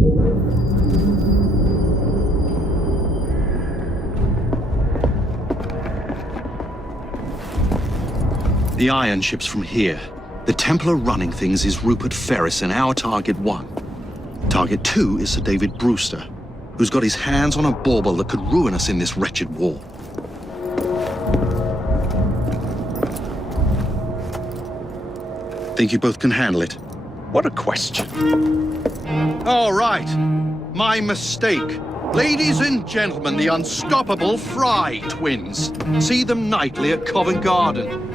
The iron ship's from here. The Templar running things is Rupert Ferris and our target 1. Target 2 is Sir David Brewster, who's got his hands on a bauble that could ruin us in this wretched war. Think you both can handle it? What a question. All right. My mistake. Ladies and gentlemen, the unstoppable Frye twins. See them nightly at Covent Garden.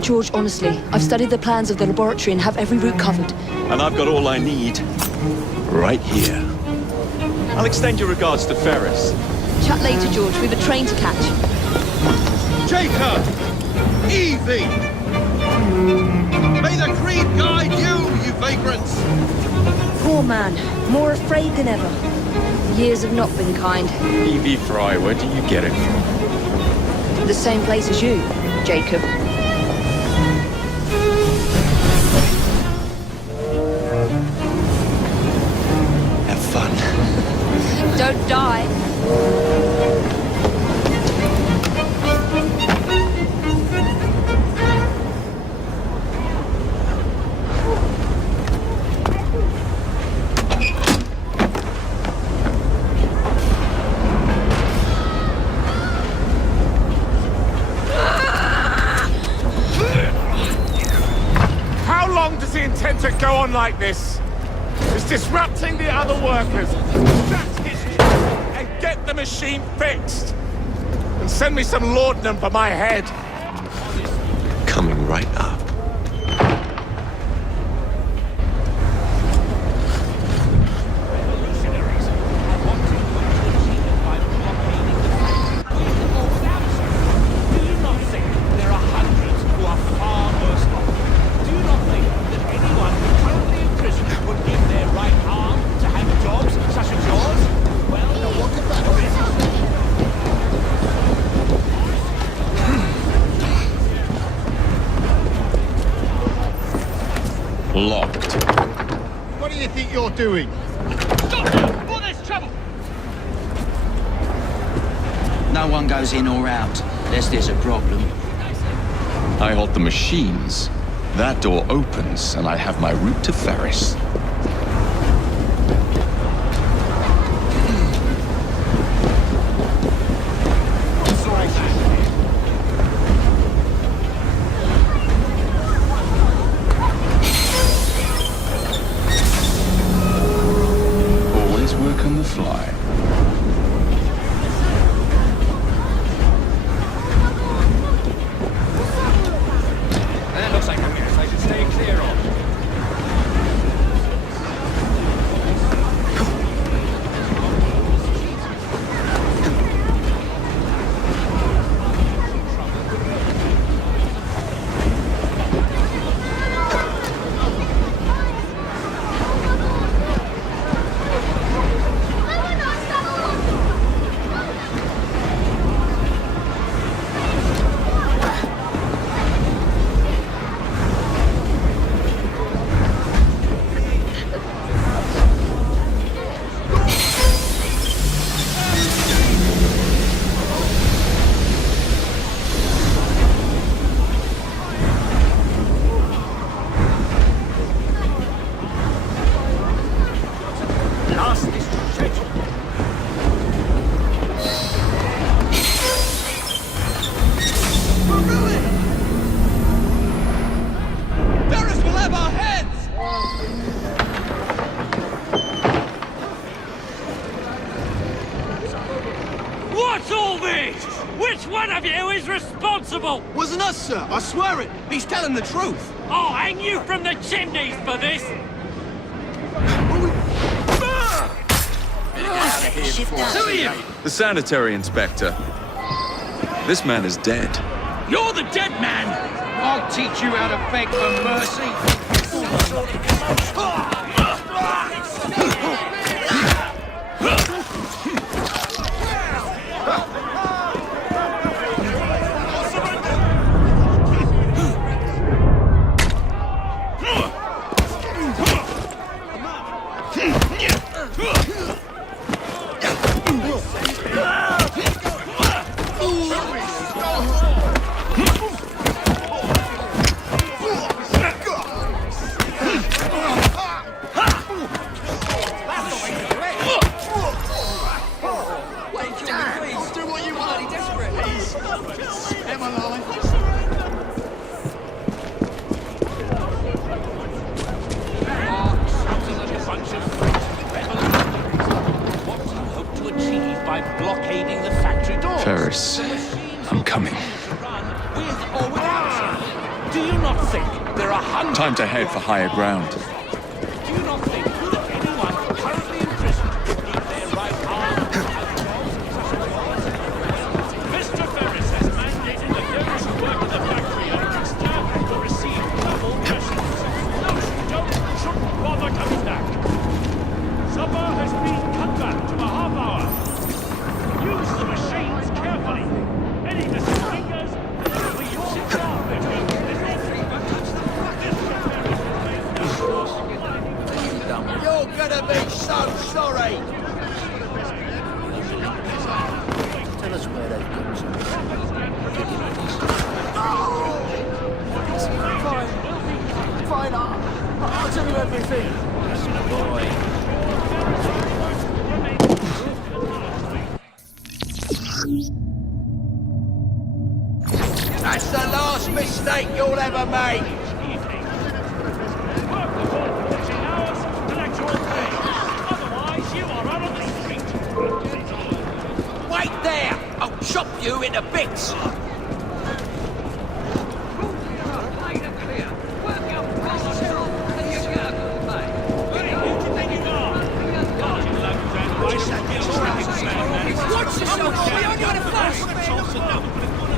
George, honestly, I've studied the plans of the laboratory and have every route covered. And I've got all I need. Right here. I'll extend your regards to Ferris. Chat later, George. We've a train to catch. Jacob! Evie! May the Creed guide you, you vagrants! Poor man. More afraid than ever. The years have not been kind. Lydia Frye, where do you get it from? The same place as you, Jacob. Have fun. Don't die. To go on like this is disrupting the other workers. That's his job. And get the machine fixed. And send me some laudanum for my head. Coming right up. Locked. What do you think you're doing? Stop! Before there's trouble! No one goes in or out, unless there's a problem. I hold the machines. That door opens, and I have my route to Ferris. Work on the fly. That looks like a mess I should stay clear of. Wasn't us, sir. I swear it. He's telling the truth. I'll hang you from the chimneys for this! Who are you? The sanitary inspector. This man is dead. You're the dead man! I'll teach you how to beg for mercy! think there are hundreds? Time to head for higher ground. Do you not think that anyone currently in prison would need their right arm? Mr. Ferris has mandated that those who work in the factory at Exeter will receive double rations. Those who don't shouldn't bother coming back. Supper has been cut back to a half hour. Use the machines carefully. Any missing fingers, and it will be your job if you You're gonna be so sorry! Tell us where they've got to. Fine, I'll tell you everything. Boy. That's the last mistake you'll ever make! Wait there! I'll chop you into bits! Watch yourself, boy! I'm gonna flash!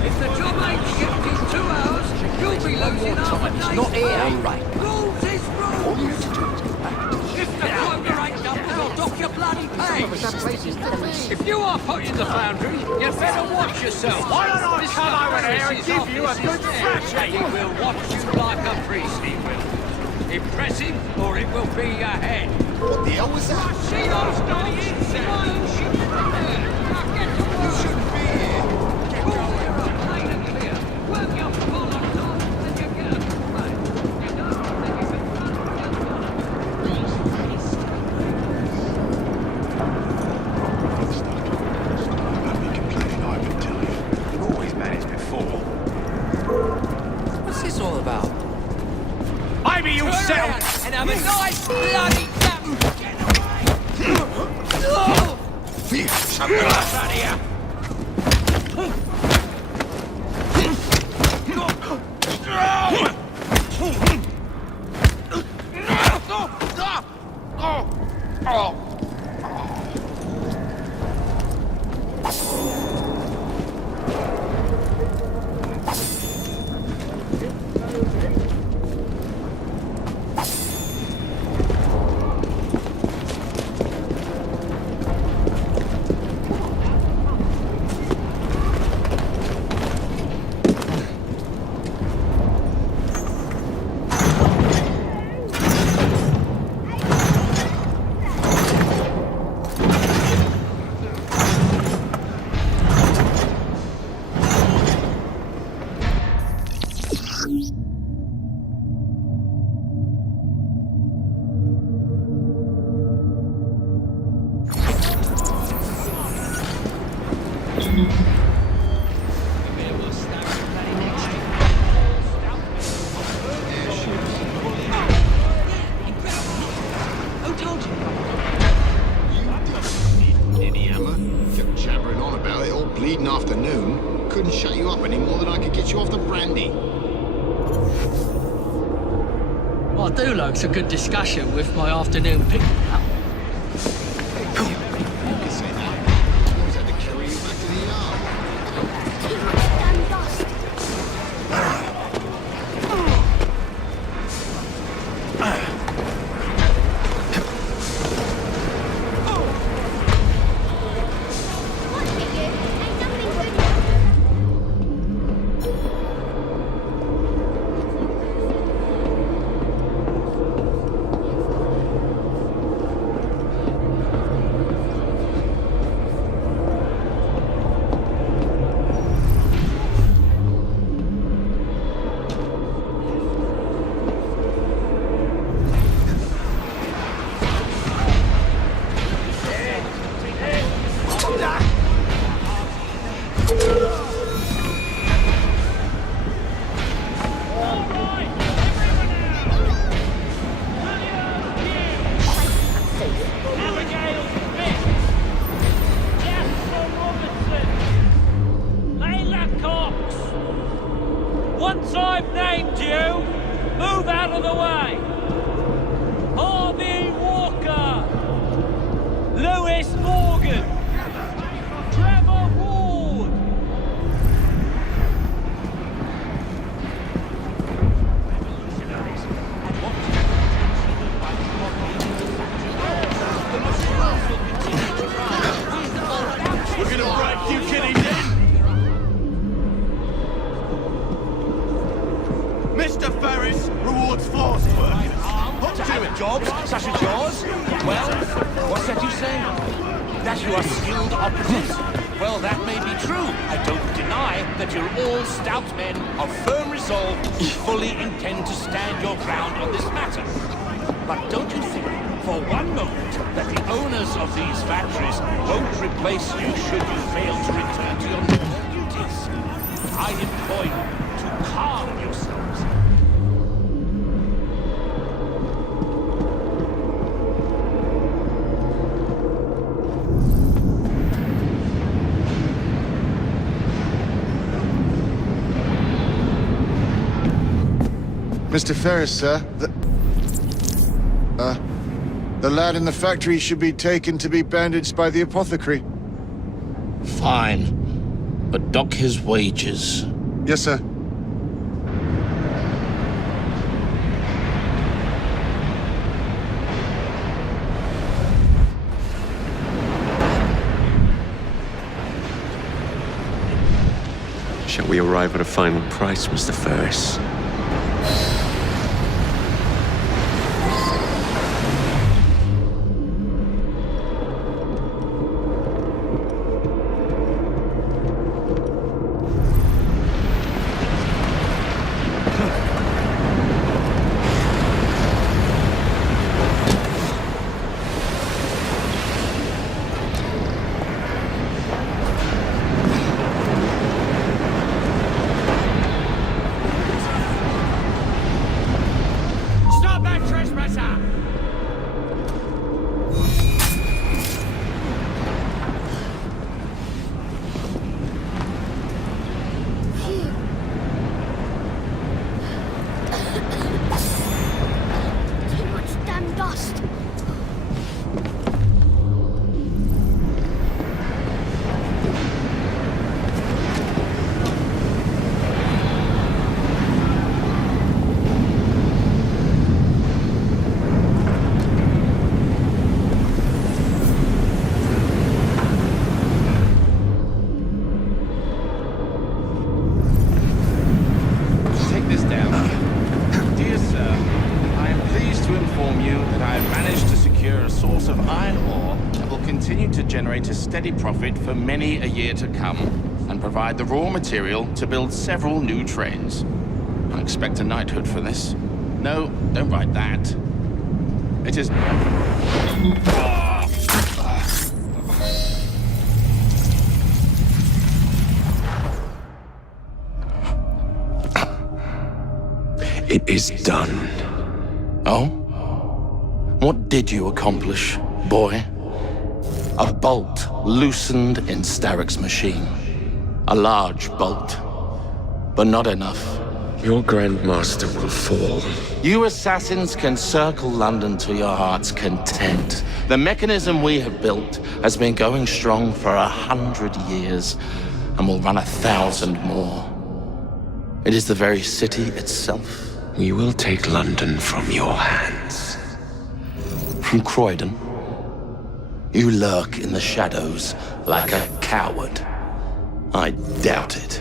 If the job ain't shipped in 2 hours, you'll be losing half a day. Not here, right? Rules is All you rules. have to do is get back to If the quota ain't done, then I'll dock your bloody pay. If you are put in the foundry, you better watch yourself. Why don't I come over here and This is give you a office good is there. thrashing? He will watch you like a priest, he will. Impress him, or it will be your head. What the hell was that? See those dogs? Why don't you get there? Now get to work. You shouldn't be here. Rules here are plain and clear. Work your full on top, and you get a good pay. You don't, then you can run and get done. You've always managed before. What's this all about? Maybe you settle. And have a nice bloody nap. Get away! Some glass out here! Who told you? Any hammer? Kept jabbering on about it all bleeding afternoon. Couldn't shut you up any more than I could get you off the brandy. Well, I do like a good discussion with my afternoon pick. You could say that. I always had to carry you back to the yard. Ferris rewards force workers. To have jobs such as yours? Well, what's that you say? That you are skilled operatives? Well, that may be true. I don't deny that you're all stout men of firm resolve who fully intend to stand your ground on this matter. But don't you think, for one moment, that the owners of these factories won't replace you should you fail to return to your normal duties? I implore you to calm yourselves. Mr. Ferris, sir, the lad in the factory should be taken to be bandaged by the apothecary. Fine. But dock his wages. Yes, sir. Shall we arrive at a final price, Mr. Ferris? Steady profit for many a year to come, and provide the raw material to build several new trains. I expect a knighthood for this. No, don't write that. It is... It is done. Oh? What did you accomplish, boy? A bolt loosened in Starrick's machine. A large bolt, but not enough. Your Grandmaster will fall. You assassins can circle London to your heart's content. The mechanism we have built has been going strong for 100 years, and will run 1,000 more. It is the very city itself. We will take London from your hands. From Croydon? You lurk in the shadows like a coward. I doubt it.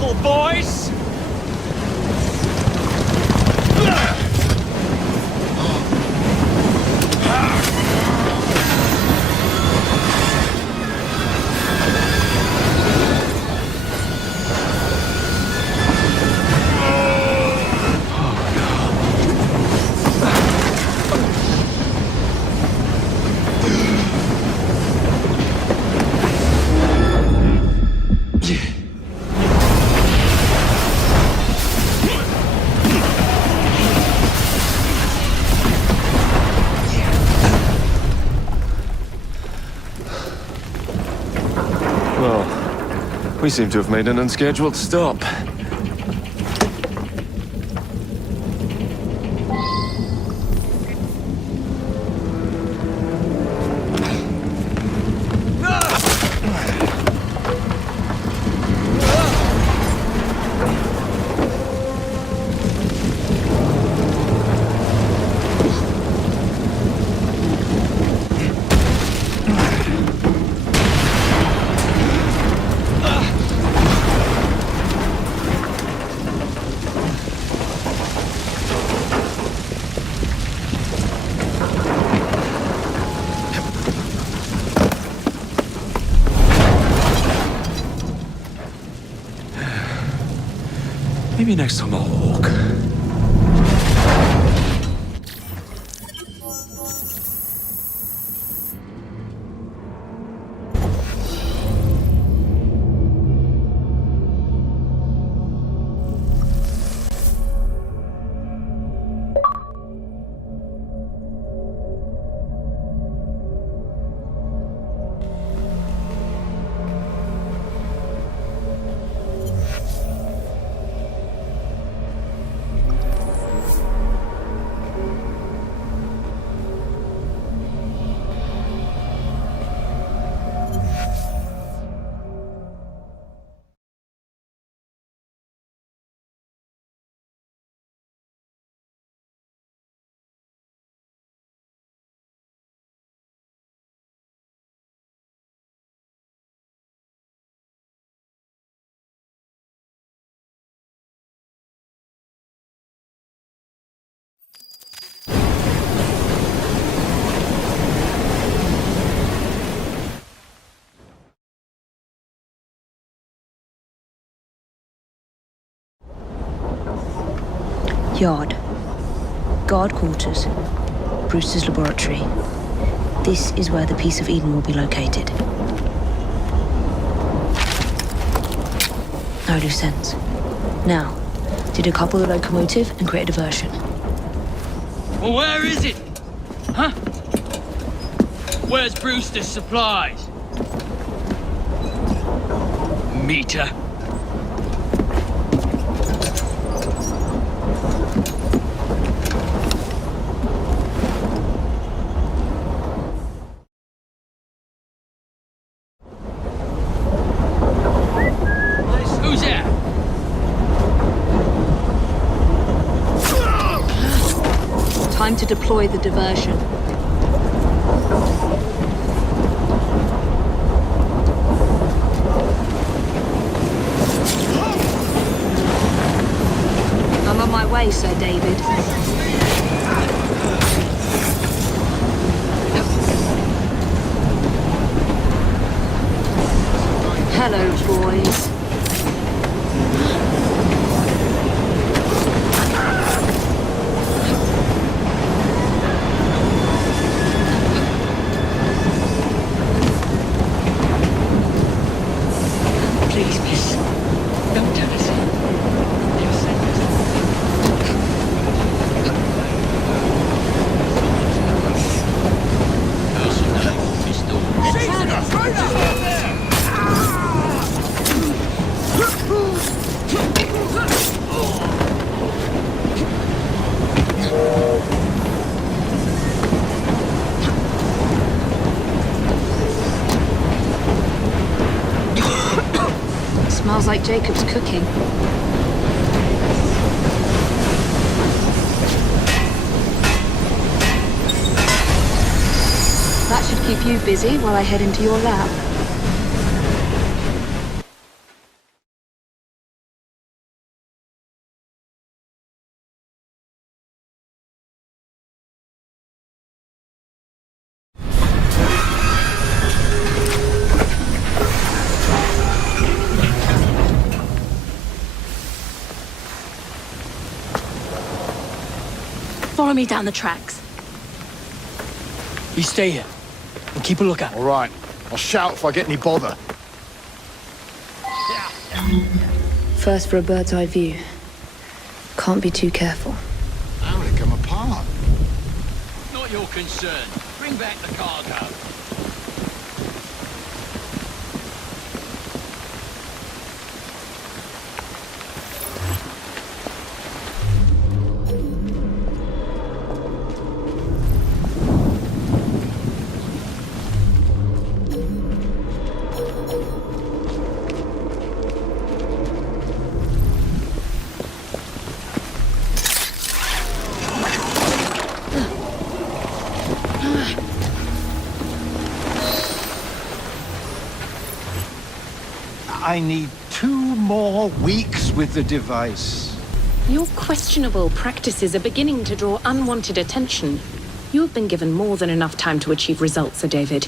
careful, boys! We seem to have made an unscheduled stop. Maybe next time I'll walk. Yard. Guard quarters. Brewster's laboratory. This is where the piece of Eden will be located. No loose ends. Now, to decouple the locomotive and create a diversion. Well, where is it? Huh? Where's Brewster's supplies? Meter. Who's there? Time to deploy the diversion. I'm on my way, Sir David. Hello, boys. Please, miss. Don't tell us. They'll send Smells like Jacob's cooking. That should keep you busy while I head into your lab. Follow me down the tracks. You stay here. And keep a lookout. All right. I'll shout if I get any bother. First for a bird's eye view. Can't be too careful. How'd it come apart? Not your concern. Bring back the cargo. I need 2 more weeks with the device. Your questionable practices are beginning to draw unwanted attention. You have been given more than enough time to achieve results, Sir David.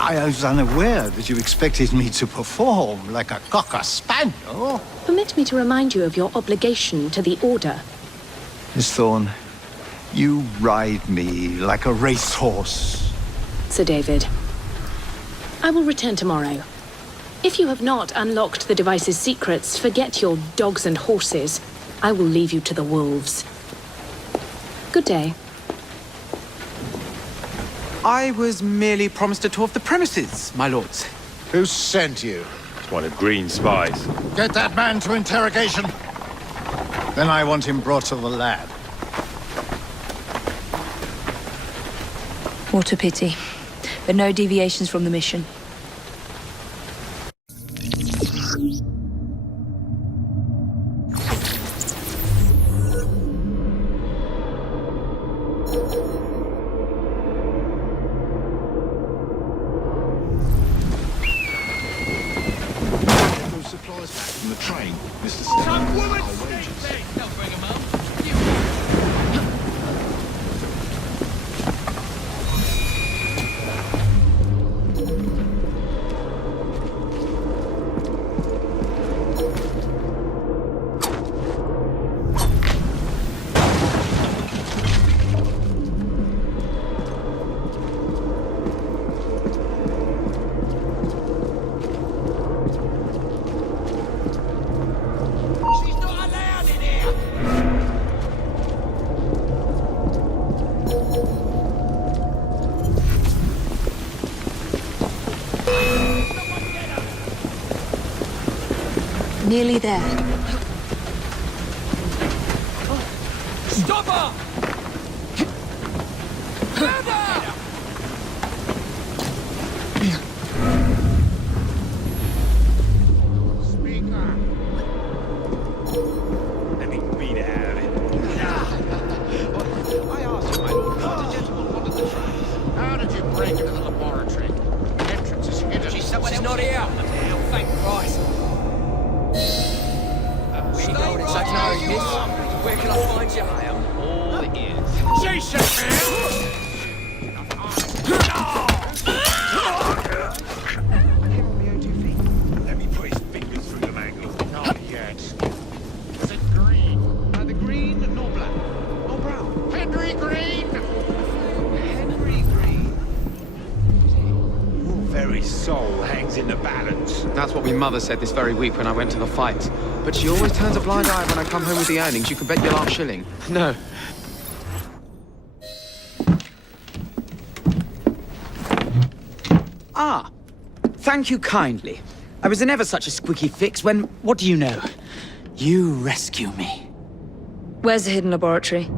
I was unaware that you expected me to perform like a cocker spaniel. Permit me to remind you of your obligation to the Order. Miss Thorne, you ride me like a racehorse. Sir David, I will return tomorrow. If you have not unlocked the device's secrets, forget your dogs and horses. I will leave you to the wolves. Good day. I was merely promised a tour of the premises, my lords. Who sent you? It's one of Green's spies. Get that man to interrogation. Then I want him brought to the lab. What a pity. But no deviations from the mission. From the train, Mr. Some woman Don't bring him up. Nearly there. Stop her! Let me beat it out of it. I asked you, my lord, what the gentleman wanted the trains. How did you break into the laboratory? The entrance is hidden. She's not here. Oh, thank Christ. Where can I find you? I am all ears. Jesus, Let me put his fingers through the mangle. Not yet. Is it green? Neither green nor black. Nor brown. Henry Green! Henry Green. Your very soul hangs in the balance. That's what my mother said this very week when I went to the fight. But she always turns a blind eye when I come home with the earnings. You can bet your last shilling. No. Ah, thank you kindly. I was in ever such a squeaky fix when, what do you know? You rescue me. Where's the hidden laboratory?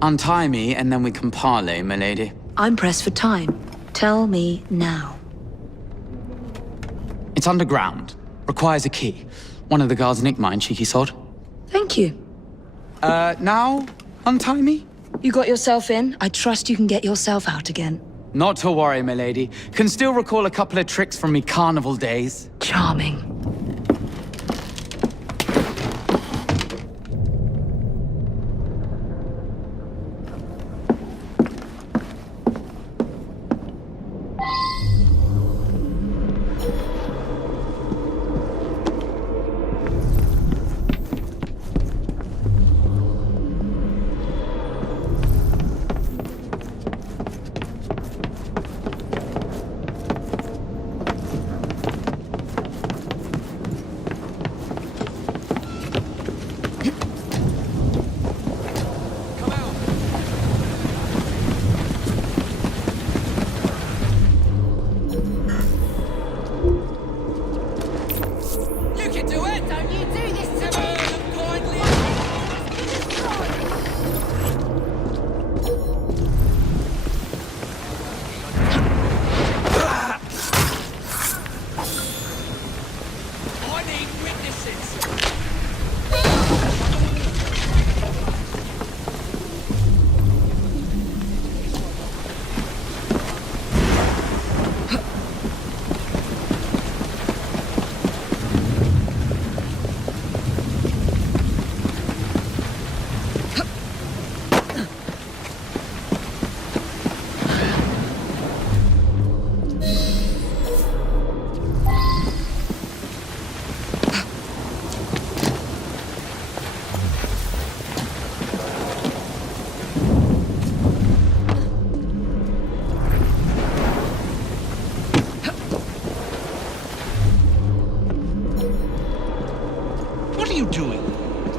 Untie me and then we can parley, my lady. I'm pressed for time. Tell me now. It's underground. Requires a key. One of the guards nicked mine, cheeky sod. Thank you. Now? Untie me? You got yourself in. I trust you can get yourself out again. Not to worry, my lady. Can still recall a couple of tricks from me carnival days. Charming.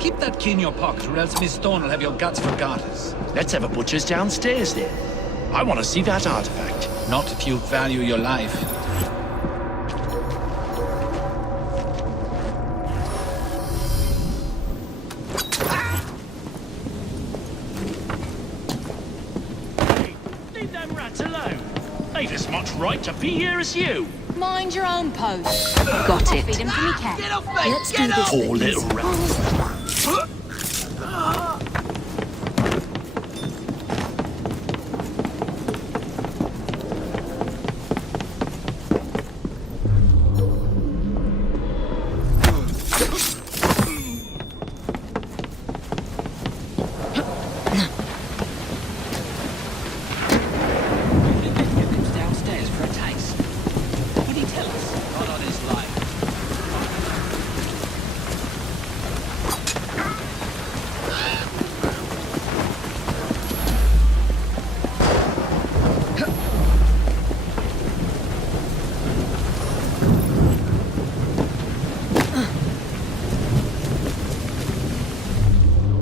Keep that key in your pocket, or else Miss Thorne will have your guts for garters. Let's have a butcher's downstairs then. I want to see that artifact. Not if you value your life. Leave them rats alone. They've as much right to be here as you. Mind your own post. Got it. Feed him till he can. Get off me! Let's do Get this. off! Poor little rat. Downstairs for a taste. What did he tell us? Not on his life.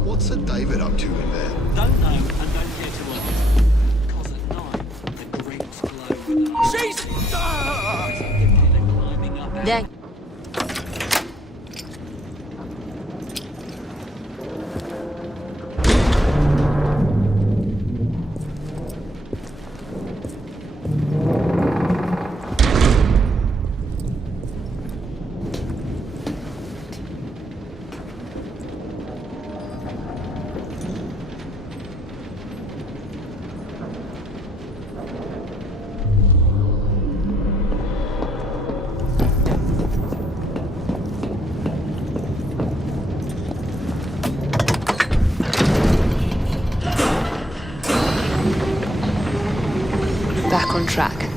What's Sir David up to in there? Don't know and don't care to ask. Because at night, the grates glow with a... Jesus! climbing up There. Back on track.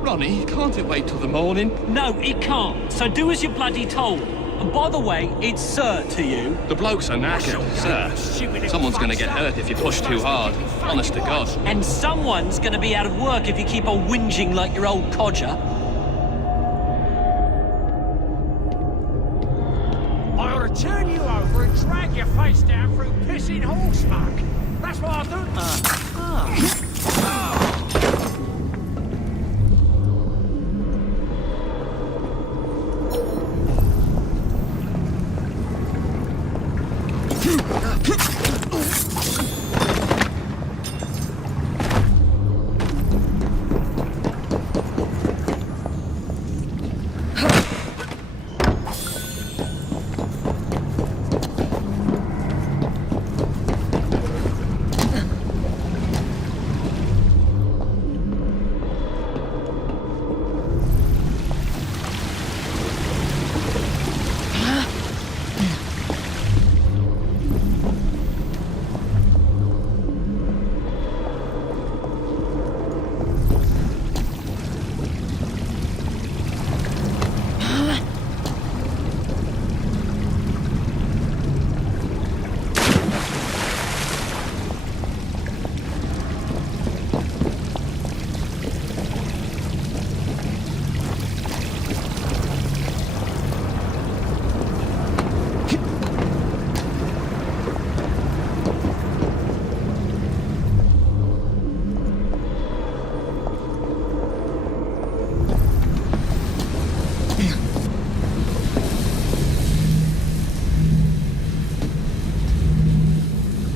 Ronnie, can't it wait till the morning? No, it can't. So do as you're bloody told. And by the way, it's sir to you. The blokes are knackered, sir. Someone's gonna get hurt if you push too hard. Honest to God. And someone's gonna be out of work if you keep on whinging like your old codger. I'll turn you over and drag your face down through pissing horse muck. That's what I'll do.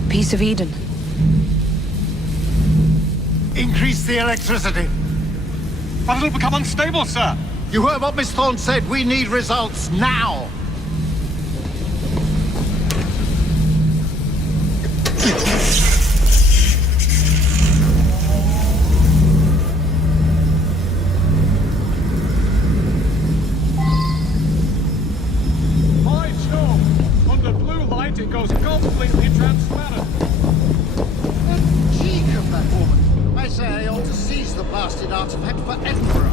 Piece of Eden. Increase the electricity. But it'll become unstable, sir. You heard what Miss Thorne said. We need results now. High snow. Under blue light, it goes completely transparent. The cheek of that woman. I say I ought to seize the blasted artifact for Edinburgh.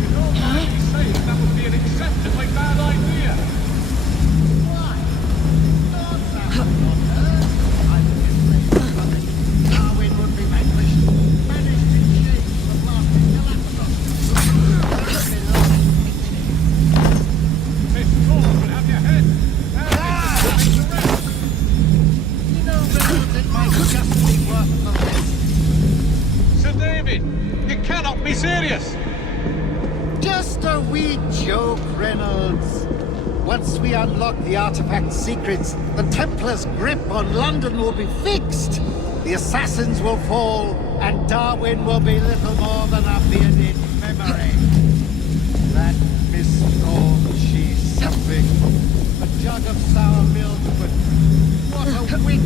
You know what he's saying? That would be an exceptionally bad idea. Why? Lord's happened on Earth. I would get ready for nothing. Darwin would be vanquished. Banished in shame to the blasted Galapagos. Miss Thorne will have your head. You know, Reynolds, it might just be worth the risk. Sir David, you cannot be serious. Just a wee joke, Reynolds. Once we unlock the artifact's secrets, the Templars' grip on London will be fixed. The assassins will fall, and Darwin will be little more than a bearded memory. That Miss Thorne, she's something. A jug of sour milk, but what a wit!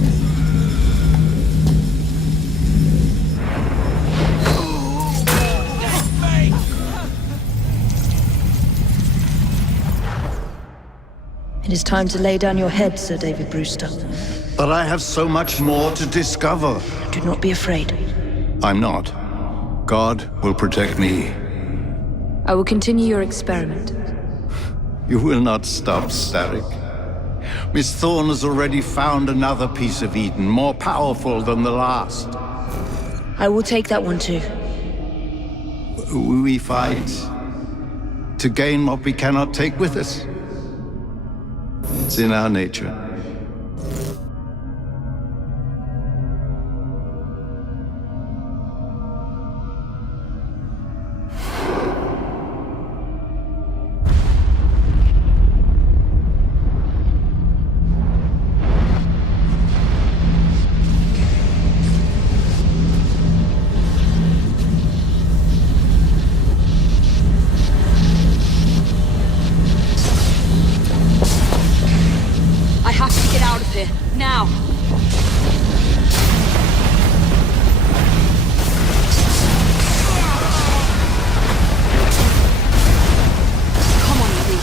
It is time to lay down your head, Sir David Brewster. But I have so much more to discover. Do not be afraid. I'm not. God will protect me. I will continue your experiment. You will not stop, Starrick. Miss Thorne has already found another piece of Eden, more powerful than the last. I will take that one too. We fight to gain what we cannot take with us. It's in our nature. I have to get out of here, now! Come on, Evie.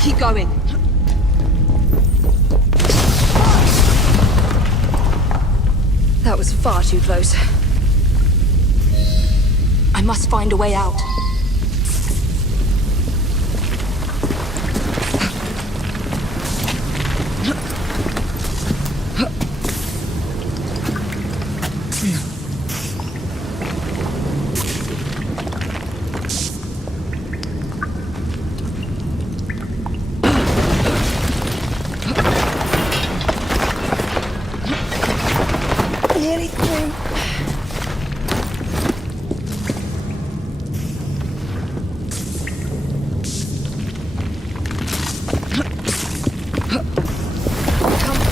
Keep going. That was far too close. I must find a way out. Nearly through.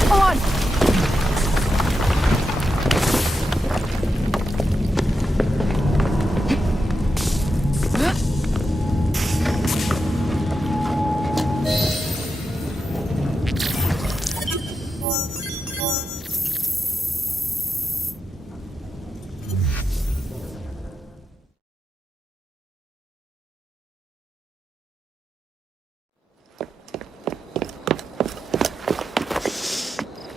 Come on!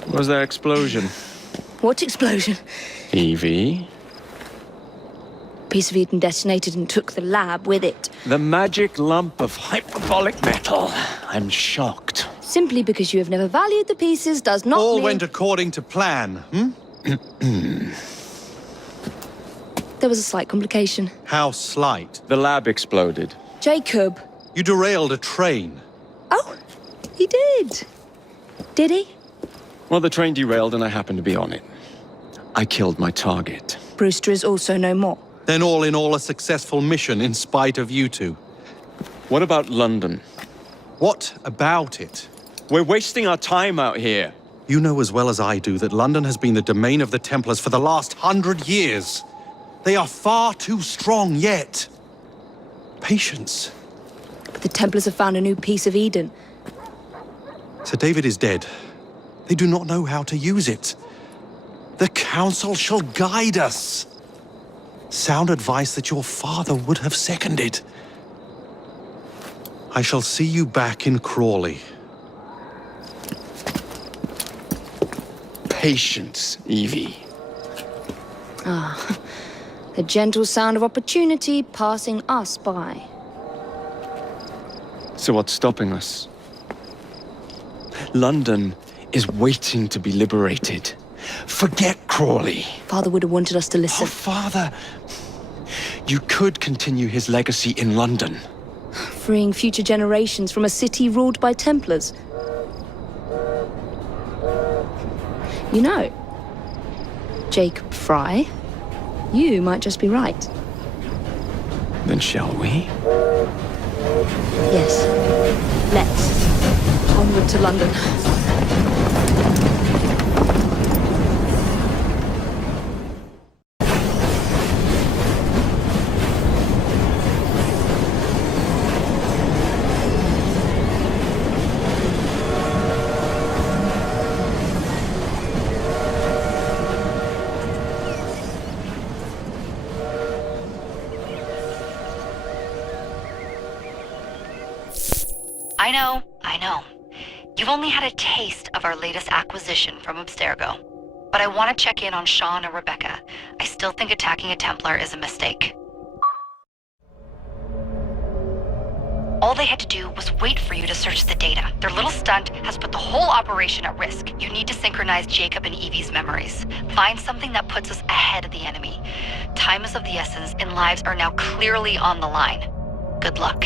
What was that explosion? What explosion? Evie? Piece of Eden detonated and took the lab with it. The magic lump of hyperbolic metal. I'm shocked. Simply because you have never valued the pieces does not All mean... went according to plan, There was a slight complication. How slight? The lab exploded. Jacob. You derailed a train. Oh, he did. Did he? Well, the train derailed and I happened to be on it. I killed my target. Brewster is also no more. Then all in all a successful mission in spite of you two. What about London? What about it? We're wasting our time out here. You know as well as I do that London has been the domain of the Templars for the last 100 years. They are far too strong yet. Patience. But the Templars have found a new piece of Eden. Sir David is dead. They do not know how to use it. The Council shall guide us. Sound advice that your father would have seconded. I shall see you back in Crawley. Patience, Evie. Ah, the gentle sound of opportunity passing us by. So what's stopping us? London is waiting to be liberated. Forget Crawley. Father would have wanted us to listen. Oh, Father! You could continue his legacy in London. Freeing future generations from a city ruled by Templars. You know, Jacob Frye, you might just be right. Then shall we? Yes. Let's. Onward to London. I know. You've only had a taste of our latest acquisition from Abstergo. But I want to check in on Sean and Rebecca. I still think attacking a Templar is a mistake. All they had to do was wait for you to search the data. Their little stunt has put the whole operation at risk. You need to synchronize Jacob and Evie's memories. Find something that puts us ahead of the enemy. Time is of the essence, and lives are now clearly on the line. Good luck.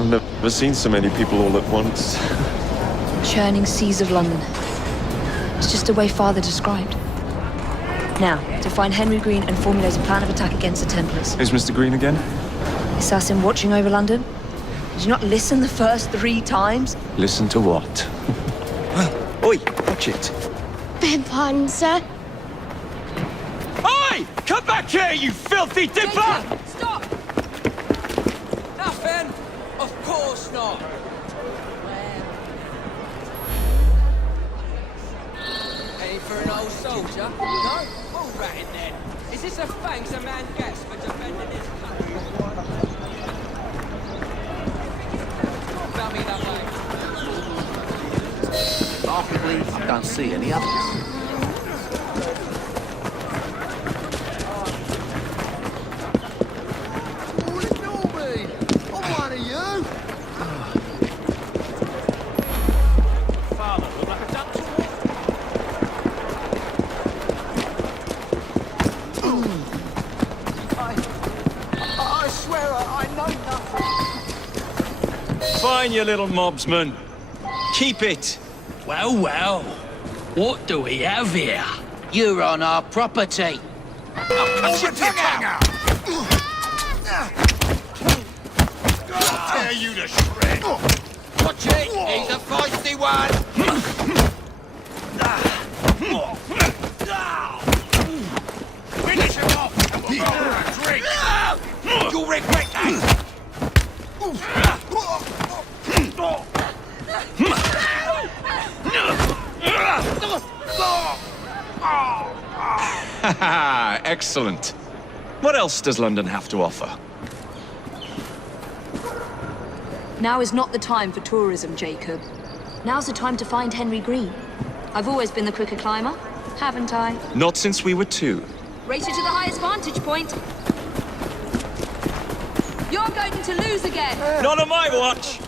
I've never seen so many people all at once. Churning seas of London. It's just the way Father described. Now, to find Henry Green and formulate a plan of attack against the Templars. Is Mr. Green again? Assassin watching over London? Did you not listen the first 3 times? Listen to what? Oi, watch it. Beg pardon, sir. Oi! Come back here, you filthy dipper! Stop! Nothing! Of course not! Any for an old soldier? No? All right then. Is this a thanks a man gets for defending his country? Tell me that way. Arguably, I don't see any others. Fine, you little mobsman. Keep it. Well, well. What do we have here? You're on our property. I'll cut your tongue out! I'll tear you to shreds! Watch it! He's a feisty one! Finish him off, and we'll go for a drink! You'll regret that! Excellent. What else does London have to offer? Now is not the time for tourism, Jacob. Now's the time to find Henry Green. I've always been the quicker climber, haven't I? Not since we were 2. Race you to the highest vantage point. You're going to lose again. Not on my watch!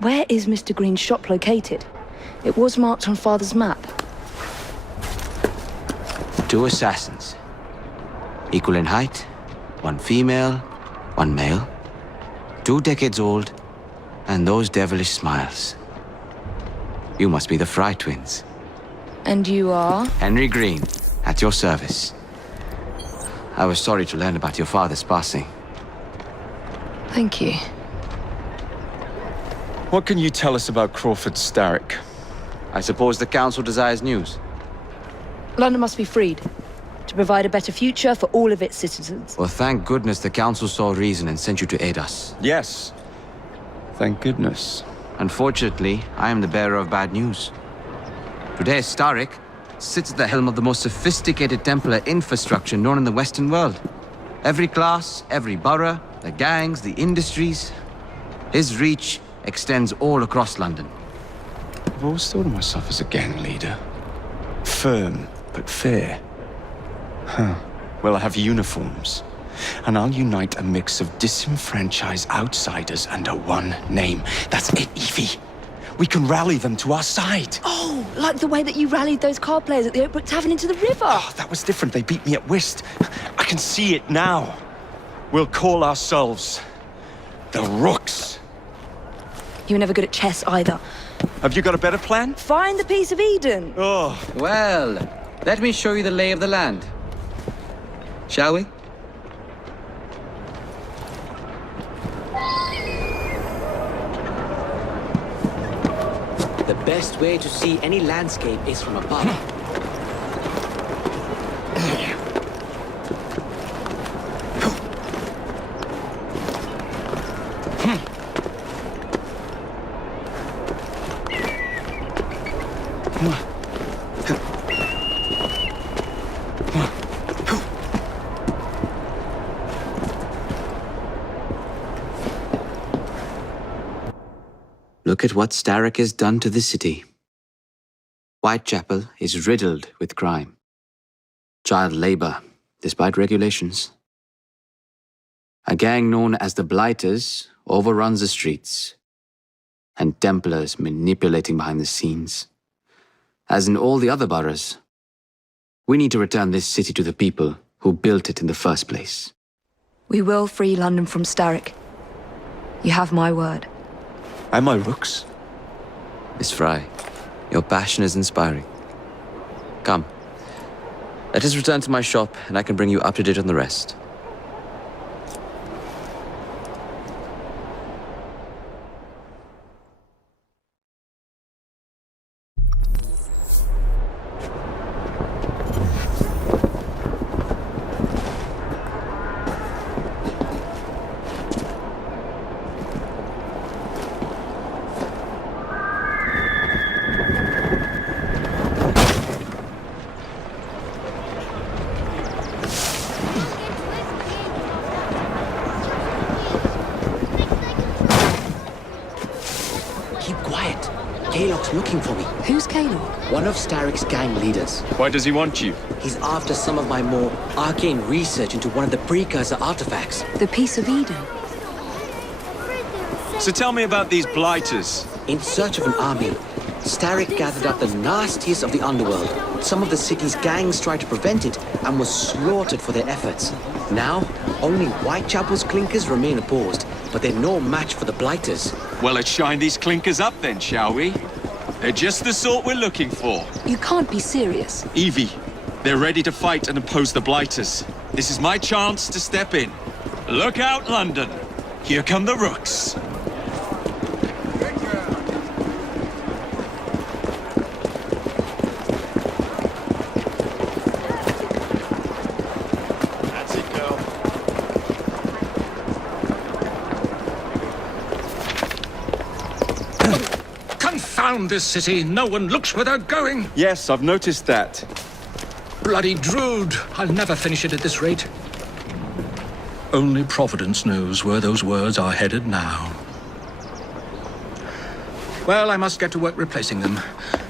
Where is Mr. Green's shop located? It was marked on Father's map. 2 assassins. Equal in height, 1 female, 1 male. 2 decades old, and those devilish smiles. You must be the Frye twins. And you are? Henry Green, at your service. I was sorry to learn about your father's passing. Thank you. What can you tell us about Crawford Starrick? I suppose the Council desires news. London must be freed, to provide a better future for all of its citizens. Well, thank goodness the Council saw reason and sent you to aid us. Yes. Thank goodness. Unfortunately, I am the bearer of bad news. Today, Starrick sits at the helm of the most sophisticated Templar infrastructure known in the Western world. Every class, every borough, the gangs, the industries. His reach extends all across London. I've always thought of myself as a gang leader. Firm, but fair. Huh. Well, I have uniforms. And I'll unite a mix of disenfranchised outsiders under one name. That's it, Evie. We can rally them to our side. Oh, like the way that you rallied those card players at the Oakbrook Tavern into the river. Oh, that was different. They beat me at whist. I can see it now. We'll call ourselves the Rooks. You were never good at chess either. Have you got a better plan? Find the piece of Eden. Oh. Well, let me show you the lay of the land. Shall we? The best way to see any landscape is from above. Look at what Starrick has done to the city. Whitechapel is riddled with crime. Child labor, despite regulations. A gang known as the Blighters overruns the streets, and Templars manipulating behind the scenes. As in all the other boroughs, we need to return this city to the people who built it in the first place. We will free London from Starrick. You have my word. And my Rooks. Miss Frye, your passion is inspiring. Come, let us return to my shop, and I can bring you up to date on the rest. Kaylock's looking for me. Who's Kaylock? One of Starrick's gang leaders. Why does he want you? He's after some of my more arcane research into one of the precursor artifacts. The Piece of Eden. So tell me about these blighters. In search of an army, Starrick gathered up the nastiest of the underworld. Some of the city's gangs tried to prevent it and were slaughtered for their efforts. Now, only Whitechapel's clinkers remain opposed, but they're no match for the blighters. Well, let's shine these clinkers up then, shall we? They're just the sort we're looking for. You can't be serious. Evie, they're ready to fight and oppose the blighters. This is my chance to step in. Look out, London. Here come the rooks. Confound this city. No one looks where they're going. Yes, I've noticed that. Bloody Drood. I'll never finish it at this rate. Only Providence knows where those words are headed now. Well, I must get to work replacing them.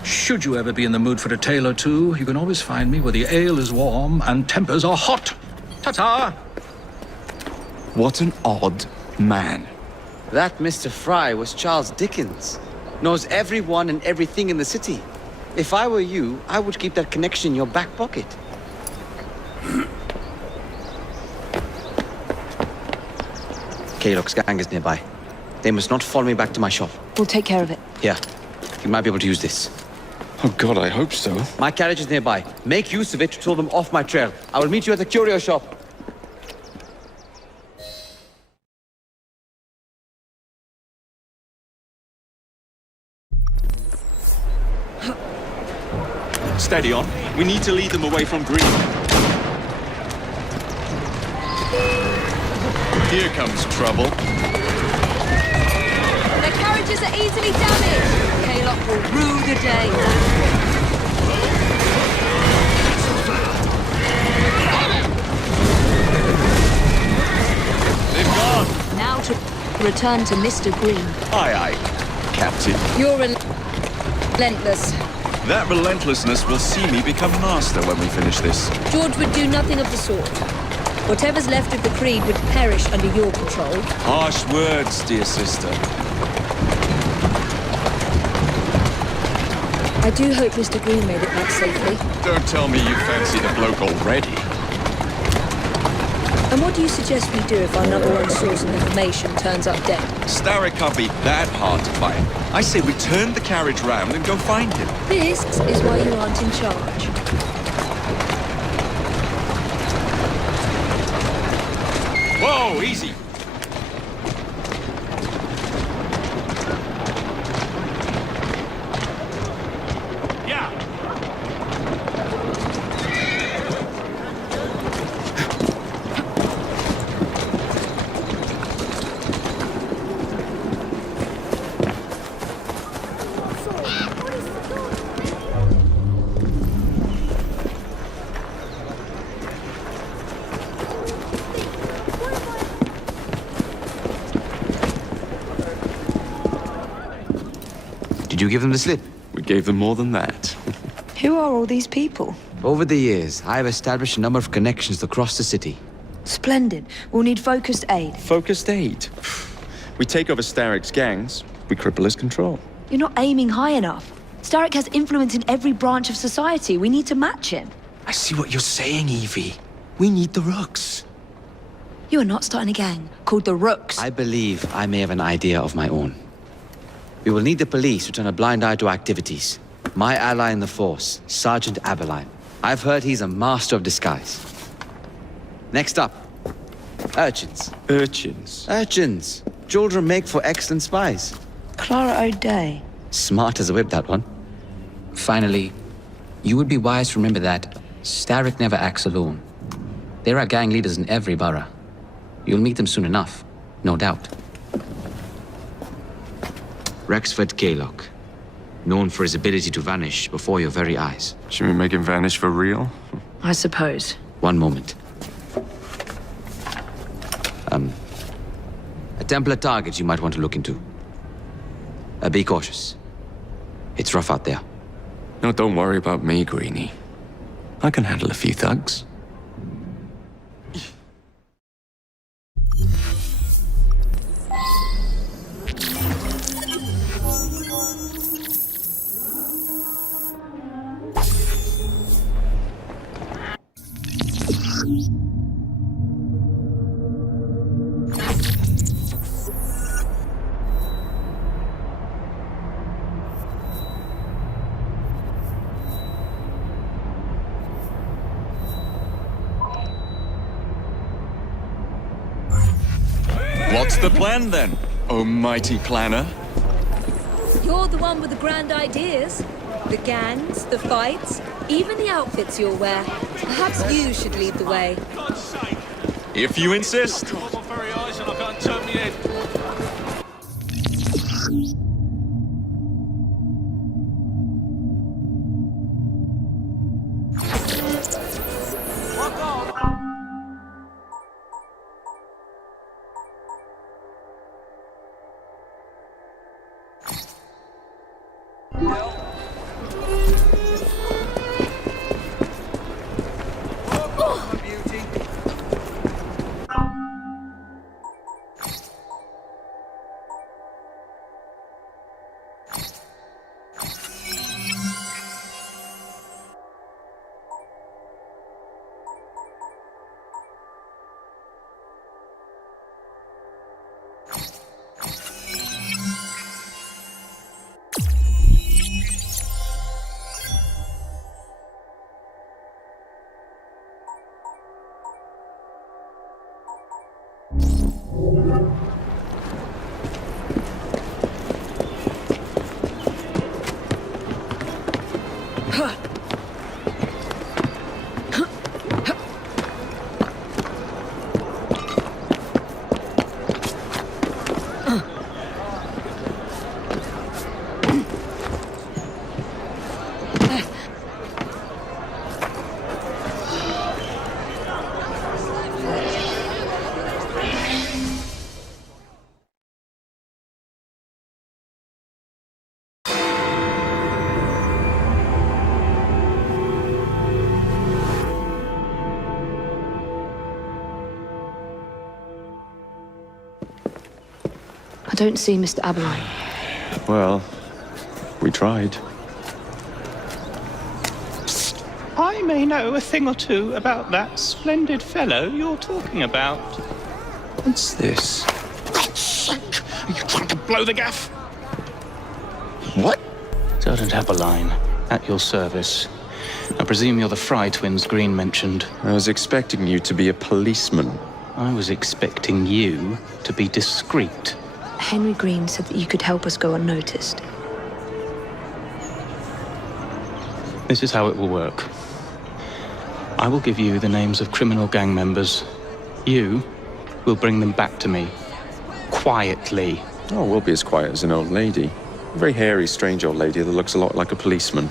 Should you ever be in the mood for a tale or two, you can always find me where the ale is warm and tempers are hot. Ta-ta! What an odd man. That Mr. Frye was Charles Dickens. Knows everyone and everything in the city. If I were you, I would keep that connection in your back pocket. Kaylock's gang is nearby. They must not follow me back to my shop. We'll take care of it. Here, you might be able to use this. Oh God, I hope so. My carriage is nearby. Make use of it to throw them off my trail. I will meet you at the curio shop. Steady on. We need to lead them away from Green. Here comes trouble. Their carriages are easily damaged. Kaylock will rue the day. They've gone. Now to return to Mr. Green. Aye, aye, Captain. You're relentless. That relentlessness will see me become master when we finish this. George would do nothing of the sort. Whatever's left of the Creed would perish under your control. Harsh words, dear sister. I do hope Mr. Green made it back safely. Don't tell me you fancy the bloke already. And what do you suggest we do if our number one source of information turns up dead? Starrick can't be that hard to find. I say we turn the carriage round and go find him. This is why you aren't in charge. Whoa, easy. Did you give them the slip? We gave them more than that. Who are all these people? Over the years, I have established a number of connections across the city. Splendid. We'll need focused aid. Focused aid? We take over Starrick's gangs, we cripple his control. You're not aiming high enough. Starrick has influence in every branch of society. We need to match him. I see what you're saying, Evie. We need the rooks. You are not starting a gang called the Rooks. I believe I may have an idea of my own. We will need the police to turn a blind eye to activities. My ally in the force, Sergeant Aberline. I've heard he's a master of disguise. Next up, urchins. Urchins? Urchins. Children make for excellent spies. Clara O'Day. Smart as a whip, that one. Finally, you would be wise to remember that Starrick never acts alone. There are gang leaders in every borough. You'll meet them soon enough, no doubt. Rexford Kaylock, known for his ability to vanish before your very eyes. Should we make him vanish for real? I suppose. One moment. A Templar target you might want to look into. Be cautious. It's rough out there. No, don't worry about me, Greenie. I can handle a few thugs. What's the plan then, oh mighty planner? You're the one with the grand ideas. The gangs, the fights, even the outfits you'll wear. Perhaps you should lead the way. If you insist. My very eyes and I can't turn me head. I don't see Mr. Aberline. Well, we tried. I may know a thing or two about that splendid fellow you're talking about. What's this? God's sake! Are you trying to blow the gaff? What? Sergeant Aberline, at your service. I presume you're the Frye twins Green mentioned. I was expecting you to be a policeman. I was expecting you to be discreet. Henry Green said that you could help us go unnoticed. This is how it will work. I will give you the names of criminal gang members. You will bring them back to me. Quietly. Oh, we'll be as quiet as an old lady. A very hairy, strange old lady that looks a lot like a policeman.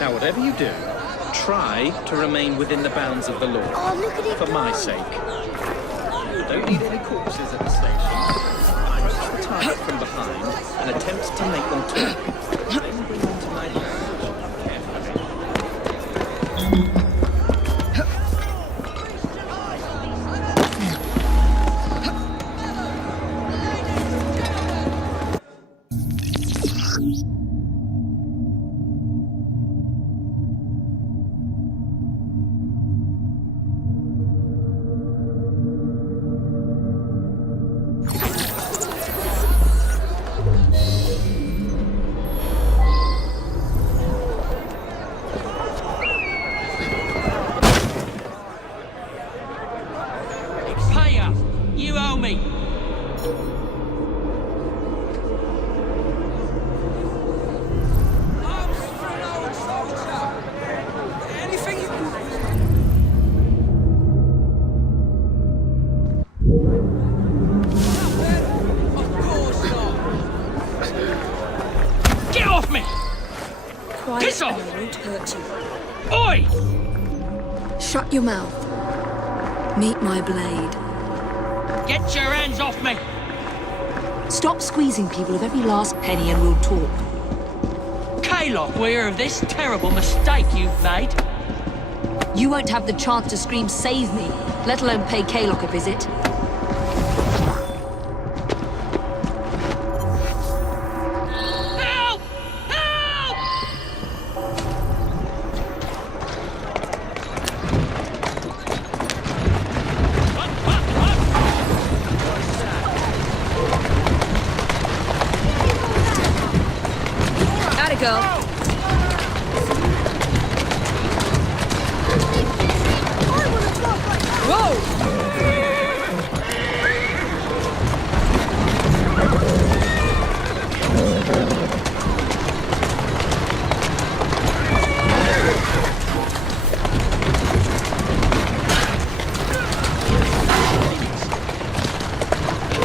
Now, whatever you do, try to remain within the bounds of the law. Oh, look at it for my go. sake. You don't need any corpses at the station. Approach the target from behind and attempt to make them talk. Then bring them to my bench. Carefully. piss off! I won't hurt you. Oi! Shut your mouth. Meet my blade. Get your hands off me! Stop squeezing people of every last penny and we'll talk. Kaylock will hear of this terrible mistake you've made. You won't have the chance to scream, "Save me," let alone pay Kaylock a visit. Help! Help! Atta girl.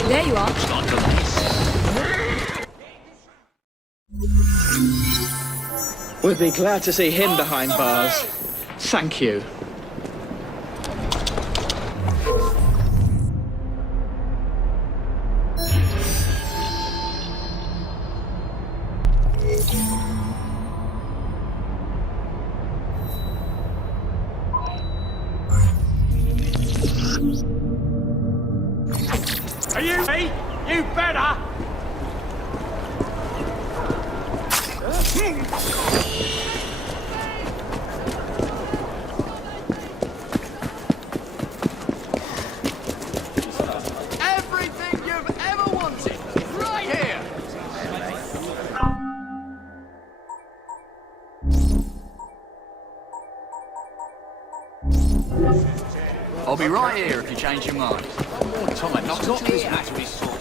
There you are. We'll be glad to see him behind bars. Thank you. Are you me? You better! Everything you've ever wanted, right here! I'll be right here if you change your mind. One more time, not this matter is sorted.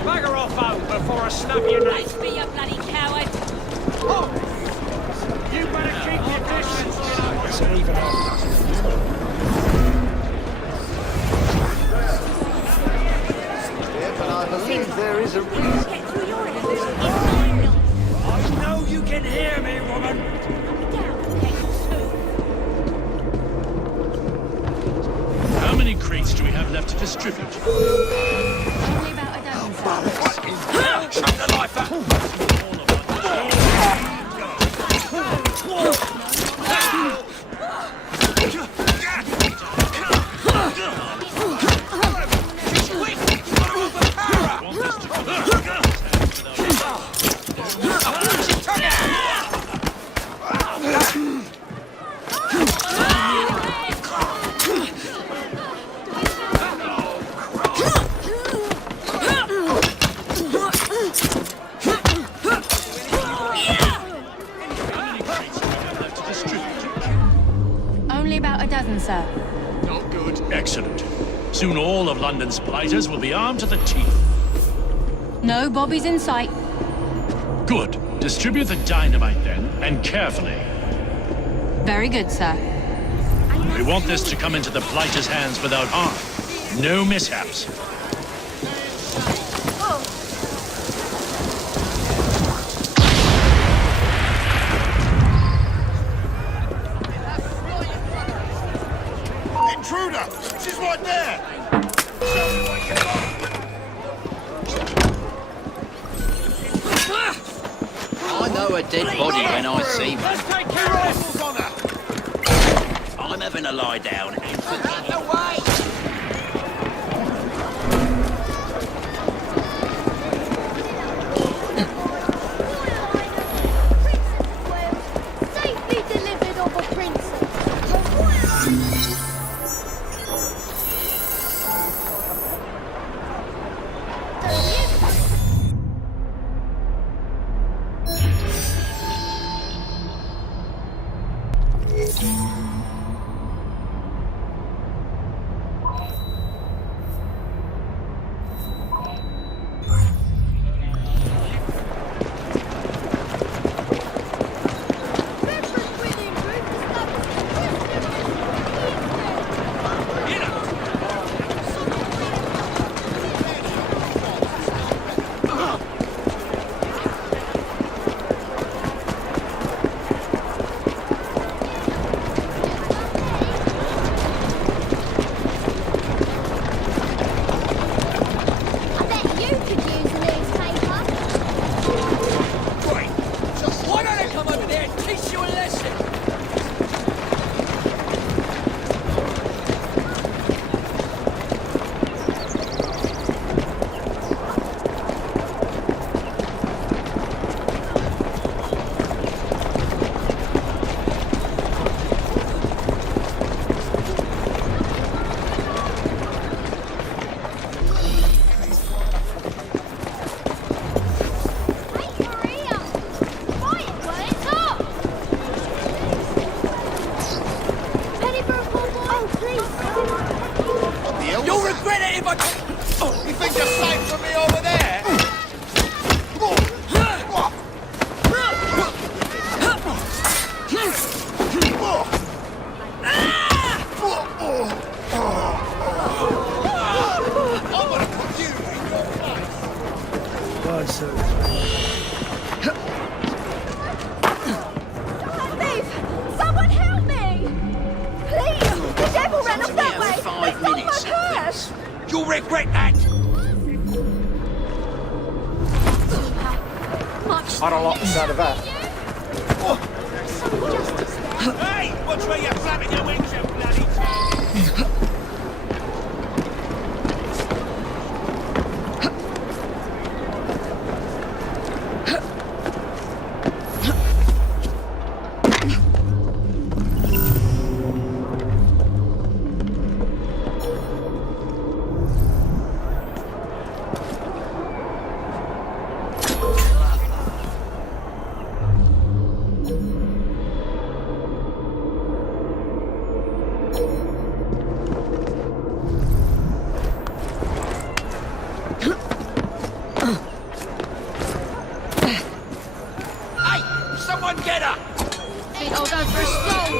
Bugger off out before I snap your neck. Let's be a bloody coward. Oh! You better keep your distance. It's an even But I believe there is a reason. I know you can hear me, woman. How many crates do we have left to distribute? Only about a dozen. Shut the life Only about a dozen, sir. Not good. Excellent. Soon all of London's blighters will be armed to the teeth. No bobbies in sight. Good. Distribute the dynamite then, and carefully. Very good, sir. We want this to come into the blighters' hands without harm. No mishaps. Intruder! She's right there! Show me what you got! I know a dead body when I see one. Let's take your rifles on her! I'm having a lie down and forget it. Safely delivered of a princess. Why don't I come over there and teach you a lesson? You'll regret it if I... You think you're safe from me over there? I'm gonna put you in your place. God, sir. Someone help me! Please! The devil ran up that way! 5 minutes, please. You'll regret that! Much I don't like the sound of that. Hey! Watch where you're flapping your wings, you bloody... Someone get her! Think I'll go for a stroll.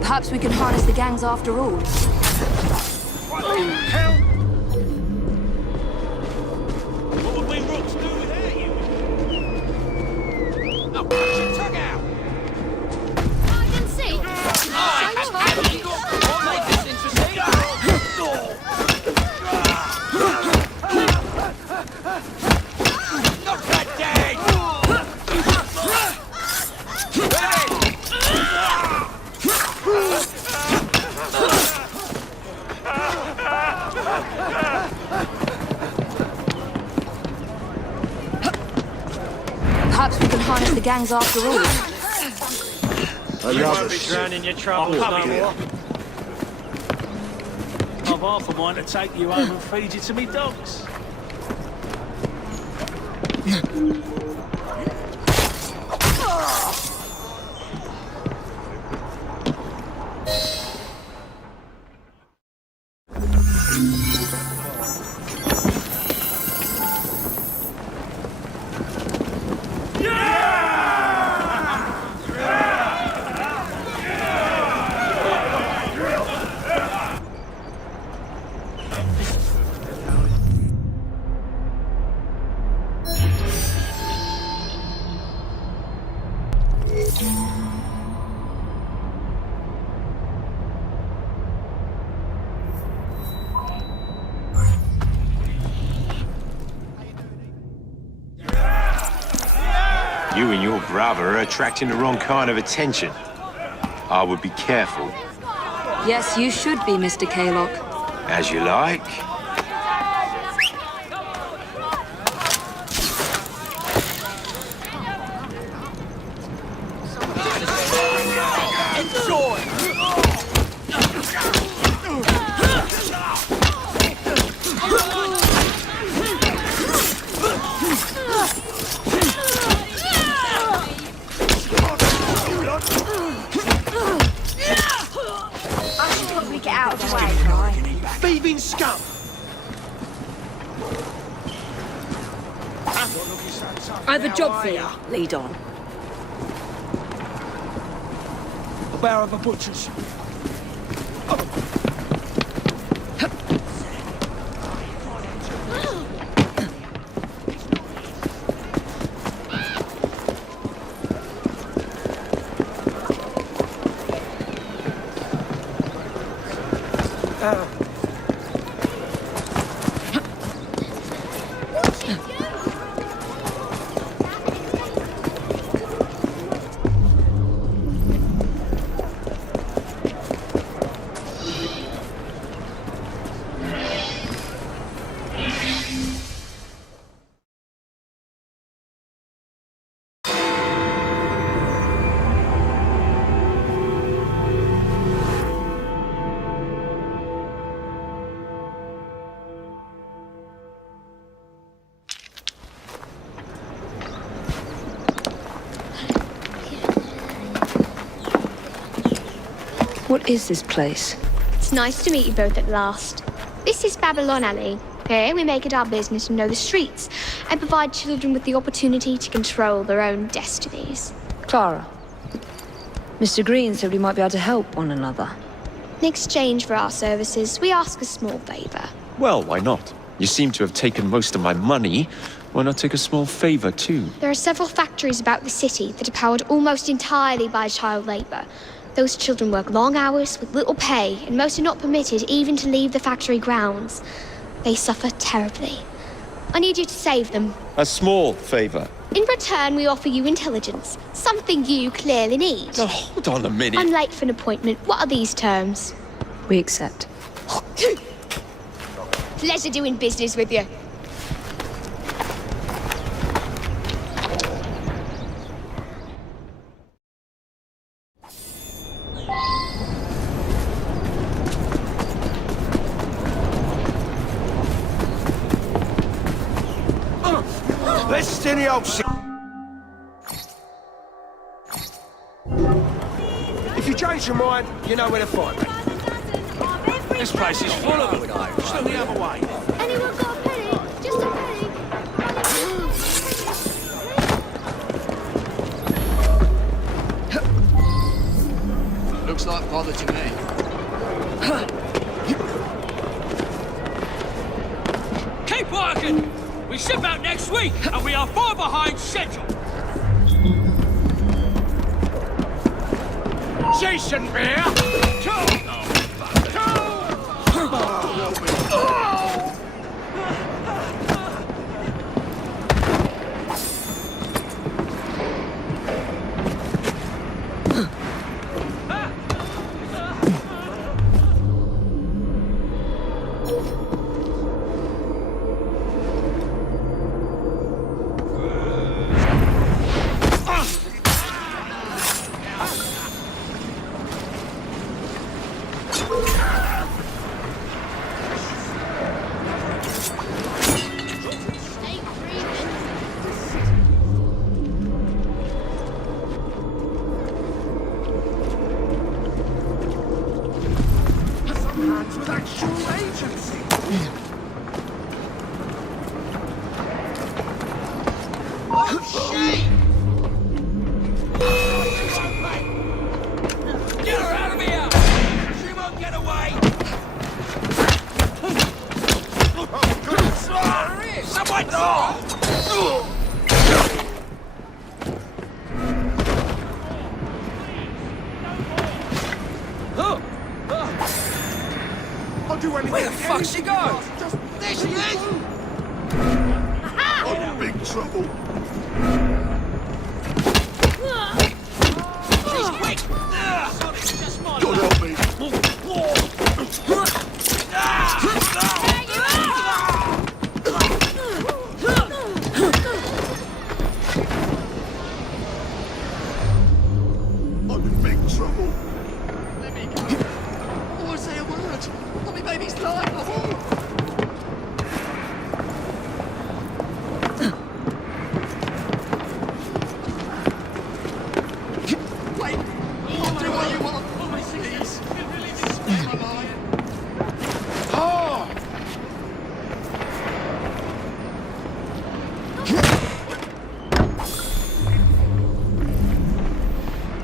Perhaps we can harness the gangs after all. What the hell? What would we rooks do without you? Oh, put your tongue out! I can see. I'll make this interesting. Not that day! Perhaps we can harness the gangs after all. You won't be drowning your troubles no more. I've half a mind to take you home and feed you to me dogs. You and your brother are attracting the wrong kind of attention. I would be careful. Yes, you should be, Mr. Kaylock. As you like. Frye. Thieving scum! I have a job for you. Lead on. A barrow of a butcher's. What is this place? It's nice to meet you both at last. This is Babylon Alley. Here we make it our business to know the streets and provide children with the opportunity to control their own destinies. Clara. Mr. Green said we might be able to help one another. In exchange for our services, we ask a small favor. Well, why not? You seem to have taken most of my money. Why not take a small favor, too? There are several factories about the city that are powered almost entirely by child labor. Those children work long hours with little pay, and most are not permitted even to leave the factory grounds. They suffer terribly. I need you to save them. A small favor. In return, we offer you intelligence, something you clearly need. Now, hold on a minute. I'm late for an appointment. What are these terms? We accept. Pleasure doing business with you. Let's steady old shit. If you change your mind, you know where to find me. This place is full of them. Just look the other way. Anyone got a penny? Just a penny. Looks like bother to me. Keep working! We ship out next week, and we are far behind schedule. Jason Bear! Where the fuck's she go? There she is! I'm in big trouble. She's quick! God help me. I'm in big trouble. Let me go. Oh, say a word. Oh, my baby's alive. Wait. Do what you want. Please.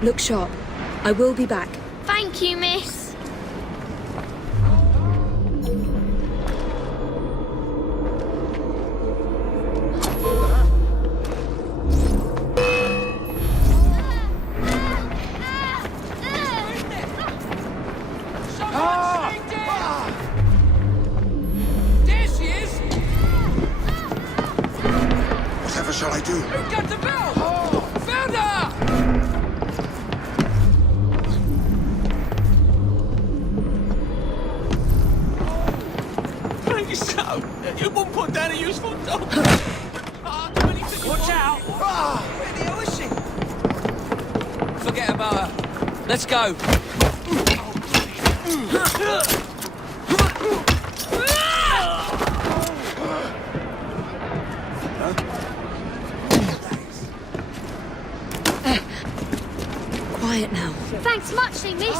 Look sharp. I will be back. Thank you, miss. There she is! Whatever shall I do? Who got the bell? Found her! Please, so. You won't put down a useful dog. Watch out! Where the hell is she? Forget about her. Let's go. Quiet now. Thanks muchly, miss.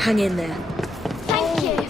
Hang in there. Thank you.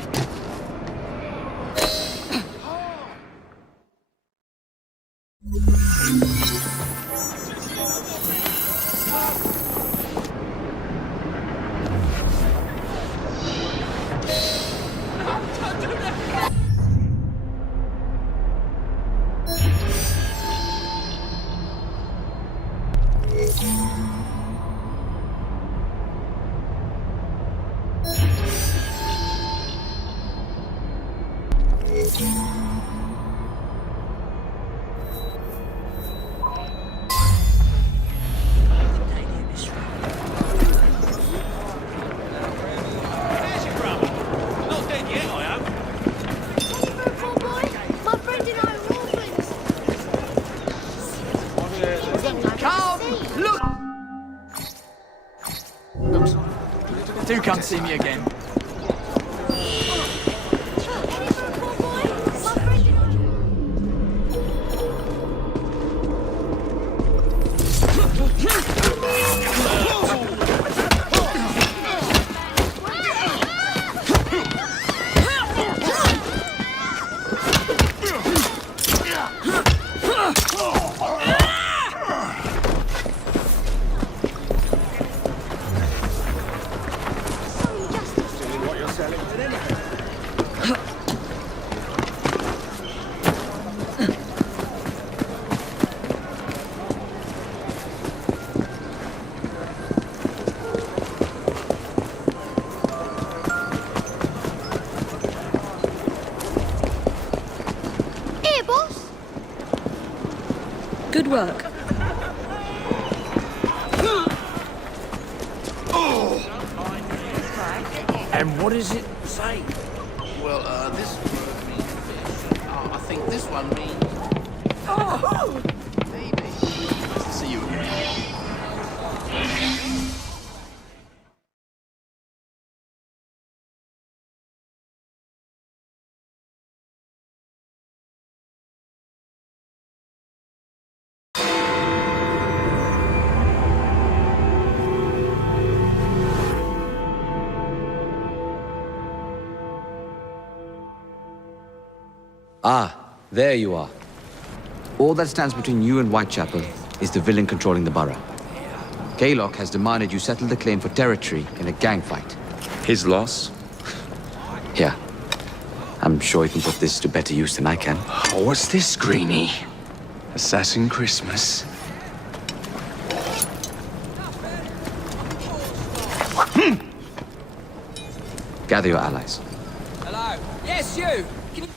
Do come see me again. Good work. And what does it say? Well, this word means fish. I think this one means... Oh! Maybe. Nice to see you again. Ah, there you are. All that stands between you and Whitechapel is the villain controlling the borough. Kaylock has demanded you settle the claim for territory in a gang fight. His loss? Yeah. I'm sure he can put this to better use than I can. Oh, what's this, Greenie? Assassin Christmas. Gather your allies. Hello. Yes, you. Can you...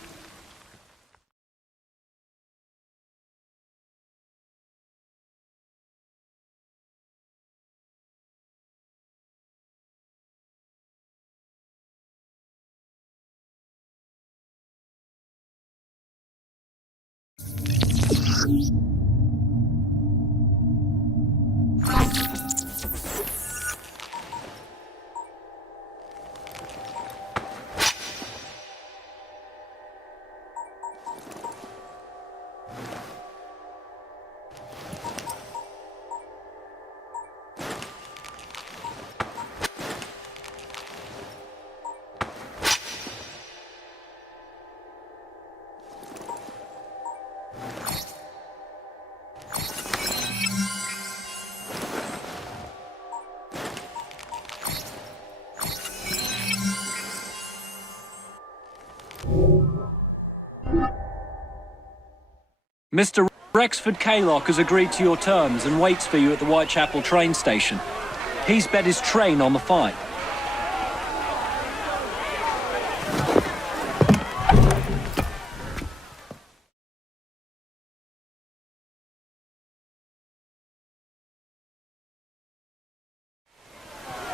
Mr. Rexford Kaylock has agreed to your terms and waits for you at the Whitechapel train station. He's bet his train on the fight.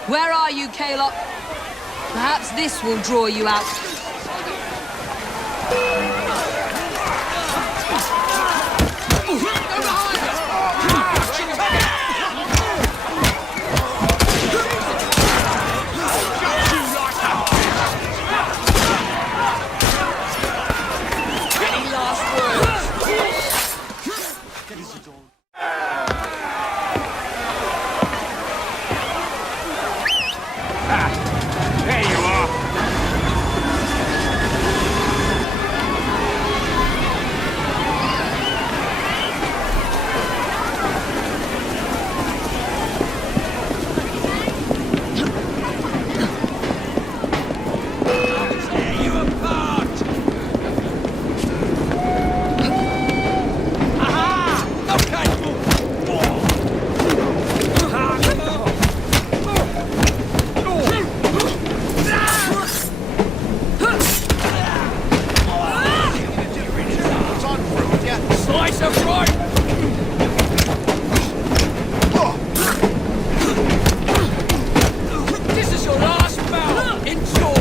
Where are you, Kaylock? Perhaps this will draw you out. There you are. Slice of right! This is your last bout! Enjoy!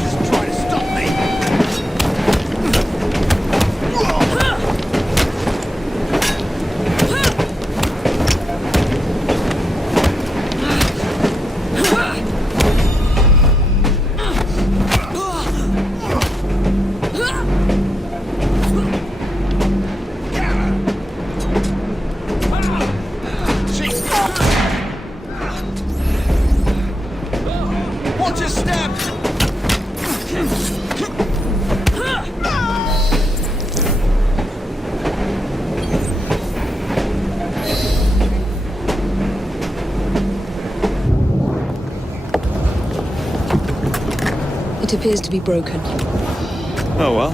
Just try to stop me! Watch your step! It appears to be broken. Oh well,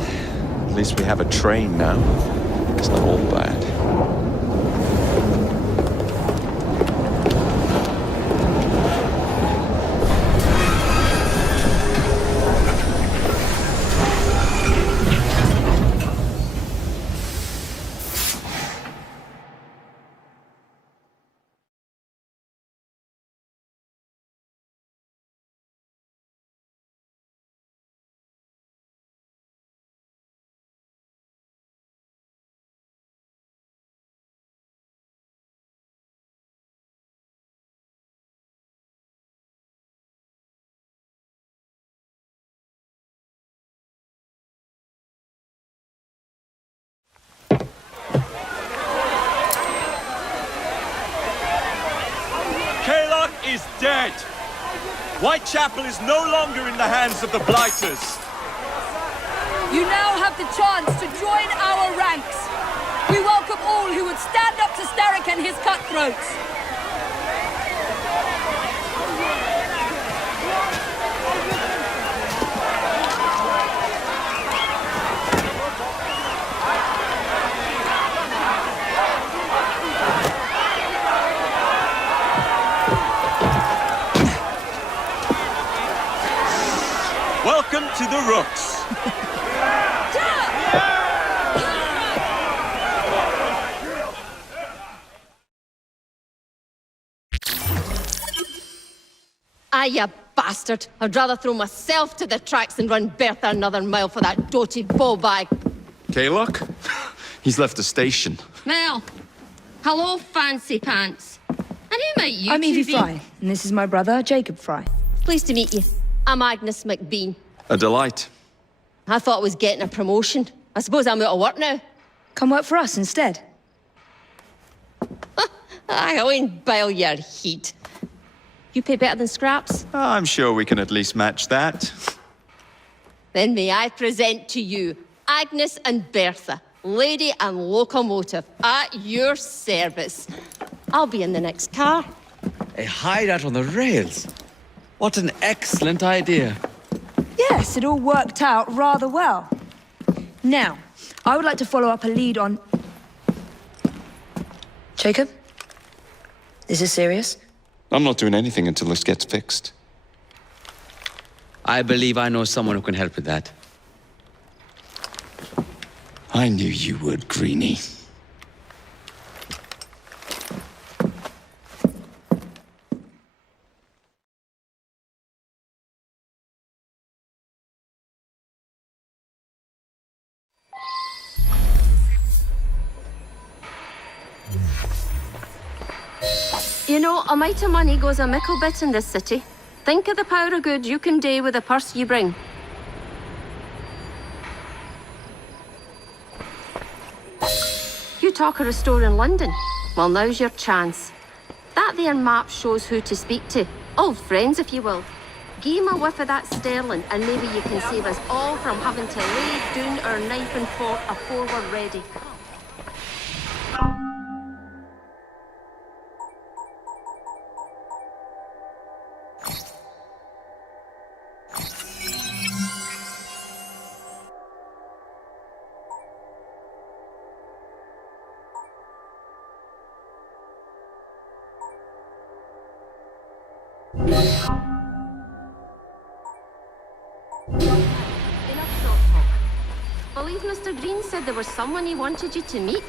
at least we have a train now. It's not all bad. Kaylock is dead. Whitechapel is no longer in the hands of the Blighters. You now have the chance to join our ranks. We welcome all who would stand up to Starrick and his cutthroats. Welcome to the Rooks. Ah, you bastard. I'd rather throw myself to the tracks than run Bertha another mile for that doty ballbag. Kaylock? He's left the station. Well, hello, fancy pants. And who might you I'm two Evie be? Frye, and this is my brother, Jacob Frye. Pleased to meet you. I'm Agnes McBean. A delight. I thought I was getting a promotion. I suppose I'm out of work now. Come work for us instead. I won't bile your heat. You pay better than scraps? I'm sure we can at least match that. Then may I present to you Agnes and Bertha, lady and locomotive, at your service. I'll be in the next car. A hideout on the rails. What an excellent idea. Yes, it all worked out rather well. Now, I would like to follow up a lead on... Jacob? Is this serious? I'm not doing anything until this gets fixed. I believe I know someone who can help with that. I knew you would, Greenie. You know, a mite of money goes a mickle bit in this city. Think of the power of good you can do with the purse you bring. You talk of a store in London. Well, now's your chance. That there map shows who to speak to. Old friends, if you will. Give 'em a whiff of that sterling, and maybe you can save us all from having to lay down our knife and fork afore we're ready. Enough short talk. Believe Mr. Green said there was someone he wanted you to meet.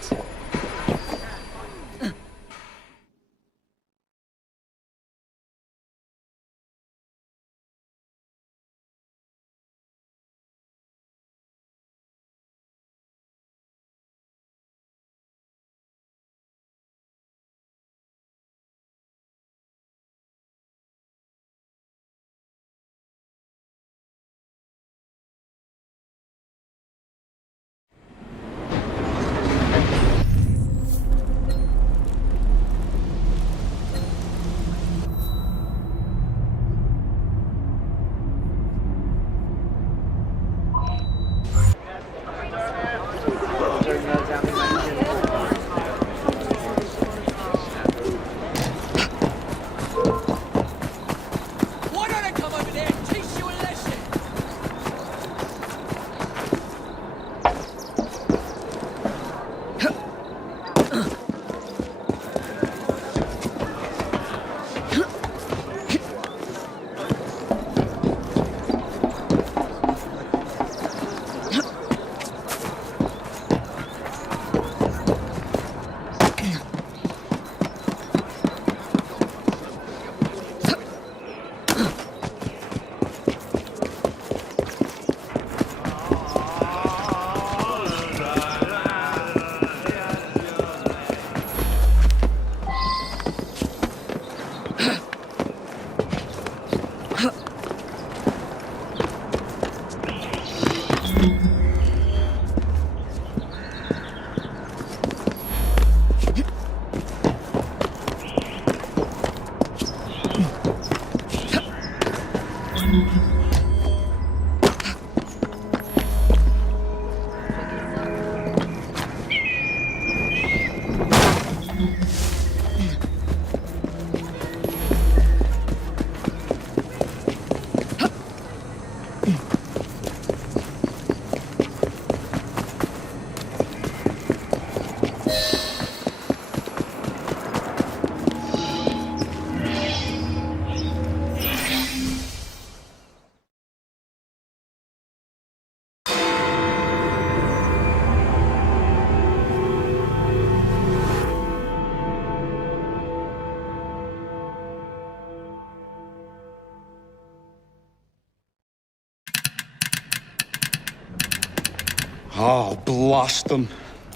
Oh, blast them.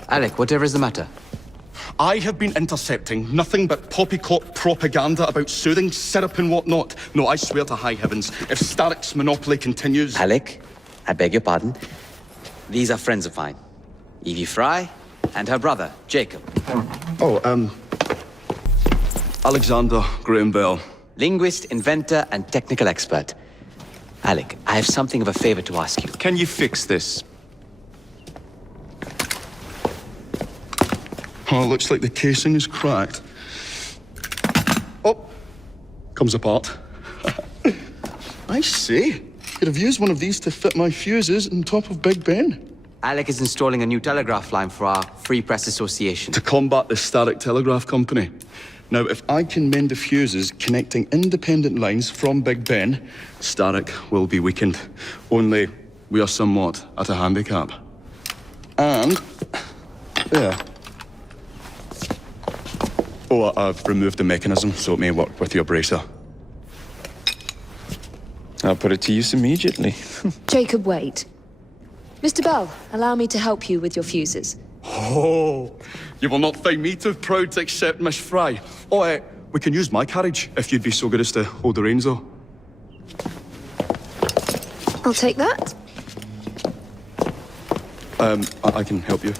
Alec, whatever is the matter? I have been intercepting nothing but poppycock propaganda about soothing syrup and whatnot. No, I swear to high heavens, if Starrick's monopoly continues... Alec, I beg your pardon. These are friends of mine. Evie Frye and her brother, Jacob. Oh, Alexander Graham Bell. Linguist, inventor, and technical expert. Alec, I have something of a favor to ask you. Can you fix this? Oh, looks like the casing is cracked. Oh, comes apart. I say, could have used one of these to fit my fuses on top of Big Ben. Alec is installing a new telegraph line for our Free Press Association. To combat the Static Telegraph Company. Now, if I can mend the fuses connecting independent lines from Big Ben, Static will be weakened. Only we are somewhat at a handicap. And there. Oh, I've removed the mechanism so it may work with your bracer. I'll put it to use immediately. Jacob, wait. Mr. Bell, allow me to help you with your fuses. Oh, you will not find me too proud to accept Miss Frye. Oh, we can use my carriage if you'd be so good as to hold the reins, though. I'll take that. I can help you.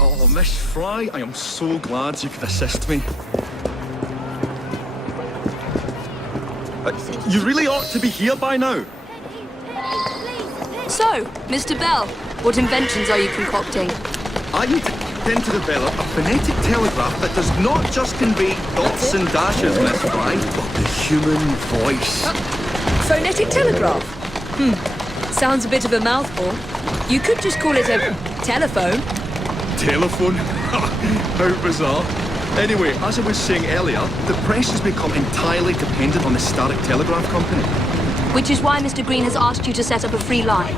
Oh, Miss Frye, I am so glad you could assist me. You really ought to be here by now. So, Mr. Bell, what inventions are you concocting? I intend to develop a phonetic telegraph that does not just convey dots and dashes, Miss Frye, but the human voice. Phonetic telegraph? Sounds a bit of a mouthful. You could just call it a telephone. Telephone? How bizarre. Anyway, as I was saying earlier, the press has become entirely dependent on the Static Telegraph Company. Which is why Mr. Green has asked you to set up a free line.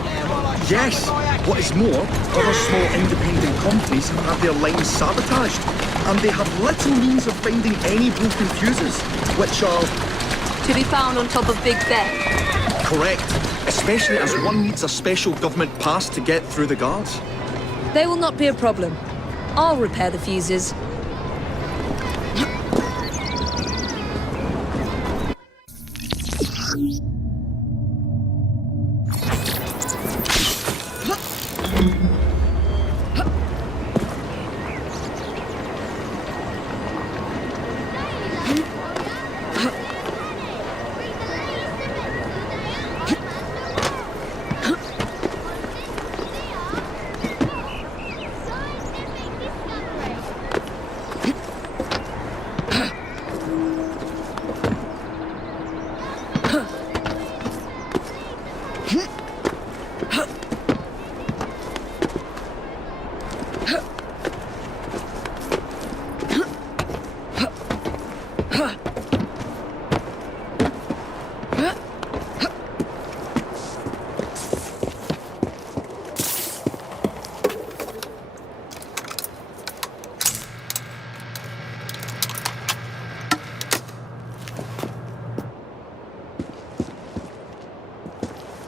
Yes! What is more, other small independent companies have had their lines sabotaged, and they have little means of finding any broken fuses, which are... To be found on top of Big Ben. Correct. Especially as one needs a special government pass to get through the guards. They will not be a problem. I'll repair the fuses.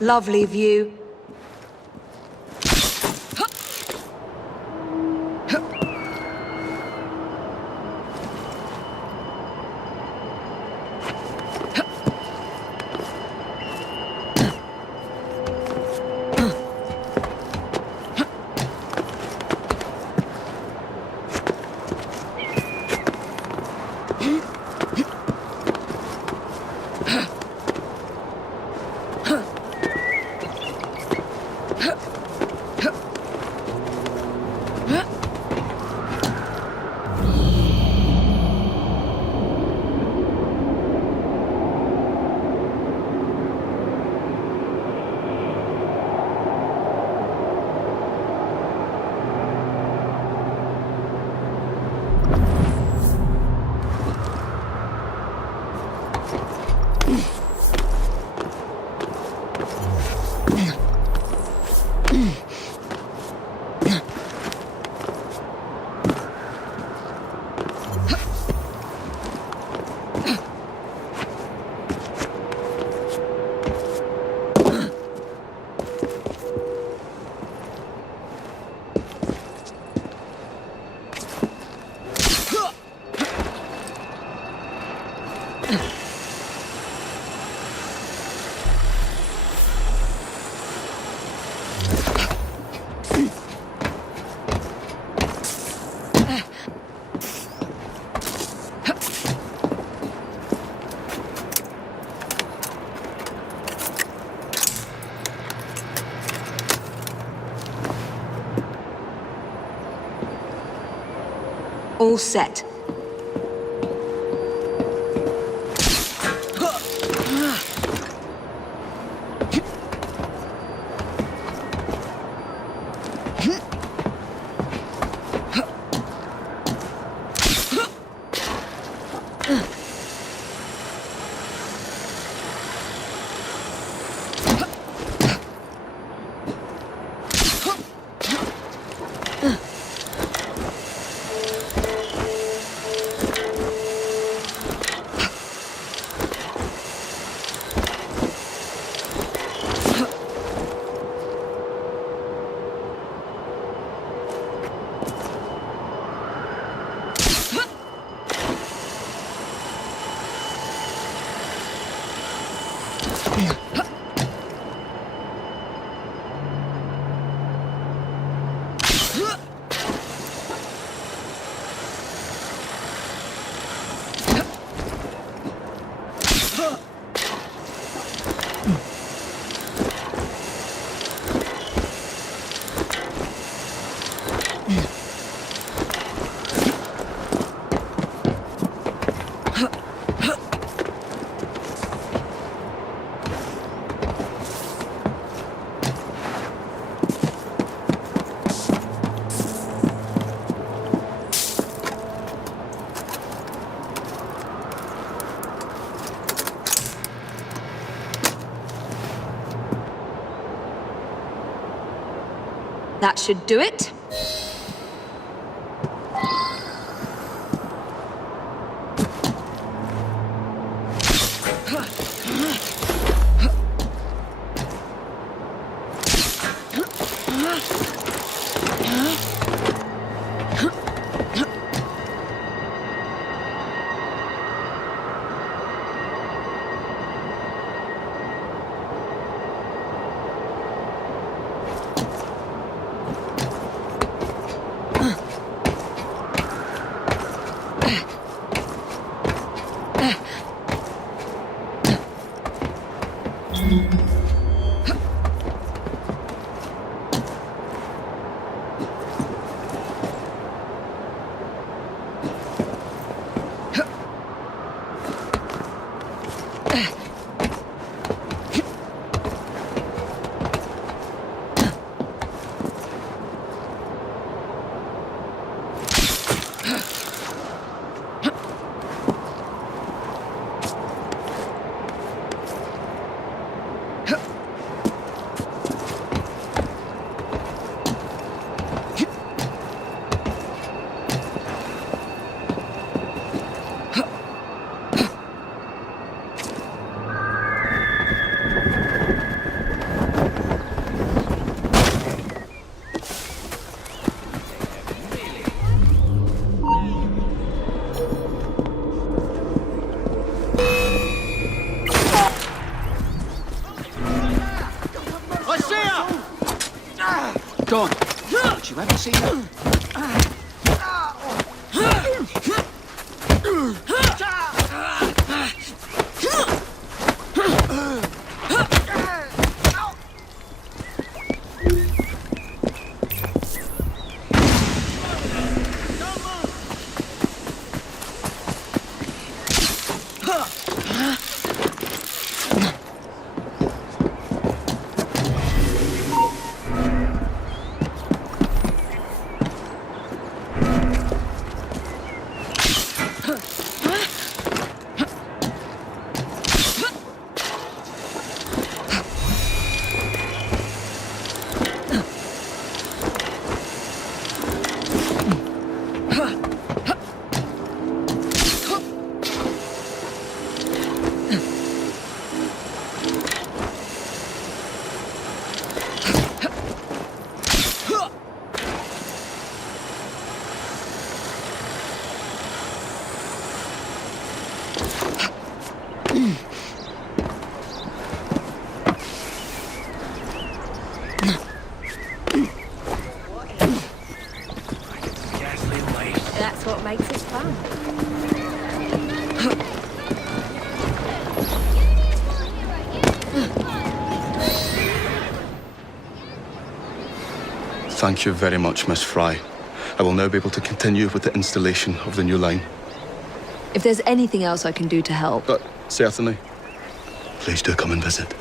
Lovely view. All set. That should do it. Go on. Did you ever see that? That's what makes it fun. Thank you very much, Miss Frye. I will now be able to continue with the installation of the new line. If there's anything else I can do to help... Certainly. Please do come and visit.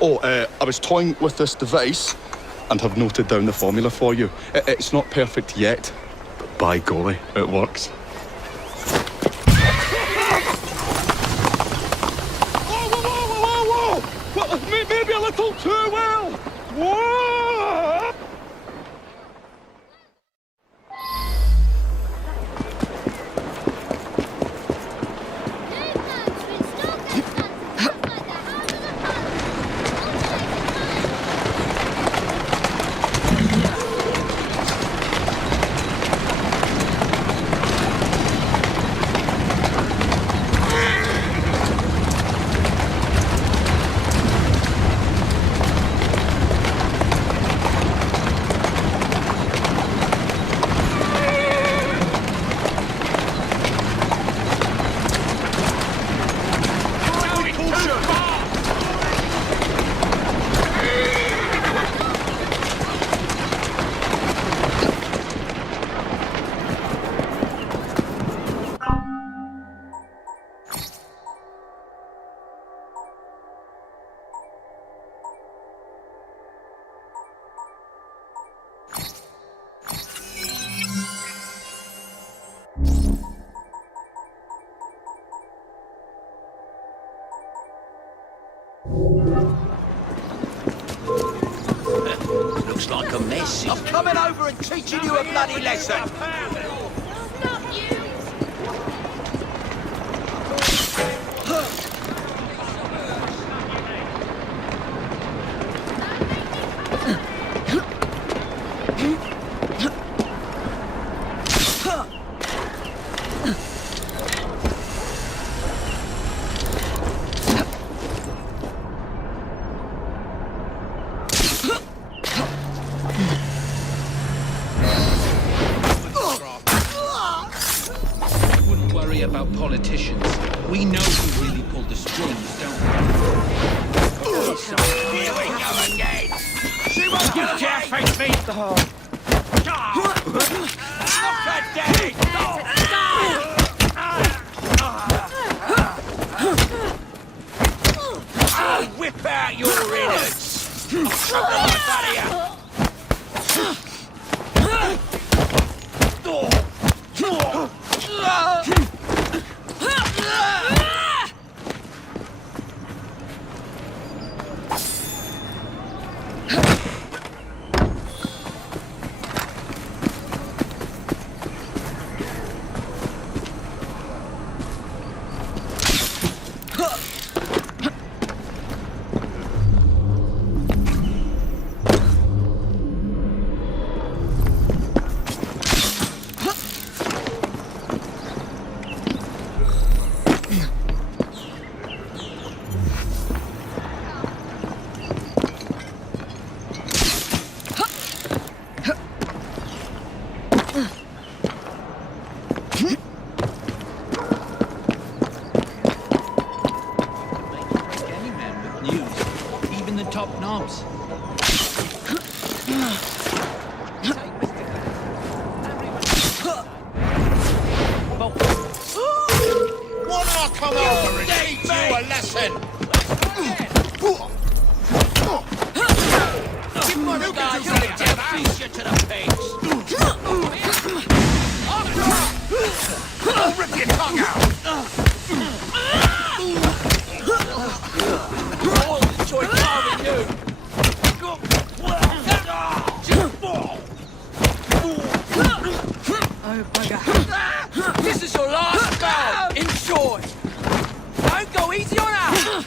Oh, I was toying with this device and have noted down the formula for you. It's not perfect yet, but by golly, it works. Whoa! Maybe a little too well! Whoa! Looks like a mess. I'm coming over and teaching you a bloody lesson. About politicians. We know who really pulled the strings, don't we? Here we go again. She won't get away. Dare face me. Knock her dead. I'll whip out your innards. I'll choke the life out of you. This is your last bout. Enjoy. Don't go easy on her.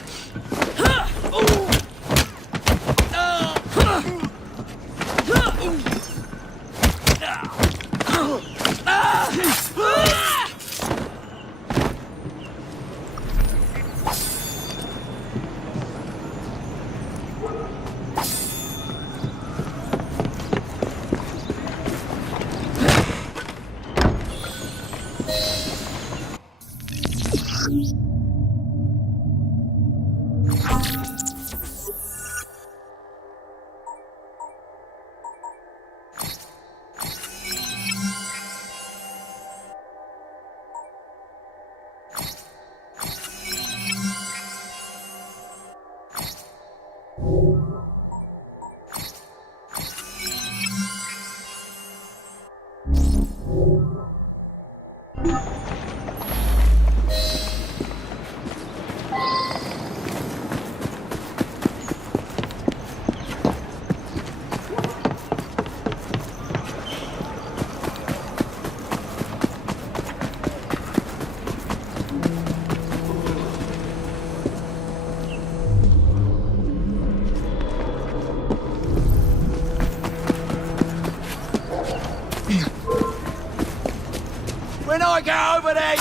When I get over there...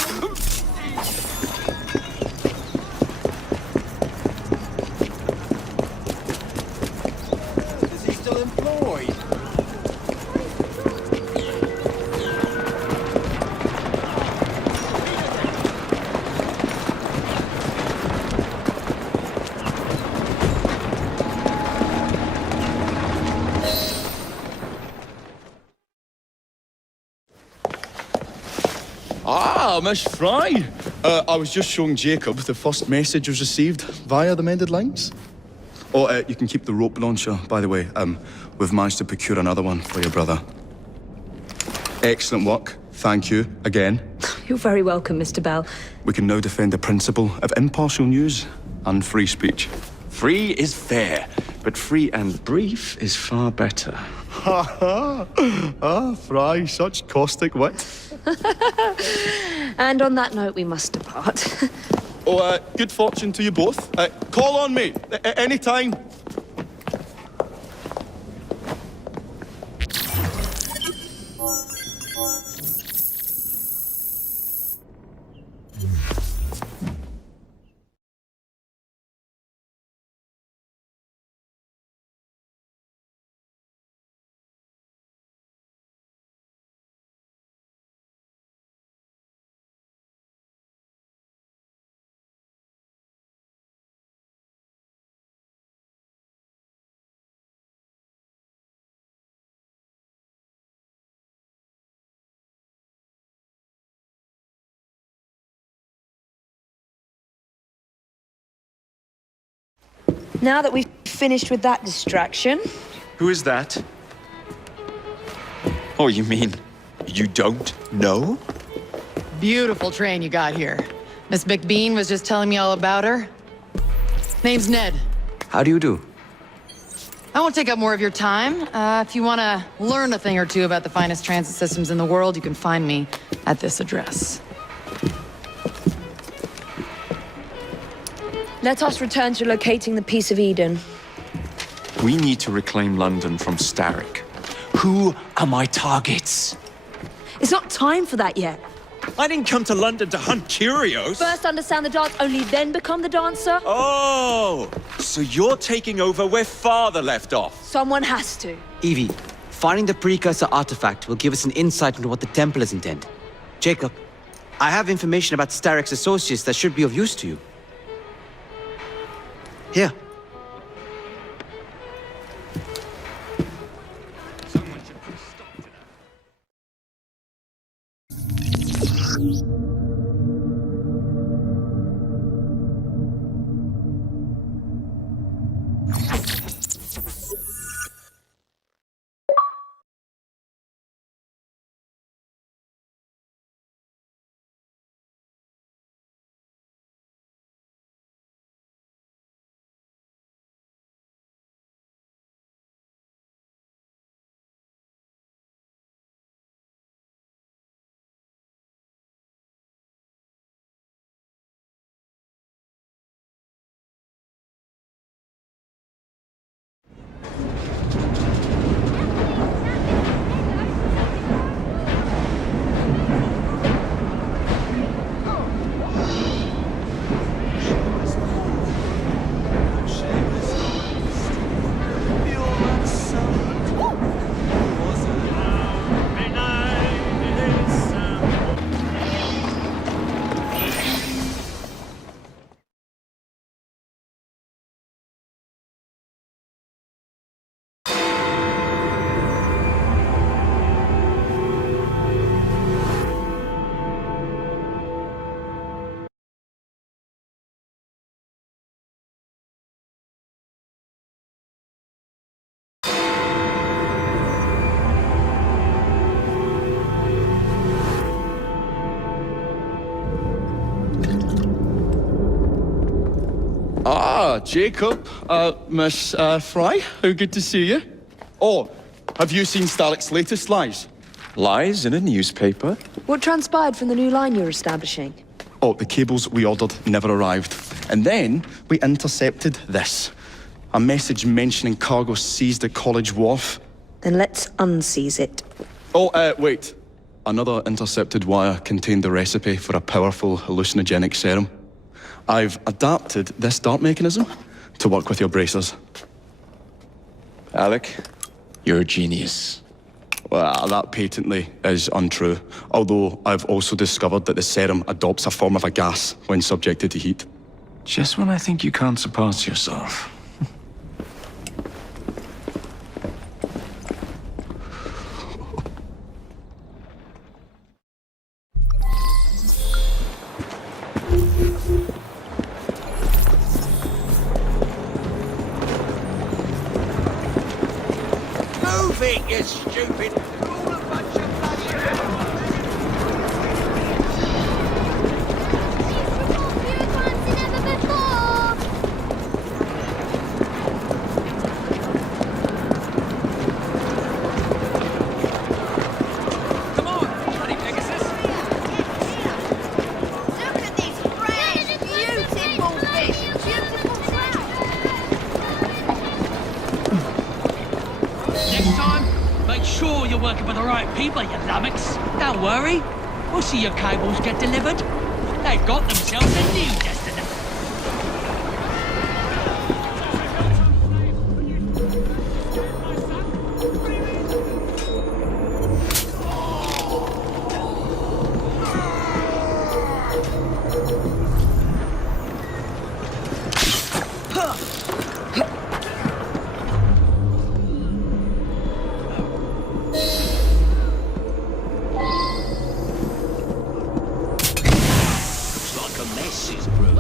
Is he still employed? Ah, Miss Frye. I was just showing Jacob the first message was received via the mended lines. Oh, you can keep the rope launcher, by the way. We've managed to procure another one for your brother. Excellent work. Thank you again. You're very welcome, Mr. Bell. We can now defend the principle of impartial news and free speech. Free is fair, but free and brief is far better. Ha ha! Ah, Frye, such caustic wit. And on that note, we must depart. Oh, good fortune to you both. Call on me, anytime. Now that we've finished with that distraction... Who is that? Oh, you mean you don't know? Beautiful train you got here. Miss McBean was just telling me all about her. Name's Ned. How do you do? I won't take up more of your time. If you want to learn a thing or two about the finest transit systems in the world, you can find me at this address. Let us return to locating the Piece of Eden. We need to reclaim London from Starrick. Who are my targets? It's not time for that yet. I didn't come to London to hunt curios. First understand the dance, only then become the dancer. Oh, so you're taking over where Father left off. Someone has to. Evie, finding the precursor artifact will give us an insight into what the Templars intend. Jacob, I have information about Starrick's associates that should be of use to you. Here. Jacob. Miss Frye, how good to see you. Oh, have you seen Starrick's latest lies? Lies in a newspaper? What transpired from the new line you're establishing? Oh, the cables we ordered never arrived. And then we intercepted this. A message mentioning cargo seized at College Wharf. Then let's unseize it. Oh, wait. Another intercepted wire contained the recipe for a powerful hallucinogenic serum. I've adapted this dart mechanism to work with your bracers. Alec, you're a genius. Well, that patently is untrue. Although I've also discovered that the serum adopts a form of a gas when subjected to heat. Just when I think you can't surpass yourself. Move it, you stupid! You're all a bunch of Come on, bloody Pegasus! Look at these fresh, beautiful fish, beautiful trout! Next time, make sure you're working for the right people, you lummox. Don't worry. We'll see your cables get delivered. They've got themselves a new destination. Looks like a mess is brewing.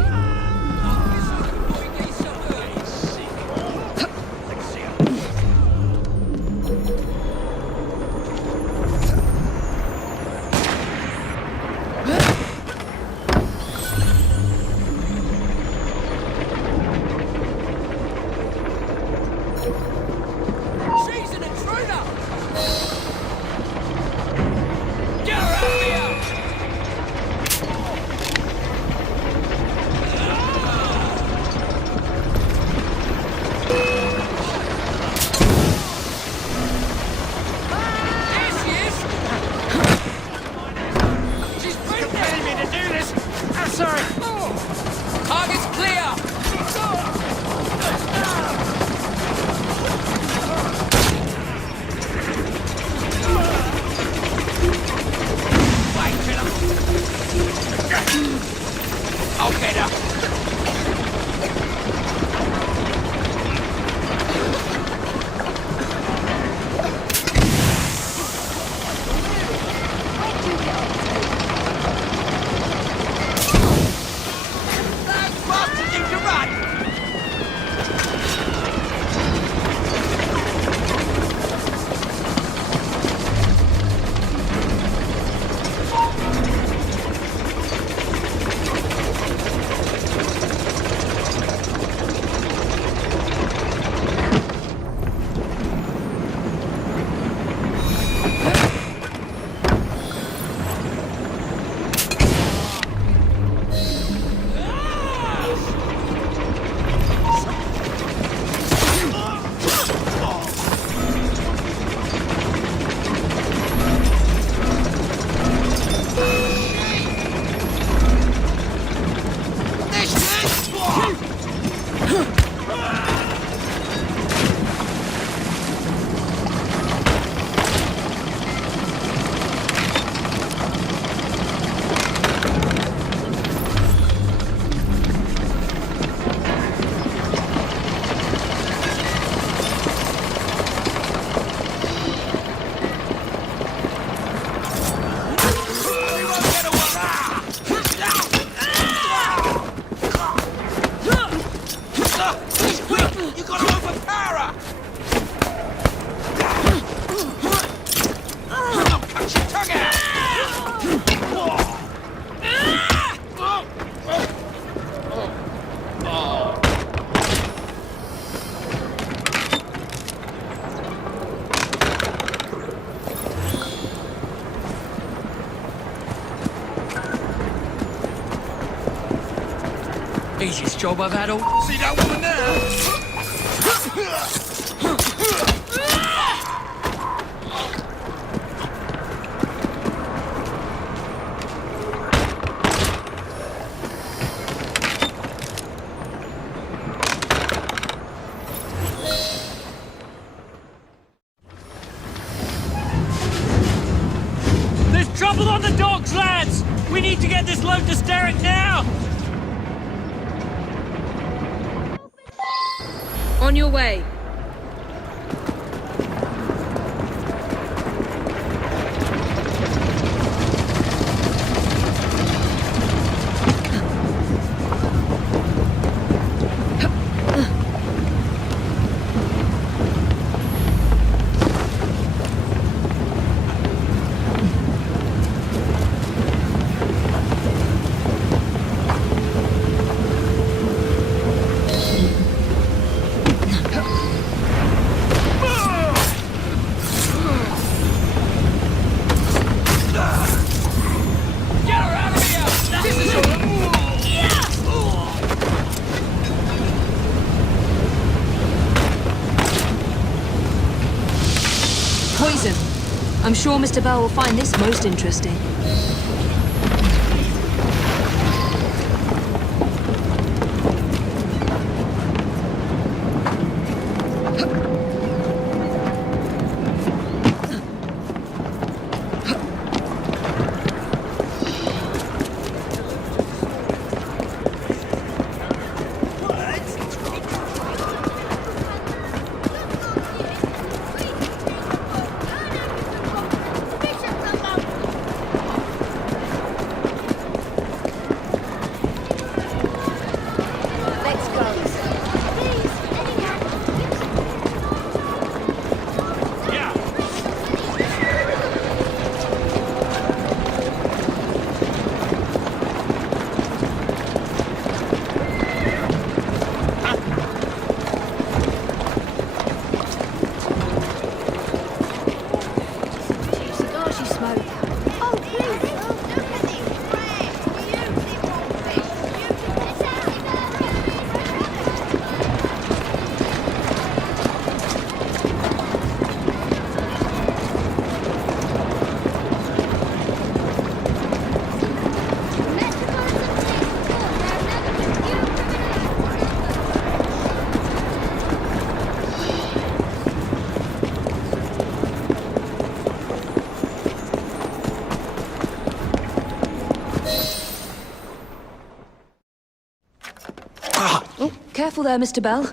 Easiest job I've had all... See that woman there? There's trouble on the docks, lads! We need to get this load to Starrick now! On your way. Poison. I'm sure Mr. Bell will find this most interesting. Careful there, Mr. Bell.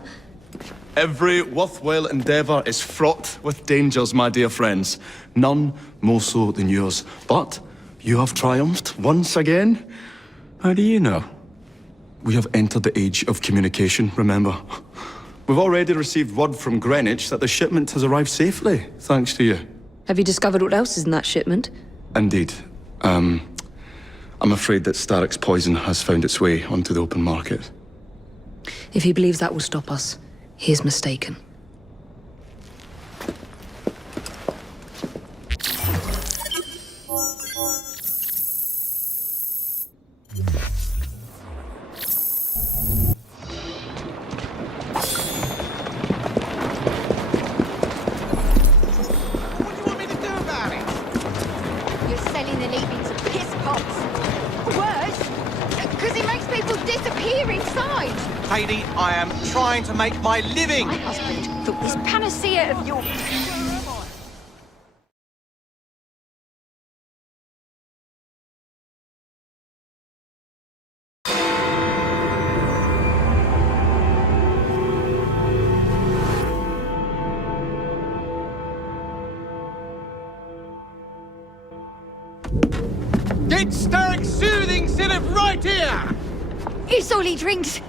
Every worthwhile endeavour is fraught with dangers, my dear friends. None more so than yours. But you have triumphed once again. How do you know? We have entered the age of communication, remember. We've already received word from Greenwich that the shipment has arrived safely, thanks to you. Have you discovered what else is in that shipment? Indeed. I'm afraid that Starrick's poison has found its way onto the open market. If he believes that will stop us, he is mistaken. You're selling the leavings of piss pots. Worse, because it makes people disappear inside. Heidi, I am trying to make my living. My husband thought this panacea of yours. Get Starrick's soothing syrup right here! It's all he drinks.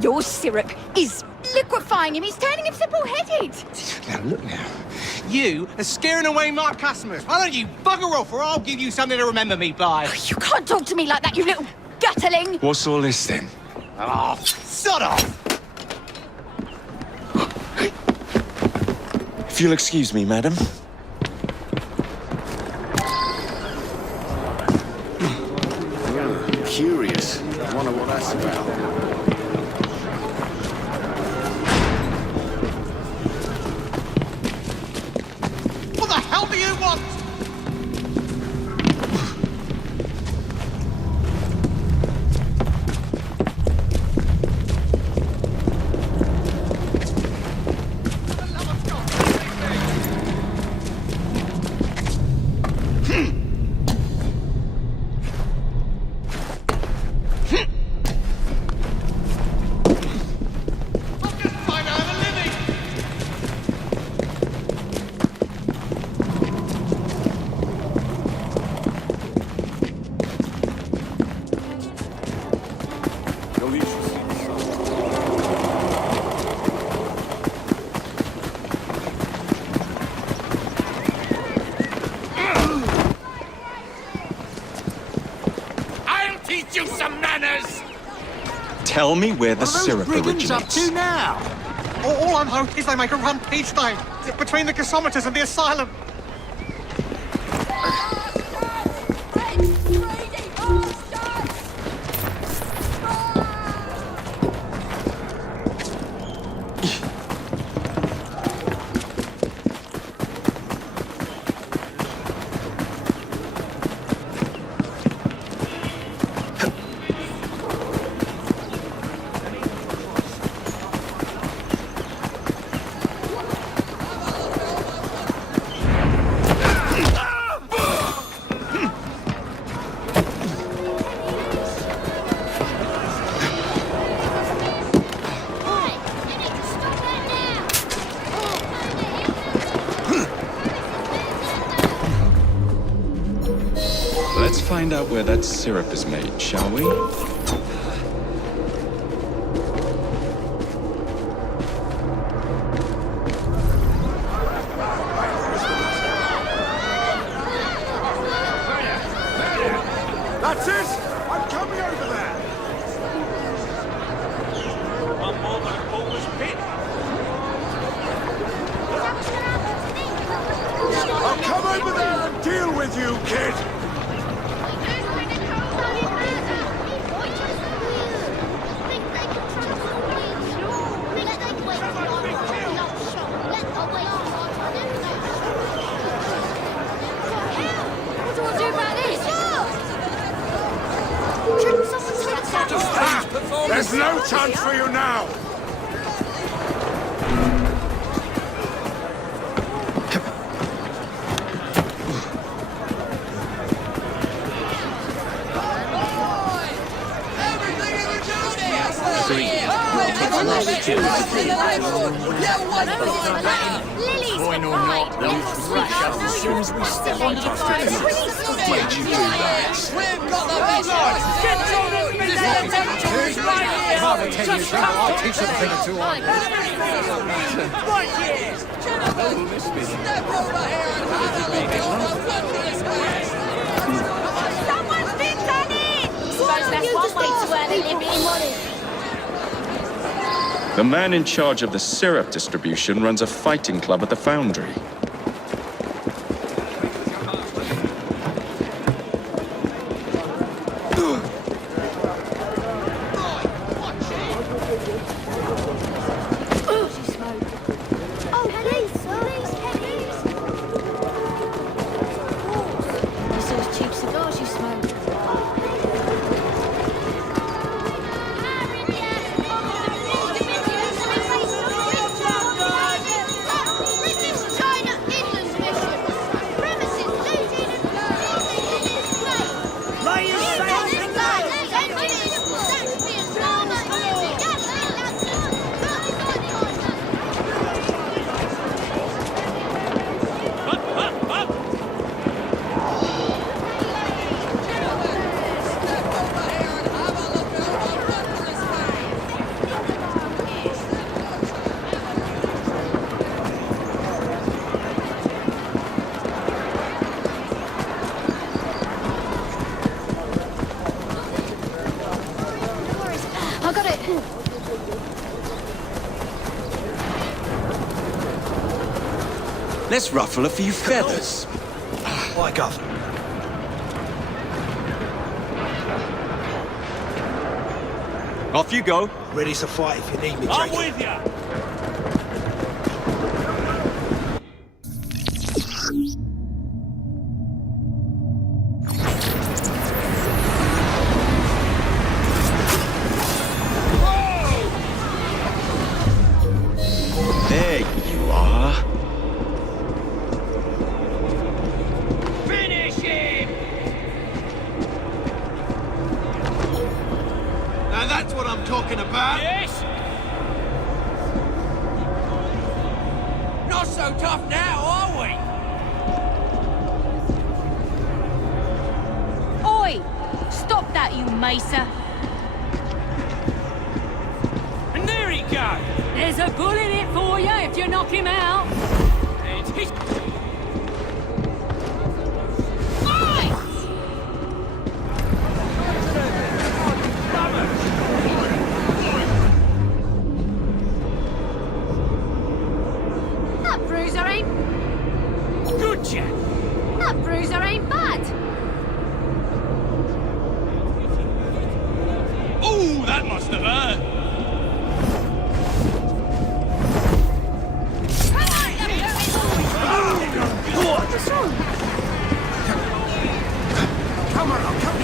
Your syrup is liquefying him. He's turning him simple-headed. Now, look now. You are scaring away my customers. Why don't you bugger off or I'll give you something to remember me by. You can't talk to me like that, you little gutterling. What's all this then? Oh, sod off! If you'll excuse me, madam. Curious. I wonder what that's about. Tell me where the syrup brigands up originates. to now? All I know is they make a rampage line between the gasometers and the asylum. Let's find out where that syrup is made, shall we? That's it! I'm coming over there! One more than a bowler's pit. I'll come over there and deal with you, kid! What do I do about this? There's no chance for you now! Coin or not, they'll thrash us as soon as we step on top of the Why'd you do that? We've got the best ones! Get on it, Mr. Templars, right here! Just come I'll teach them a thing or two on. right here! Gentlemen, step over here and have a look at the wondrous wares! Someone's been done in! Suppose that's one way to earn a living. The man in charge of the syrup distribution runs a fighting club at the foundry. Oh, please, pennies. It's those cheap cigars you smoke. I got it. Let's ruffle a few feathers. Why, Governor? Off you go. Ready to fight if you need me, I'm Jacob. with you. There you are. Finish him! Now that's what I'm talking about. Yes? Not so tough now, are we? Oi! Stop that, you macer! And there he goes. There's a bull in it for you if you knock him out! And he's... bruiser ain't... Good, Jack. That bruiser ain't bad. Ooh, that must have hurt. What's wrong? Come on, come.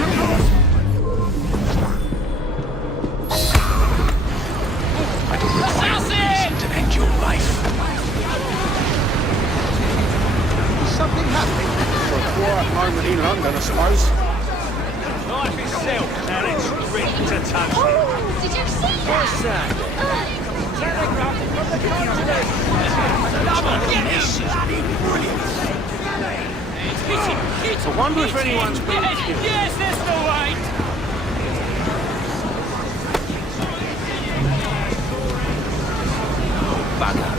I don't require reason to end your life. Something happening? For a quiet moment in London, I suppose. Life itself, now it's written to touch. Oh, did you see that? What's that? Telegram from the continent. This is bloody brilliant. I wonder if anyone's been killed. Yes, that's the way. Bugger.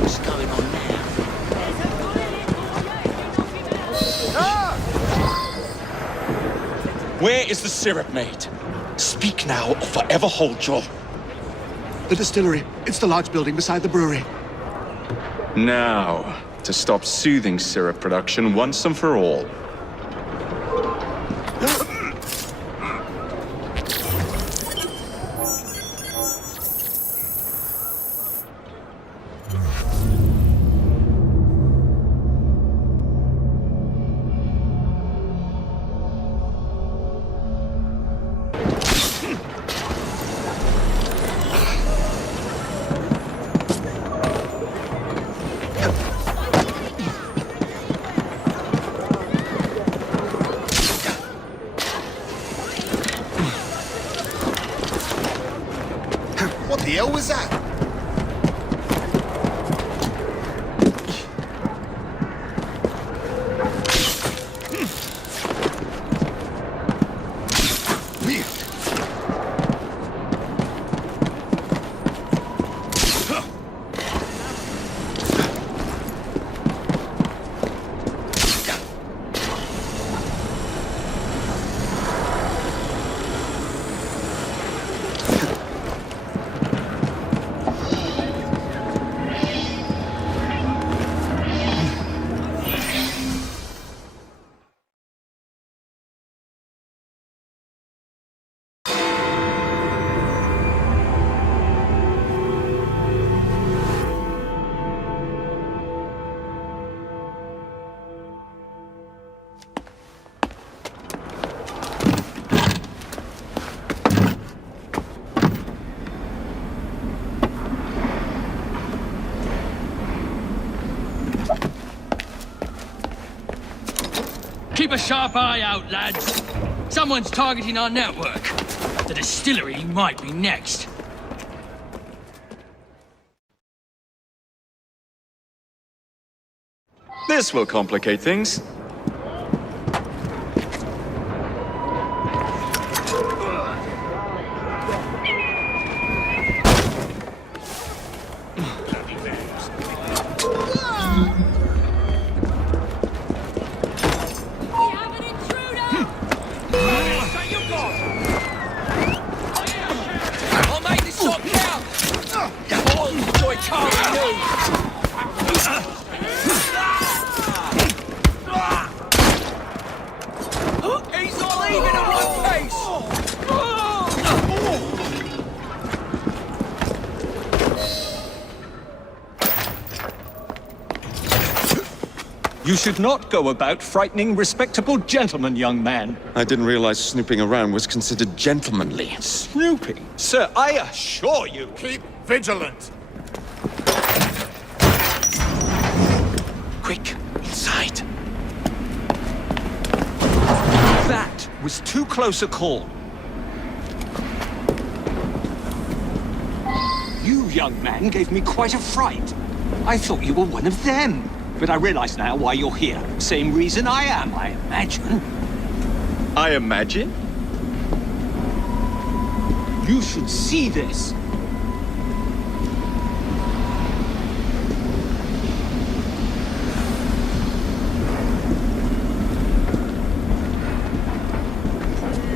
What's going on now? Where is the syrup made? Speak now or forever hold your... The distillery. It's the large building beside the brewery. Now, to stop soothing syrup production once and for all. What the hell was that? Keep a sharp eye out, lads. Someone's targeting our network. The distillery might be next. This will complicate things. You should not go about frightening respectable gentlemen, young man. I didn't realize snooping around was considered gentlemanly. Snooping? Sir, I assure you... Keep vigilant. Quick, inside. That was too close a call. You, young man, gave me quite a fright. I thought you were one of them. But I realize now why you're here. Same reason I am, I imagine. I imagine? You should see this.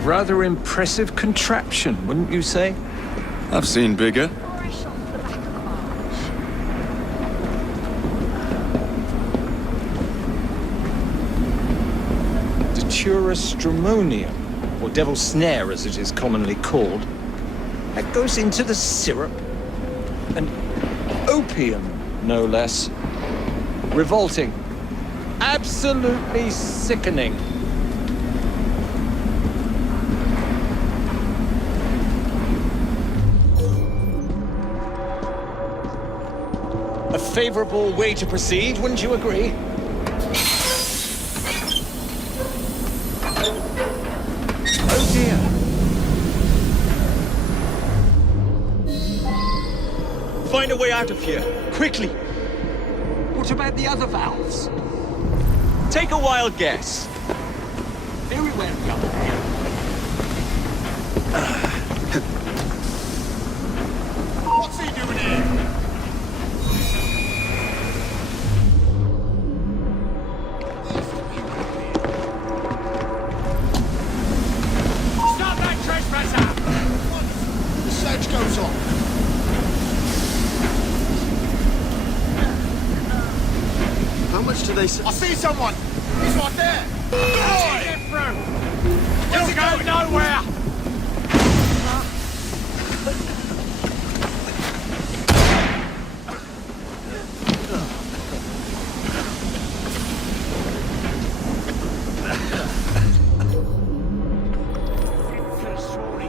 Rather impressive contraption, wouldn't you say? I've seen bigger. stramonium, or devil's snare as it is commonly called. That goes into the syrup. And opium, no less. Revolting. Absolutely sickening. A favorable way to proceed, wouldn't you agree? Oh dear. Find a way out of here, quickly. What about the other valves? Take a wild guess. Very well, young man. What's he doing here? Stop that trespasser! The search goes on. How much do they say? I see someone! He's right there! Boy! Get through! You'll go nowhere!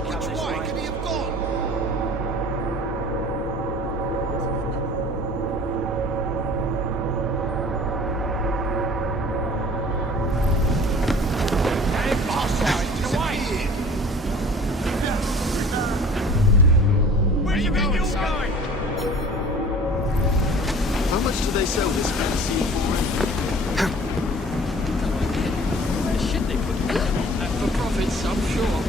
Which way can he have gone? Where you going, son? How much do they sell this fantasy for? The shit they put in that for profits, I'm sure.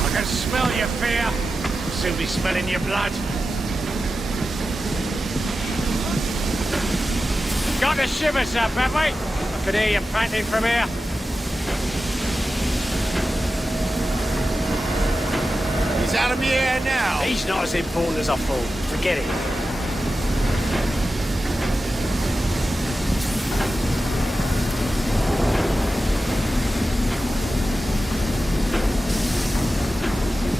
I can smell your fear. Soon be smelling your blood. Got the shivers up, have we? I could hear you panting from here. He's out of the air now. He's not as important as I thought. Forget it.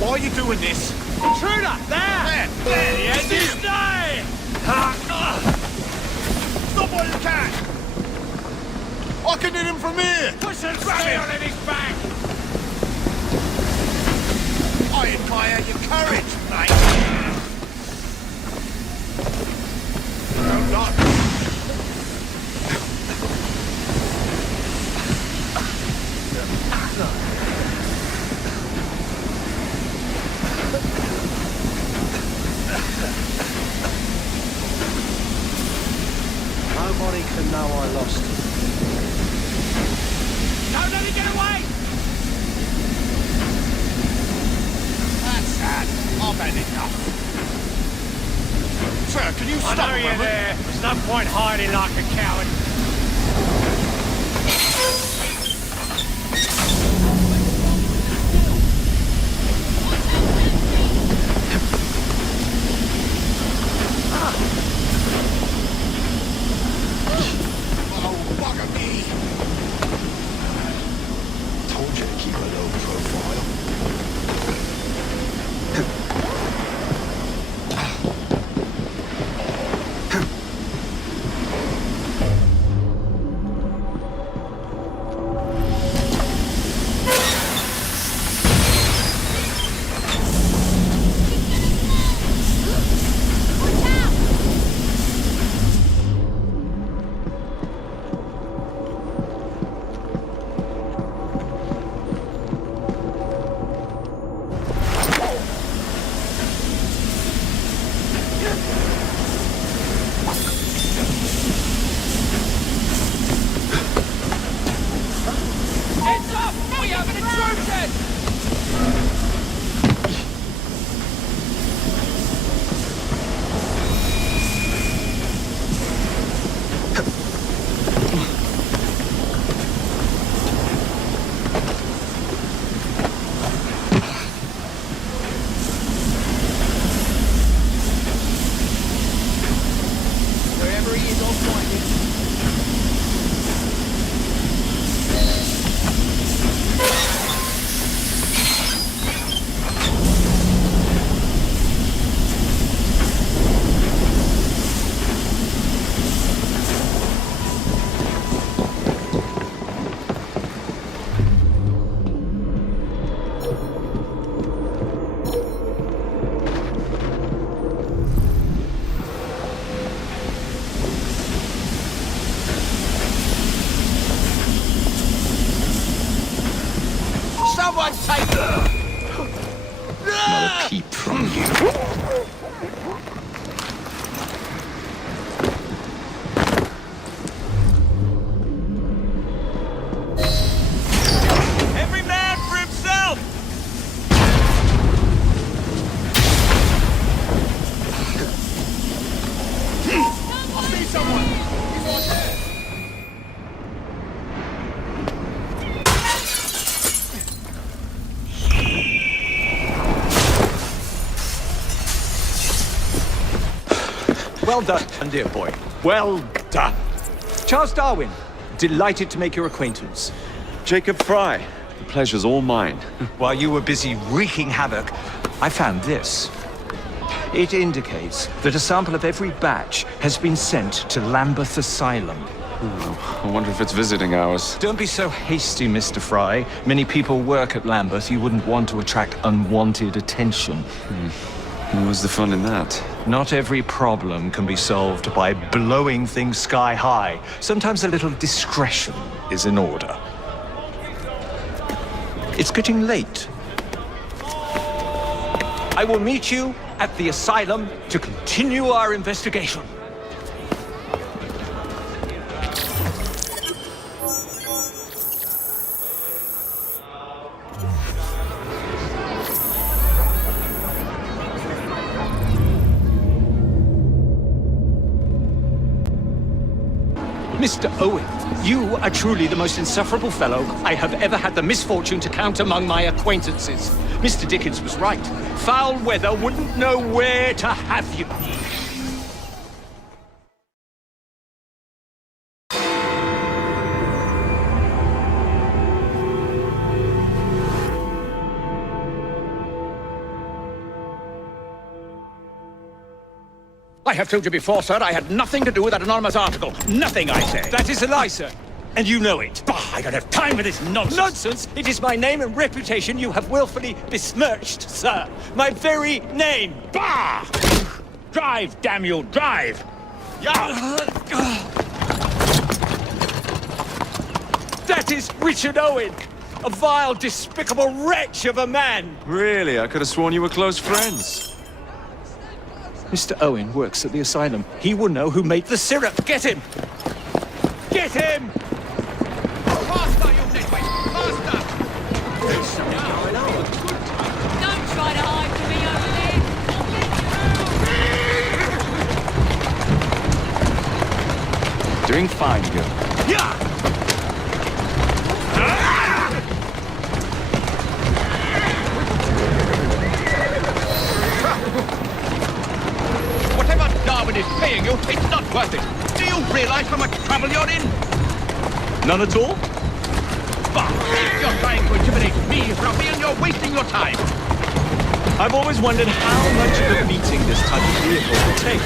Why are you doing this? Intruder! There! There! The end is nigh! Stop while you can! I can hit him from here! Put some steel in his back! I admire your courage, mate! Don't like Nobody can know I lost. Don't let him get away! That's sad. I've had enough. Sir, can you I stop know a you're moment? there. There's no point hiding like a coward. Oh, bugger me! Told you to keep a low profile. he is, I'll find him. Someone take Not a peep from you. every man for himself! I see someone! He's right there! Well done, dear boy. Well done. Charles Darwin, delighted to make your acquaintance. Jacob Frye, the pleasure's all mine. While you were busy wreaking havoc, I found this. It indicates that a sample of every batch has been sent to Lambeth Asylum. Oh, I wonder if it's visiting hours. Don't be so hasty, Mr. Frye. Many people work at Lambeth. You wouldn't want to attract unwanted attention. What's the fun in that? Not every problem can be solved by blowing things sky high. Sometimes a little discretion is in order. It's getting late. I will meet you at the asylum to continue our investigation. Mr. Owen, you are truly the most insufferable fellow I have ever had the misfortune to count among my acquaintances. Mr. Dickens was right. Foul weather wouldn't know where to have you. I have told you before, sir, I had nothing to do with that anonymous article. Nothing, I say. That is a lie, sir. And you know it. Bah, I don't have time for this nonsense. Nonsense? It is my name and reputation you have willfully besmirched, sir. My very name. Bah! Drive, damn you, drive! Yeah! That is Richard Owen, a vile, despicable wretch of a man. Really? I could have sworn you were close friends. Mr. Owen works at the asylum. He will know who made the syrup. Get him! Get him! Faster, you nitwit! Faster! There's something going on. Don't try to hide from me over there. Doing fine, girl. Yeah! Whatever Darwin is paying you, it's not worth it. Do you realize how much trouble you're in? None at all? Bah! You're trying to intimidate me, ruffian. You're wasting your time. I've always wondered how much of a beating this type of vehicle would take.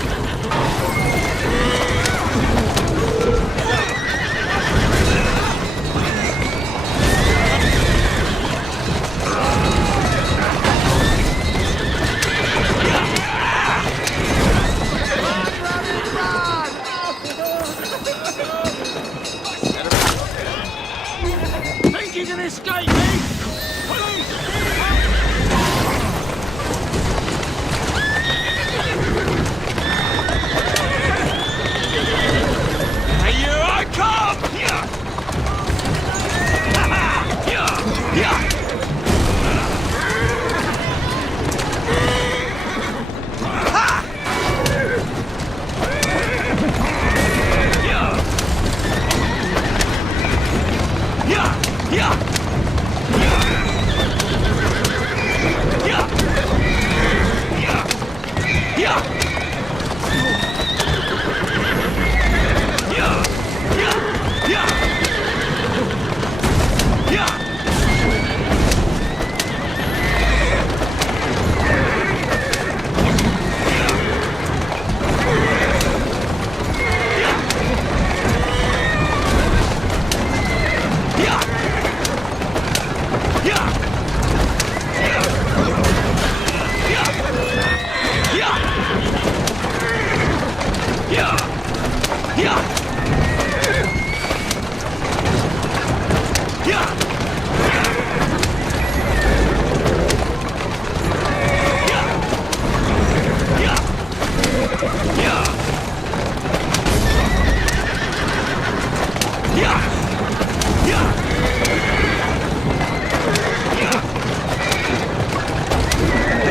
Think you can escape me? Police! I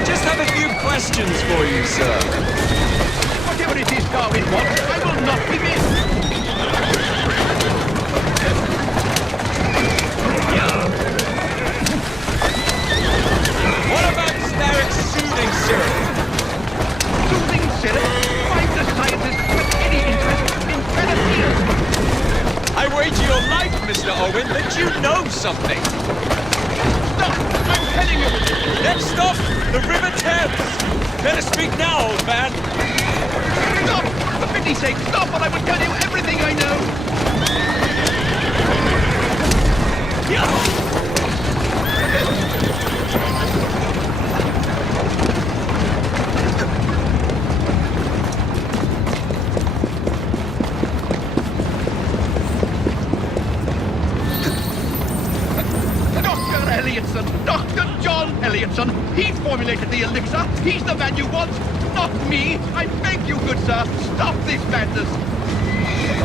just have a few questions for you, sir. Whatever it is Darwin wants, I will not be missed. What about Starrick's soothing syrup? Soothing syrup? Find the scientist with any interest in pedophilia. I wager your life, Mr. Owen, that you know something. Stop! I'm telling you! Next stop, the River Thames. Better speak now, old man. Stop! For pity's sake, stop, or I will tell you everything I know! Dr. Elliotson! Dr. John Elliotson! He formulated the elixir! He's the man you want! Not me! I beg you, good sir! Stop this madness!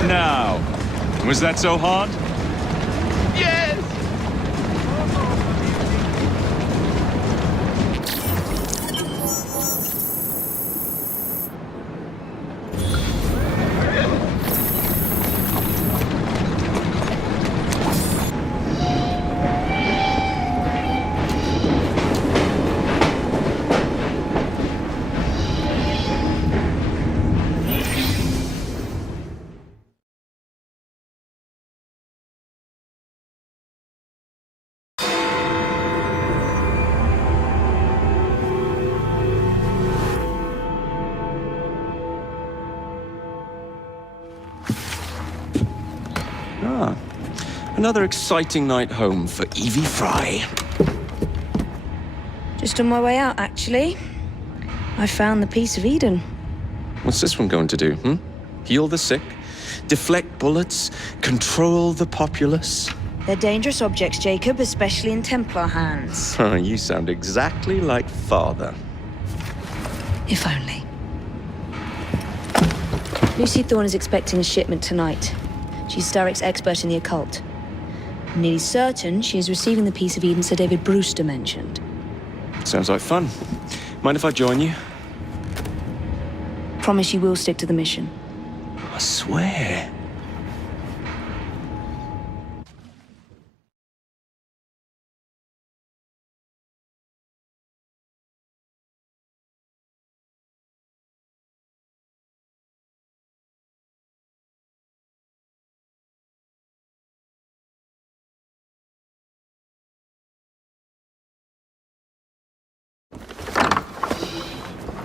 Now, was that so hard? Yes! Another exciting night home for Evie Frye. Just on my way out, actually. I found the Piece of Eden. What's this one going to do, Heal the sick, deflect bullets, control the populace? They're dangerous objects, Jacob, especially in Templar hands. You sound exactly like Father. If only. Lucy Thorne is expecting a shipment tonight. She's Starrick's expert in the occult. I'm nearly certain she is receiving the Piece of Eden Sir David Brewster mentioned. Sounds like fun. Mind if I join you? Promise you will stick to the mission. I swear.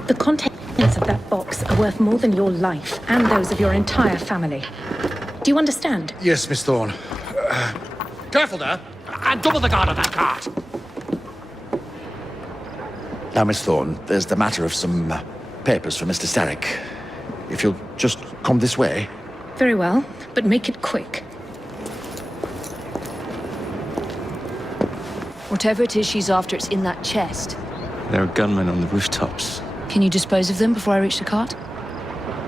The contents of that box are worth more than your life and those of your entire family. Do you understand? Yes, Miss Thorne. Careful there, and double the guard on that cart. Now, Miss Thorne, there's the matter of some papers for Mr. Starrick. If you'll just come this way. Very well, but make it quick. Whatever it is she's after, it's in that chest. There are gunmen on the rooftops. Can you dispose of them before I reach the cart?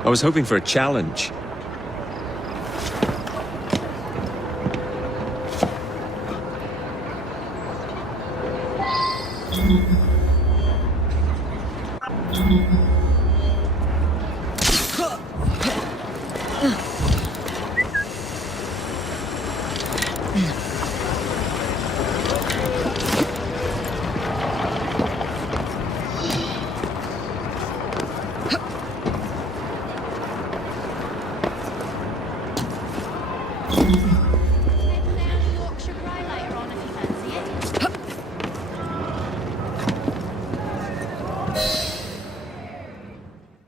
I was hoping for a challenge.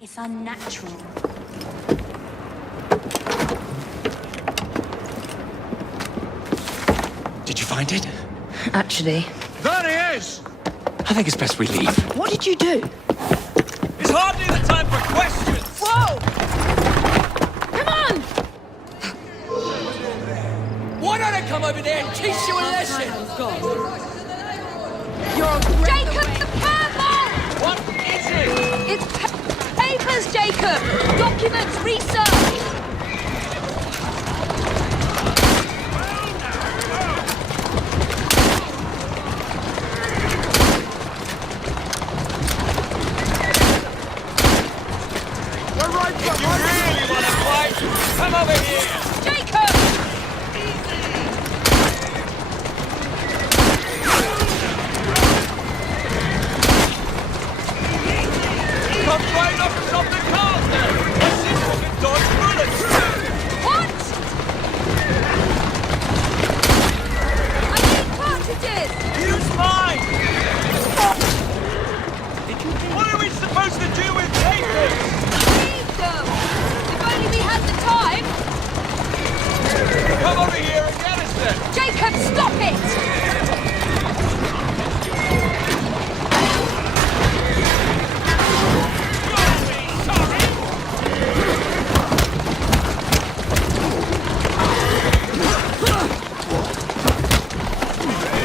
It's unnatural. Did you find it? Actually. There he is! I think it's best we leave. What did you do? It's hardly the time for questions! Whoa! come over there and teach you a lesson. Jacob, the purple! What is it? It's papers, Jacob! Documents, research! We're right behind you. Really want to fight? Come over here. Jacob! Come right up to something calm there. Let's see if we can dodge bullets. What? I need cartridges! Use mine. What are we supposed to do with papers? Read them! If only we had the time! Come over here and get us then. Jacob, stop it!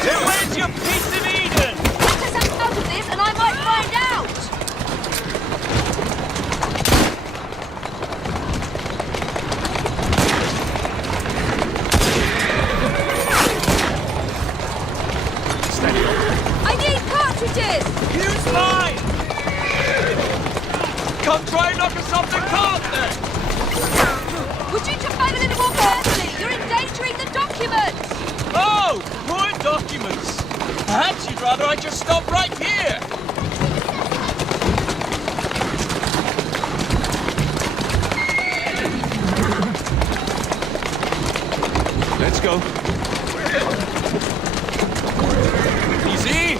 Then where's your piece of Eden? Let us out of this and I might find out! I need cartridges! Use mine. Come try and knock us off the cart then. Would you drive a little more carefully? You're endangering the documents! Oh, more documents. Perhaps you'd rather I just stop right here. Let's go. Easy.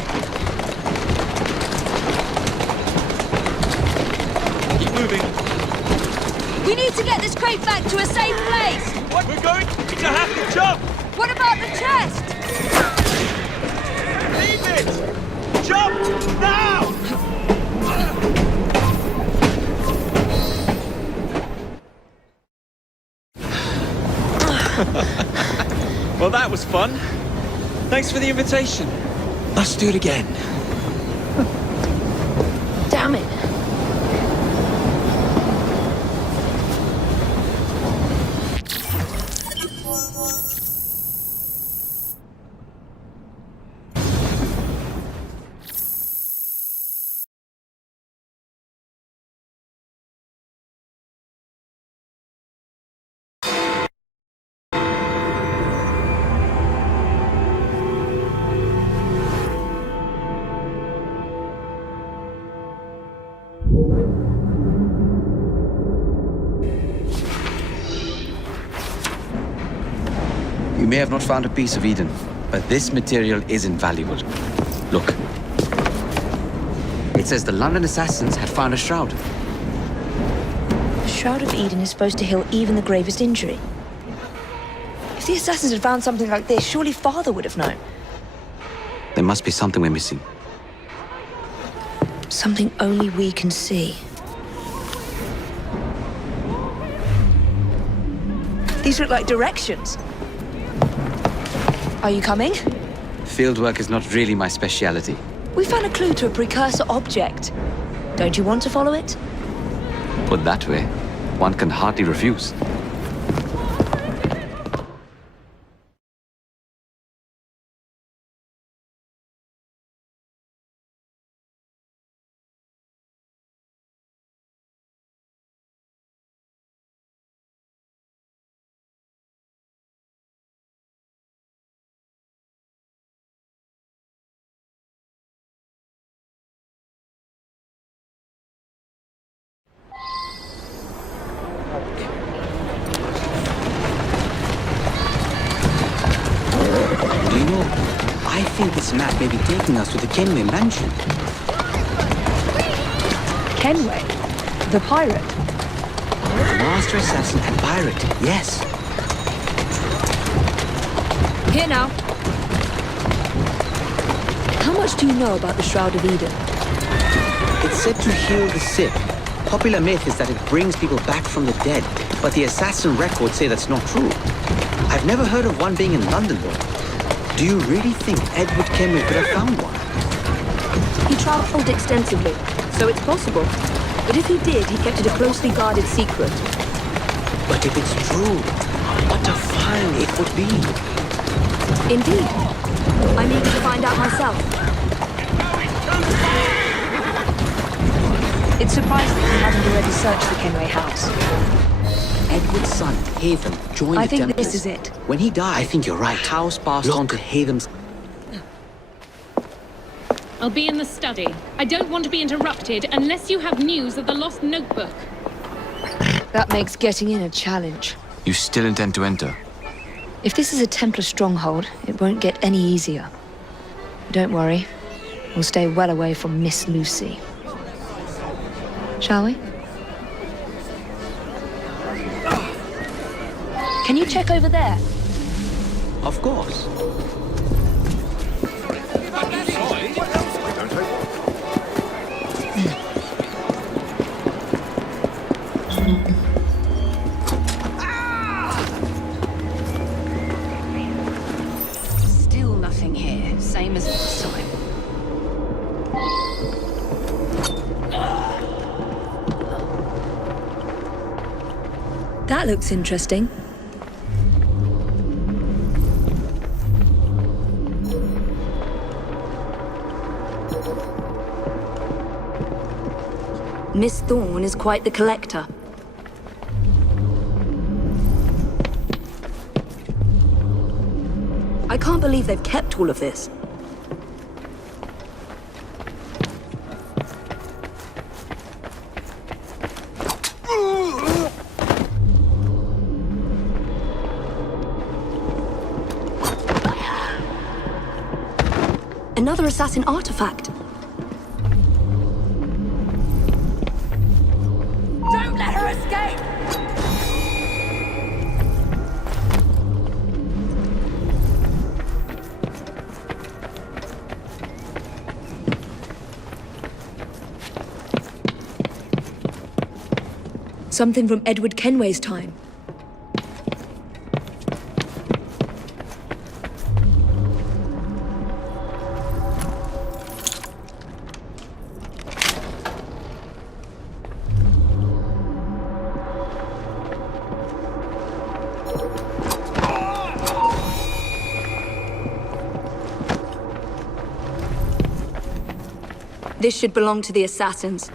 Keep moving. We need to get this crate back to a safe place! What? We're going to have to jump. What about the chest? Leave it. Jump now. Well, that was fun. Thanks for the invitation. Let's do it again. Damn it. You may have not found a piece of Eden, but this material is invaluable. Look. It says the London assassins had found a shroud. The Shroud of Eden is supposed to heal even the gravest injury. If the assassins had found something like this, surely Father would have known. There must be something we're missing. Something only we can see. These look like directions. Are you coming? Fieldwork is not really my speciality. We found a clue to a precursor object. Don't you want to follow it? Put that way, one can hardly refuse. Do you know, I think this map may be taking us to the Kenway mansion. Kenway? The pirate? Master assassin and pirate, yes. Here now. How much do you know about the Shroud of Eden? It's said to heal the sick, Popular myth is that it brings people back from the dead, but the assassin records say that's not true. I've never heard of one being in London, though. Do you really think Edward Kenway could have found one? He travelled extensively, so it's possible. But if he did, he kept it a closely guarded secret. But if it's true, what a find it would be. Indeed. I'm eager to find out myself. It's surprising you haven't already searched the Kenway house. Edward's son, Hatham, joined I the think Templars. this is it. When he died, I think you're right. House passed on to Hatham's. I'll be in the study. I don't want to be interrupted unless you have news of the lost notebook. That makes getting in a challenge. You still intend to enter? If this is a Templar stronghold, it won't get any easier. Don't worry. We'll stay well away from Miss Lucy. Shall we? Can you check over there? Of course. Still nothing here. Same as last time. That looks interesting. Miss Thorne is quite the collector. I can't believe they've kept all of this. Another assassin artifact. Don't let her escape! Something from Edward Kenway's time. This should belong to the assassins.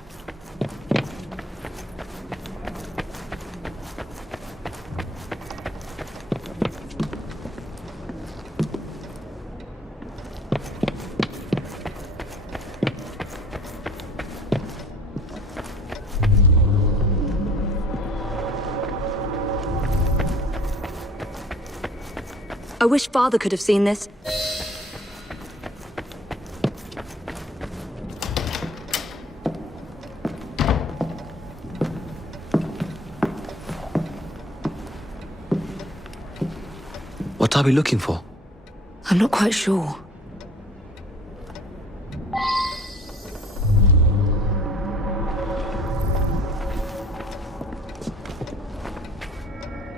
I wish Father could have seen this. What are we looking for? I'm not quite sure.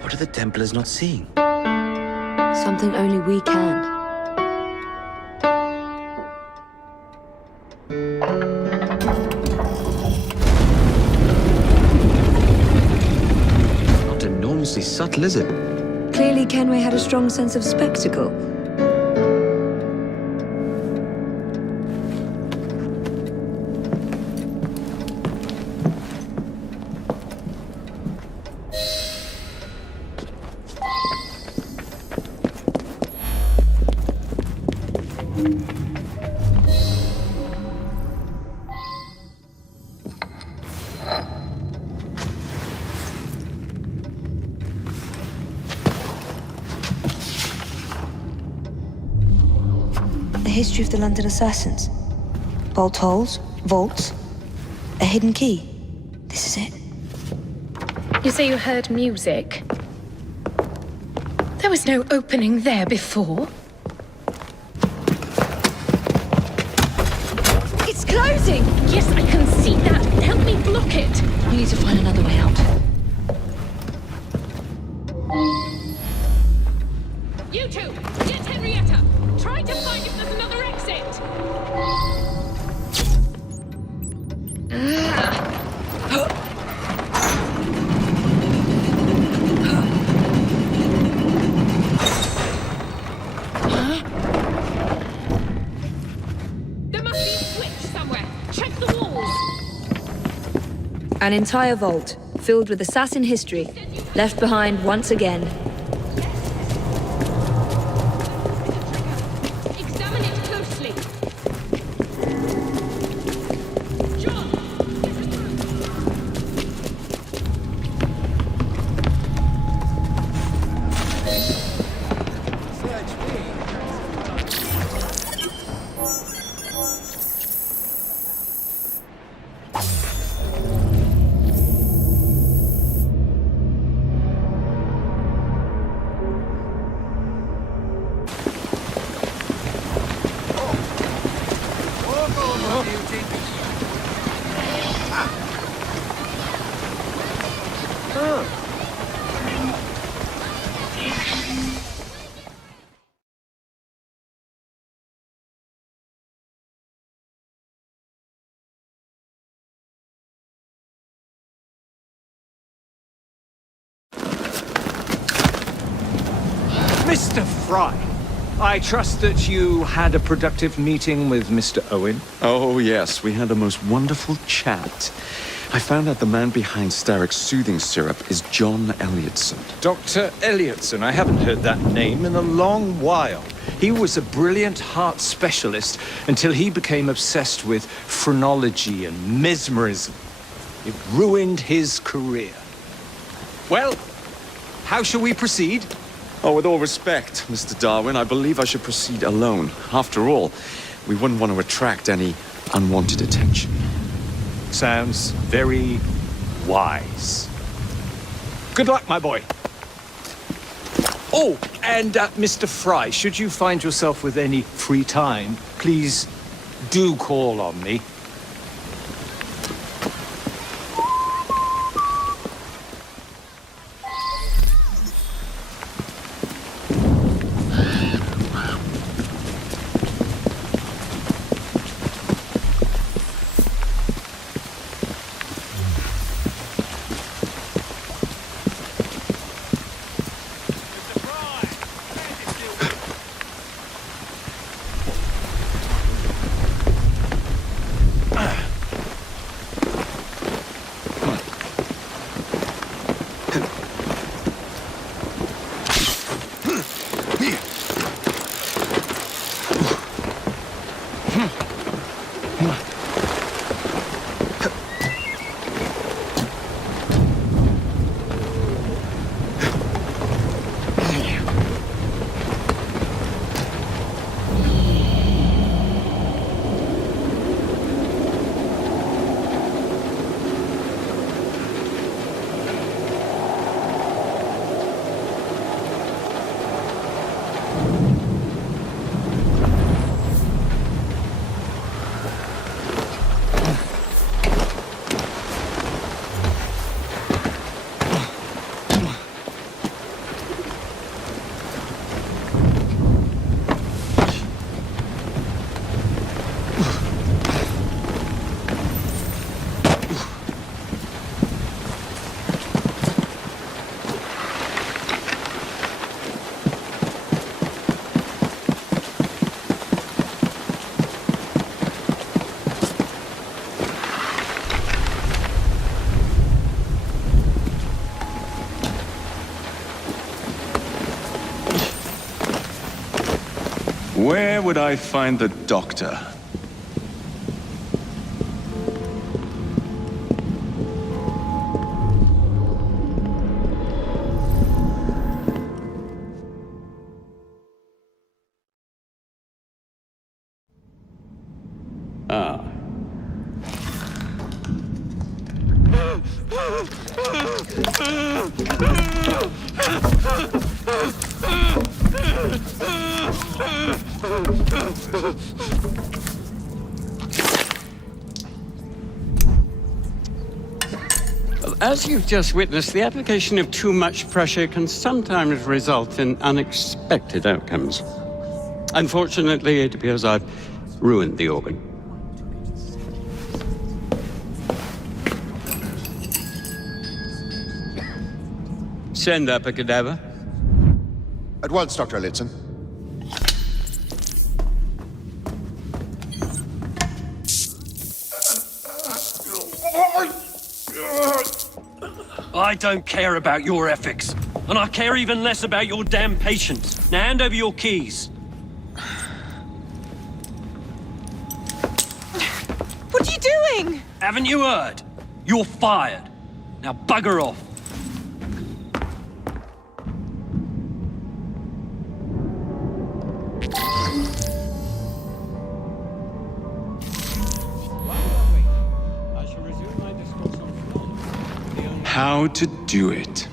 What are the Templars not seeing? Something only we can. Not enormously subtle, is it? Clearly Kenway had a strong sense of spectacle. The history of the London assassins. Bolt holes, vaults, a hidden key. This is it. You say you heard music? There was no opening there before. It's closing! Yes, I can see that. Help me block it. We need to find another way out. You two, get Henrietta. Try to find if there's another exit. There must be a switch somewhere. Check the walls. An entire vault, filled with assassin history, left behind once again. Examine it closely. Mr. Frye, I trust that you had a productive meeting with Mr. Owen? Oh, yes, we had a most wonderful chat. I found out the man behind Starrick's soothing syrup is John Elliotson. Dr. Elliotson, I haven't heard that name in a long while. He was a brilliant heart specialist until he became obsessed with phrenology and mesmerism. It ruined his career. Well, how shall we proceed? Oh, with all respect, Mr. Darwin, I believe I should proceed alone. After all, we wouldn't want to attract any unwanted attention. Sounds very wise. Good luck, my boy. Oh, and Mr. Frye, should you find yourself with any free time, please do call on me. Where would I find the doctor? Ah. As you've just witnessed, the application of too much pressure can sometimes result in unexpected outcomes. Unfortunately, it appears I've ruined the organ. Send up a cadaver. At once, Dr. Elliotson. I don't care about your ethics, and I care even less about your damn patience. Now hand over your keys. What are you doing? Haven't you heard? You're fired. Now bugger off. How to do it.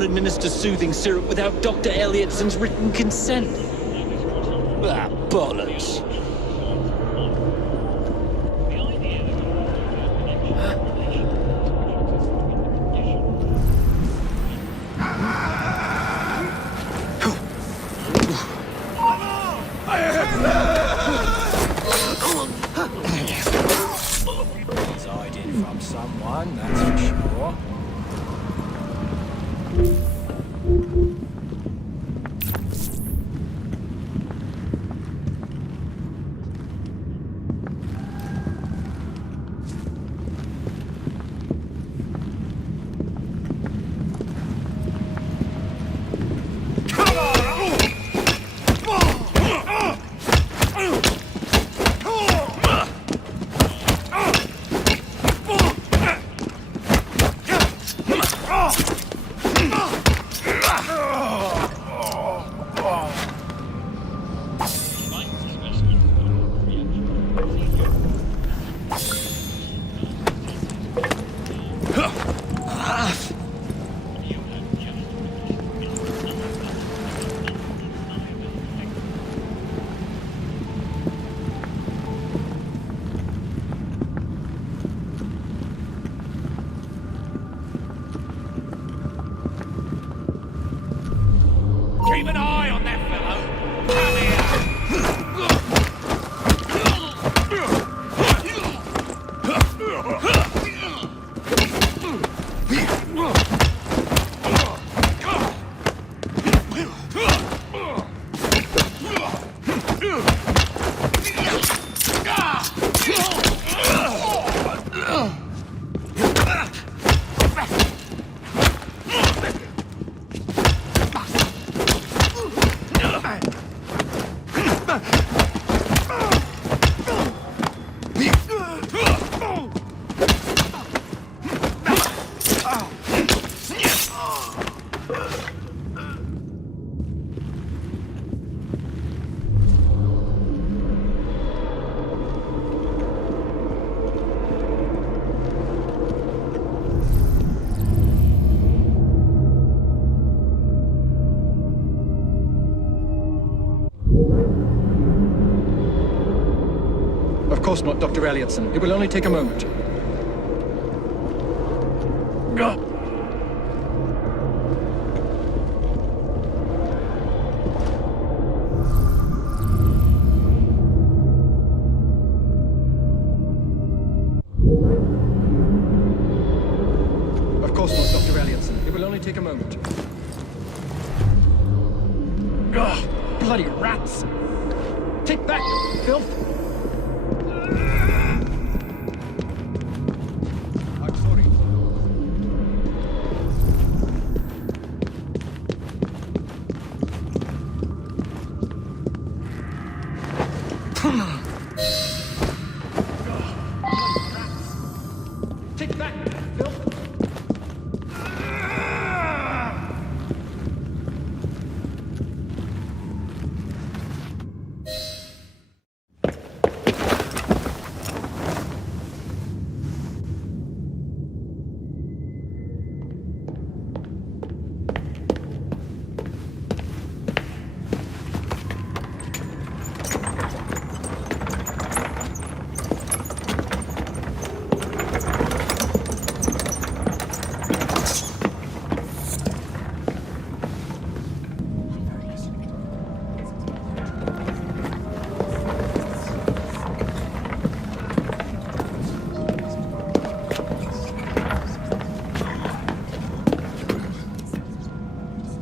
Administer soothing syrup without Dr. Elliotson's written consent. Ah, bollocks. He's hiding from someone, that's for sure. Keep an eye on that fellow. Come here. Of course not, Dr. Elliotson. It will only take a moment. Of course not, Dr. Elliotson. It will only take a moment. Bloody rats! Take that, you filth!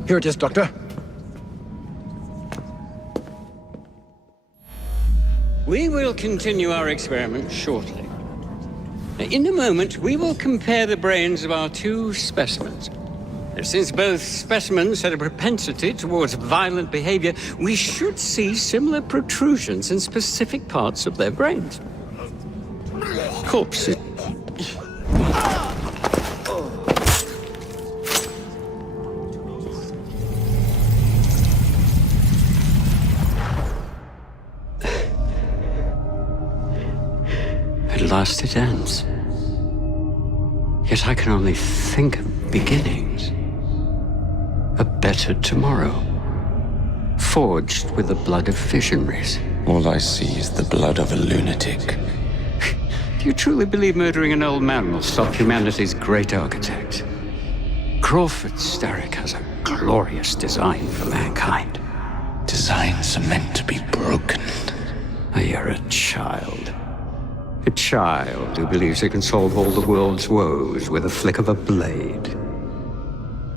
Here it is, Doctor. We will continue our experiment shortly. In a moment, we will compare the brains of our two specimens. Since both specimens had a propensity towards violent behavior, we should see similar protrusions in specific parts of their brains. Corpses. At last it ends. Yet I can only think of beginnings. A better tomorrow, forged with the blood of visionaries. All I see is the blood of a lunatic. Do you truly believe murdering an old man will stop humanity's great architect? Crawford Starrick has a glorious design for mankind. Designs are meant to be broken. Oh, you're a child. A child who believes it can solve all the world's woes with a flick of a blade.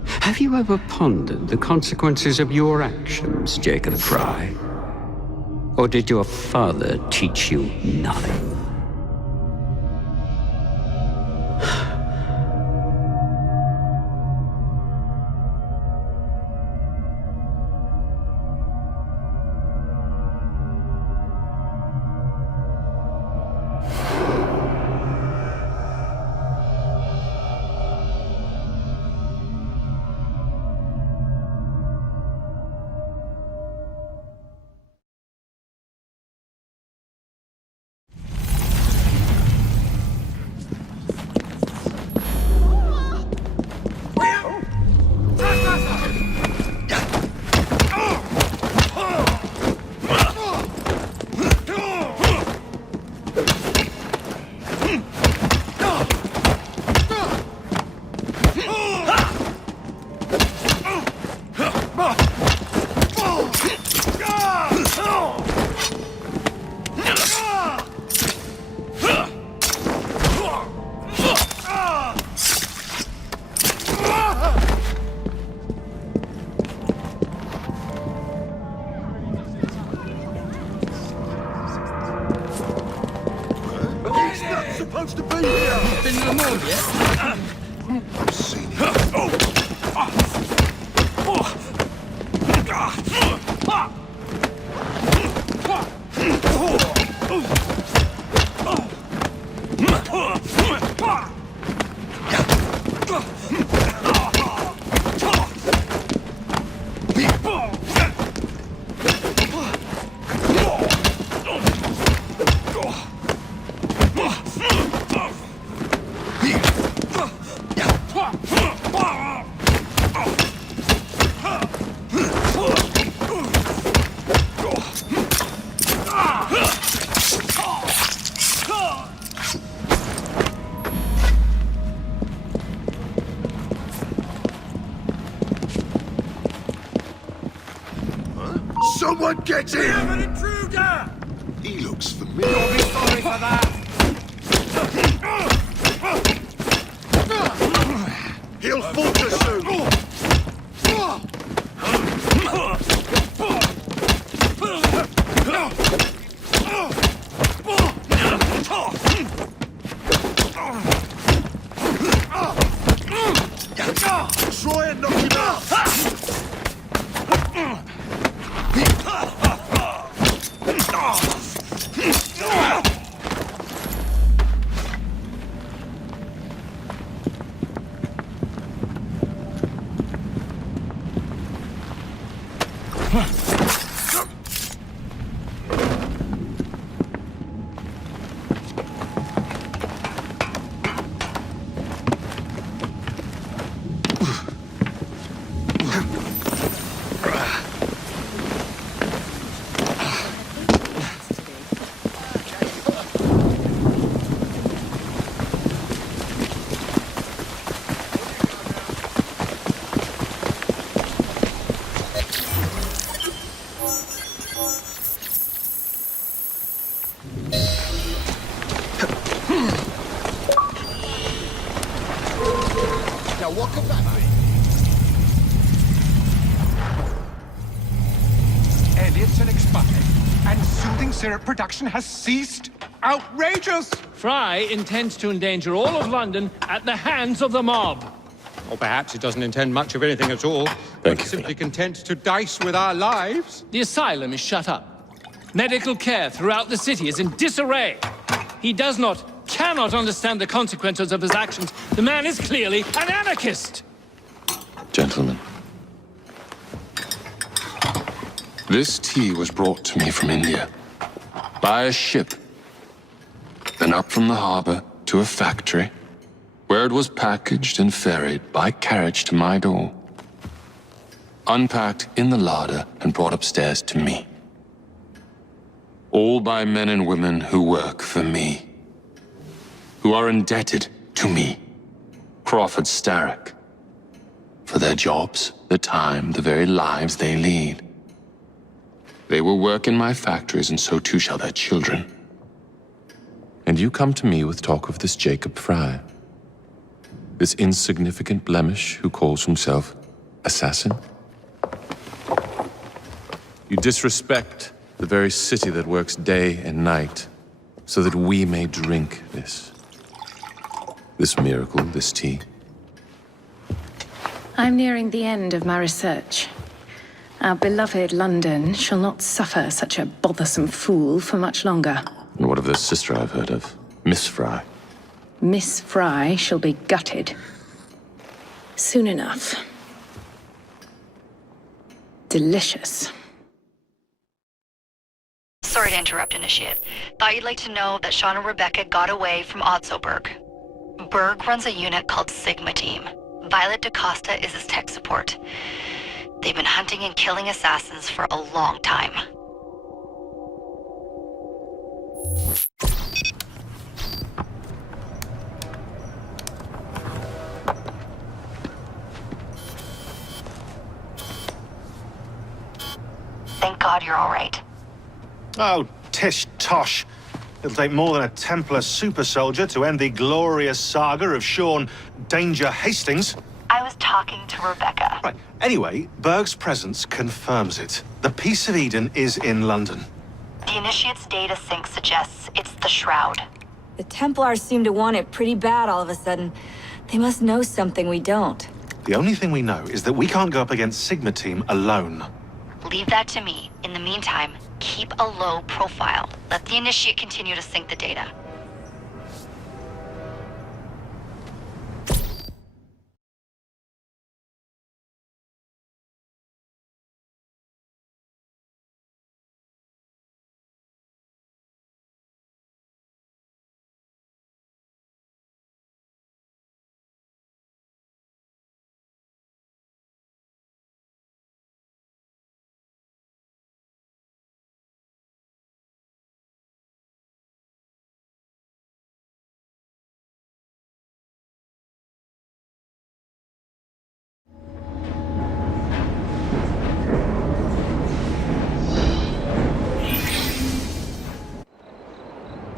Have you ever pondered the consequences of your actions, Jacob Frye? Or did your father teach you nothing? been to the morgue yet? Seen it. Someone get in! We have an intruder! He looks familiar. You'll be sorry for that! He'll falter soon! Try and knock him out! Now what could that be? Elliot's an expired, and soothing syrup production has ceased. Outrageous! Frye intends to endanger all of London at the hands of the mob. Or perhaps it doesn't intend much of anything at all. Thank you, simply content to dice with our lives. The asylum is shut up. Medical care throughout the city is in disarray. He cannot understand the consequences of his actions. The man is clearly an anarchist. Gentlemen, this tea was brought to me from India by a ship, then up from the harbor to a factory, where it was packaged and ferried by carriage to my door, unpacked in the larder and brought upstairs to me. All by men and women who work for me, who are indebted to me, Crawford Starrick, for their jobs, the time, the very lives they lead. They will work in my factories, and so too shall their children. And you come to me with talk of this Jacob Frye, this insignificant blemish who calls himself assassin? You disrespect the very city that works day and night so that we may drink this miracle, this tea. I'm nearing the end of my research. Our beloved London shall not suffer such a bothersome fool for much longer. And what of this sister I've heard of, Miss Frye? Miss Frye shall be gutted. Soon enough. Delicious. Sorry to interrupt, Initiate. Thought you'd like to know that Sean and Rebecca got away from Otzoberg. Berg runs a unit called Sigma Team. Violet DaCosta is his tech support. They've been hunting and killing assassins for a long time. Thank God you're all right. Oh, tish tosh. It'll take more than a Templar super soldier to end the glorious saga of Sean Danger Hastings. I was talking to Rebecca. Right. Anyway, Berg's presence confirms it. The Peace of Eden is in London. The Initiate's data sync suggests it's the Shroud. The Templars seem to want it pretty bad all of a sudden. They must know something we don't. The only thing we know is that we can't go up against Sigma Team alone. Leave that to me. In the meantime, keep a low profile. Let the Initiate continue to sync the data.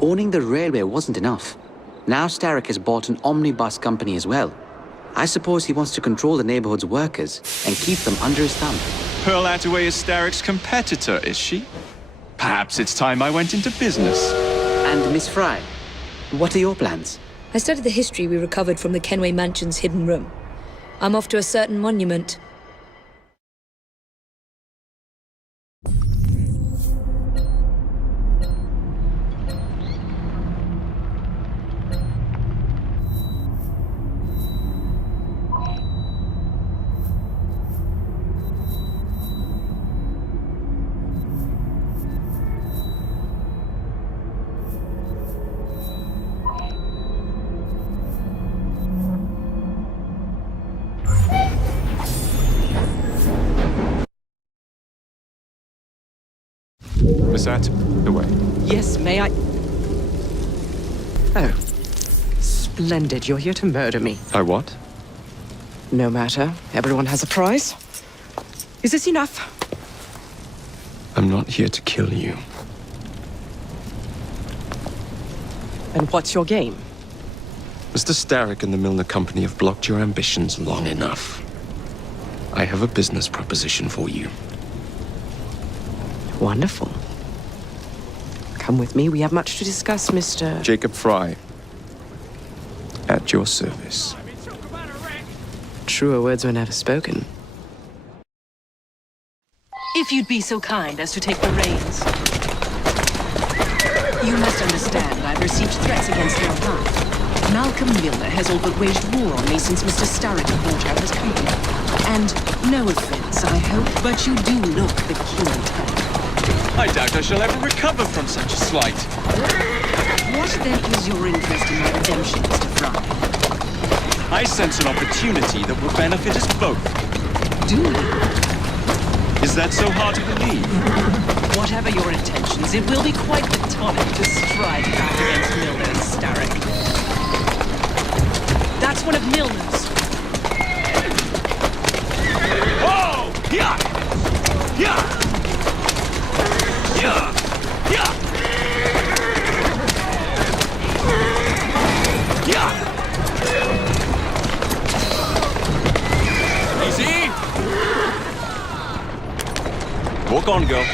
Owning the railway wasn't enough. Now Starrick has bought an omnibus company as well. I suppose he wants to control the neighborhood's workers and keep them under his thumb. Pearl Attaway is Starrick's competitor, is she? Perhaps it's time I went into business. And Miss Frye, what are your plans? I studied the history we recovered from the Kenway Mansion's hidden room. I'm off to a certain monument. Miss Attaway. Yes, may I? Oh. Splendid. You're here to murder me. I what? No matter. Everyone has a price. Is this enough? I'm not here to kill you. And what's your game? Mr. Starrick and the Milner Company have blocked your ambitions long enough. I have a business proposition for you. Wonderful. Come with me. We have much to discuss, Mr. Jacob Frye. At your service. Truer words were never spoken. If you'd be so kind as to take the reins. You must understand I've received threats against my life. Malcolm Milner has all but waged war on me since Mr. Starrick bought out his company. And no offense, I hope, but you do look the killing type. I doubt I shall ever recover from such a slight. What then is your interest in my redemption, Mr. Frye? I sense an opportunity that will benefit us both. Do you? Is that so hard to believe? Whatever your intentions, it will be quite the tonic to stride back against Milner and Starrick. That's one of Milner's. Oh! Yeah! Yeah! Yeah! Yeah! Yeah! Easy! Walk on, girl.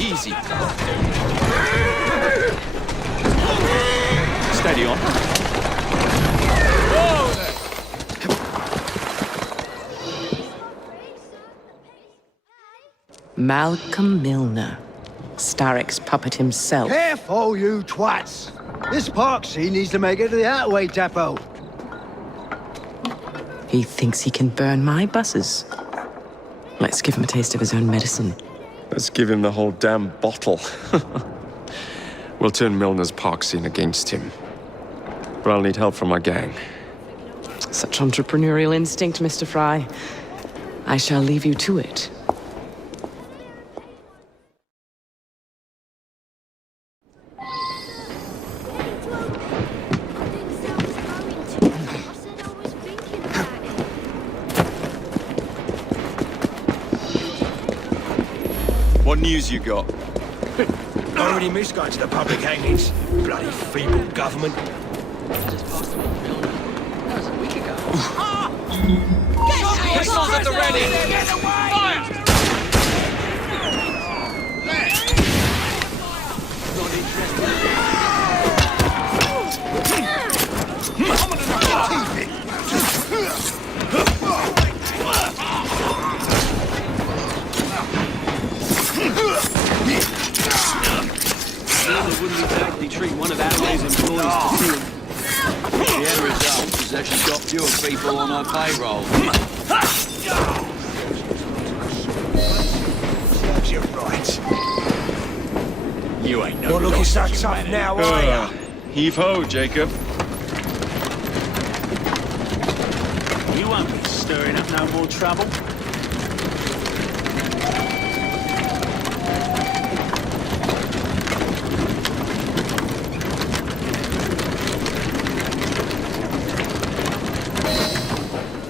Easy. Steady on. Whoa there. Malcolm Milner. Starrick's puppet himself. Careful, you twats! This Parksy needs to make it to the Attaway depot. He thinks he can burn my buses. Let's give him a taste of his own medicine. Let's give him the whole damn bottle. We'll turn Milner's park scene against him. But I'll need help from my gang. Such entrepreneurial instinct, Mr. Frye. I shall leave you to it. What news you got? I already missed going to the public hangings. Bloody feeble government. Pistols at the ready! Fire! Wouldn't exactly treat one of Adela's employees to see him. The end result is that she's got fewer people on her payroll. Serves you right. You ain't no Not looking so tough now, are ya? Heave ho, Jacob. You won't be stirring up no more trouble.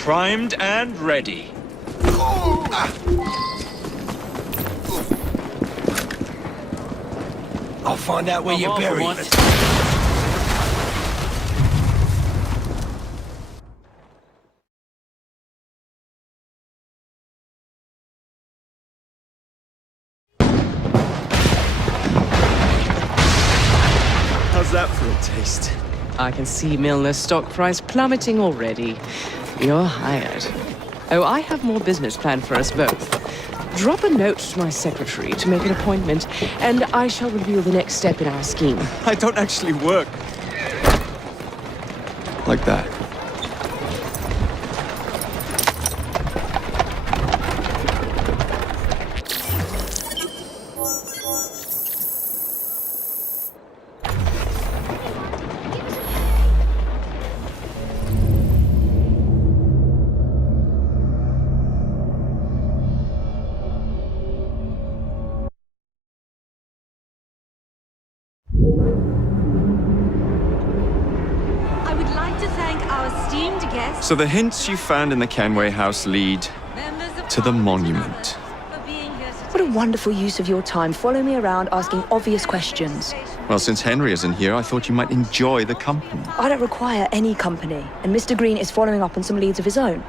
Primed and ready. I'll find out where you're buried. How's that for a taste? I can see Milner's stock price plummeting already. You're hired. Oh, I have more business planned for us both. Drop a note to my secretary to make an appointment, and I shall reveal the next step in our scheme. I don't actually work. Like that. So the hints you found in the Kenway house lead to the monument. What a wonderful use of your time. Follow me around asking obvious questions. Well, since Henry isn't here, I thought you might enjoy the company. I don't require any company, and Mr. Green is following up on some leads of his own.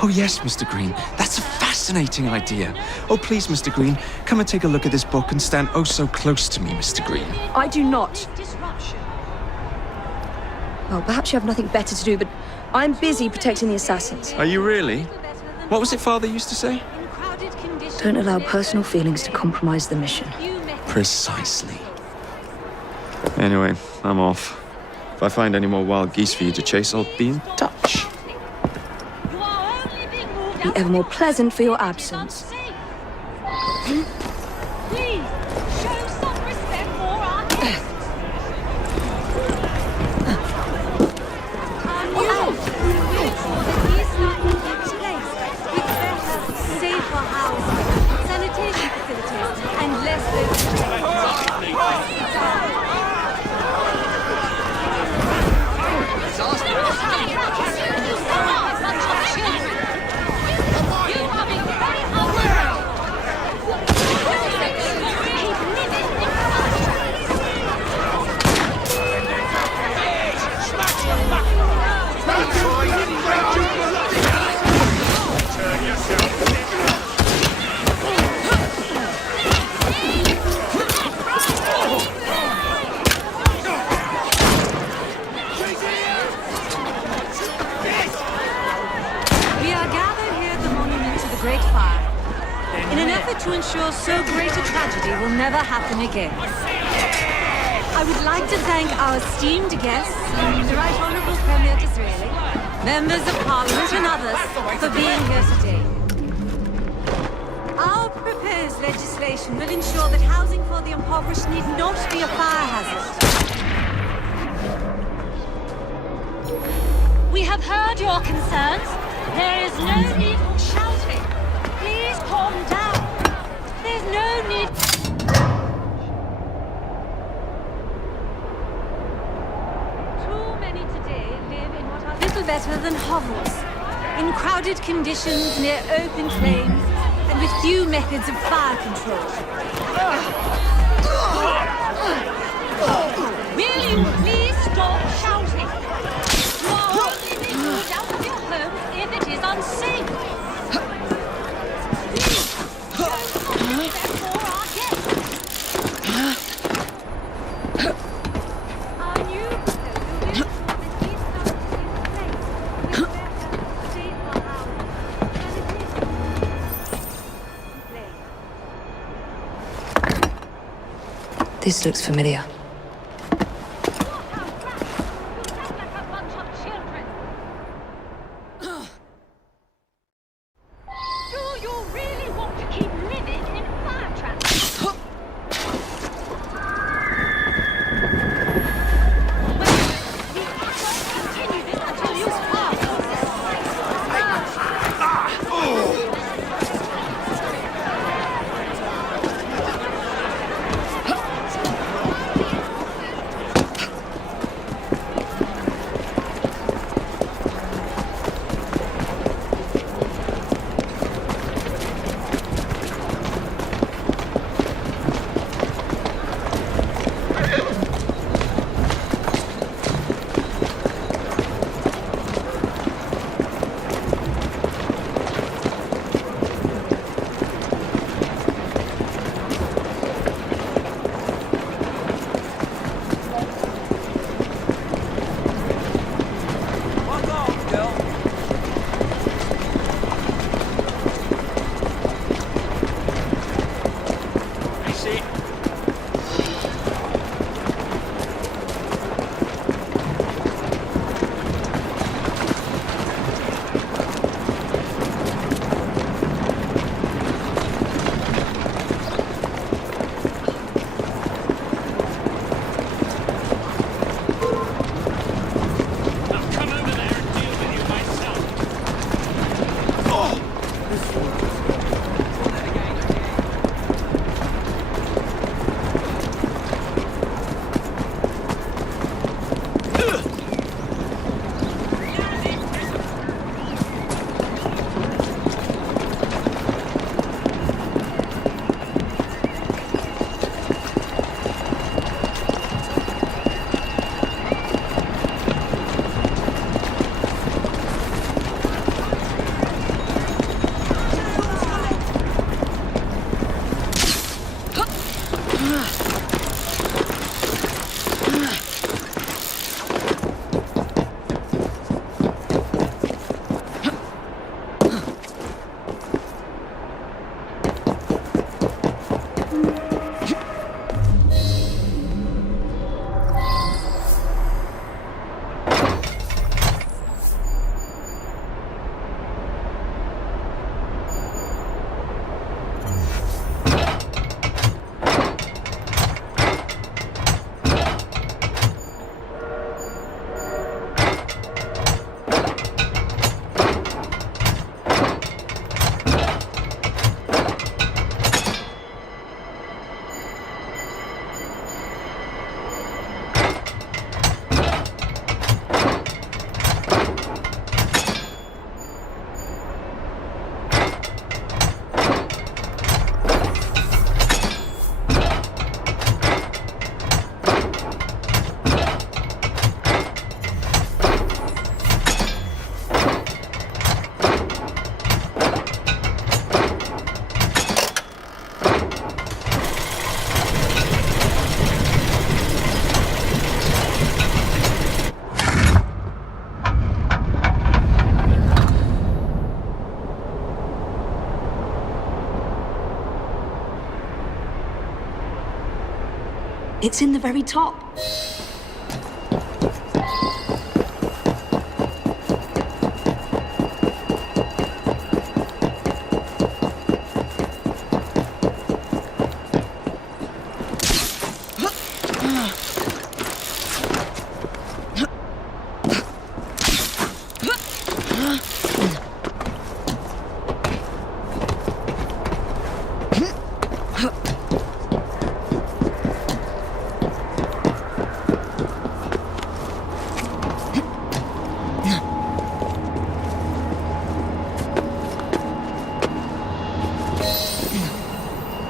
Oh yes, Mr. Green. That's a fascinating idea. Oh please, Mr. Green, come and take a look at this book and stand oh so close to me, Mr. Green. I do not. Well, perhaps you have nothing better to do, but I'm busy protecting the assassins. Are you really? What was it Father used to say? Don't allow personal feelings to compromise the mission. Precisely. Anyway, I'm off. If I find any more wild geese for you to chase, I'll be in touch. Be ever more pleasant for your absence. to ensure so great a tragedy will never happen again. I would like to thank our esteemed guests, the Right Honourable Premier Disraeli, members of Parliament and others for being here today. Our proposed legislation will ensure that housing for the impoverished need not be a fire hazard. We have heard your concerns. There is no need for shouting. Please calm down. There's no need. Too many today live in what are little better than hovels, in crowded conditions near open flames, and with few methods of fire control. Will you please stop shouting? You are only being moved out of your home if it is unsafe. Please, don't for our guests. Our new proposal This looks familiar. It's in the very top.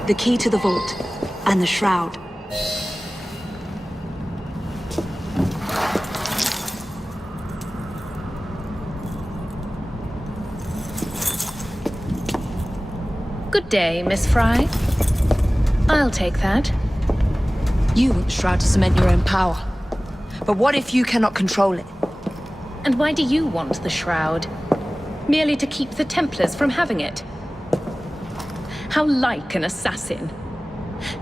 The key to the vault. And the shroud. Good day, Miss Frye. I'll take that. You want the shroud to cement your own power. But what if you cannot control it? And why do you want the shroud? Merely to keep the Templars from having it? How like an assassin.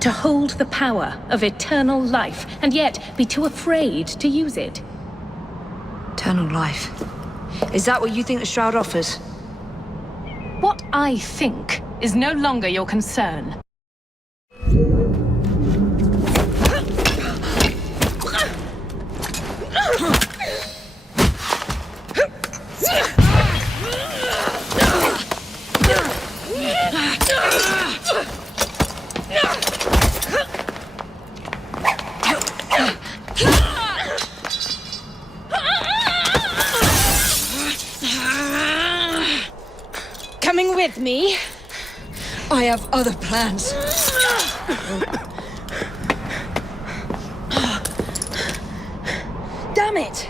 To hold the power of eternal life, and yet be too afraid to use it. Eternal life. Is that what you think the shroud offers? What I think is no longer your concern. Coming with me? I have other plans. Damn it!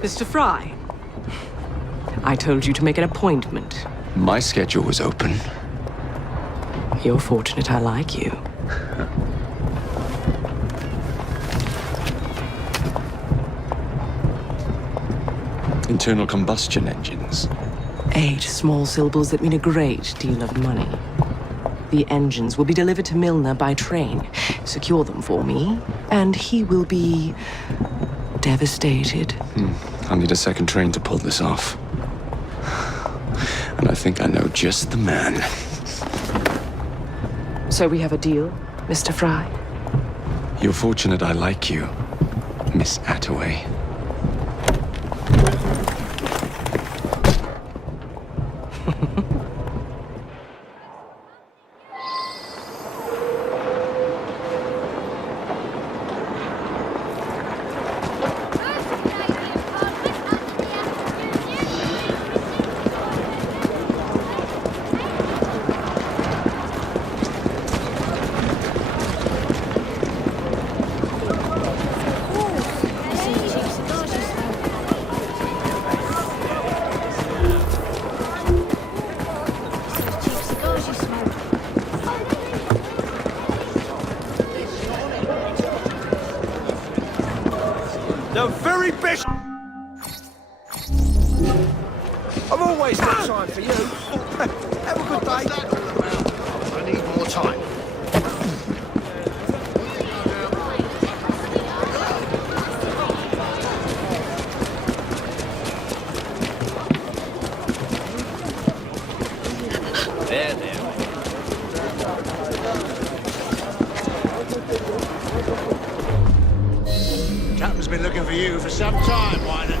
Mr. Frye, I told you to make an appointment. My schedule was open. You're fortunate I like you. Internal combustion engines. 8 small syllables that mean a great deal of money. The engines will be delivered to Milner by train. Secure them for me, and he will be devastated. I'll need a second train to pull this off. And I think I know just the man. So we have a deal, Mr. Frye? You're fortunate I like you, Miss Attaway. The very best. I've always got time for you. Have a good day. I need more time. There. Captain's been looking for you for some time, Wyman.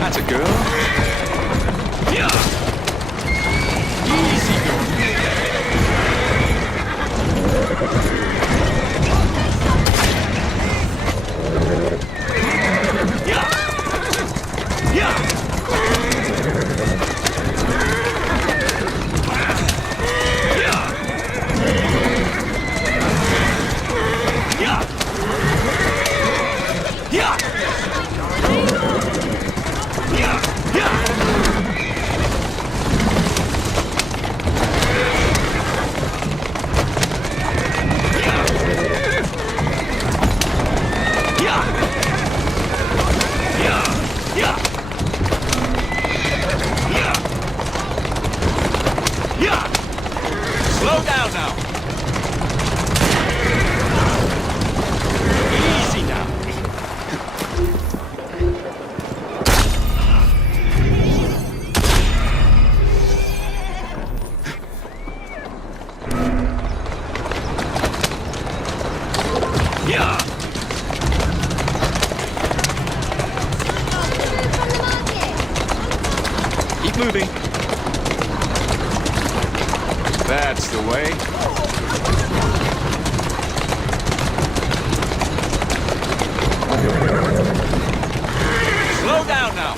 That's a girl. That's the way. Slow down now.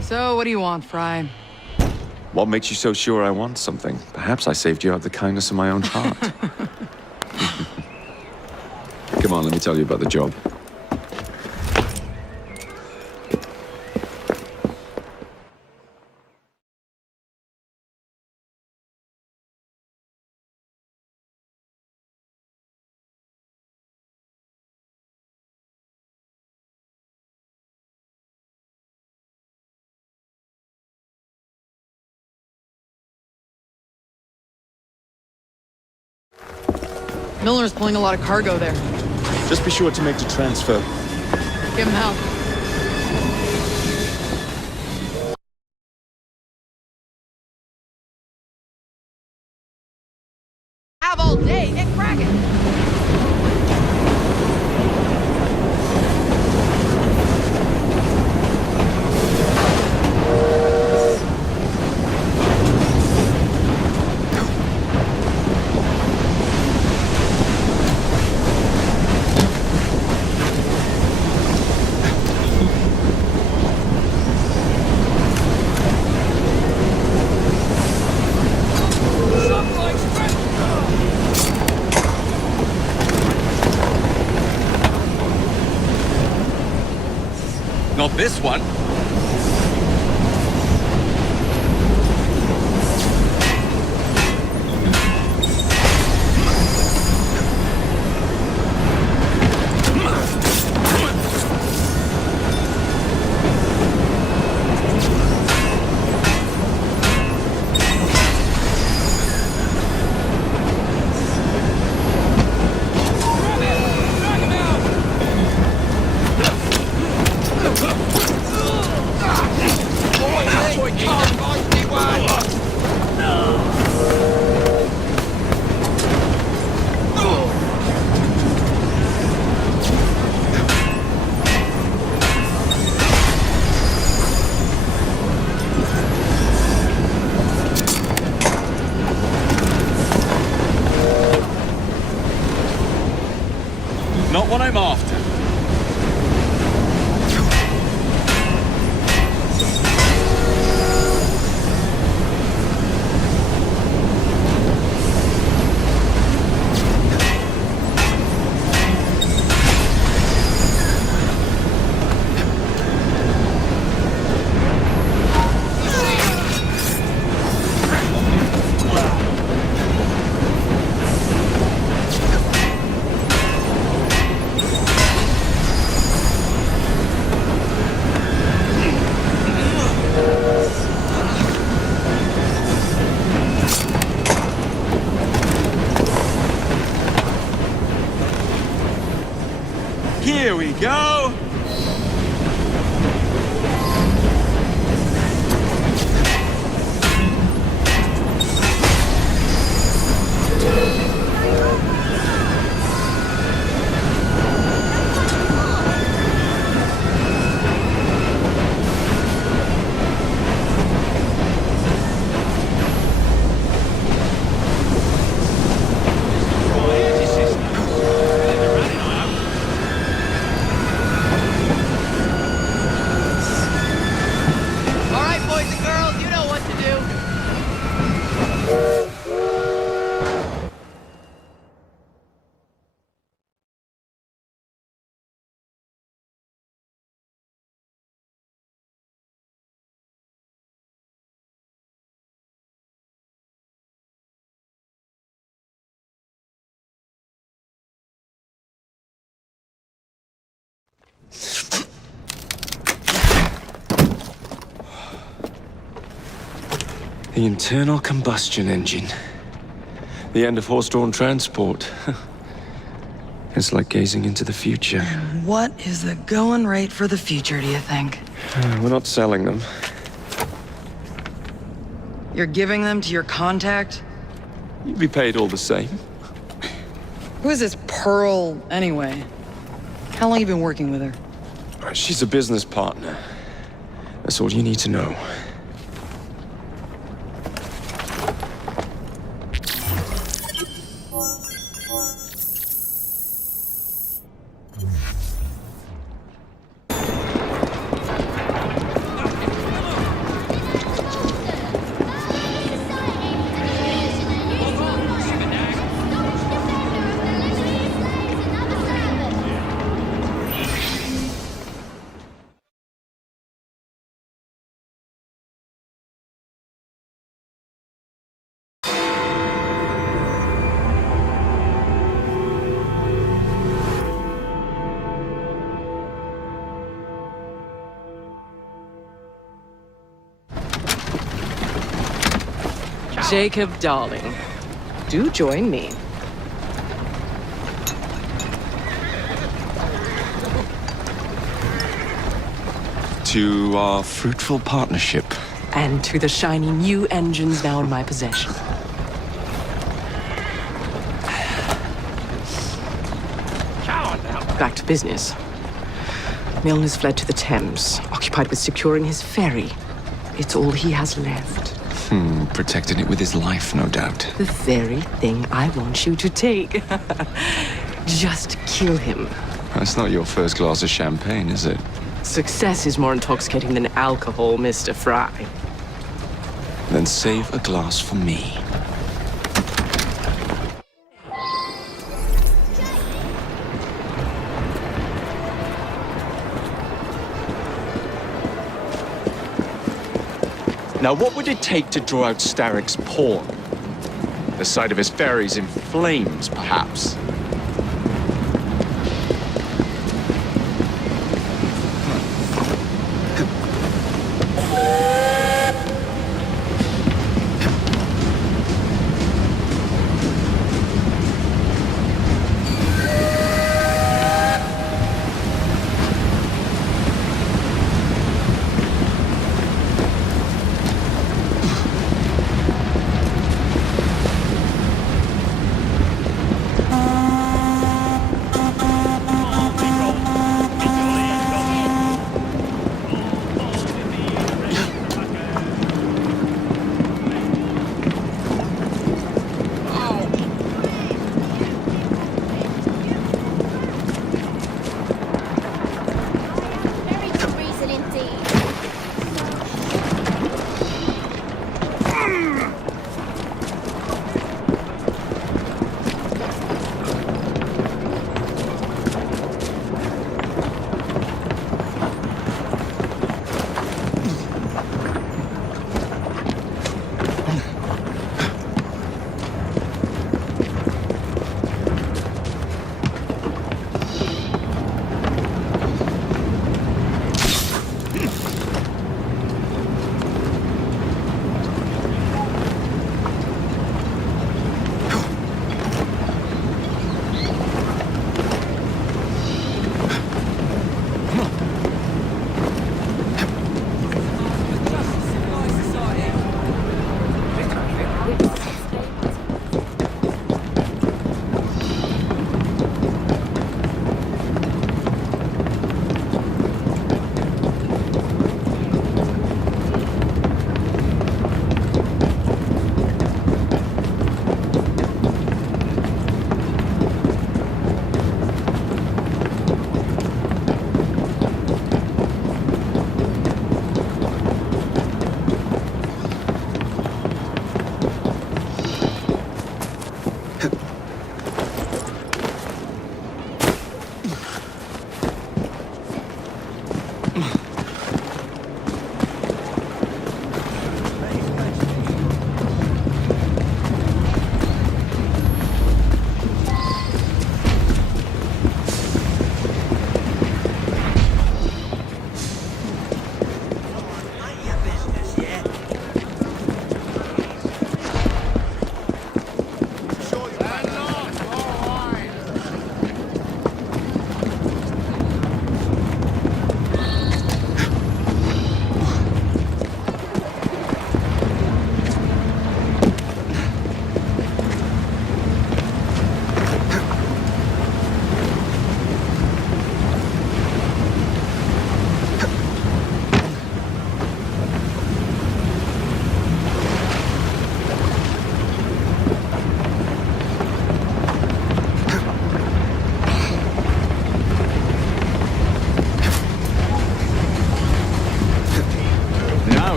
So, what do you want, Frye? What makes you so sure I want something? Perhaps I saved you out of the kindness of my own heart. Come on, let me tell you about the job. Milner's pulling a lot of cargo there. Just be sure to make the transfer. Give him hell. Have all day, get cracking! Not this one. Not what I'm after. Here we go! The internal combustion engine. The end of horse-drawn transport. It's like gazing into the future. What is the going rate for the future, do you think? We're not selling them. You're giving them to your contact? You'd be paid all the same. Who is this Pearl, anyway? How long you been working with her? She's a business partner. That's all you need to know. Jacob, darling, do join me. To our fruitful partnership. And to the shiny new engines now in my possession. Back to business. Milner's fled to the Thames, occupied with securing his ferry. It's all he has left. Protecting it with his life, no doubt. The very thing I want you to take. Just kill him. That's not your first glass of champagne, is it? Success is more intoxicating than alcohol, Mr. Frye. Then save a glass for me. Now, what would it take to draw out Starrick's pawn? The sight of his ferries in flames, perhaps?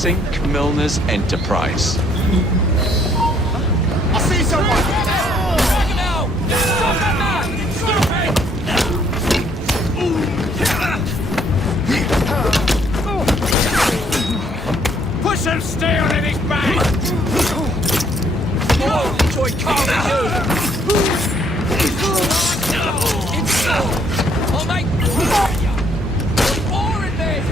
sink Milner's enterprise. I see someone! Put some steel in his back! Oh, enjoy carving you! Oh, mate! More in there!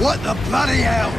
What the bloody hell?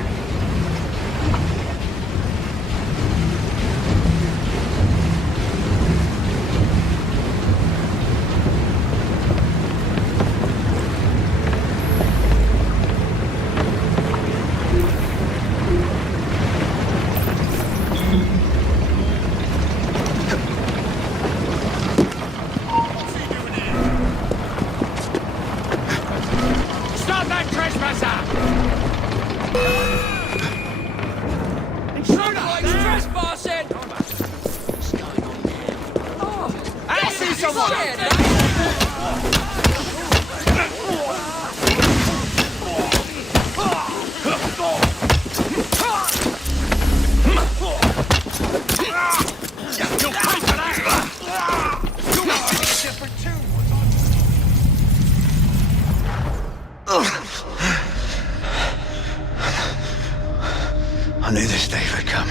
I knew this day would come.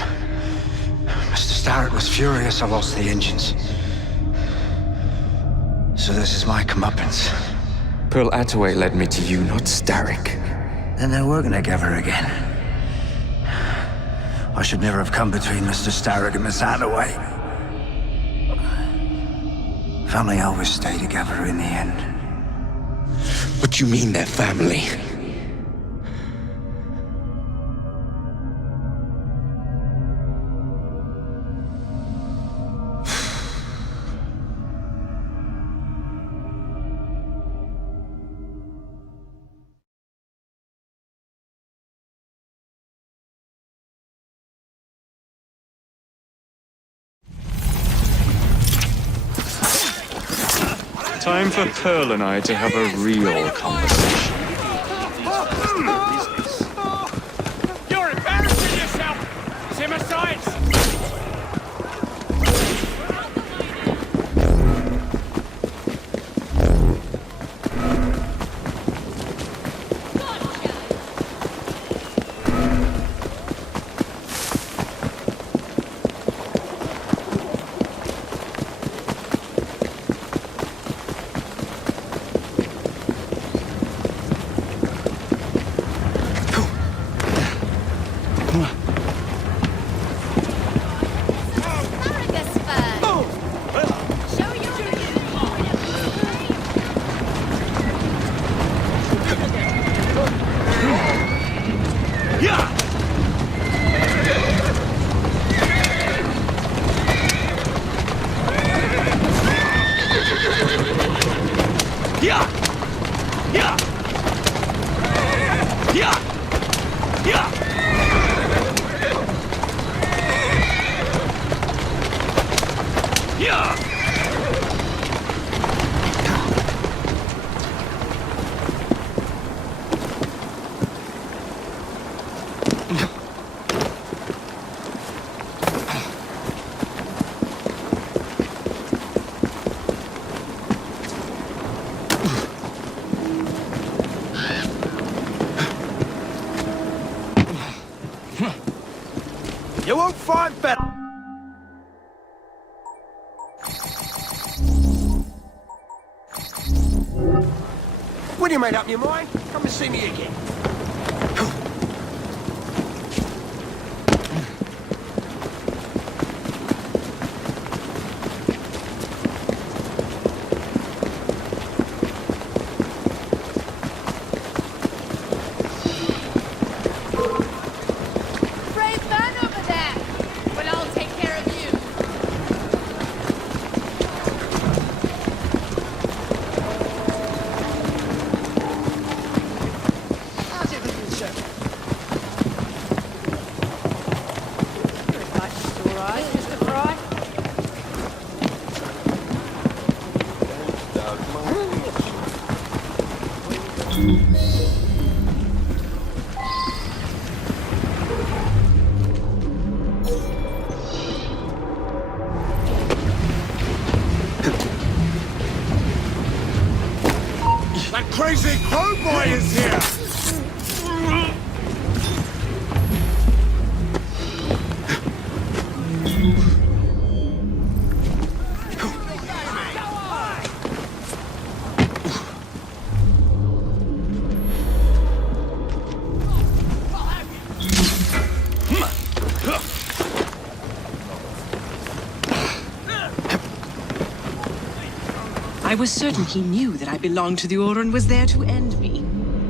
Mr. Starrett was furious I lost the engines. So this is my comeuppance. Pearl Attaway led me to you, not Starrick. Then they're working together again. I should never have come between Mr. Starrett and Miss Attaway. Family always stay together in the end. What you mean they're family? Time for Pearl and I to have a real conversation. You're embarrassing yourself! Simmer sides! You won't find better. When you made up your mind, come and see me again. That crazy crow boy is here! I was certain he knew that I belonged to the Order and was there to end me.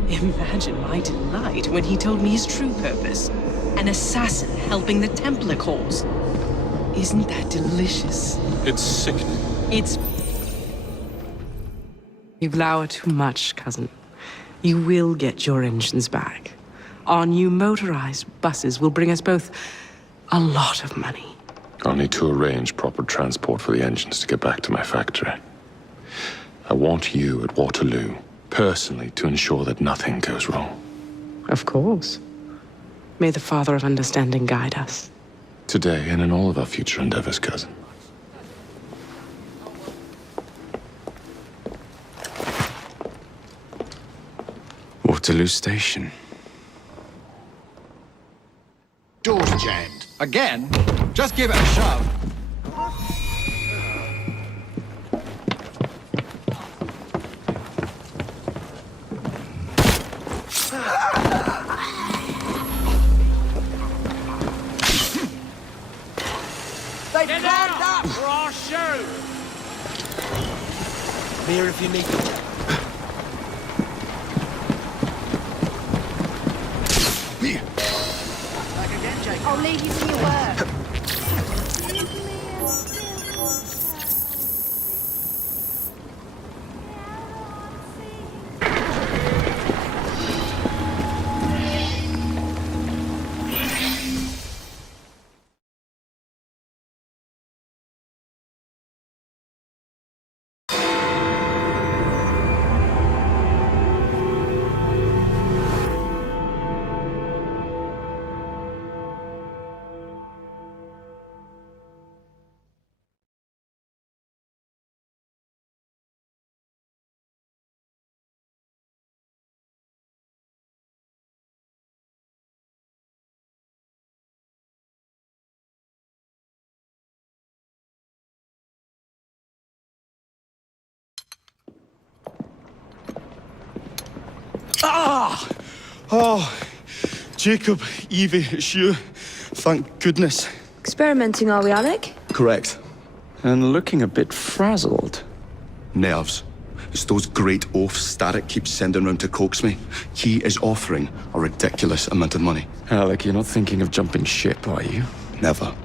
Imagine my delight when he told me his true purpose. An assassin helping the Templar cause. Isn't that delicious? It's sickening. It's... You glower too much, cousin. You will get your engines back. Our new motorized buses will bring us both a lot of money. I'll need to arrange proper transport for the engines to get back to my factory. I want you at Waterloo, personally, to ensure that nothing goes wrong. Of course. May the Father of Understanding guide us. Today and in all of our future endeavors, cousin. Waterloo Station. Door's jammed. Again? Just give it a shove. They Get climbed up, or I'll shoot! I'm here if you need me. I'll leave you to your work. Ah! Oh, Jacob, Evie, it's you. Thank goodness. Experimenting, are we, Alec? Correct. And looking a bit frazzled. Nerves. It's those great oafs Starrick keeps sending round to coax me. He is offering a ridiculous amount of money. Alec, you're not thinking of jumping ship, are you? Never.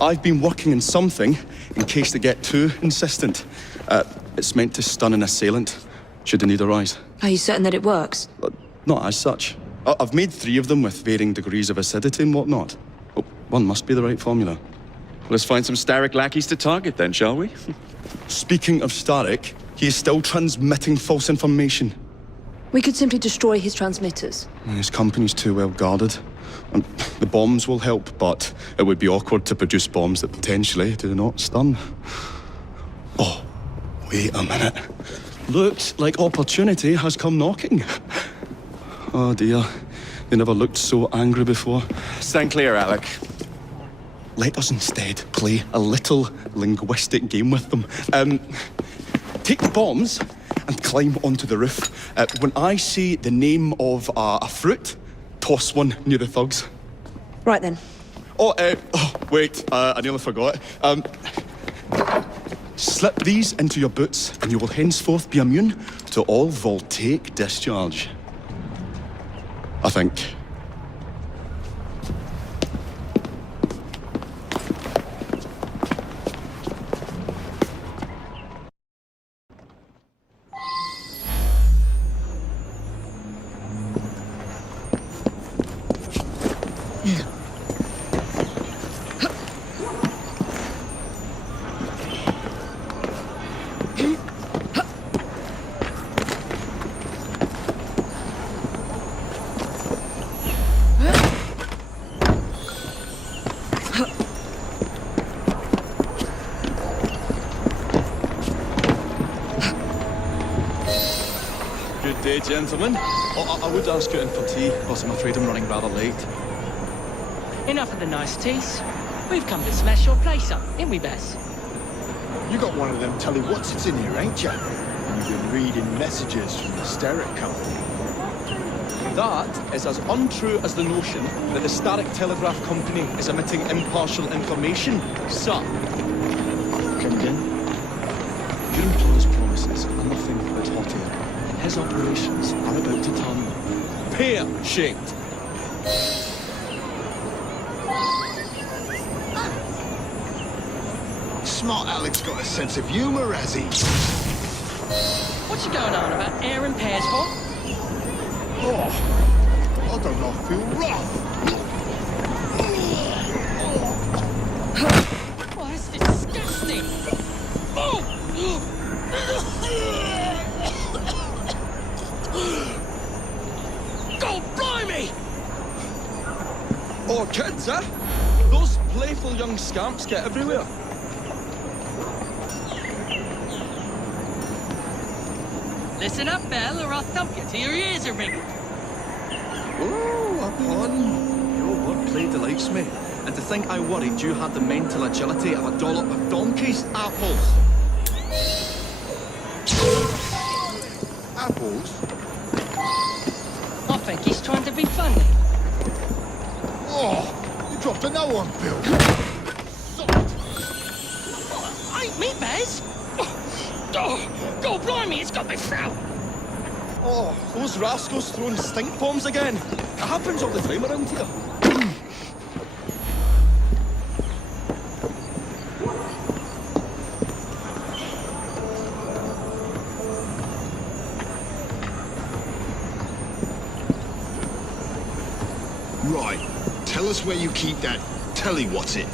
I've been working on something in case they get too insistent. It's meant to stun an assailant, should the need arise. Are you certain that it works? Not as such. I've made 3 of them with varying degrees of acidity and whatnot. Oh, one must be the right formula. Let's find some Starrick lackeys to target then, shall we? Speaking of Starrick, he is still transmitting false information. We could simply destroy his transmitters. His company's too well guarded. And the bombs will help, but it would be awkward to produce bombs that potentially do not stun. Oh, wait a minute. Looks like opportunity has come knocking. Oh dear, they never looked so angry before. Stand clear, Alec. Let us instead play a little linguistic game with them. Take the bombs and climb onto the roof. When I say the name of a fruit, toss one near the thugs. Right then. Wait, I nearly forgot. Slip these into your boots, and you will henceforth be immune to all voltaic discharge. I think. Good day, gentlemen. I would ask you in for tea, but I'm afraid I'm running rather late. Enough of the niceties. We've come to smash your place up, ain't we, Bess? You got one of them telly whatsits in here, ain't you? You've been reading messages from the Starrick Company. That is as untrue as the notion that the Starrick Telegraph Company is emitting impartial information, sir. Come again? Your employer's promises are nothing but hot air. His operations are about to turn pear-shaped. Smart Alec's got a sense of humour, has he? What you going on about air and pears for? Oh, I don't know, I feel rough. Oh, that's disgusting! Oh! God blimey! Oh, kids, eh? Those playful young scamps get everywhere. Listen up, Belle, or I'll thump you till your ears are ringing. Your wordplay delights me. And to think I worried you had the mental agility of a dollop of donkey's apples. Apples? I think he's trying to be funny. Oh, you dropped a no on Bill. Ain't me, Bez. Oh, God blimey, it's got me throat. Oh, those rascals throwing stink bombs again. It happens all the time around here. Right. Tell us where you keep that telly-what's-it.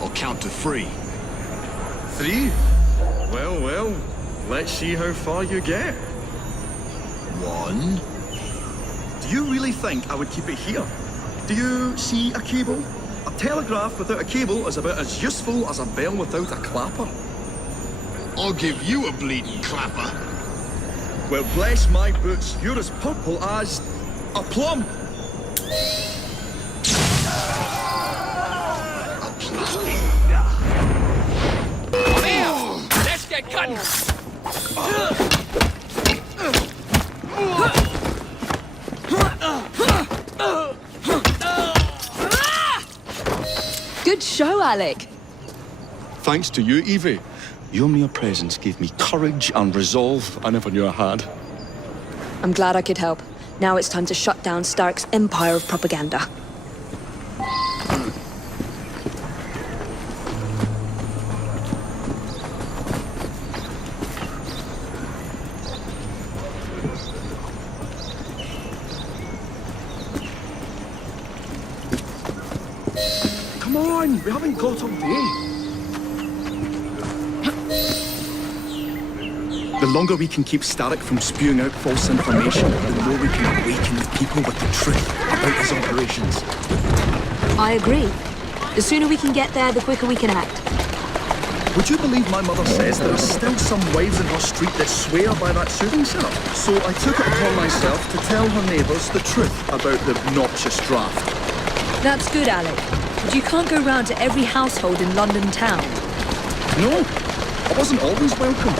I'll count to 3. 3? Well, let's see how far you get. 1. Do you really think I would keep it here? Do you see a cable? A telegraph without a cable is about as useful as a bell without a clapper. I'll give you a bleeding clapper. Well, bless my boots, you're as purple as a plum. Let's get cutting. Good show, Alec. Thanks to you, Evie. Your mere presence gave me courage and resolve I never knew I had. I'm glad I could help. Now it's time to shut down Stark's empire of propaganda. Come on, we haven't got all day. The longer we can keep Starrick from spewing out false information, the more we can awaken the people with the truth about his operations. I agree. The sooner we can get there, the quicker we can act. Would you believe my mother says there are still some wives in her street that swear by that soothing syrup? So I took it upon myself to tell her neighbours the truth about the obnoxious draft. That's good, Alec. But you can't go round to every household in London town. No, I wasn't always welcome.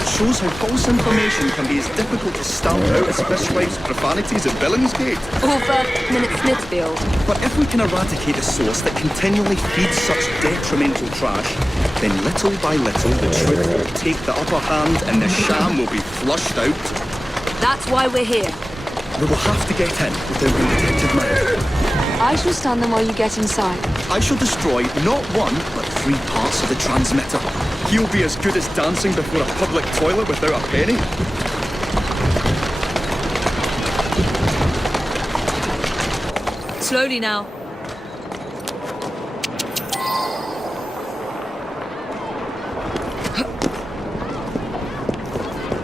It shows how false information can be as difficult to stamp out as fishwives' profanities at Billingsgate. Or for Minute Smithfield. But if we can eradicate a source that continually feeds such detrimental trash, then little by little the truth will take the upper hand and the sham will be flushed out. That's why we're here. We will have to get in without being detected now. I shall stand them while you get inside. I shall destroy not 1, but 3 parts of the transmitter. He'll be as good as dancing before a public toilet without a penny. Slowly now.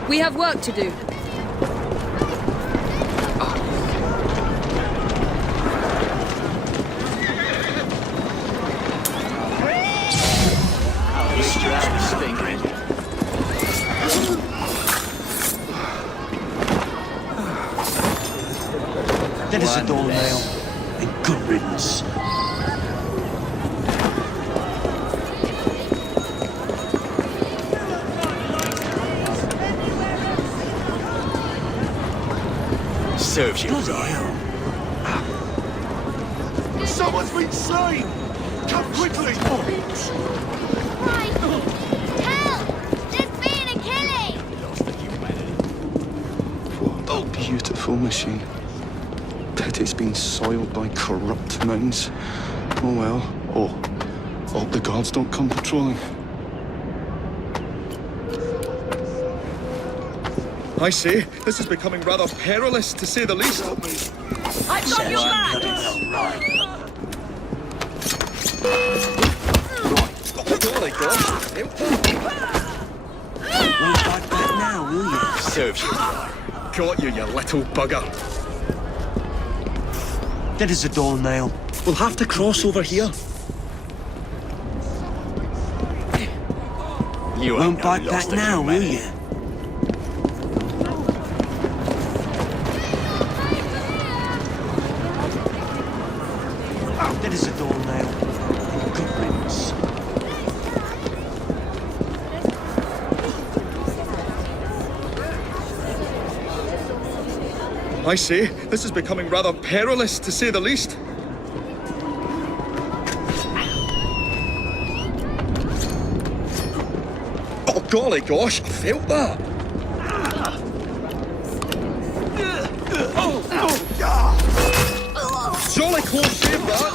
We have work to do. That is a doornail, and good riddance. Serves you right. Someone's been slain! Come quickly! Right! Help! There's been a killing! What a beautiful machine. Pity it's been soiled by corrupt minds. Oh well. Hope the guards don't come patrolling. I say, this is becoming rather perilous, to say the least. I've got your back! Won't fight back now, will you? Serves you right. Got you little bugger. That is a doornail. We'll have to cross over here. You won't bite back now, will you? I say, this is becoming rather perilous, to say the least. Oh, golly gosh, I felt that. Jolly close shave, that.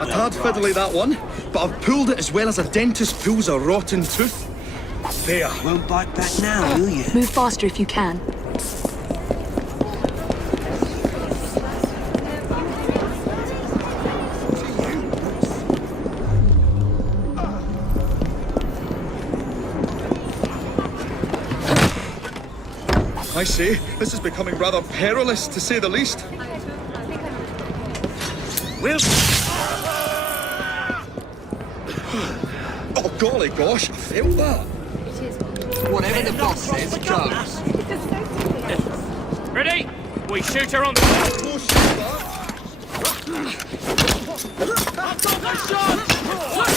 A tad fiddly, that one, but I've pulled it as well as a dentist pulls a rotten tooth. There. Won't bite back now, will you? Move faster if you can. I say, this is becoming rather perilous, to say the least. Will. Oh, golly gosh, I felt that. Whatever the boss says goes. Ready? We shoot her on the Close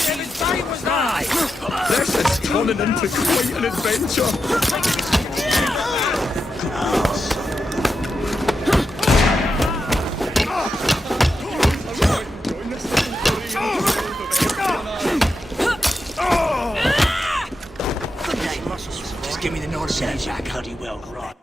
shave, that. This is turning into quite an adventure. Just give me the North Side Jack Honeywell, right?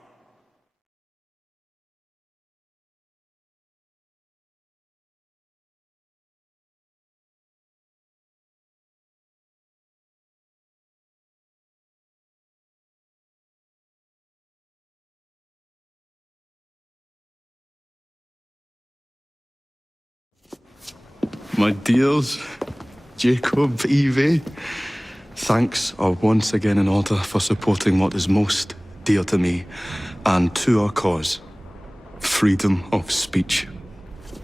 My dears, Jacob, Evie, thanks are once again in order for supporting what is most dear to me and to our cause, freedom of speech.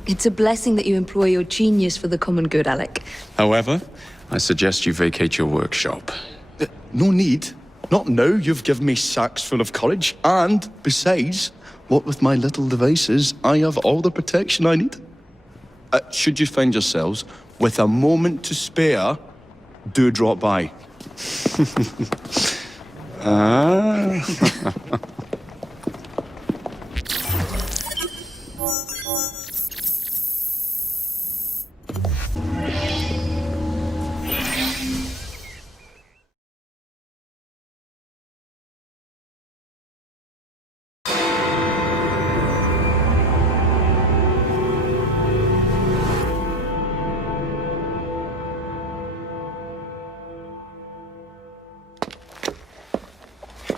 It's a blessing that you employ your genius for the common good, Alec. However, I suggest you vacate your workshop. No need. Not now. You've given me sacks full of courage. And besides, what with my little devices, I have all the protection I need. Should you find yourselves with a moment to spare, do drop by.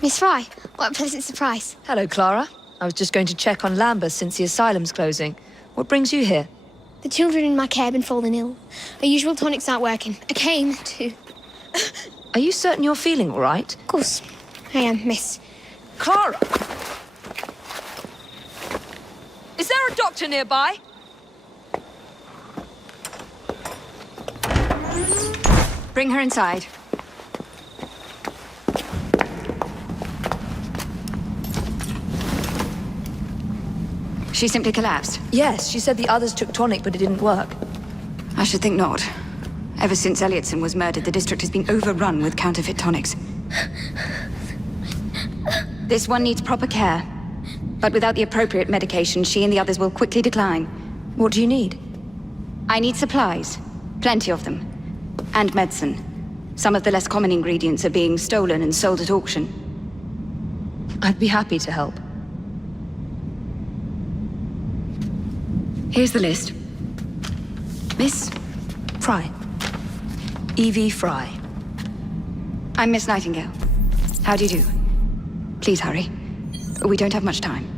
Miss Frye, what a pleasant surprise. Hello, Clara. I was just going to check on Lambeth since the asylum's closing. What brings you here? The children in my care have been falling ill. Our usual tonics aren't working. I came to... Are you certain you're feeling all right? Of course, I am, miss. Clara! Is there a doctor nearby? Bring her inside. She simply collapsed? Yes, she said the others took tonic, but it didn't work. I should think not. Ever since Elliotson was murdered, the district has been overrun with counterfeit tonics. This one needs proper care. But without the appropriate medication, she and the others will quickly decline. What do you need? I need supplies. Plenty of them. And medicine. Some of the less common ingredients are being stolen and sold at auction. I'd be happy to help. Here's the list. Miss? Frye. Evie Frye. I'm Miss Nightingale. How do you do? Please hurry. We don't have much time.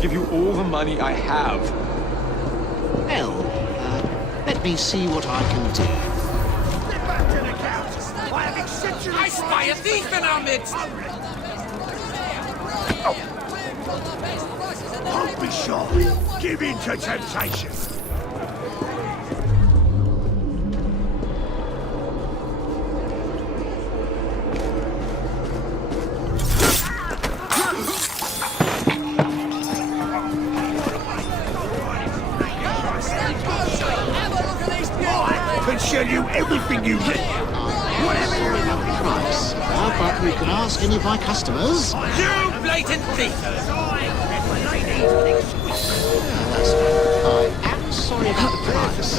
Give you all the money I have. Well, let me see what I can do. Get back to the couch! I have exceptional... I spy a thief in our midst! Don't be shy. Give in to temptation. Show you everything you need. Whatever you want the price. But we can ask any of my customers. You blatant thief! I am sorry about the price.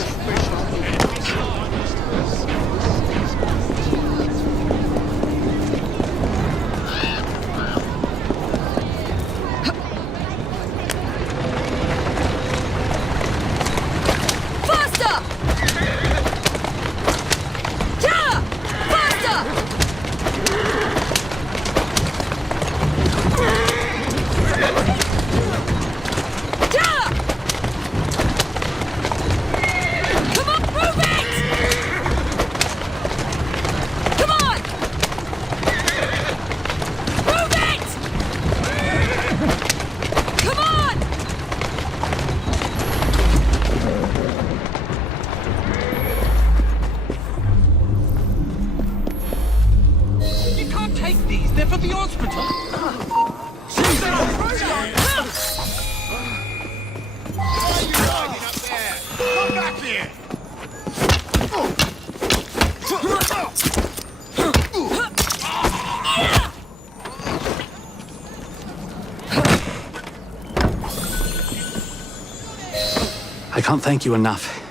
I can't thank you enough.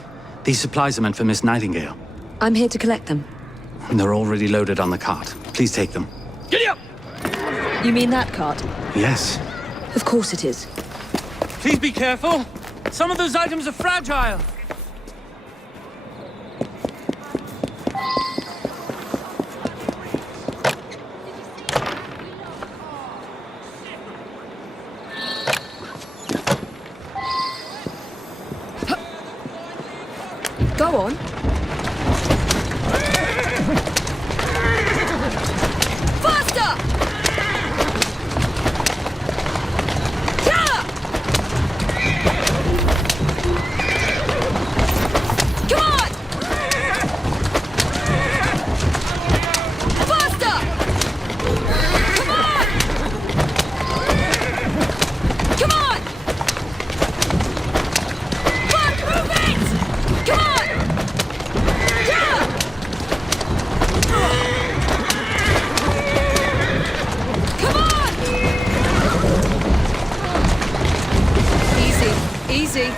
These supplies are meant for Miss Nightingale. I'm here to collect them. And they're already loaded on the cart. Please take them. Giddy up! You mean that cart? Yes. Of course it is. Please be careful. Some of those items are fragile. Go on. Faster! Easy.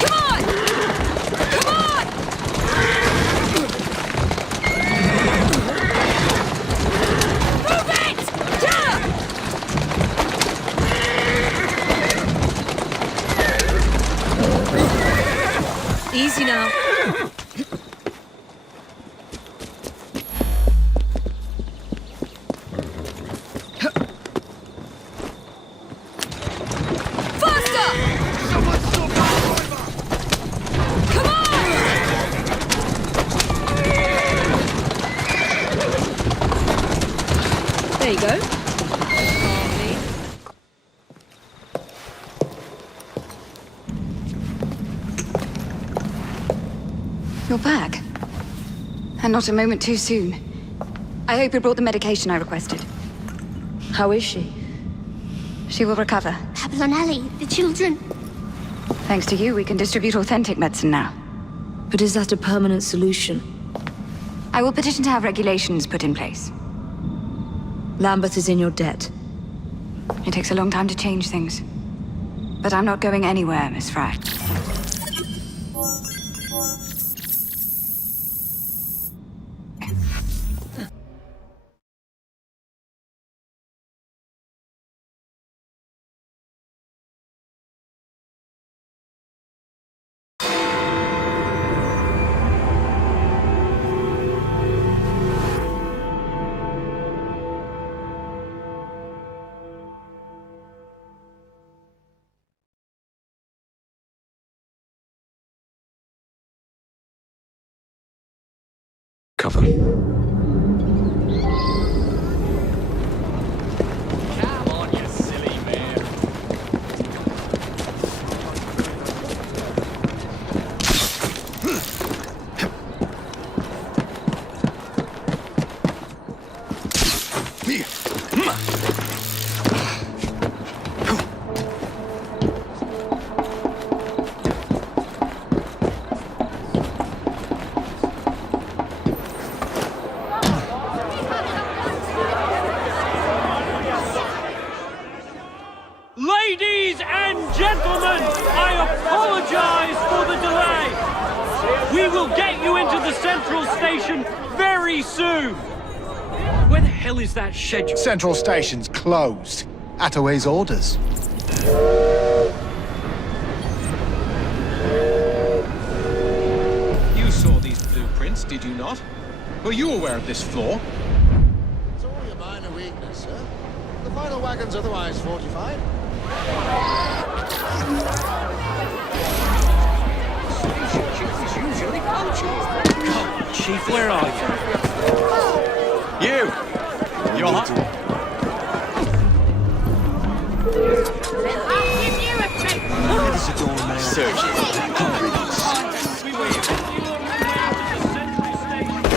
Come on! Easy now. There you go. You're back. And not a moment too soon. I hope you brought the medication I requested. How is she? She will recover. Pablo and Ellie, the children. Thanks to you, we can distribute authentic medicine now. But is that a permanent solution? I will petition to have regulations put in place. Lambeth is in your debt. It takes a long time to change things. But I'm not going anywhere, Miss Frye. Cover. Come on, you silly man. Ladies and gentlemen, I apologize for the delay. We will get you into the central station very soon. Where the hell is that schedule? Central Station's closed. Attaway's orders. You saw these blueprints, did you not? Were you aware of this flaw? It's only a minor weakness, sir. The final wagon's otherwise fortified. Chief, where are you? You! You're hot.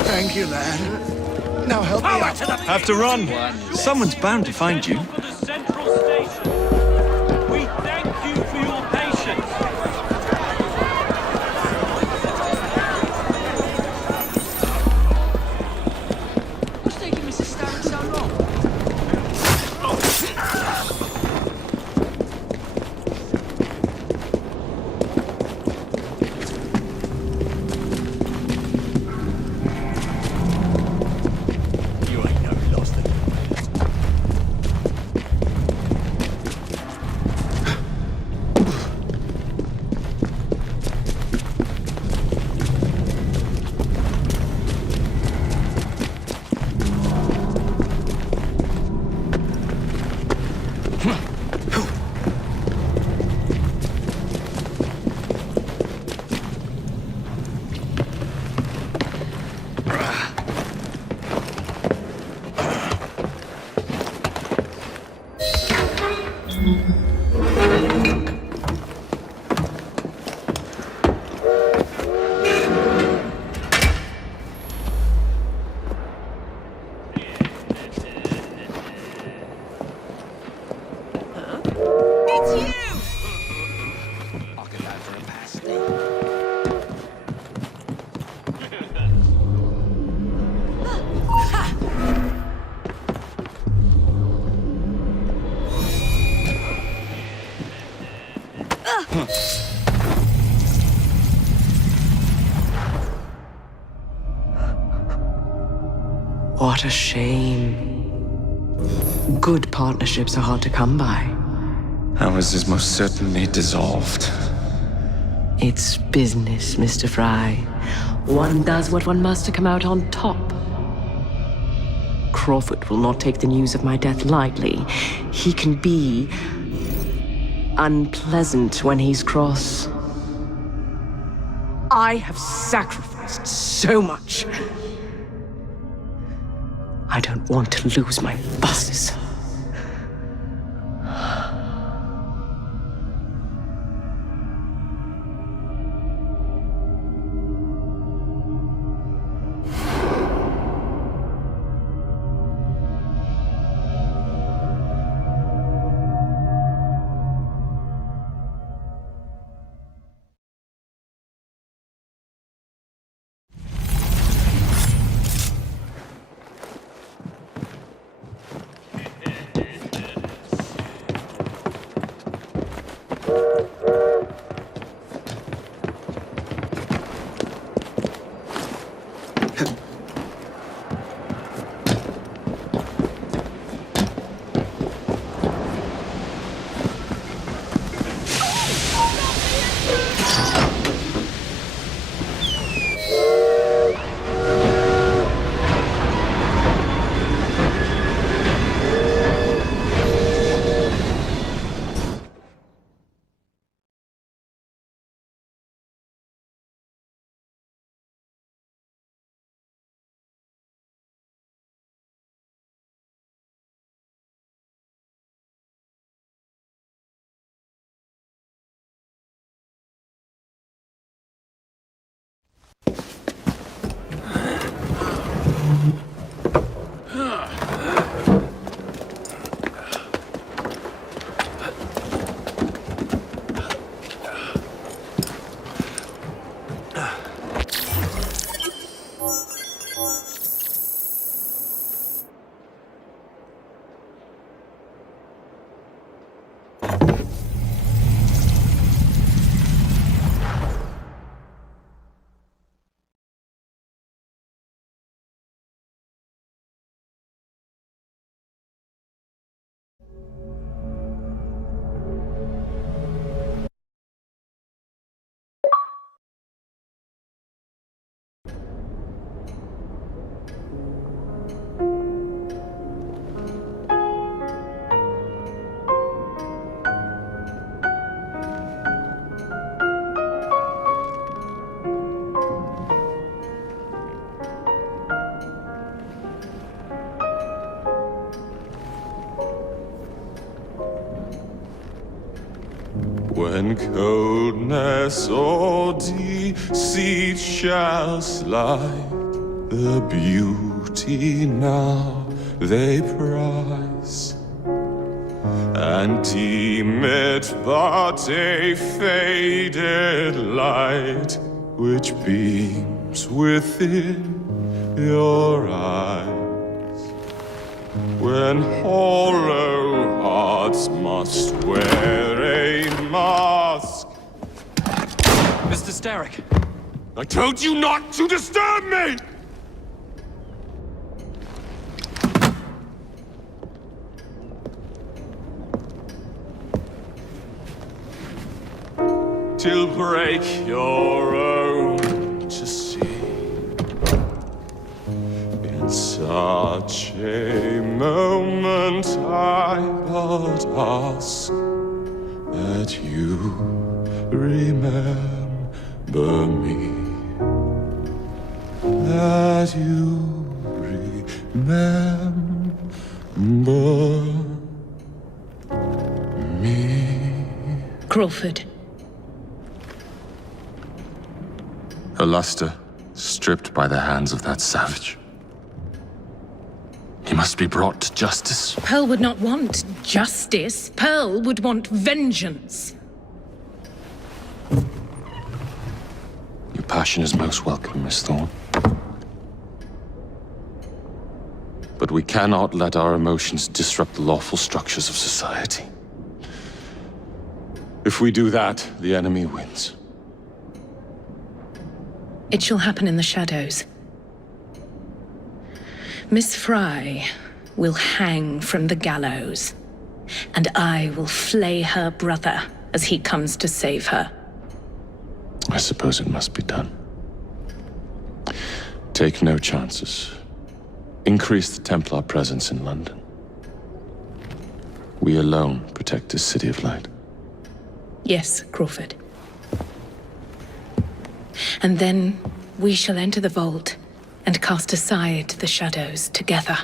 Thank you, lad. Now help me out. Have to run. Someone's bound to find you. The central station. We thank you for your patience. What's taking Mrs. Starrett so long? You ain't no lost it. What a shame. Good partnerships are hard to come by. Ours is most certainly dissolved. It's business, Mr. Frye. One does what one must to come out on top. Crawford will not take the news of my death lightly. He can be unpleasant when he's cross. I have sacrificed so much. I don't want to lose my bosses. When coldness or deceit shall slide, the beauty now they prize, and deem it but a faded light which beams within your eyes. When hollow hearts must wear a mask. Mr. Starrick! I told you not to disturb me! Till break your own to see. In such a moment I but ask that you remember me. That you remember me. Crawford. Her luster stripped by the hands of that savage. He must be brought to justice. Pearl would not want justice. Pearl would want vengeance. Your passion is most welcome, Miss Thorne. But we cannot let our emotions disrupt the lawful structures of society. If we do that, the enemy wins. It shall happen in the shadows. Miss Frye will hang from the gallows, and I will flay her brother as he comes to save her. I suppose it must be done. Take no chances. Increase the Templar presence in London. We alone protect this city of light. Yes, Crawford. And then we shall enter the vault and cast aside the shadows together.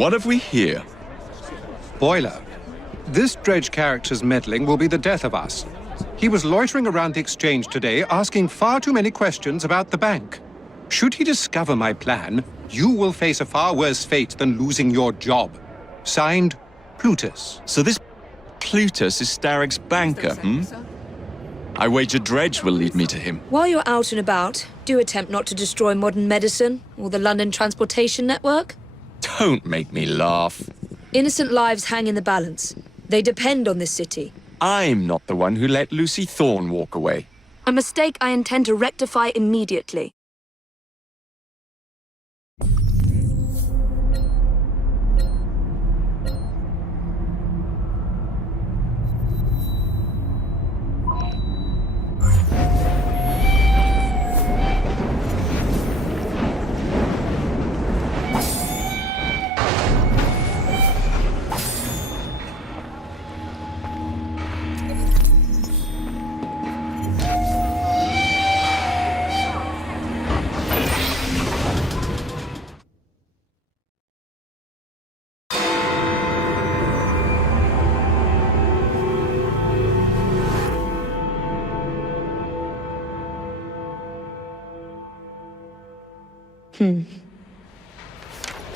What have we here? Boiler. This dredge character's meddling will be the death of us. He was loitering around the exchange today, asking far too many questions about the bank. Should he discover my plan, you will face a far worse fate than losing your job. Signed, Plutus. So this Plutus is Starrick's banker, hmm? I wager Dredge will lead me to him. While you're out and about, do attempt not to destroy modern medicine or the London transportation network. Don't make me laugh. Innocent lives hang in the balance. They depend on this city. I'm not the one who let Lucy Thorne walk away. A mistake I intend to rectify immediately.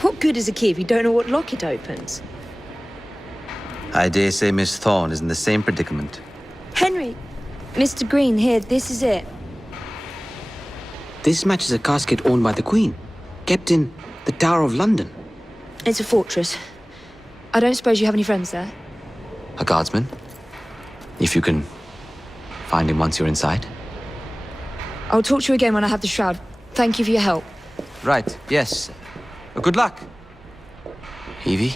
What good is a key if you don't know what lock it opens? I dare say Miss Thorne is in the same predicament. Henry! Mr. Green, here, this is it. This matches a casket owned by the Queen, kept in the Tower of London. It's a fortress. I don't suppose you have any friends there? A guardsman? If you can find him once you're inside. I'll talk to you again when I have the shroud. Thank you for your help. Right, yes. Good luck. Evie?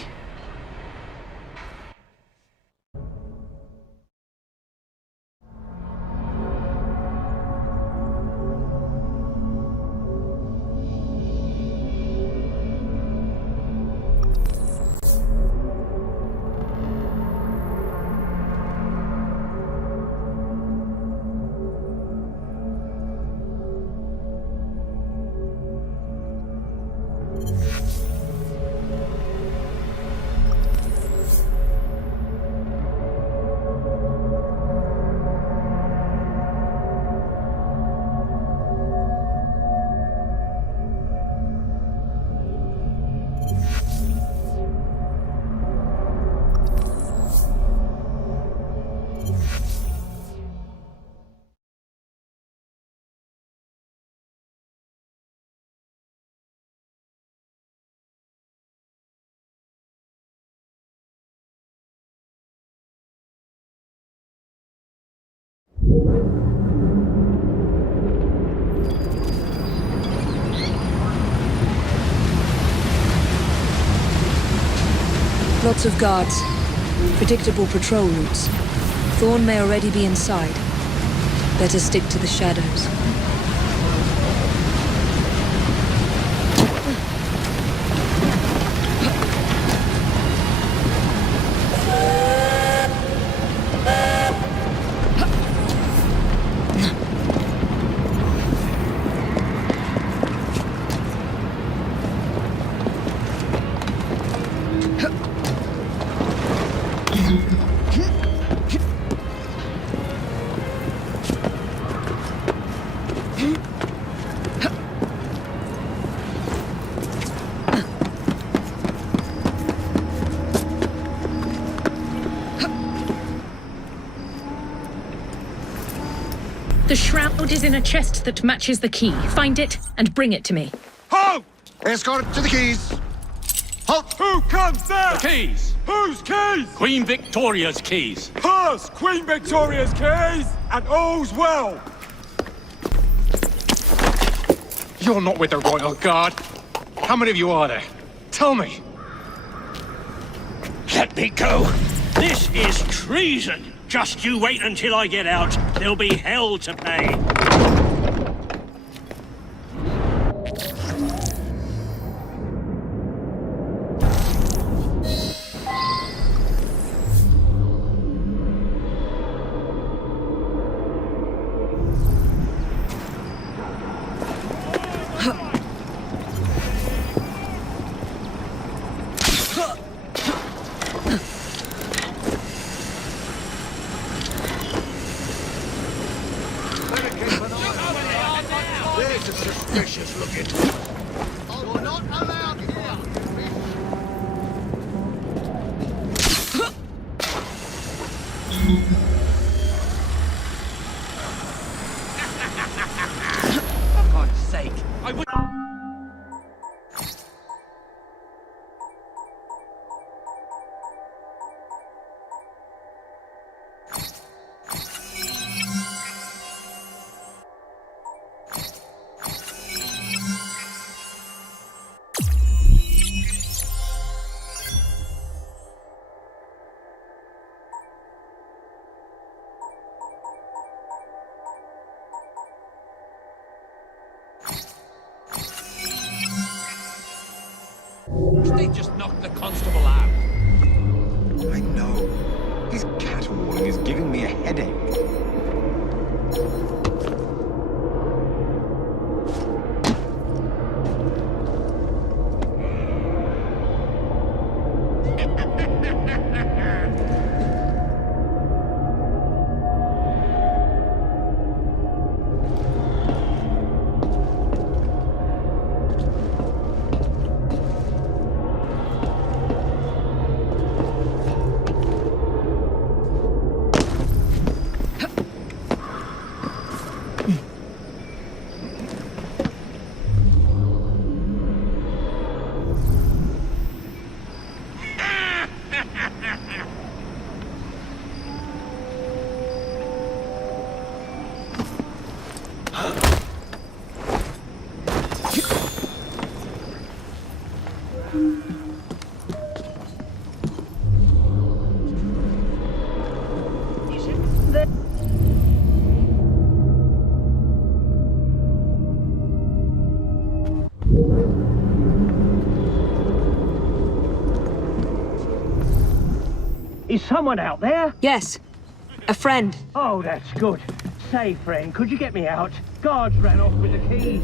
Lots of guards. Predictable patrol routes. Thorne may already be inside. Better stick to the shadows. The shroud is in a chest that matches the key. Find it and bring it to me. Halt! Escort to the keys. Halt! Who comes there? The keys! Whose keys? Queen Victoria's keys. Hers! Queen Victoria's keys! And all's well! You're not with the Royal Guard. How many of you are there? Tell me. Let me go! This is treason! Just you wait until I get out. There'll be hell to pay. There's a suspicious looking. You're not allowed here. For God's sake, I would... They just knocked the constable out. I know. His caterwauling is giving me a headache. Is someone out there? Yes. A friend. Oh, that's good. Say, friend, could you get me out? Guards ran off with the keys.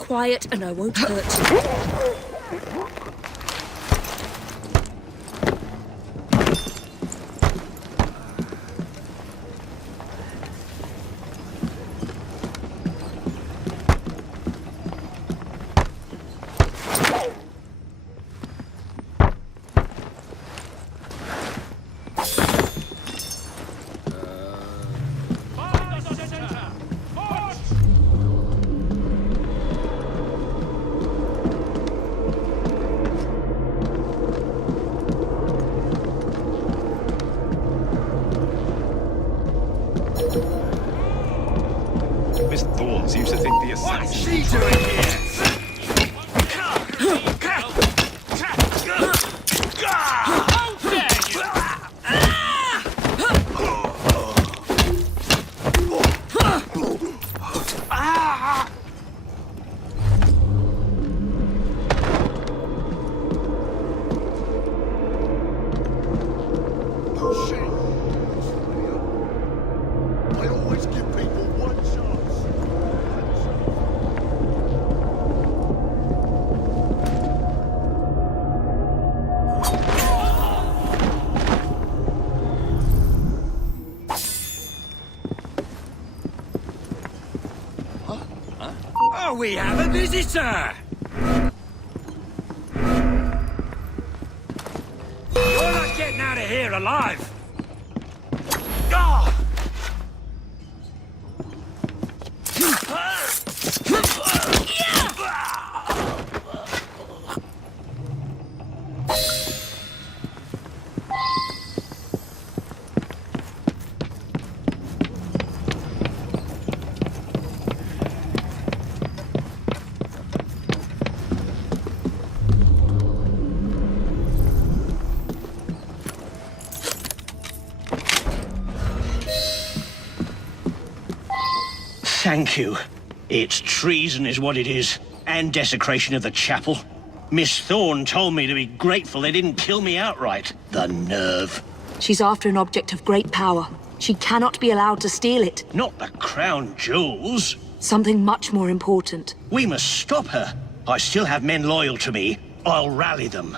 Quiet and I won't hurt you. Miss Thorne seems to think the assassin... What's she doing here? Oh, we have a visitor! You're not getting out of here alive! Ah! Thank you. It's treason is what it is, and desecration of the chapel. Miss Thorne told me to be grateful they didn't kill me outright. The nerve. She's after an object of great power. She cannot be allowed to steal it. Not the crown jewels. Something much more important. We must stop her. I still have men loyal to me. I'll rally them.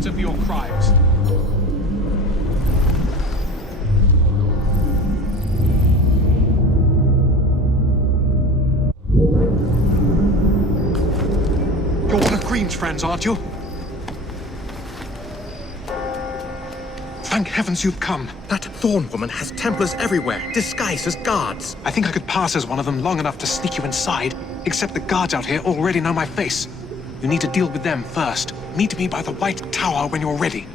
For your crimes. You're one of Green's friends, aren't you? Thank heavens you've come. That Thorne woman has Templars everywhere, disguised as guards. I think I could pass as one of them long enough to sneak you inside, except the guards out here already know my face. You need to deal with them first. Meet me by the White Tower when you're ready.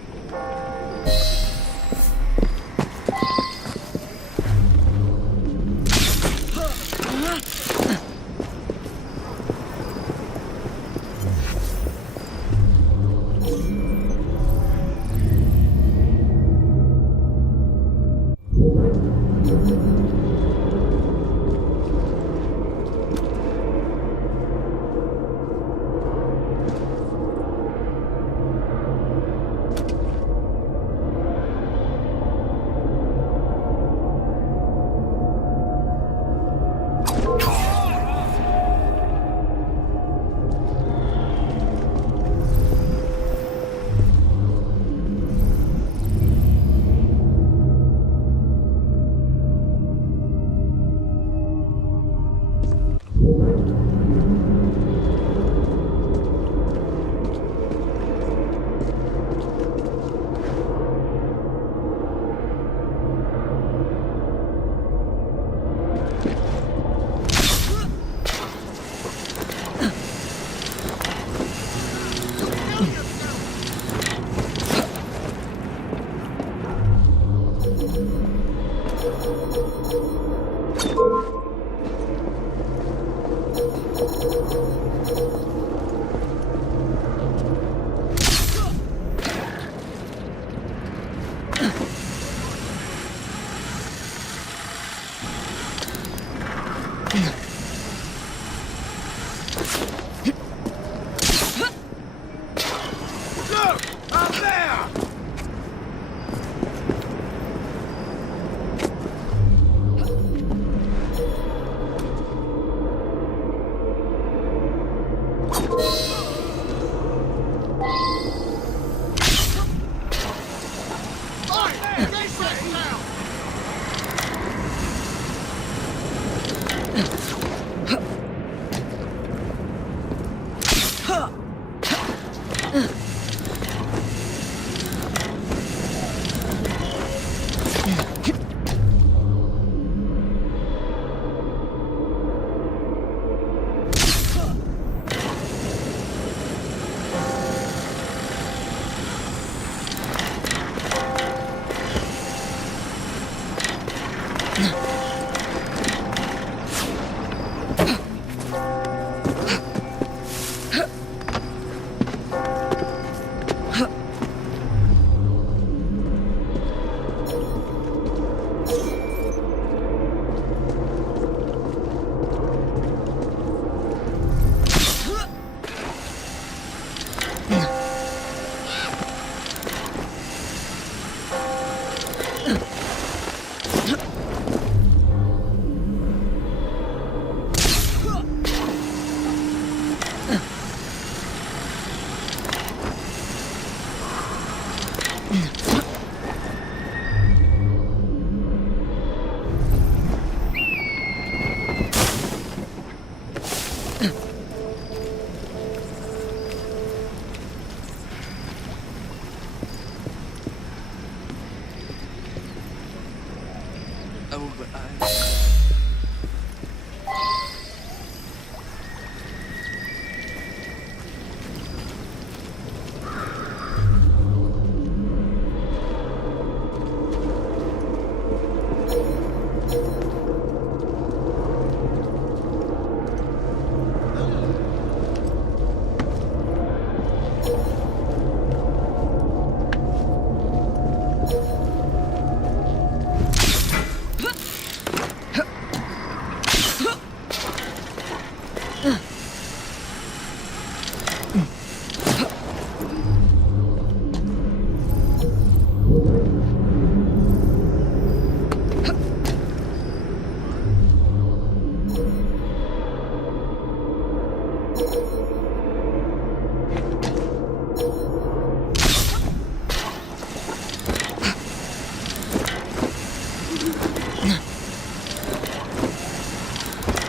know, but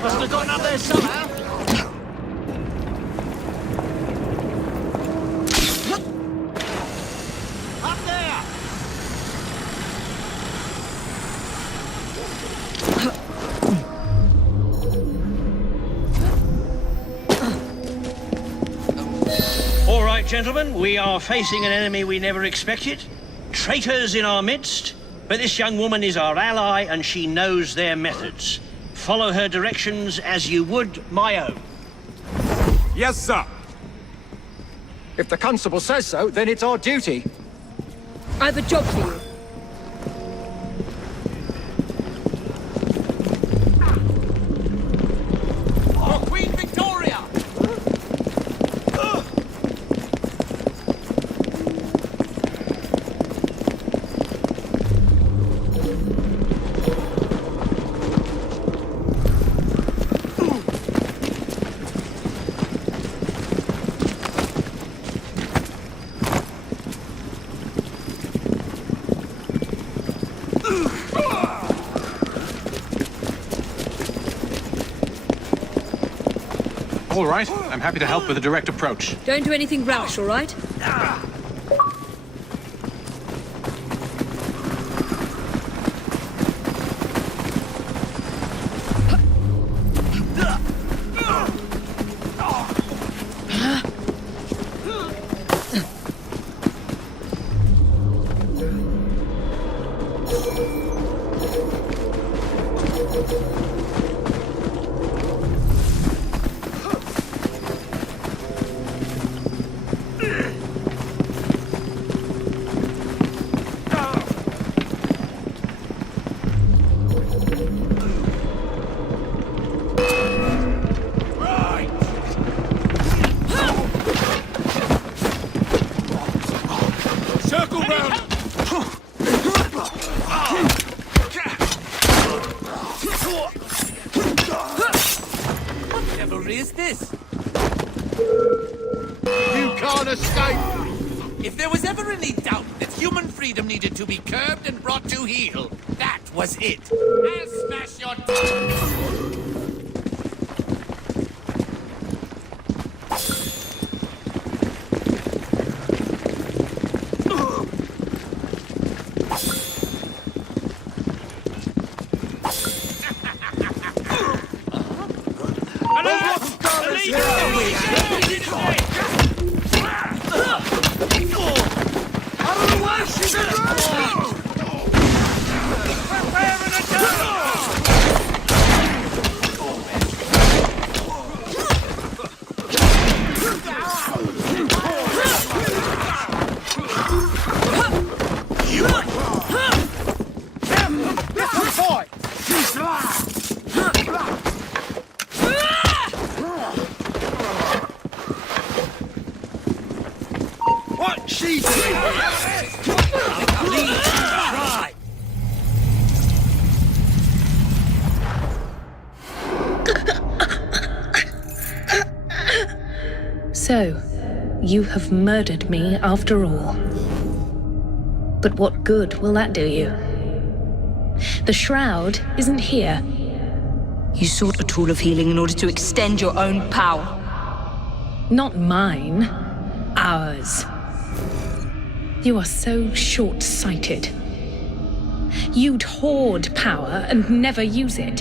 Must have gotten up there somehow. Up there! All right, gentlemen, we are facing an enemy we never expected. Traitors in our midst. But this young woman is our ally and she knows their methods. Follow her directions as you would my own. Yes, sir. If the constable says so, then it's our duty. I have a job for you. For Queen Victoria! All right, I'm happy to help with a direct approach. Don't do anything rash, all right? Is this? you can't escape! If there was ever any doubt that human freedom needed to be curbed and brought to heel, that was it. I'll smash your So, you have murdered me after all. But what good will that do you? The shroud isn't here. You sought a tool of healing in order to extend your own power. Not mine. Ours. You are so short-sighted. You'd hoard power and never use it,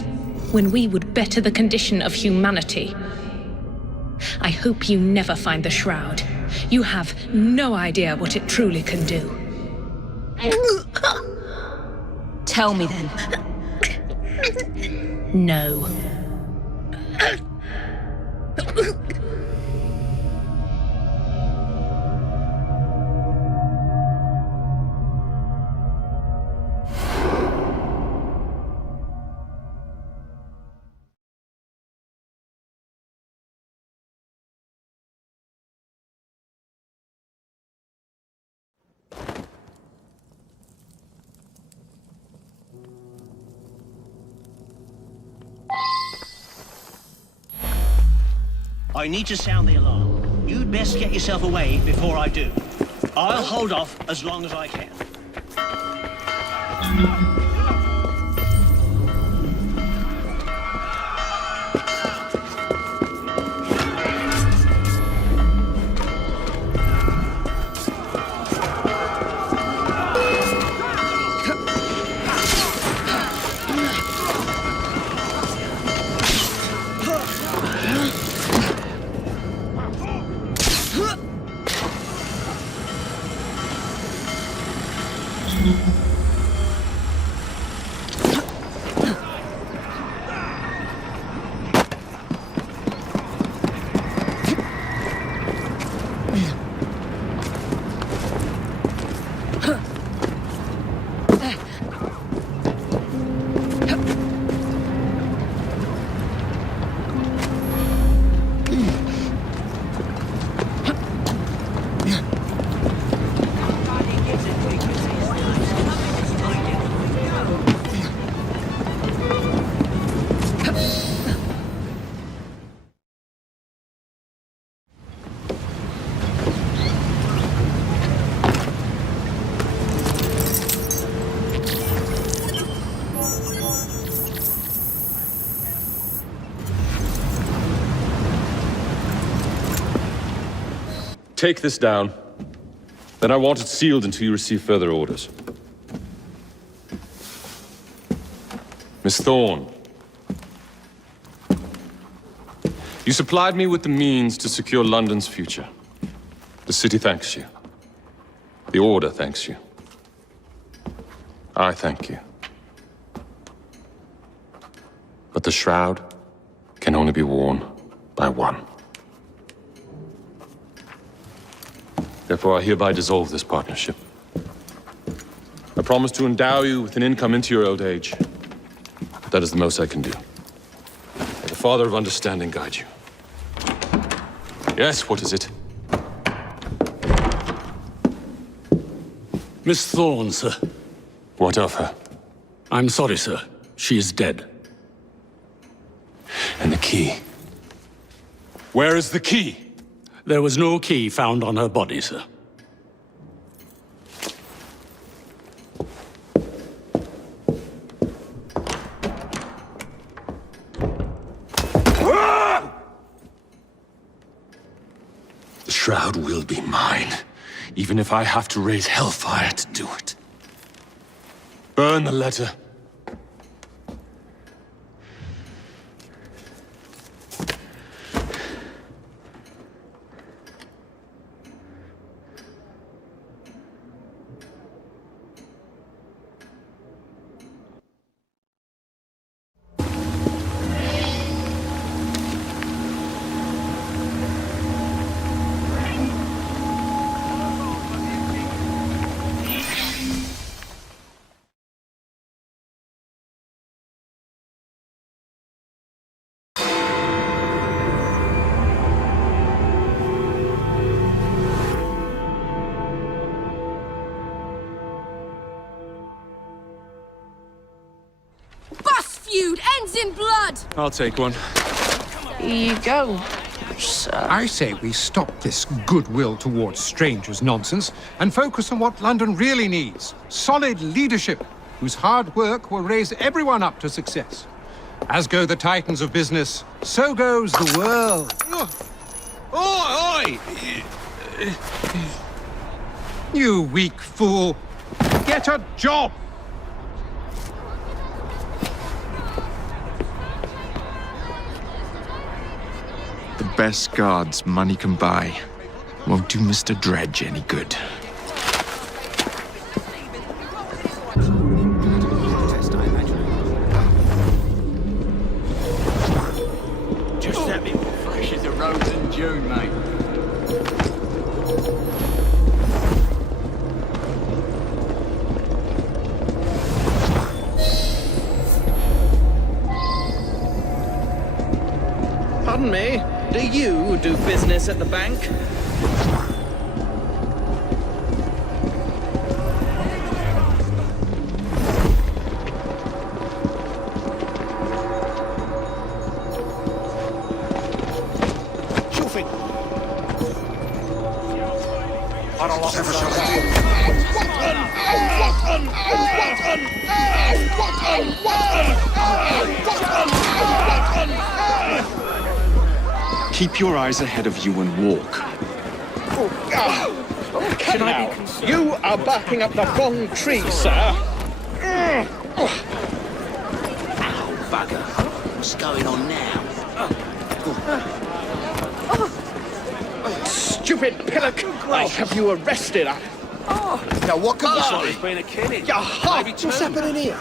when we would better the condition of humanity. I hope you never find the Shroud. You have no idea what it truly can do. Tell me then. No. I need to sound the alarm. You'd best get yourself away before I do. I'll hold off as long as I can. Take this down. Then I want it sealed until you receive further orders. Miss Thorne. You supplied me with the means to secure London's future. The city thanks you. The Order thanks you. I thank you. But the Shroud can only be worn by one. Therefore, I hereby dissolve this partnership. I promise to endow you with an income into your old age. But that is the most I can do. May the Father of Understanding guide you. Yes, what is it? Miss Thorne, sir. What of her? I'm sorry, sir. She is dead. And the key? Where is the key? There was no key found on her body, sir. The Shroud will be mine, even if I have to raise hellfire to do it. Burn the letter. Ends in blood! I'll take one. Here you go, sir. I say we stop this goodwill towards strangers nonsense and focus on what London really needs. Solid leadership, whose hard work will raise everyone up to success. As go the titans of business, so goes the world. Oi! You weak fool. Get a job! best guards money can buy. Won't do Mr. Dredge any good. Just that bit fresh as a rose in June, mate. Pardon me, do you do business at the bank? Sure thing. I don't like Keep your eyes ahead of you and walk. Should I be concerned? You are barking up the wrong tree, sir. Ow, bugger. What's going on now? Stupid pillock! I'll have you arrested. Now, what could this There's been a killing. What's happening here?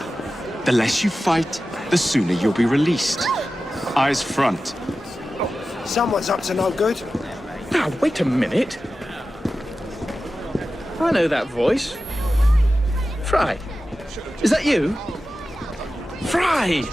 The less you fight, the sooner you'll be released. Eyes front. Someone's up to no good. Now, wait a minute. I know that voice. Frye. Is that you? Frye!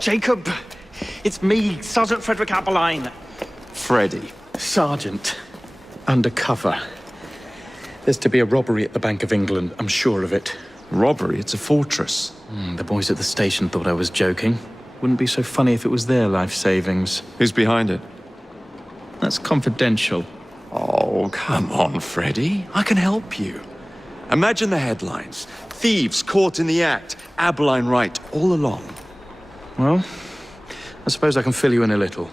Jacob, it's me, Sergeant Frederick Appeline. Freddie. Sergeant, undercover. There's to be a robbery at the Bank of England, I'm sure of it. Robbery? It's a fortress. The boys at the station thought I was joking. Wouldn't be so funny if it was their life savings. Who's behind it? That's confidential. Oh, come on, Freddie. I can help you. Imagine the headlines. Thieves caught in the act. Abeline right all along. Well, I suppose I can fill you in a little.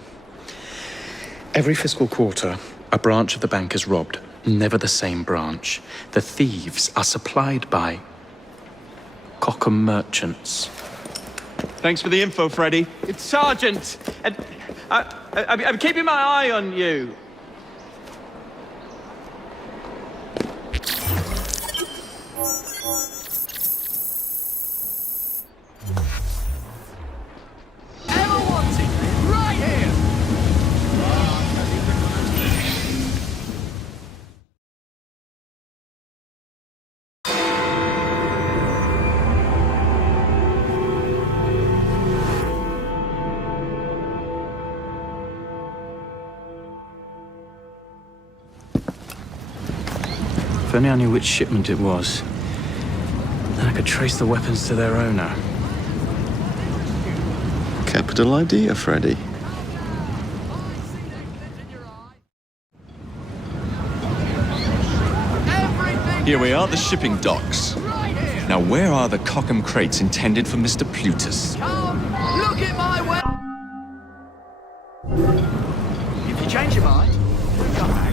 Every fiscal quarter, a branch of the bank is robbed. Never the same branch. The thieves are supplied by Cockham merchants. Thanks for the info, Freddie. It's Sergeant! And I'm keeping my eye on you. If only I knew which shipment it was, then I could trace the weapons to their owner. Capital idea, Freddie. Here we are, the shipping docks. Now, where are the Cockham crates intended for Mr. Plutus? Look at my If you change your mind, come back.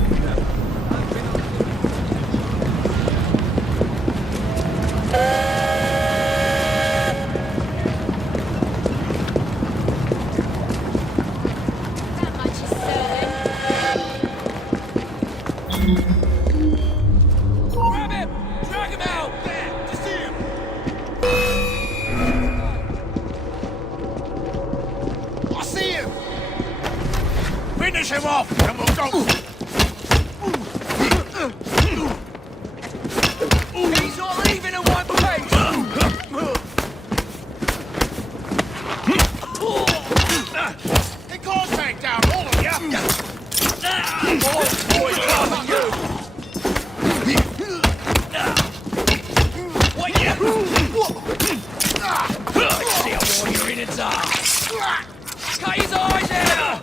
Grab him! Drag him out! There! To see him! I see him! Finish him off, and we'll go! He's not leaving in one piece! Take contact down, all of you! Boy, come you! What you? See a warrior in its eyes! Cut his eyes out!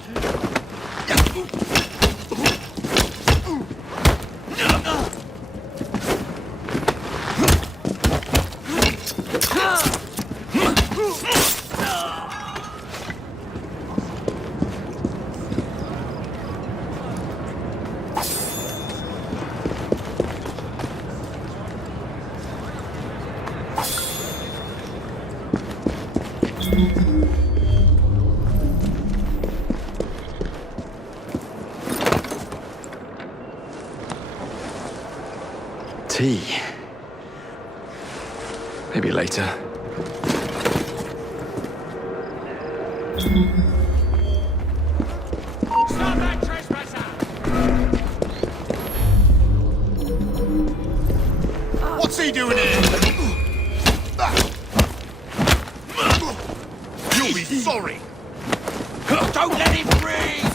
key. Maybe later. Stop that trespasser! What's he doing here? You'll be sorry. Don't let him breathe!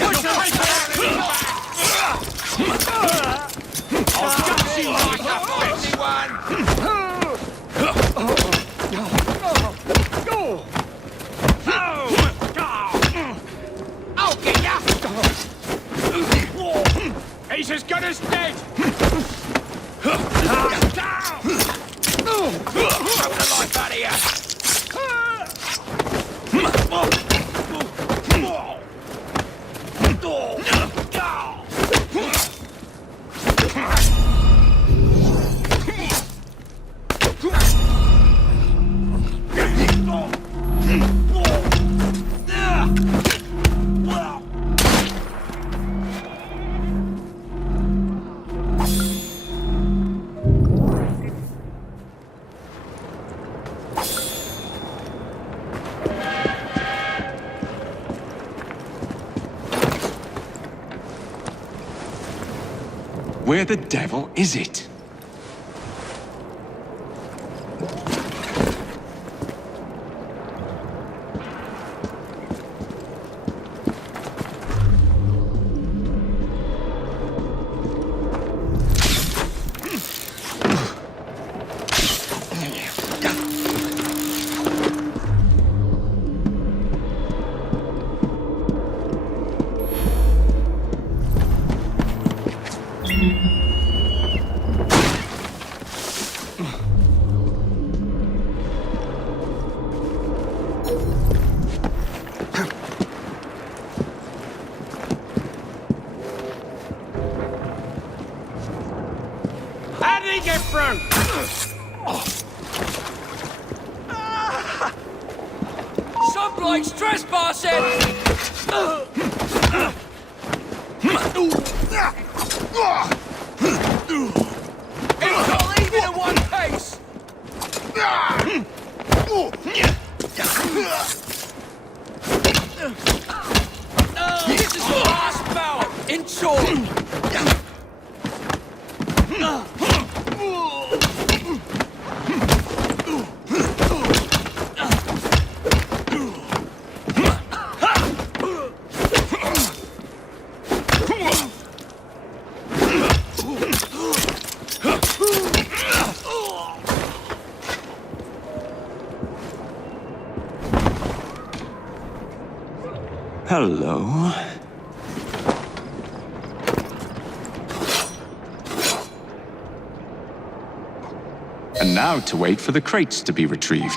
Push the paper out of his back! I'll gut you like a 51! I'll get ya! He's as good as dead! Throw the life out of you! Where the devil is it? How did he get through? Some bloke's trespassing! It's not leaving in one piece! This is fast power! In short! Hello. And now to wait for the crates to be retrieved.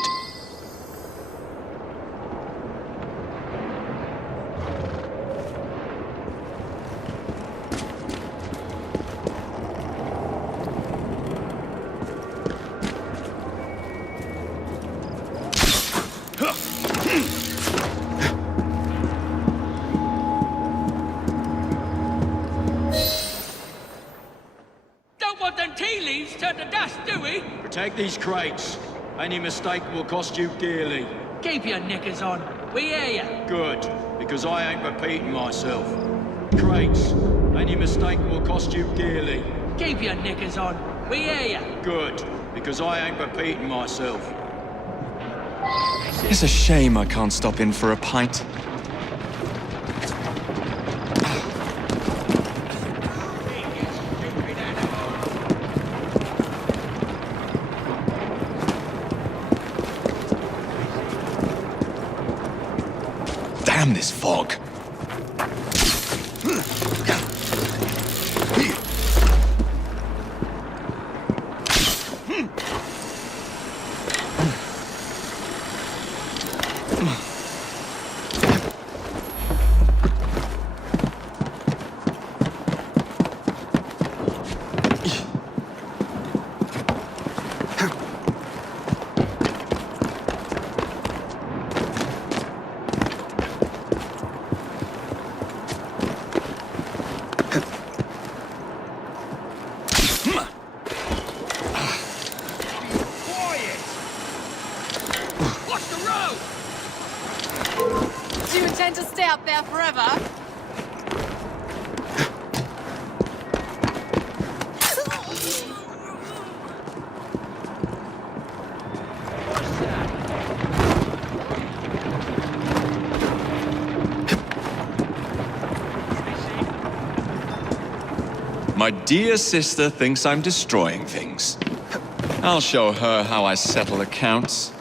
Don't want them tea leaves turned to dust, do we? Protect these crates. Any mistake will cost you dearly. Keep your knickers on. We hear you. Good, because I ain't repeating myself. Crates. Any mistake will cost you dearly. Keep your knickers on. We hear you. Good, because I ain't repeating myself. It's a shame I can't stop in for a pint. Damn this fog. out there forever. My dear sister thinks I'm destroying things. I'll show her how I settle accounts.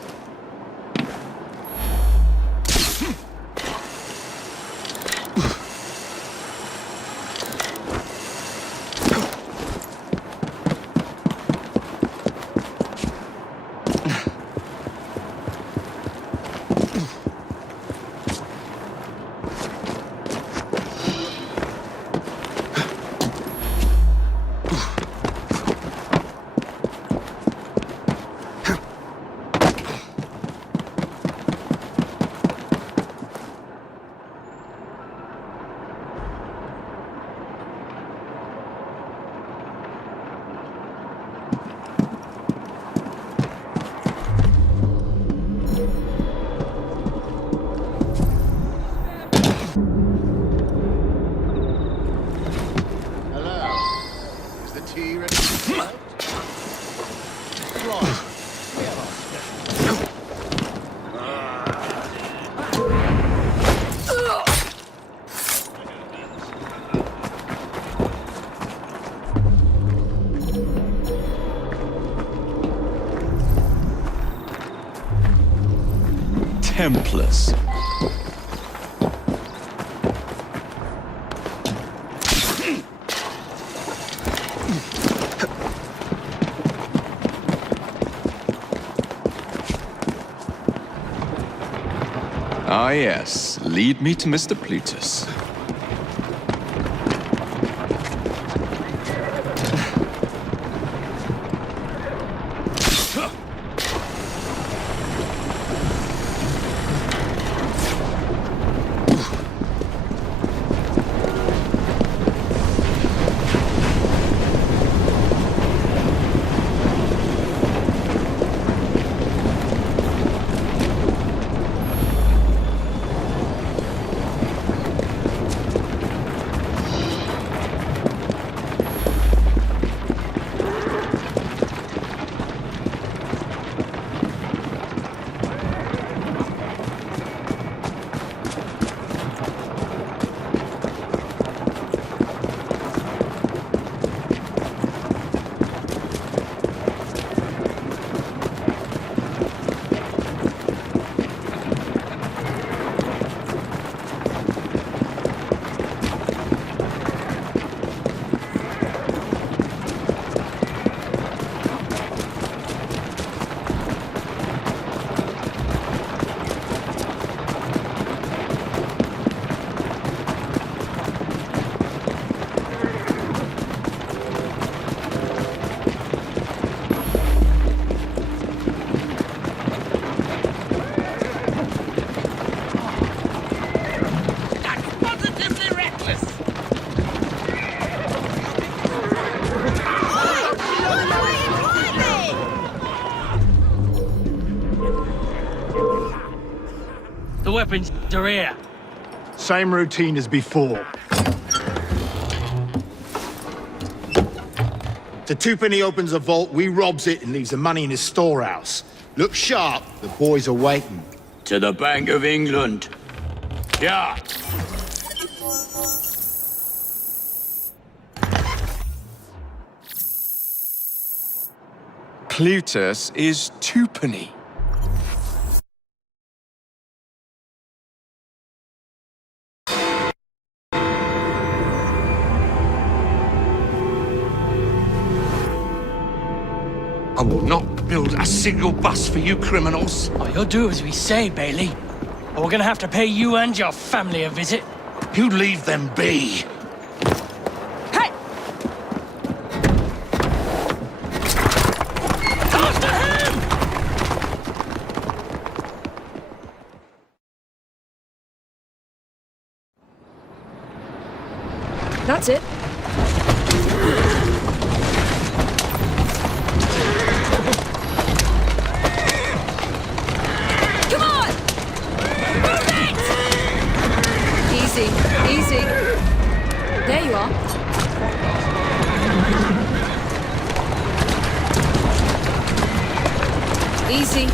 Templars. Ah, yes. Lead me to Mr. Plutus. The weapons are here. Same routine as before. The twopenny opens a vault, we robs it and leaves the money in his storehouse. Look sharp, the boys are waiting. To the Bank of England. Yeah. Plutus is twopenny. I will not build a single bus for you criminals. Oh, you'll do as we say, Bailey. Or we're gonna have to pay you and your family a visit. You leave them be. Hey! After him! That's it. Come on! Move it! Easy.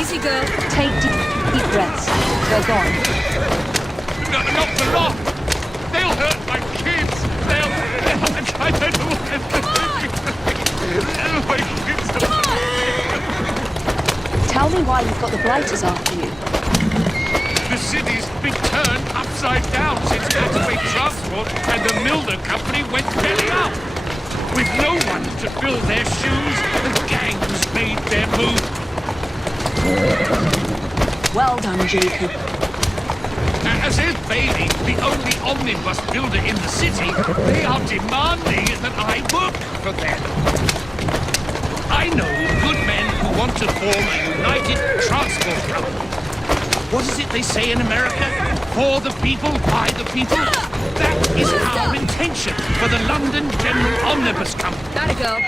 Easy, girl. Take deep breaths. They're gone. No, not the lot! They'll hurt my kids! They'll... I don't know what they're doing. My kids Tell me why you've got the Blighters after you. The city's been turned upside down since Axway Transport and the Milner Company went belly up. With no one to fill their shoes, the gangs made their move. Well done, Jacob. As is Bailey, the only omnibus builder in the city, they are demanding that I work for them. I know good men who want to form a united transport company. What is it they say in America? For the people, by the people? That is our intention for the London General Omnibus Company. Gotta go.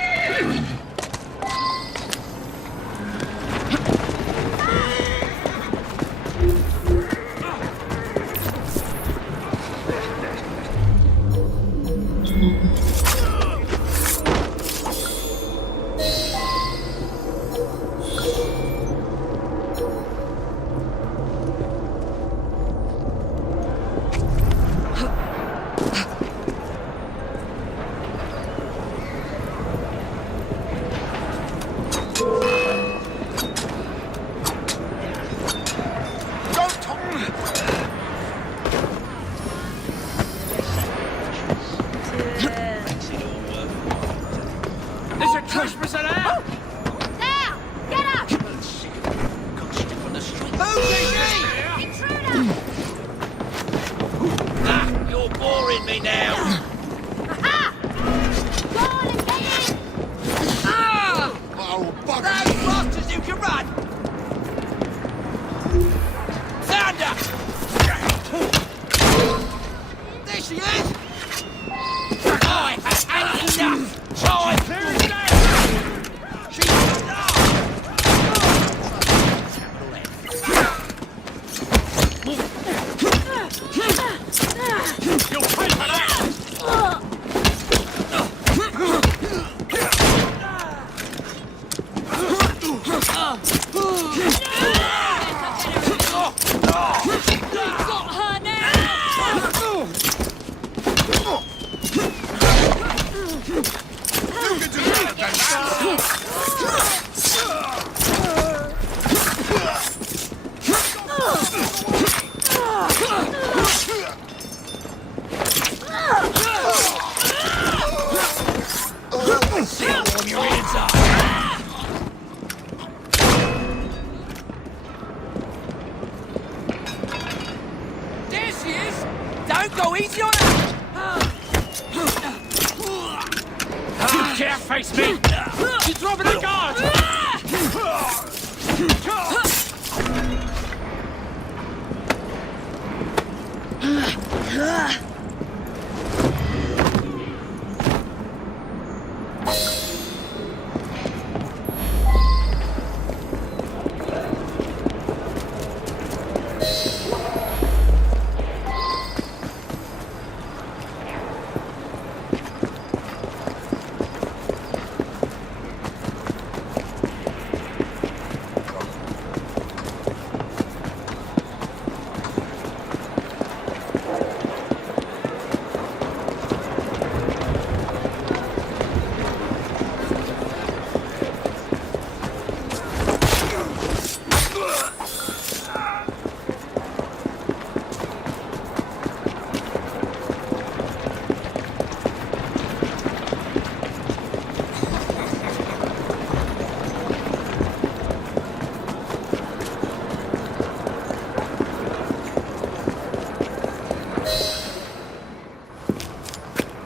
There's a trespasser there! Now! Get up! You're boring me now. Go on and get in! Oh, bugger! As fast as you can run! Thunder! There she is! I have had enough! Time! She's You'll pay for that! Got her now! See how warm your ears are! There she is! Don't go easy on her! You can't face me! She's dropping the guard!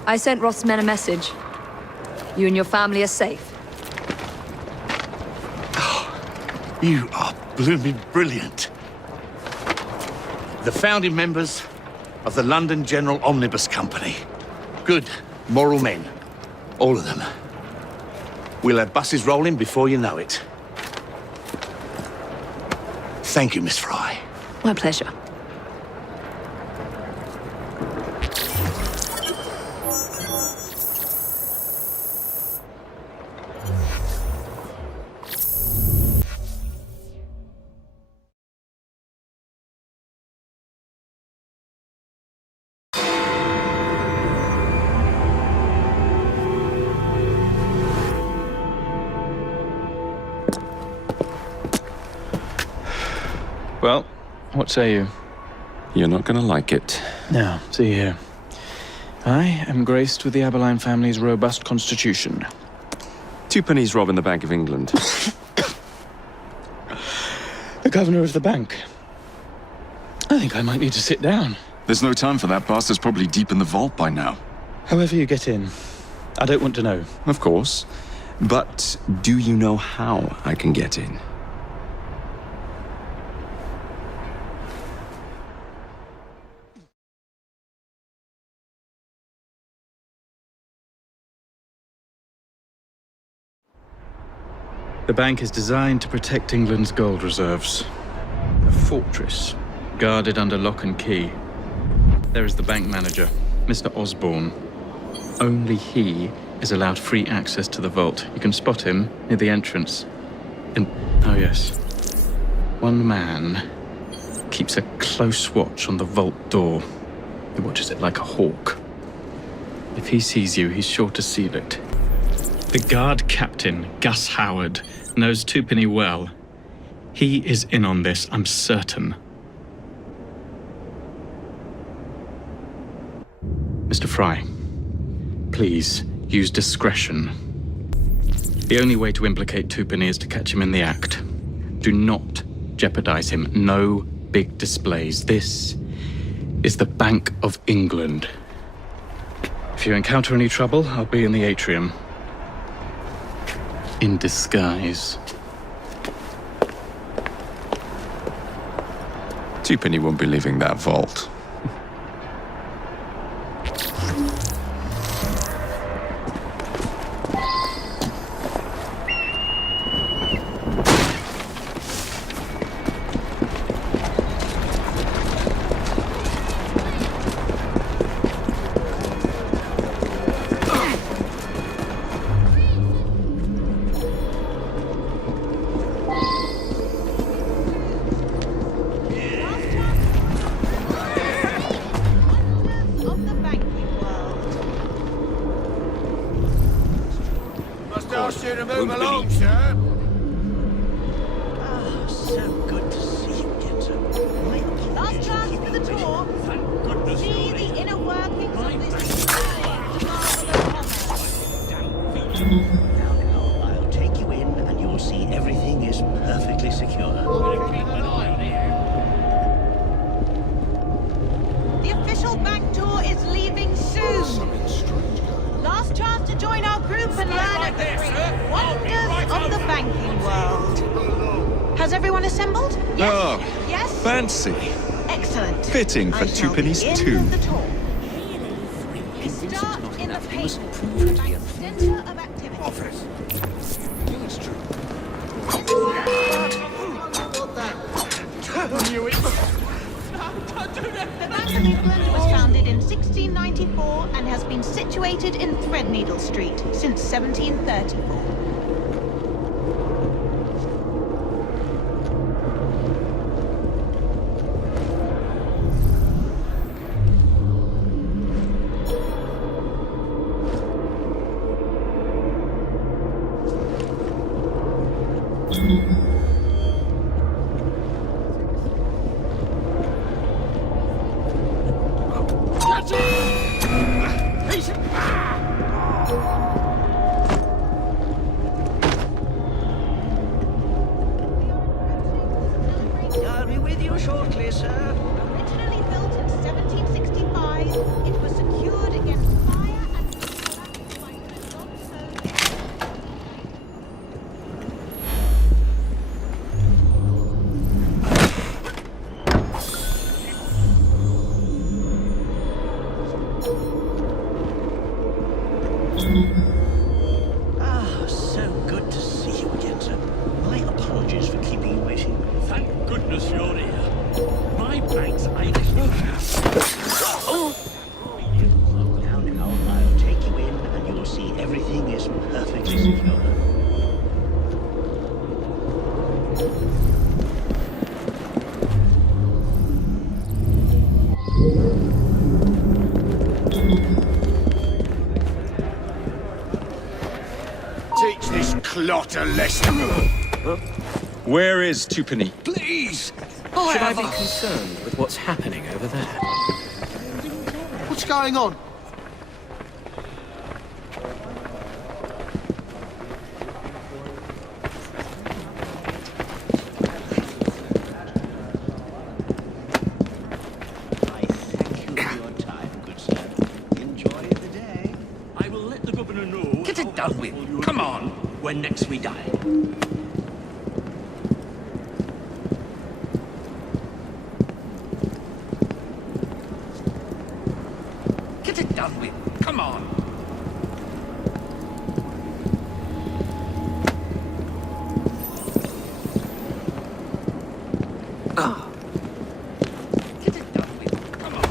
I sent Roth's men a message. You and your family are safe. You are blooming brilliant. The founding members of the London General Omnibus Company. Good, moral men. All of them. We'll have buses rolling before you know it. Thank you, Miss Frye. My pleasure. Well, what say you? You're not gonna like it. Now, see here. I am graced with the Aberline family's robust constitution. 2 pennies robbing the Bank of England. The governor of the bank. I think I might need to sit down. There's no time for that. Bastard's probably deep in the vault by now. However you get in, I don't want to know. Of course. But do you know how I can get in? The bank is designed to protect England's gold reserves. A fortress, guarded under lock and key. There is the bank manager, Mr. Osborne. Only he is allowed free access to the vault. You can spot him near the entrance. And, oh yes, one man keeps a close watch on the vault door. He watches it like a hawk. If he sees you, he's sure to seal it. The guard captain, Gus Howard, knows Twopenny well. He is in on this, I'm certain. Mr. Frye, please use discretion. The only way to implicate Twopenny is to catch him in the act. Do not jeopardize him. No big displays. This is the Bank of England. If you encounter any trouble, I'll be in the atrium. In disguise. Twopenny won't be leaving that vault. Fitting for Twopenny's tomb. The Bank of England was founded in 1694 and has been situated in Threadneedle Street since 1734. I'll be with you shortly, sir. Originally built in 1765, it was secured against fire and Ah, so good to see you again, sir. My apologies for keeping you waiting. Thank goodness you're here. My bank's Irish. Now, I'll take you in and you'll see everything is perfectly secure. Teach this clot a lesson. Where is Tupani? Please! Should I be concerned with what's happening over there? What's going on? I will let the governor know. Get it done with. Come on. When next we die. Get it done with. Come on. Get it done with. Come on.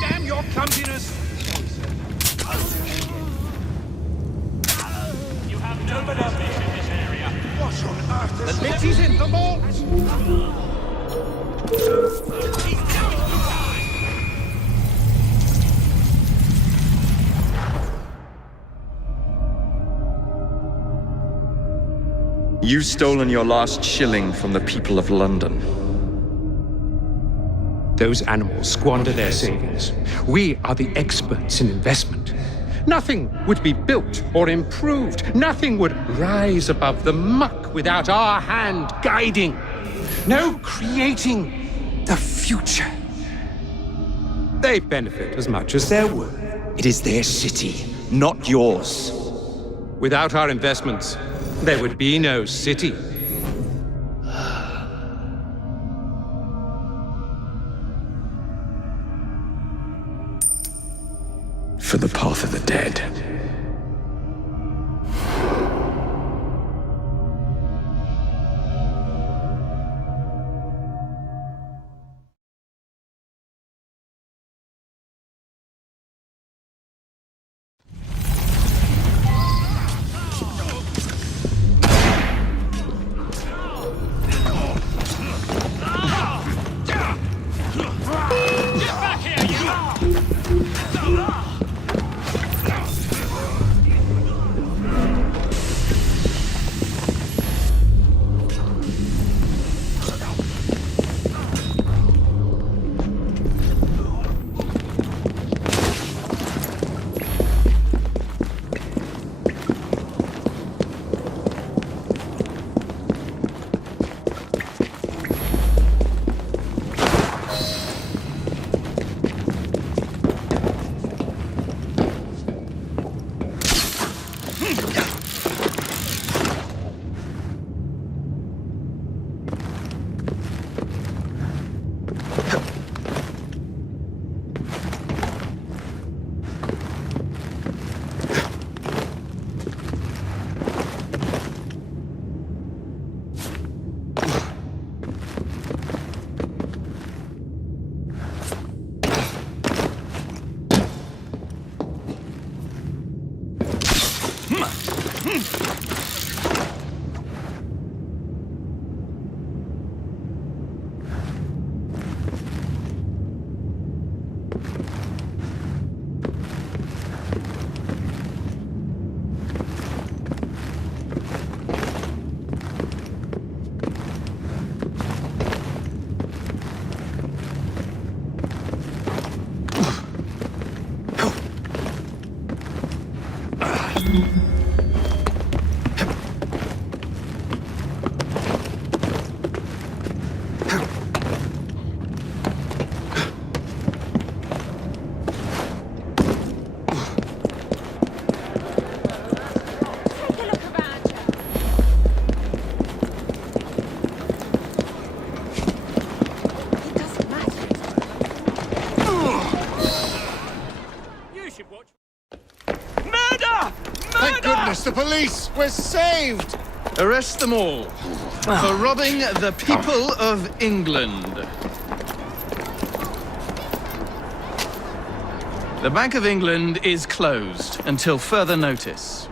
Damn your clumsiness! You have no business in this area. What on earth is The this? Lizzie's in the vault! You've stolen your last shilling from the people of London. Those animals squander their savings. We are the experts in investment. Nothing would be built or improved. Nothing would rise above the muck without our hand guiding. No creating the future. They benefit as much as their work. It is their city, not yours. Without our investments, there would be no city. For the path of the dead. Get back here, you! goodness, the police! We're saved! Arrest them all for robbing the people of England. The Bank of England is closed until further notice.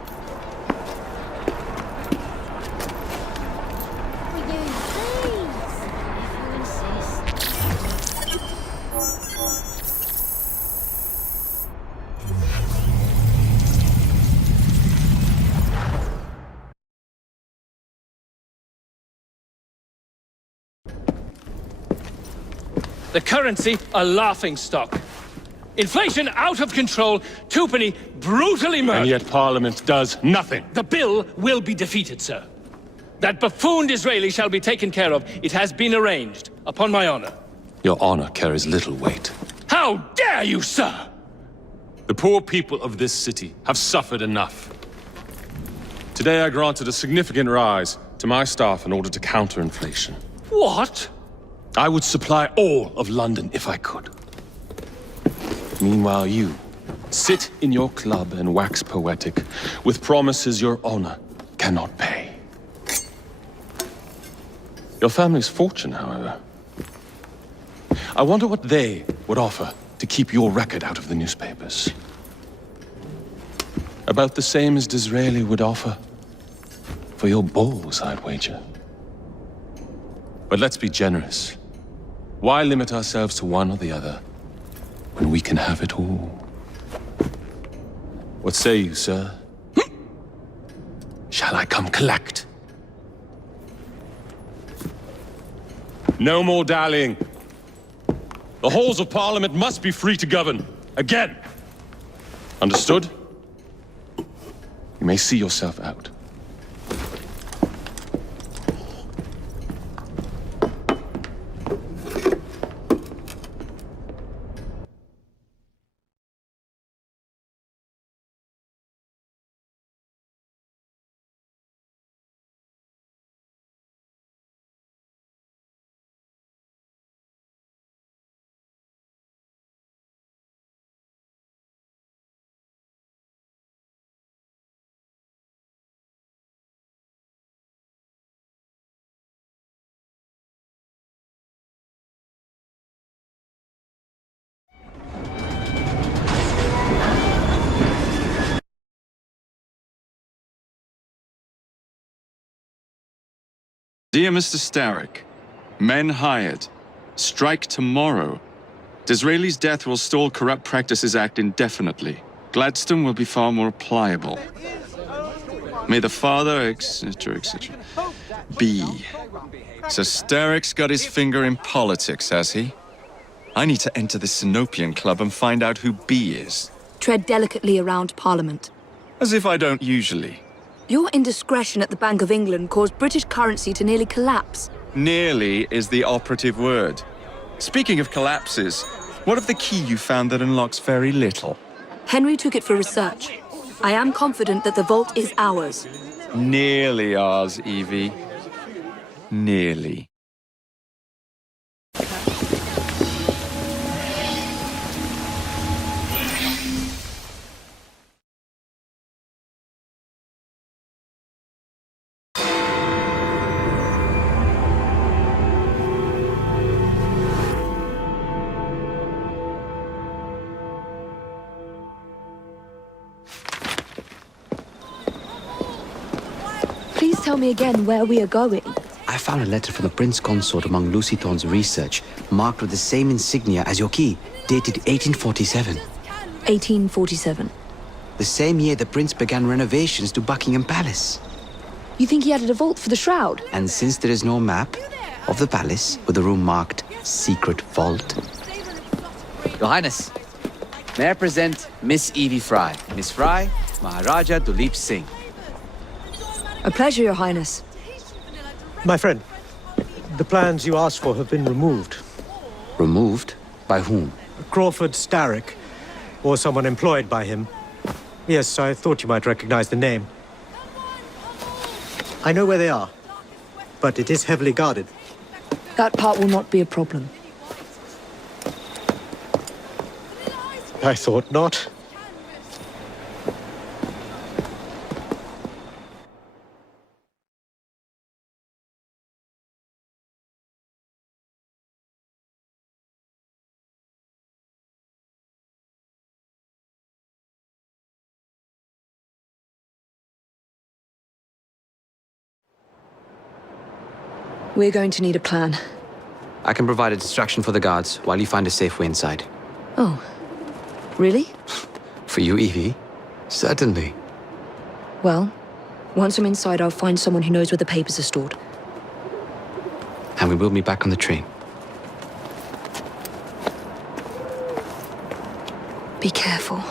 The currency, a laughingstock. Inflation out of control, Twopenny brutally murdered. And yet Parliament does nothing. The bill will be defeated, sir. That buffoon Disraeli shall be taken care of. It has been arranged, upon my honor. Your honor carries little weight. How dare you, sir! The poor people of this city have suffered enough. Today I granted a significant rise to my staff in order to counter inflation. What? I would supply all of London if I could. Meanwhile, you sit in your club and wax poetic with promises your honor cannot pay. Your family's fortune, however. I wonder what they would offer to keep your record out of the newspapers. About the same as Disraeli would offer for your balls, I'd wager. But let's be generous. Why limit ourselves to one or the other when we can have it all? What say you, sir? Shall I come collect? No more dallying. The halls of Parliament must be free to govern. Again. Understood? You may see yourself out. Dear Mr. Starrick, men hired. Strike tomorrow. Disraeli's death will stall Corrupt Practices Act indefinitely. Gladstone will be far more pliable. May the father, etc., etc. be. So Starrick's got his finger in politics, has he? I need to enter the Sinopian Club and find out who B is. Tread delicately around Parliament. As if I don't usually. Your indiscretion at the Bank of England caused British currency to nearly collapse. Nearly is the operative word. Speaking of collapses, what of the key you found that unlocks very little? Henry took it for research. I am confident that the vault is ours. Nearly ours, Evie. Nearly. Please tell me again where we are going. I found a letter from the Prince Consort among Lucy Thorne's research, marked with the same insignia as your key, dated 1847. 1847. The same year the Prince began renovations to Buckingham Palace. You think he added a vault for the shroud? And since there is no map of the palace with a room marked Secret Vault. Your Highness, may I present Miss Evie Frye. Miss Frye, Maharaja Duleep Singh. A pleasure, Your Highness. My friend, the plans you asked for have been removed. Removed? By whom? Crawford Starrick, or someone employed by him. Yes, I thought you might recognize the name. I know where they are, but it is heavily guarded. That part will not be a problem. I thought not. We're going to need a plan. I can provide a distraction for the guards while you find a safe way inside. Oh. Really? For you, Evie? Certainly. Well, once I'm inside, I'll find someone who knows where the papers are stored. And we will meet back on the train. Be careful.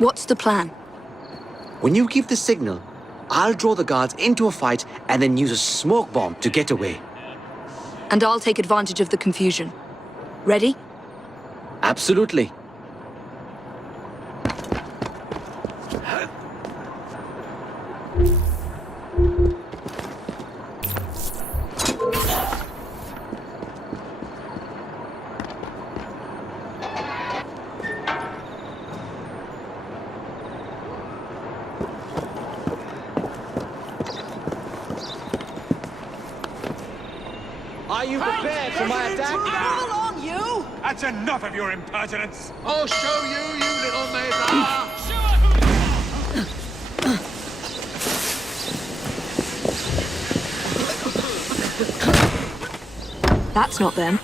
What's the plan? When you give the signal, I'll draw the guards into a fight and then use a smoke bomb to get away. And I'll take advantage of the confusion. Ready? Absolutely. Are you prepared for my attack? Move along, you! That's enough of your impertinence! I'll show you, you little maiden! That's not them.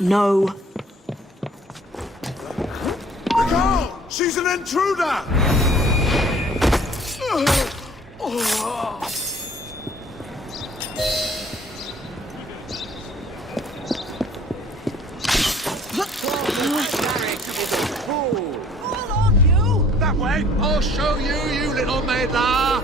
No. Nicole! She's an intruder! That way! I'll show you, you little maidler!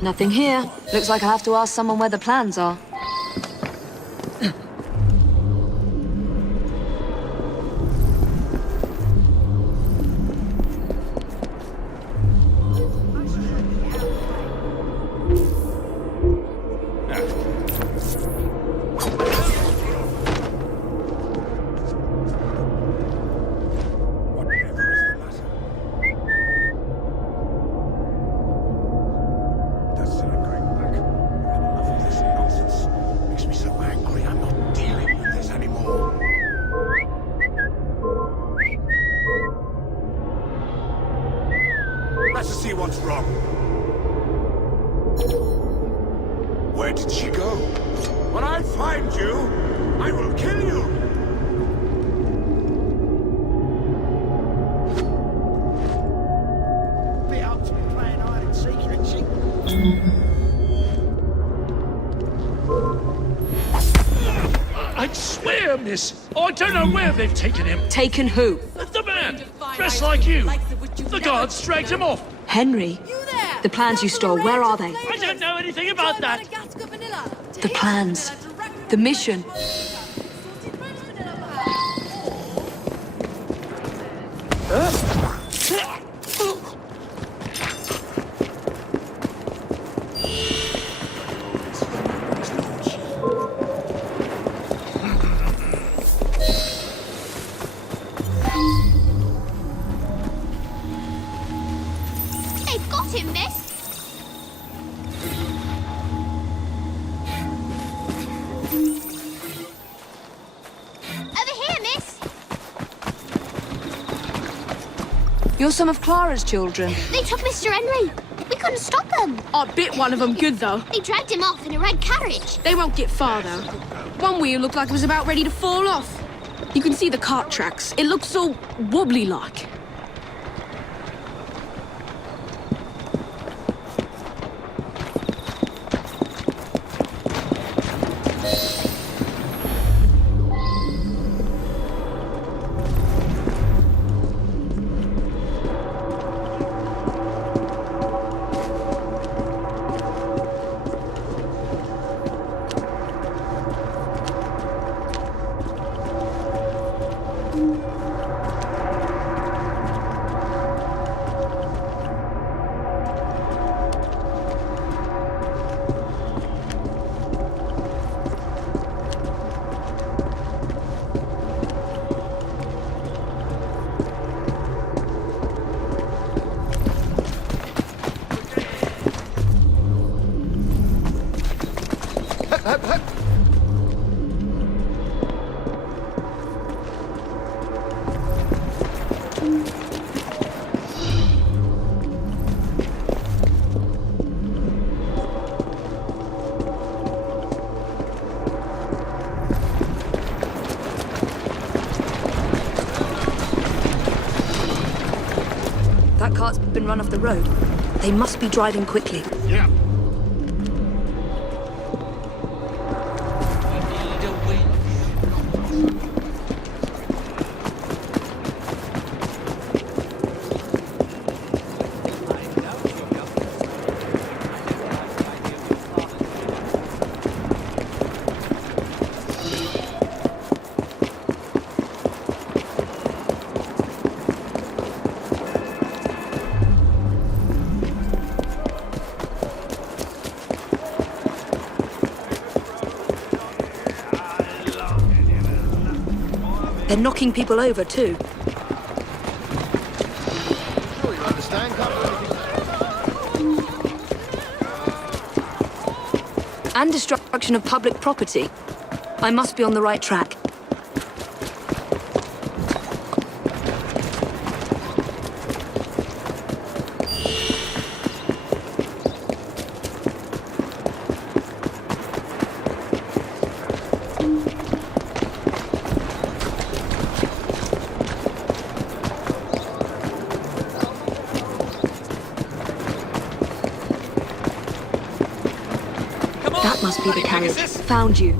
Nothing here. Looks like I have to ask someone where the plans are. Enough of this nonsense. from? Where did she go? When I find you, I will kill you! Be out to be playing hide and seek, isn't she? I swear, miss, I don't know where they've taken him. Taken who? The man, dressed like you. The guards dragged him off. Henry? The plans you stole, where are they? I don't know anything about that. The plans. The mission. They've got him, miss. Over here, miss. You're some of Clara's children. They took Mr. Henry. We couldn't stop them. I bit one of them good, though. They dragged him off in a red carriage. They won't get far, though. One wheel looked like it was about ready to fall off. You can see the cart tracks. It looks all wobbly-like. That cart's been run off the road. They must be driving quickly. Yeah. They're knocking people over, too. Sure you understand, And destruction of public property. I must be on the right track. That must be the carriage. Found you.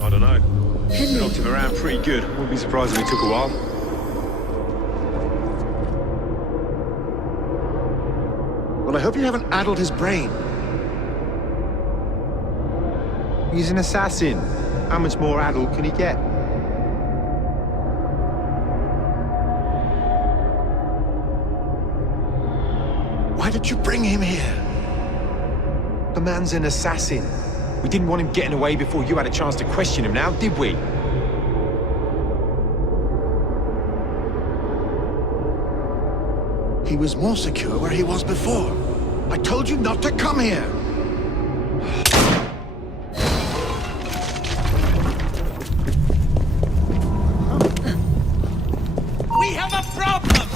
I don't know. Knocked him around pretty good. Wouldn't be surprised if it took a while. Well, I hope you haven't addled his brain. He's an assassin. How much more addled can he get? Why did you bring him here? The man's an assassin. We didn't want him getting away before you had a chance to question him now, did we? He was more secure where he was before. I told you not to come here. We have a problem!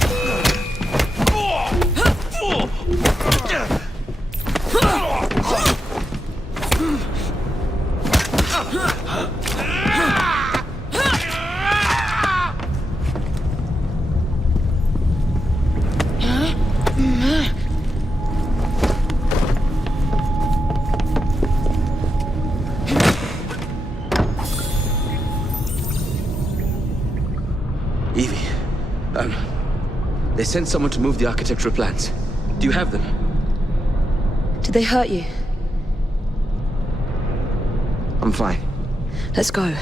Evie, they sent someone to move the architectural plans. Do you have them? Did they hurt you? I'm fine. Let's go.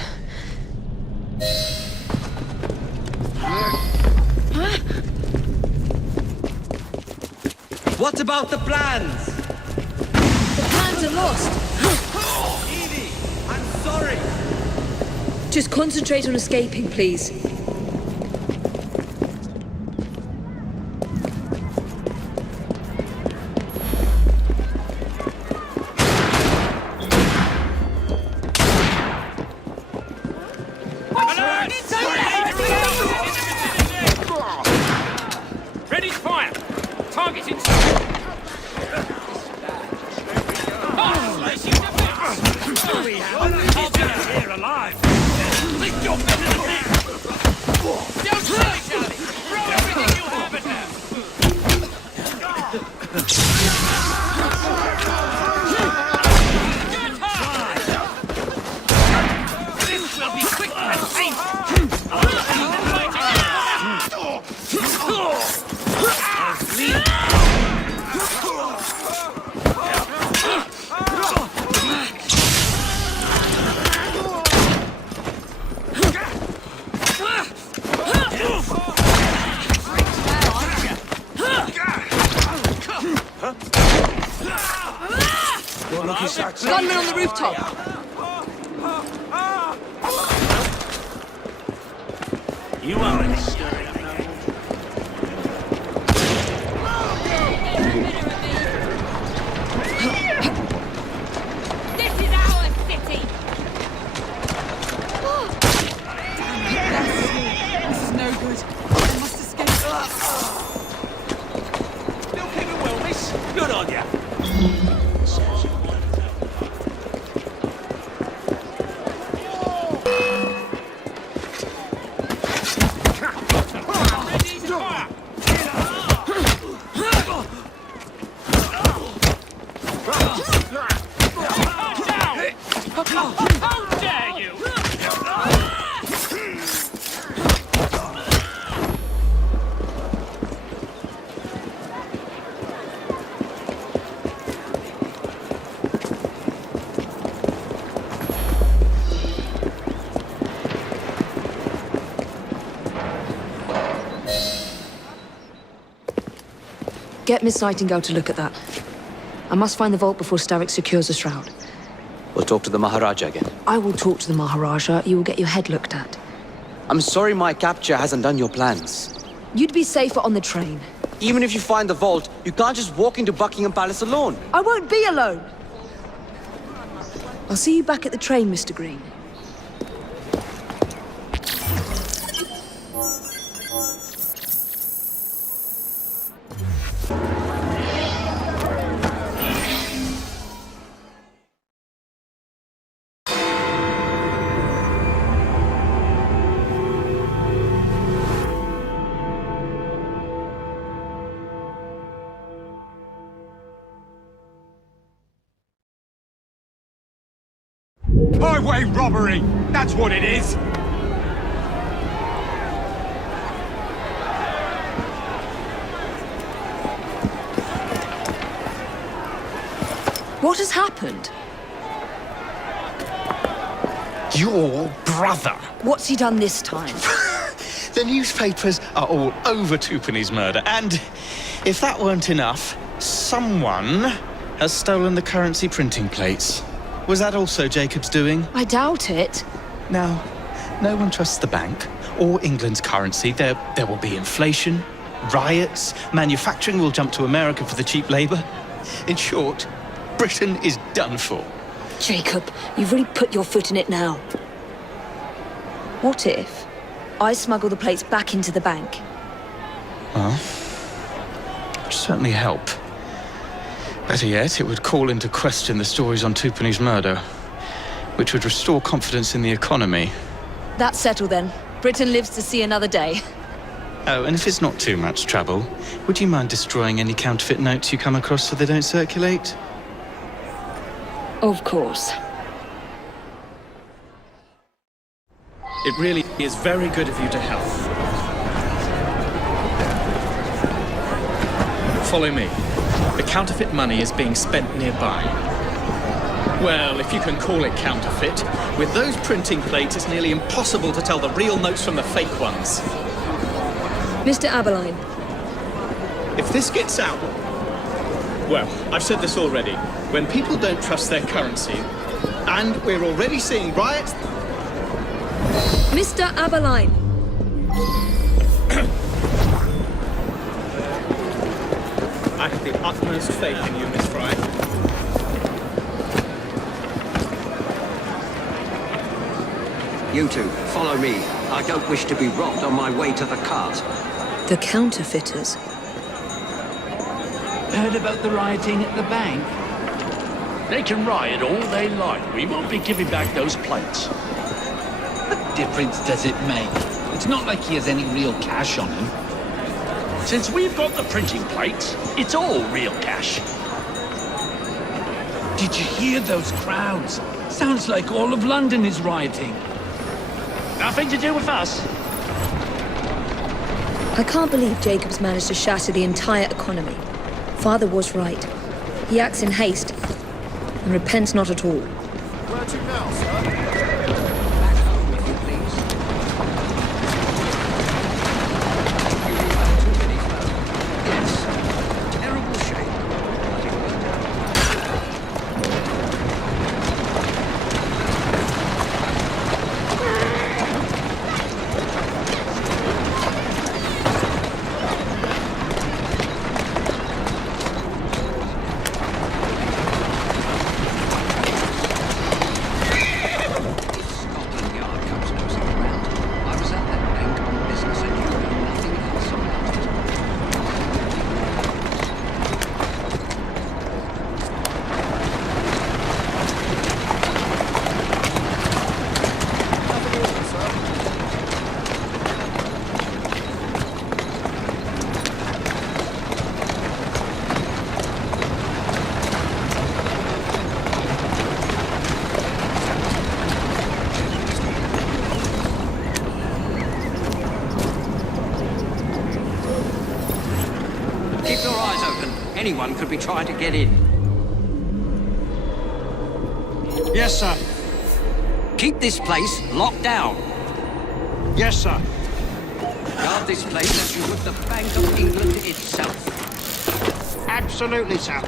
What about the plans? The plans are lost. Evie, I'm sorry. Just concentrate on escaping, please. Ready to fire! Target inside! I'll get here alive! Lift your men in the rear! Don't shy, Charlie! Throw everything you have at them! This will be quick and painful! Gunmen on the rooftop! You are in This is our city! This is no good. I must escape. Still keeping well, miss. Good on ya. How dare you! Get Miss Nightingale to look at that. I must find the vault before Starrick secures the shroud. We'll talk to the Maharaja again. I will talk to the Maharaja. You will get your head looked at. I'm sorry my capture hasn't done your plans. You'd be safer on the train. Even if you find the vault, you can't just walk into Buckingham Palace alone. I won't be alone! I'll see you back at the train, Mr. Green. Highway robbery! That's what it is! What has happened? Your brother. What's he done this time? The newspapers are all over Twopenny's murder, and if that weren't enough, someone has stolen the currency printing plates. Was that also Jacob's doing? I doubt it. Now, no one trusts the bank or England's currency. There will be inflation, riots, manufacturing will jump to America for the cheap labor. In short, Britain is done for. Jacob, you've really put your foot in it now. What if I smuggle the plates back into the bank? Well, it would certainly help. Better yet, it would call into question the stories on Twopenny's murder, which would restore confidence in the economy. That's settled then. Britain lives to see another day. Oh, and if it's not too much trouble, would you mind destroying any counterfeit notes you come across so they don't circulate? Of course. It really is very good of you to help. Follow me. The counterfeit money is being spent nearby. Well, if you can call it counterfeit, with those printing plates, it's nearly impossible to tell the real notes from the fake ones. Mr. Aberline. If this gets out... Well, I've said this already. When people don't trust their currency, and we're already seeing riots... Mr. Aberline. I have the utmost faith in you, Miss Frye. You two, follow me. I don't wish to be robbed on my way to the cart. The counterfeiters. Heard about the rioting at the bank? They can riot all they like. We won't be giving back those plates. What difference does it make? It's not like he has any real cash on him. Since we've got the printing plates, it's all real cash. Did you hear those crowds? Sounds like all of London is rioting. Nothing to do with us. I can't believe Jacob's managed to shatter the entire economy. Father was right. He acts in haste and repents not at all. Where to now, sir? Back home, if you please. Yes. Terrible shame. But it will do. Keep your eyes open. Anyone could be trying to get in. Yes, sir. Keep this place locked down. Yes, sir. Guard this place as you would the Bank of England itself. Absolutely, sir.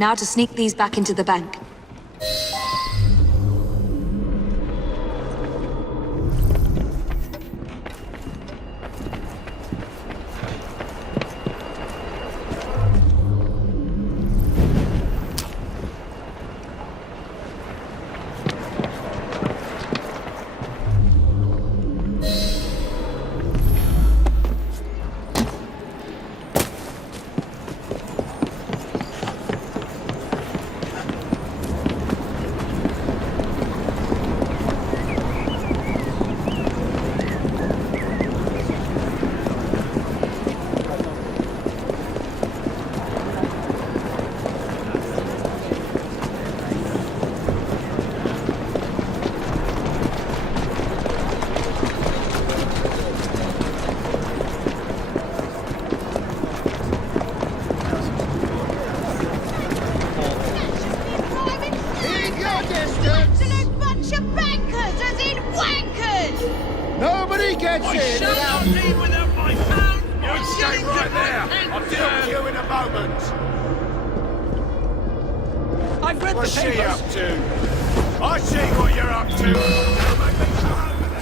Now to sneak these back into the bank. Nobody gets I in shall without... not leave without my found... You stay right there! I'll deal with you in a moment! I've read What's the she papers. up to? I see what you're up to! Don't make me come over there!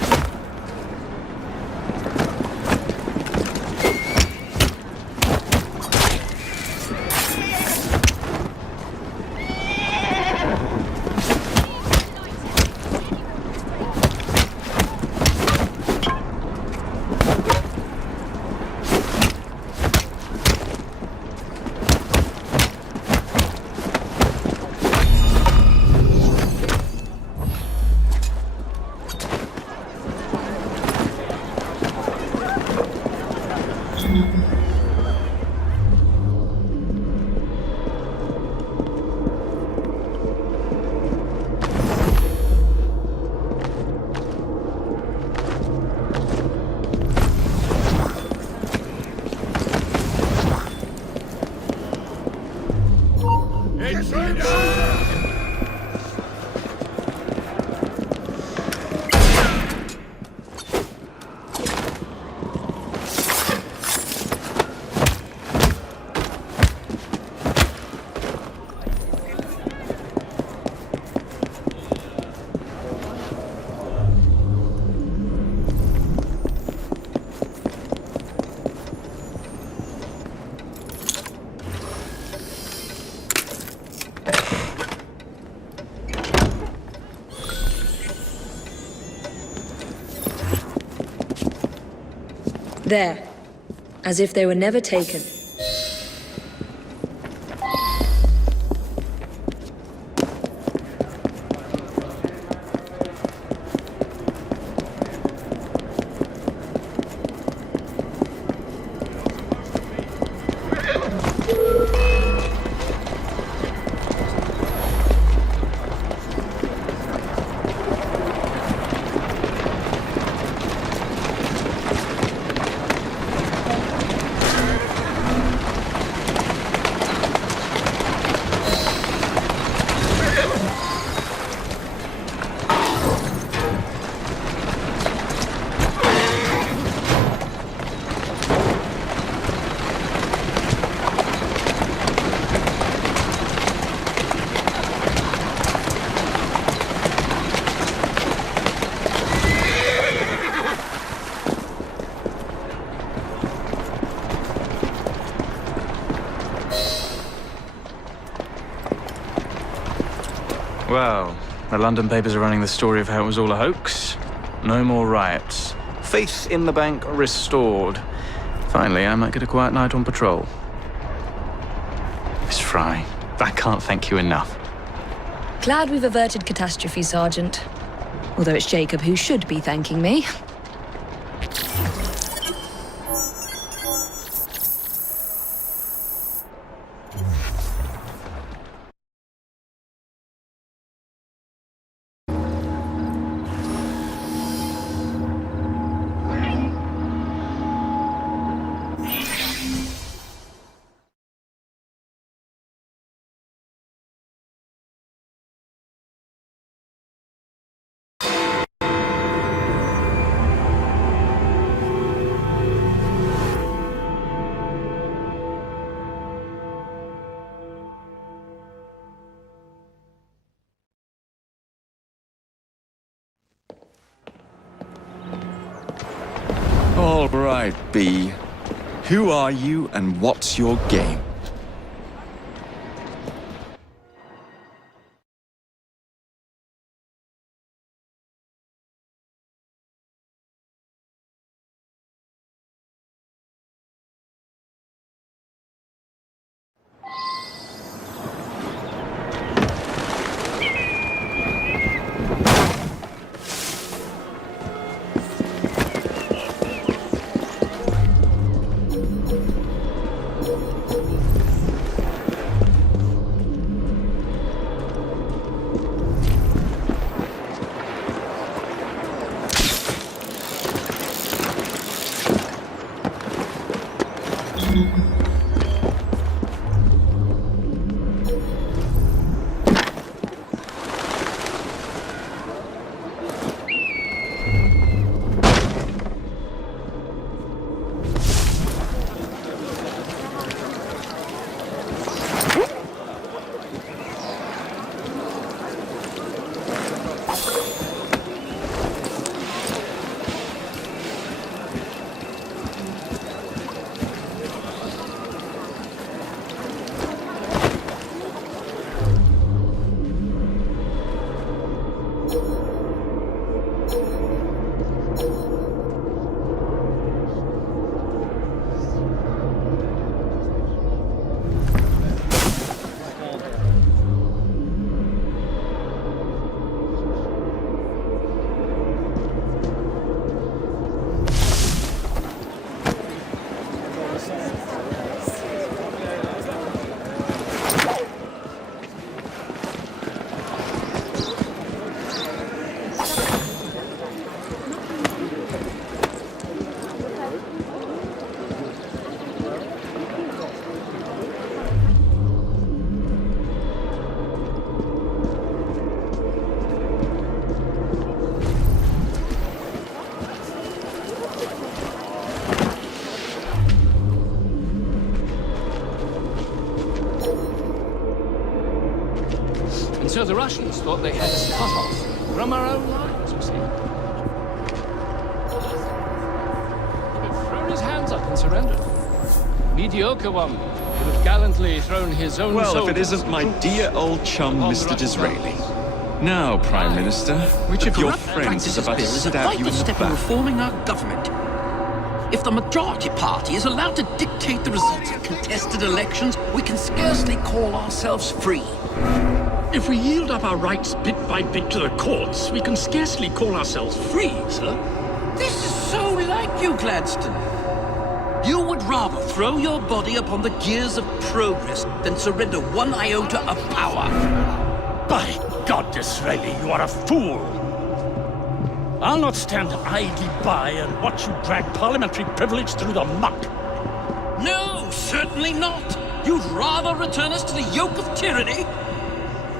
There. As if they were never taken. Well, the London papers are running the story of how it was all a hoax. No more riots. Faith in the bank restored. Finally, I might get a quiet night on patrol. Miss Frye, I can't thank you enough. Glad we've averted catastrophe, Sergeant. Although it's Jacob who should be thanking me. All right, B. Who are you and what's your game? And so the Russians thought they had us cut off from our own lines, you see. He'd have thrown his hands up and surrendered. Mediocre one would have gallantly thrown his own Well, if it soldiers isn't my and troops dear old chum, upon the Mr. Russian Disraeli. lines. Now, Prime Minister, which of your friends is about to stab you in the step in back? reforming our government. If the majority party is allowed to dictate the results of contested elections, we can scarcely call ourselves free. If we yield up our rights bit by bit to the courts, we can scarcely call ourselves free, sir. This is so like you, Gladstone. You would rather throw your body upon the gears of progress than surrender one iota of power. By God, Disraeli, you are a fool! I'll not stand idly by and watch you drag parliamentary privilege through the muck. No, certainly not. You'd rather return us to the yoke of tyranny?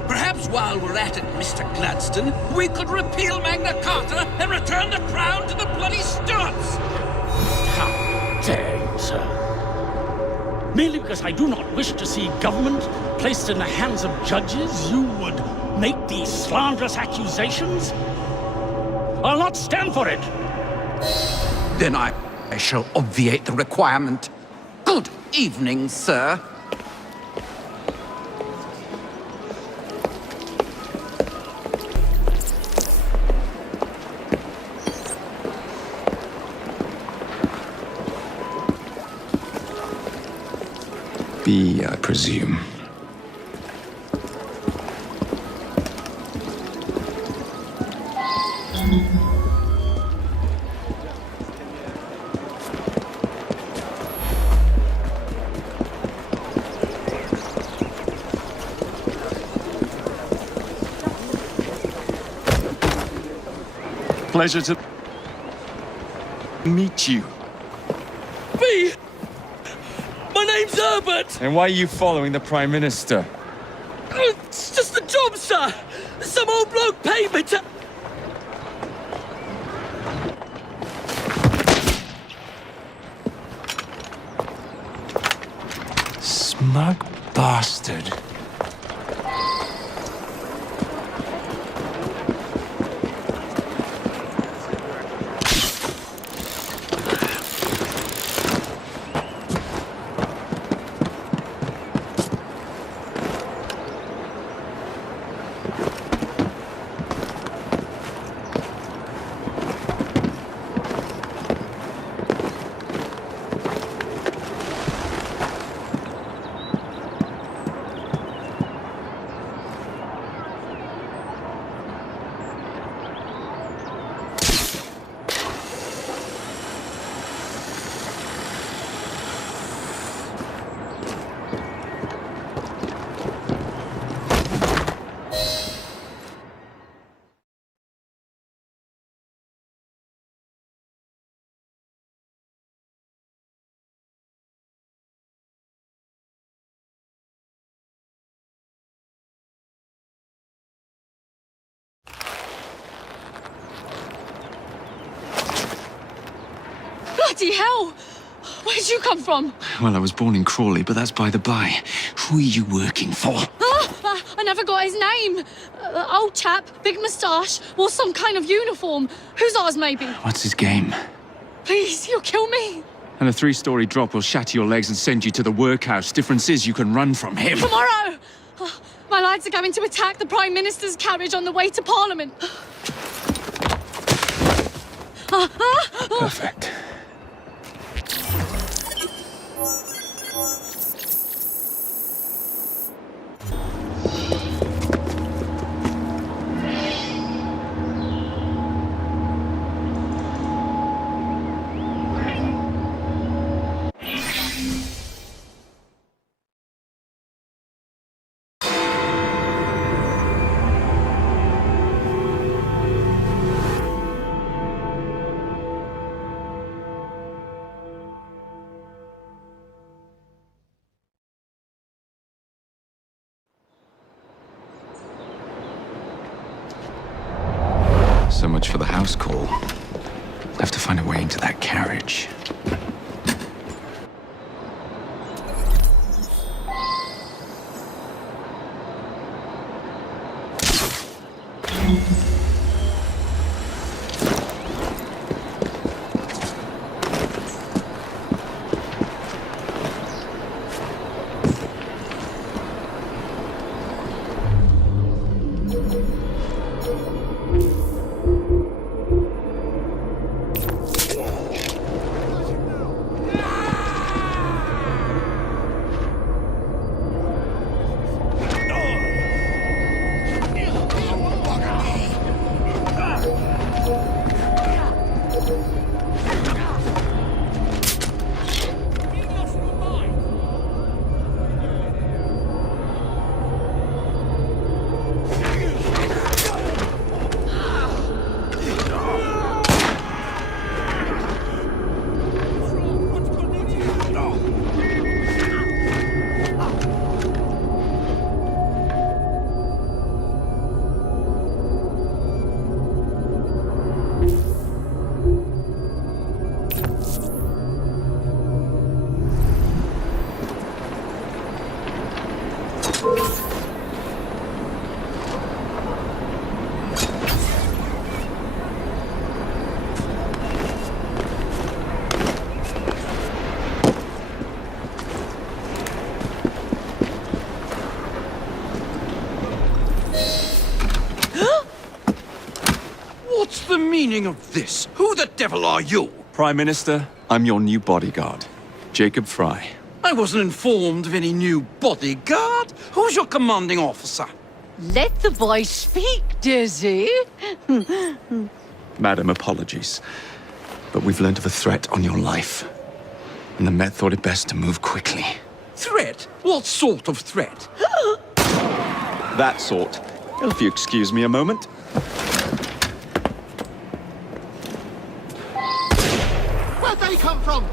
Perhaps while we're at it, Mr. Gladstone, we could repeal Magna Carta and return the crown to the bloody Stuarts! How dare you, sir? Merely because I do not wish to see government placed in the hands of judges, you would make these slanderous accusations? I'll not stand for it! Then I shall obviate the requirement. Good evening, sir. B, I presume. Pleasure to meet you. B! My name's Herbert! And why are you following the Prime Minister? It's just a job, sir! Some old bloke paid me to... Smug bastard. Bloody hell! Where'd you come from? Well, I was born in Crawley, but that's by the by. Who are you working for? I never got his name. Old chap, big moustache, wore some kind of uniform. Who's ours, maybe? What's his game? Please, you'll kill me. And a 3-story drop will shatter your legs and send you to the workhouse. Difference is you can run from him. Tomorrow! My lads are going to attack the Prime Minister's carriage on the way to Parliament. Perfect. So much for the house call. I'll have to find a way into that carriage. What's the meaning of this? Who the devil are you? Prime Minister, I'm your new bodyguard, Jacob Frye. I wasn't informed of any new bodyguard. Who's your commanding officer? Let the boy speak, Dizzy. Madam, apologies. But we've learned of a threat on your life. And the Met thought it best to move quickly. Threat? What sort of threat? That sort. If you excuse me a moment. Where'd they come from?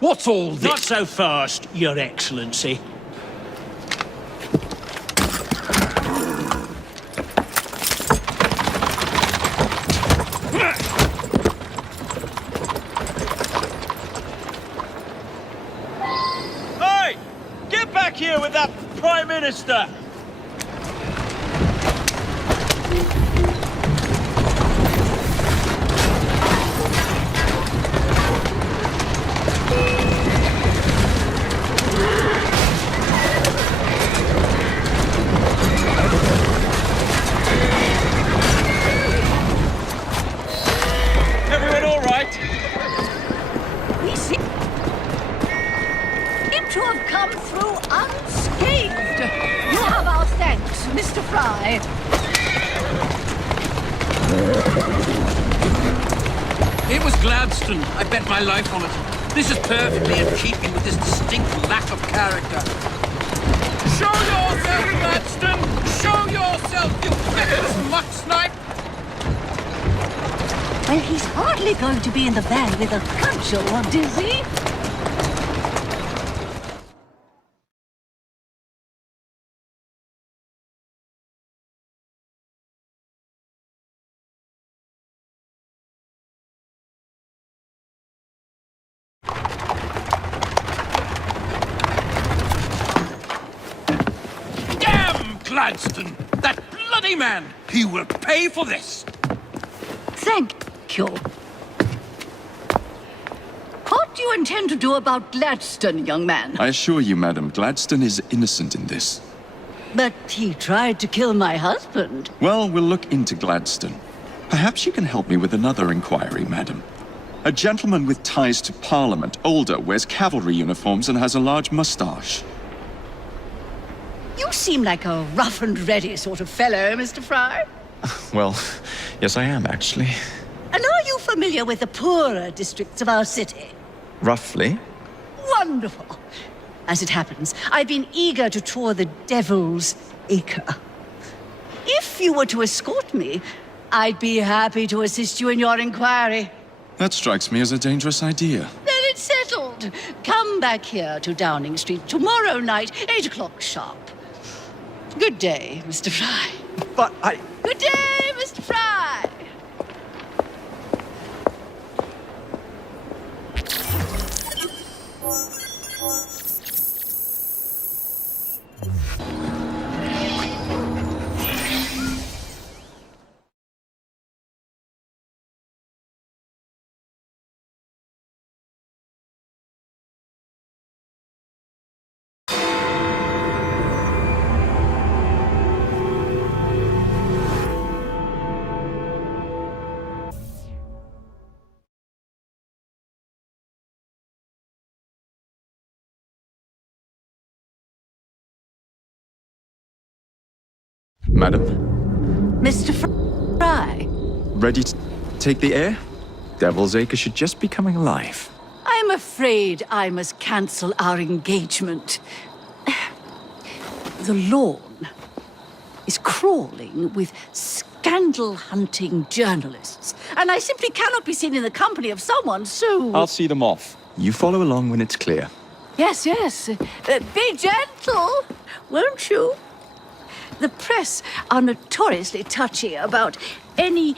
What's all this? Not so fast, Your Excellency. Hey! Get back here with that Prime Minister! Everyone all right? We seem to have come through unscathed. You have our thanks, Mr. Frye. It was Gladstone. I bet my life on it. This is perfectly in keeping with his distinct lack of character. Show yourself, Gladstone! Show yourself, you feckless muck snipe! Well, he's hardly going to be in the van with a cudgel, is he? Damn Gladstone! That bloody man! He will pay for this! Thank you. What do you intend to do about Gladstone, young man? I assure you, madam, Gladstone is innocent in this. But he tried to kill my husband. Well, we'll look into Gladstone. Perhaps you can help me with another inquiry, madam. A gentleman with ties to Parliament, older, wears cavalry uniforms and has a large moustache. You seem like a rough and ready sort of fellow, Mr. Frye. Well, yes, I am, actually. And are you familiar with the poorer districts of our city? Roughly. Wonderful. As it happens, I've been eager to tour the Devil's Acre. If you were to escort me, I'd be happy to assist you in your inquiry. That strikes me as a dangerous idea. Then it's settled. Come back here to Downing Street tomorrow night, 8 o'clock sharp. Good day, Mr. Frye. But Good day, Mr. Frye. Madam, Mr. Frye. Ready to take the air? Devil's Acre should just be coming alive. I'm afraid I must cancel our engagement. The lawn is crawling with scandal-hunting journalists, and I simply cannot be seen in the company of someone so... I'll see them off. You follow along when it's clear. Yes, yes. Be gentle, won't you? The press are notoriously touchy about any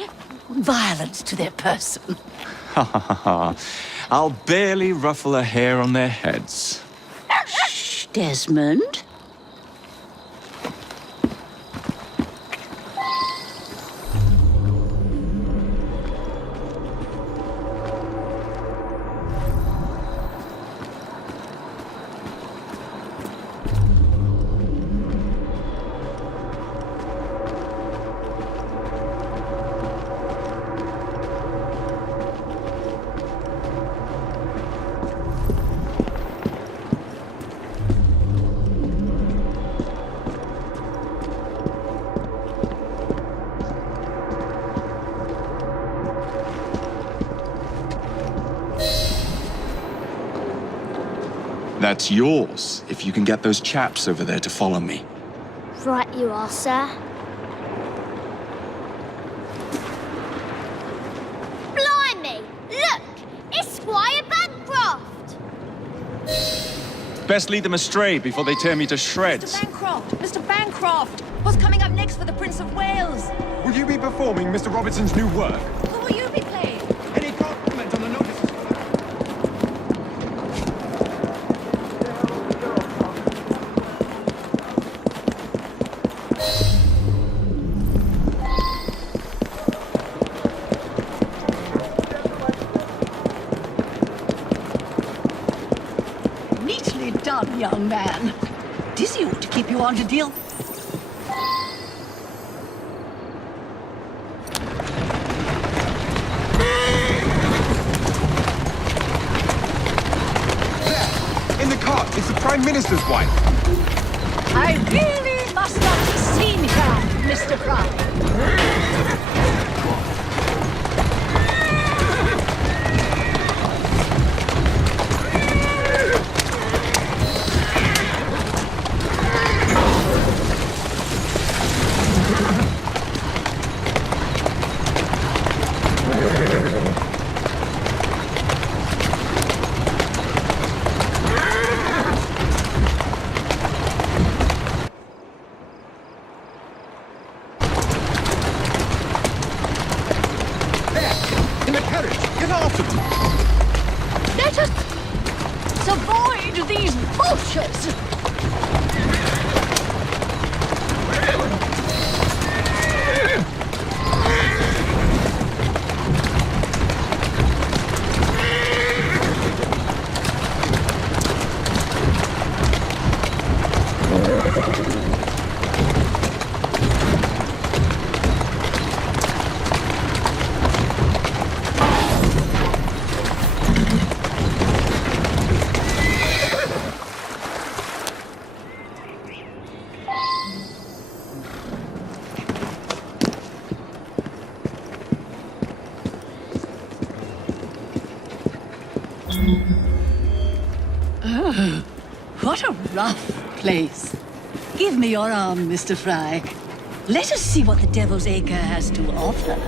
violence to their person. Ha ha ha ha. I'll barely ruffle a hair on their heads. Shh, Desmond. That's yours, if you can get those chaps over there to follow me. Right you are, sir. Blimey! Look! It's Squire Bancroft! Best lead them astray before they tear me to shreds. Mr. Bancroft! Mr. Bancroft! What's coming up next for the Prince of Wales? Will you be performing Mr. Robertson's new work? Who will you be playing? Any comment on the notice? Neatly done, young man. Dizzy ought to keep you on to deal. In the cart, it's the Prime Minister's wife. I really must not have seen her, Mr. Frye. In the carriage! Get after them! Let us avoid these vultures! Oh, what a rough place. Give me your arm, Mr. Frye. Let us see what the Devil's Acre has to offer.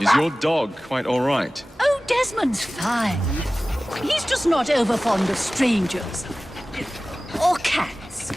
Is your dog quite all right? Oh, Desmond's fine. He's just not over fond of strangers. Or cats.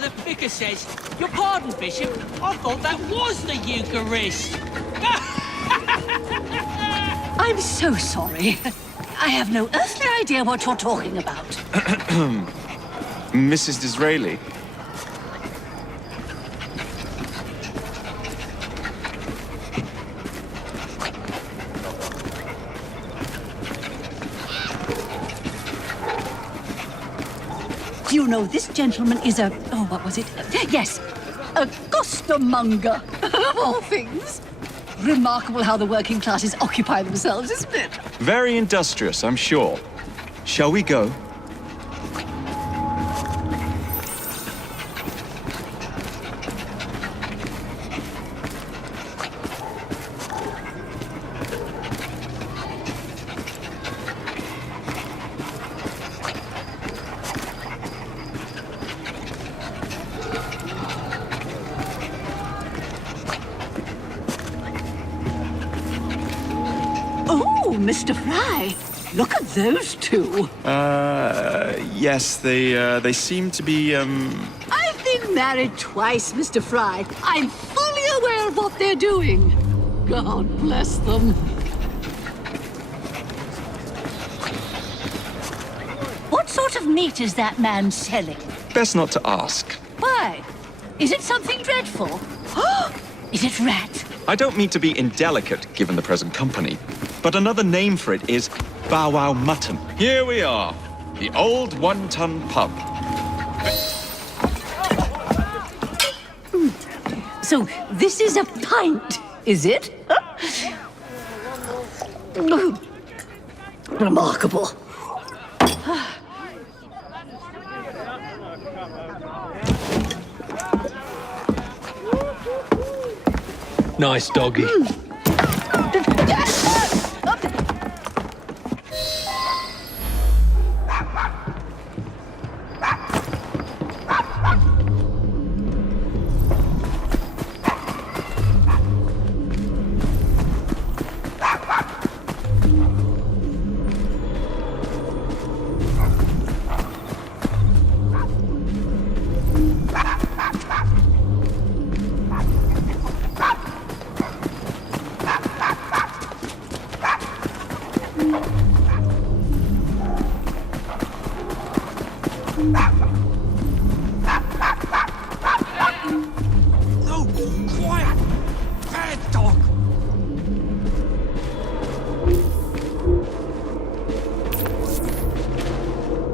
the vicar says. Your pardon, Bishop. I thought that was the Eucharist. I'm so sorry. I have no earthly idea what you're talking about. Mrs. Disraeli. Do you know this gentleman is a... oh, what was it? Yes, a costermonger, of all things. Remarkable how the working classes occupy themselves, isn't it? Very industrious, I'm sure. Shall we go? Mr. Frye, look at those two. Yes, they seem to be, I've been married twice, Mr. Frye. I'm fully aware of what they're doing. God bless them. What sort of meat is that man selling? Best not to ask. Why? Is it something dreadful? Is it rat? I don't mean to be indelicate, given the present company, but another name for it is Bow Wow Mutton. Here we are, the old one-ton pub. So this is a pint, is it? Remarkable. Nice doggy.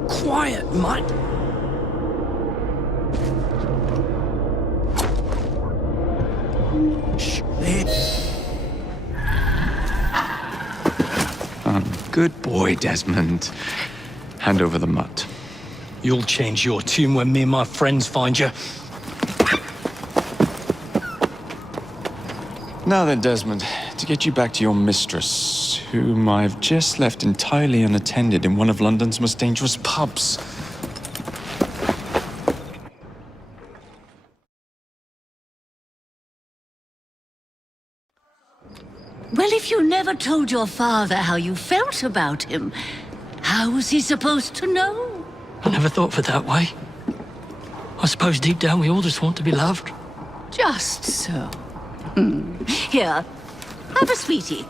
Quiet, mutt. Shh, there. Good boy, Desmond. Hand over the mutt. You'll change your tune when me and my friends find you. Now then, Desmond, to get you back to your mistress, whom I've just left entirely unattended in one of London's most dangerous pubs. Well, if you never told your father how you felt about him, how was he supposed to know? I never thought of it that way. I suppose deep down we all just want to be loved. Just so. Here, have a sweetie.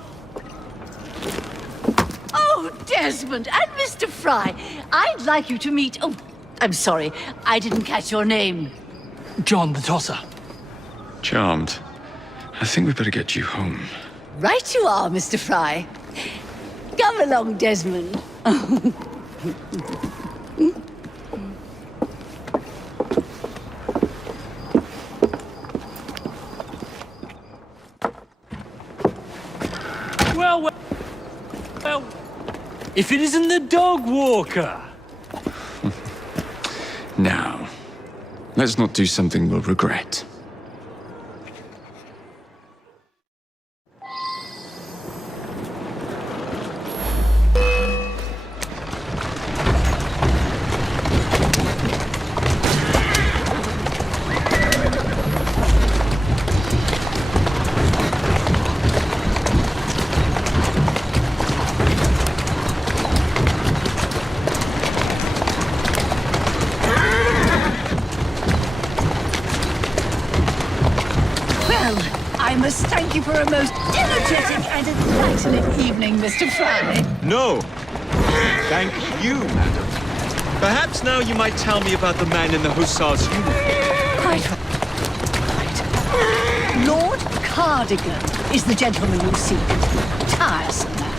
Oh, Desmond and Mr. Frye, I'd like you to meet... Oh, I'm sorry, I didn't catch your name. John the Tosser. Charmed. I think we better get you home. Right you are, Mr. Frye. Come along, Desmond. Well, if it isn't the dog walker. Now, let's not do something we'll regret. for a most energetic and enlightening evening, Mr. Frye. No. Thank you, madam. Perhaps now you might tell me about the man in the hussar's uniform. Quite right. Lord Cardigan is the gentleman you seek. Tiresome man.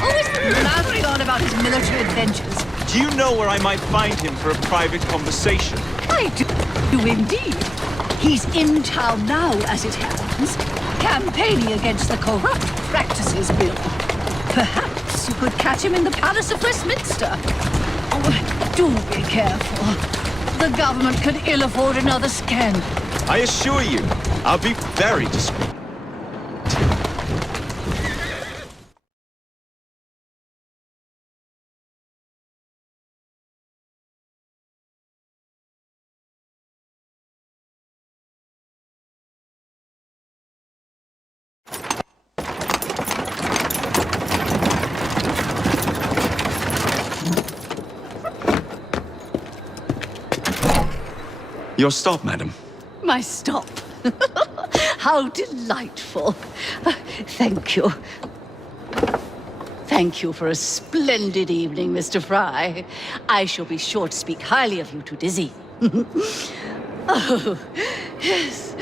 Always blathering on about his military adventures. Do you know where I might find him for a private conversation? I do indeed. He's in town now, as it happens, campaigning against the Corrupt Practices Bill. Perhaps you could catch him in the Palace of Westminster. Oh, do be careful. The government could ill afford another scandal. I assure you, I'll be very discreet. Your stop, madam. My stop. How delightful. Thank you. Thank you for a splendid evening, Mr. Frye. I shall be sure to speak highly of you to Dizzy. Oh, yes.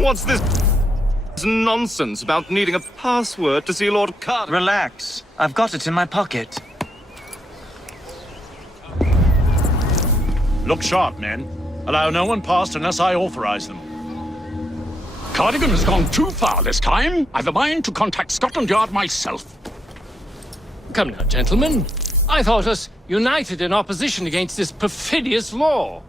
What's this nonsense about needing a password to see Lord Cardigan? Relax. I've got it in my pocket. Look sharp, men. Allow no one past unless I authorize them. Cardigan has gone too far this time. I've a mind to contact Scotland Yard myself. Come now, gentlemen. I thought us united in opposition against this perfidious law.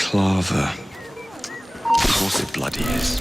Balaclava. Of course it bloody is.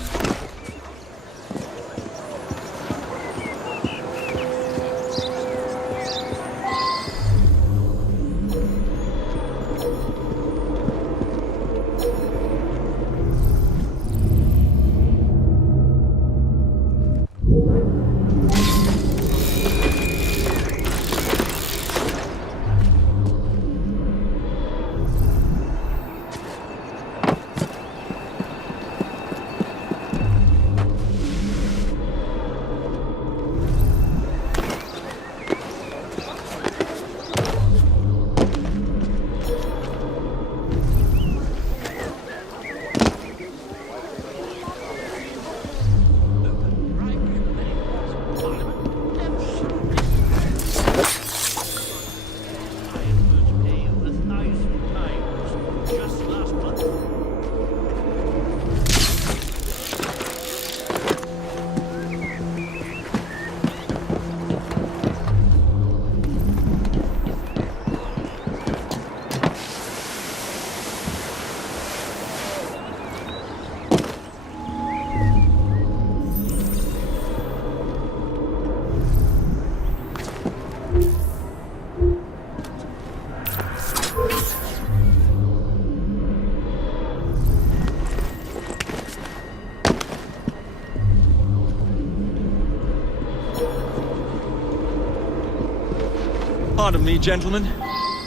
Pardon me, gentlemen.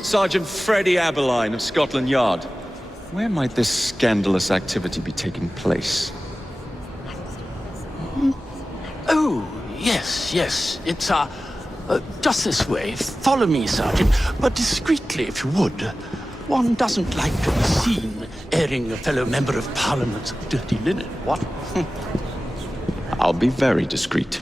Sergeant Freddie Aberline of Scotland Yard. Where might this scandalous activity be taking place? Oh, yes, yes. It's, just this way. Follow me, Sergeant, but discreetly, if you would. One doesn't like to be seen airing a fellow member of Parliament's dirty linen, what? I'll be very discreet.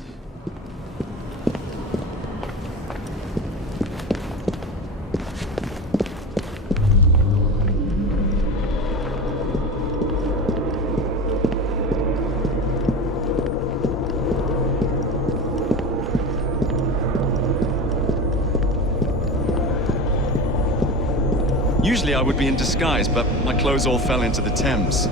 Usually I would be in disguise, but my clothes all fell into the Thames.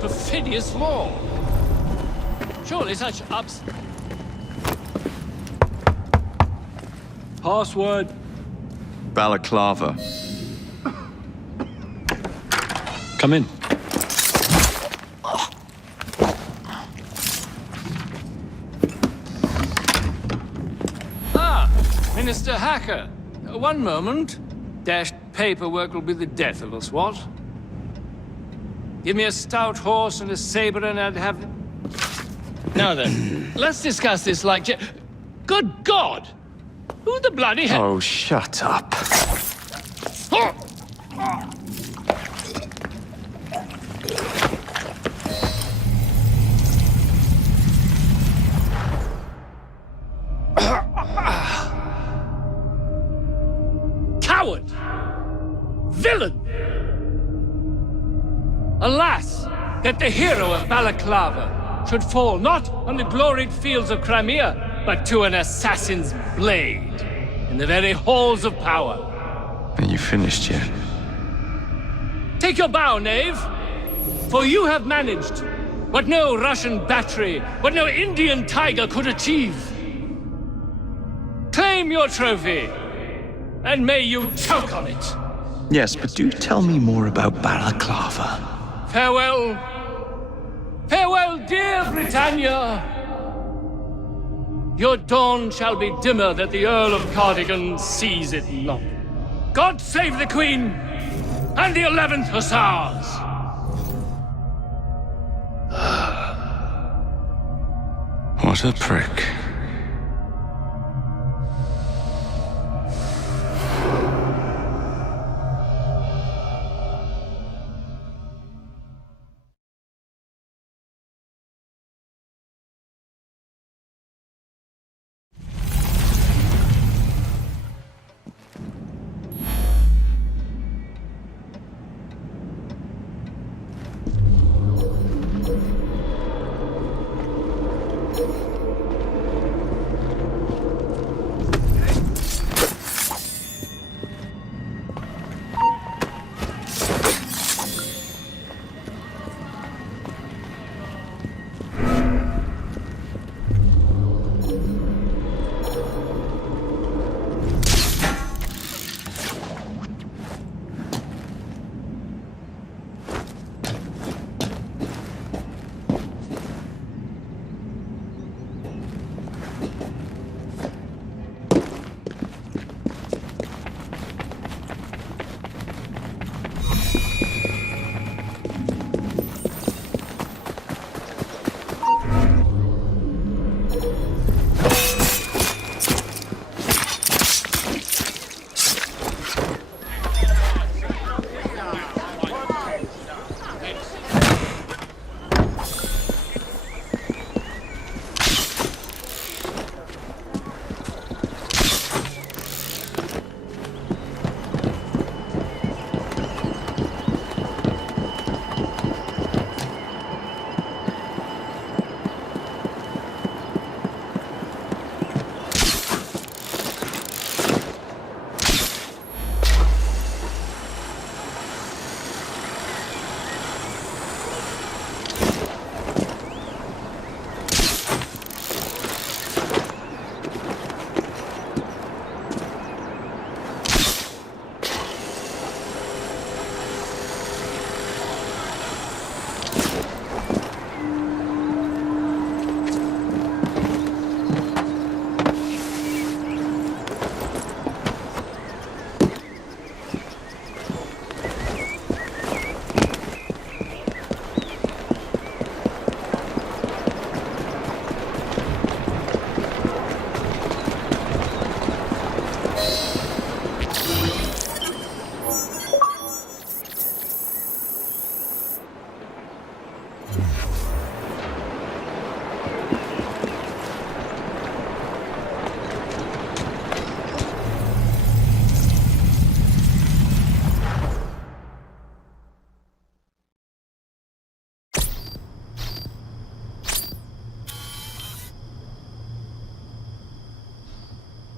Perfidious law. Surely such Password. Balaclava. Come in. Ah, Minister Hacker. One moment. Dashed paperwork will be the death of us, what? Give me a stout horse and a saber and I'd have... Now then, let's discuss this like... Good God! Who the bloody hell... Oh, shut up. Coward! Villain! Alas, that the hero of Balaclava should fall not on the gloried fields of Crimea, but to an assassin's blade in the very halls of power. Are you finished yet? Take your bow, knave, for you have managed What no Russian battery, what no Indian tiger could achieve. Claim your trophy, and may you choke on it. Yes, but do tell me more about Balaclava. Farewell. Farewell, dear Britannia. Your dawn shall be dimmer that the Earl of Cardigan sees it not. God save the Queen and the 11th Hussars! What a prick.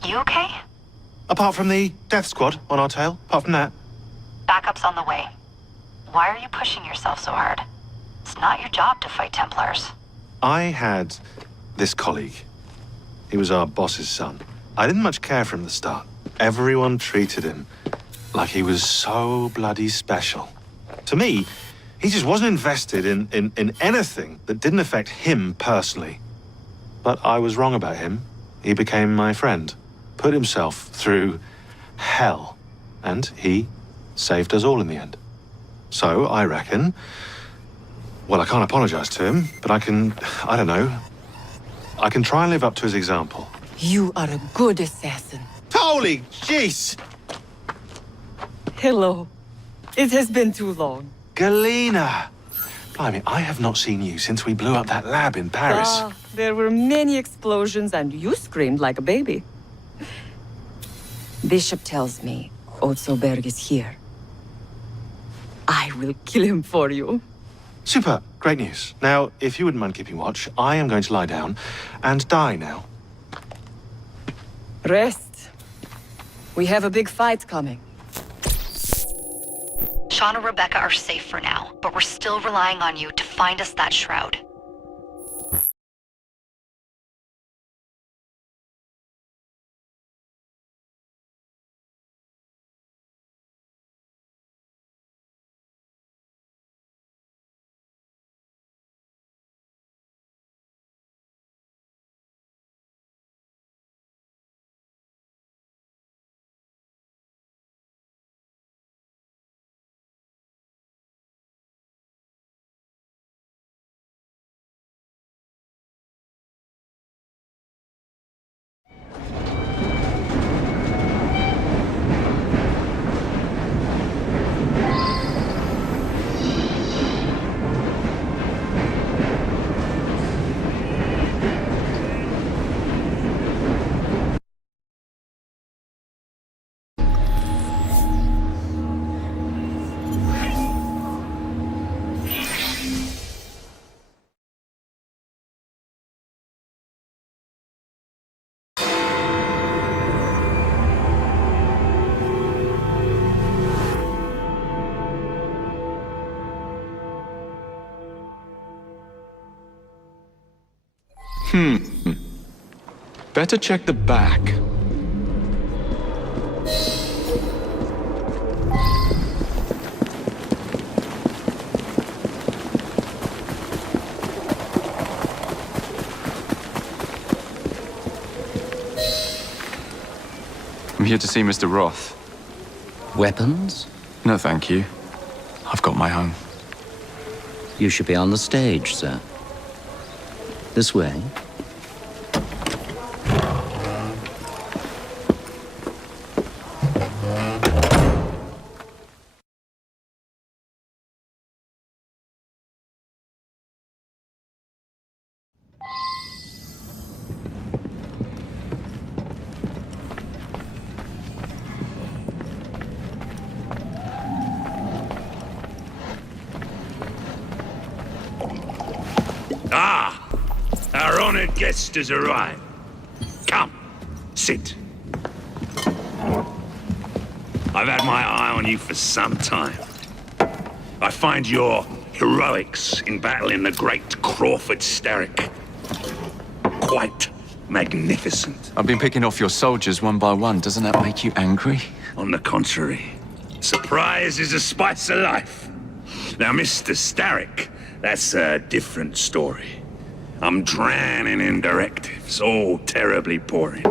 You okay? Apart from the death squad on our tail, apart from that. Backup's on the way. Why are you pushing yourself so hard? It's not your job to fight Templars. I had this colleague. He was our boss's son. I didn't much care for him at the start. Everyone treated him like he was so bloody special. To me, he just wasn't invested in anything that didn't affect him personally. But I was wrong about him. He became my friend, put himself through hell, and he saved us all in the end. So I reckon, well, I can't apologize to him, but I can try and live up to his example. You are a good assassin. Holy jeez! Hello. It has been too long. Galena! Blimey, I have not seen you since we blew up that lab in Paris. There were many explosions and you screamed like a baby. Bishop tells me Otzoberg is here. I will kill him for you. Super, great news. Now, if you wouldn't mind keeping watch, I am going to lie down and die now. Rest. We have a big fight coming. Sean and Rebecca are safe for now, but we're still relying on you to find us that shroud. Better check the back. I'm here to see Mr. Roth. Weapons? No, thank you. I've got my own. You should be on the stage, sir. This way. Our honored guest has arrived. Come, sit. I've had my eye on you for some time. I find your heroics in battling the great Crawford Starrick quite magnificent. I've been picking off your soldiers one by one. Doesn't that make you angry? On the contrary, surprise is a spice of life. Now, Mr. Starrick, that's a different story. I'm drowning in directives, all terribly boring.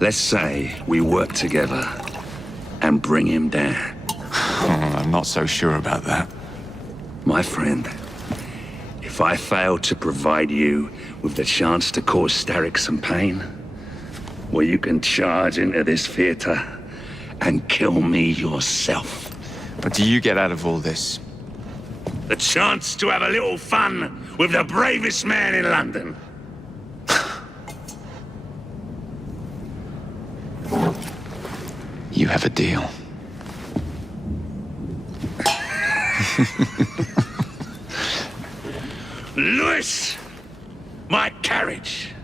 Let's say we work together and bring him down. I'm not so sure about that. My friend, if I fail to provide you with the chance to cause Starrick some pain, well, you can charge into this theater and kill me yourself. What do you get out of all this? The chance to have a little fun with the bravest man in London. You have a deal. Lewis, my carriage.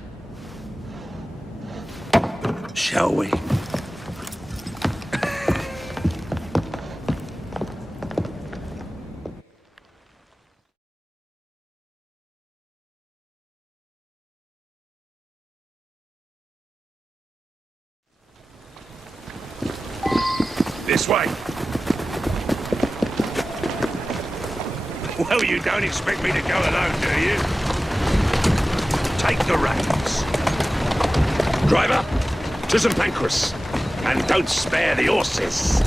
Shall we? This way. Well, you don't expect me to go alone, do you? Take the reins. Driver, to St. Pancras. And don't spare the horses.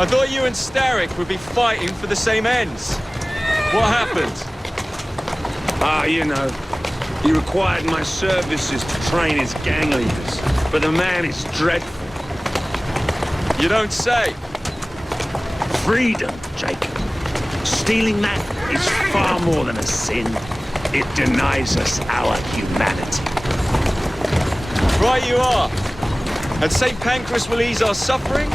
I thought you and Starrick would be fighting for the same ends. What happened? Ah, you know, he required my services to train his gang leaders. But the man is dreadful. You don't say. Freedom, Jacob. Stealing that is far more than a sin. It denies us our humanity. Right you are. And St. Pancras will ease our suffering?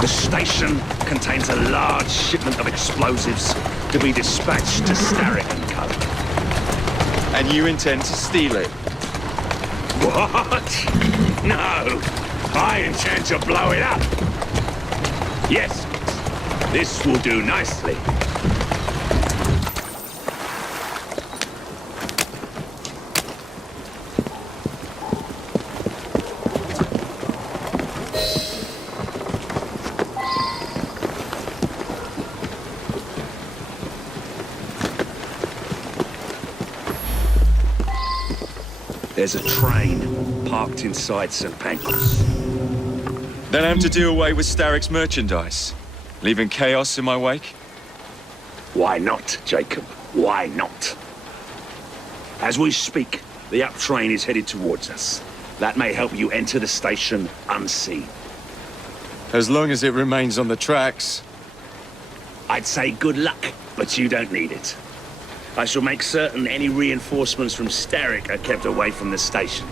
The station contains a large shipment of explosives to be dispatched to Starrick and Co. And you intend to steal it? What? No. I intend to blow it up. Yes, this will do nicely. There's a train parked inside St. Pancras. Then I'm to do away with Starrick's merchandise, leaving chaos in my wake? Why not, Jacob? Why not? As we speak, the up train is headed towards us. That may help you enter the station unseen. As long as it remains on the tracks. I'd say good luck, but you don't need it. I shall make certain any reinforcements from Starrick are kept away from the station.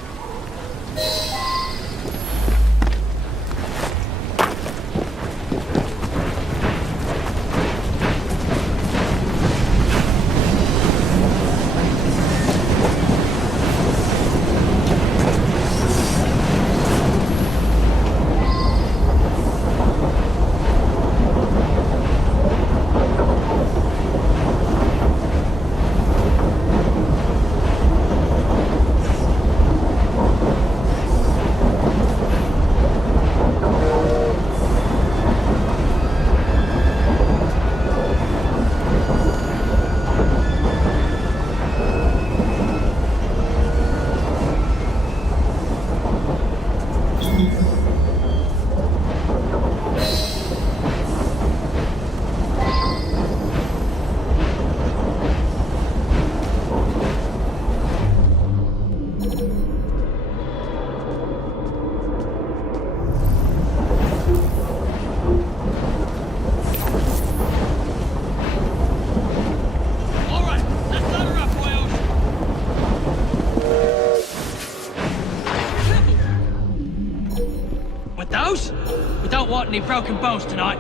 Any broken bones tonight?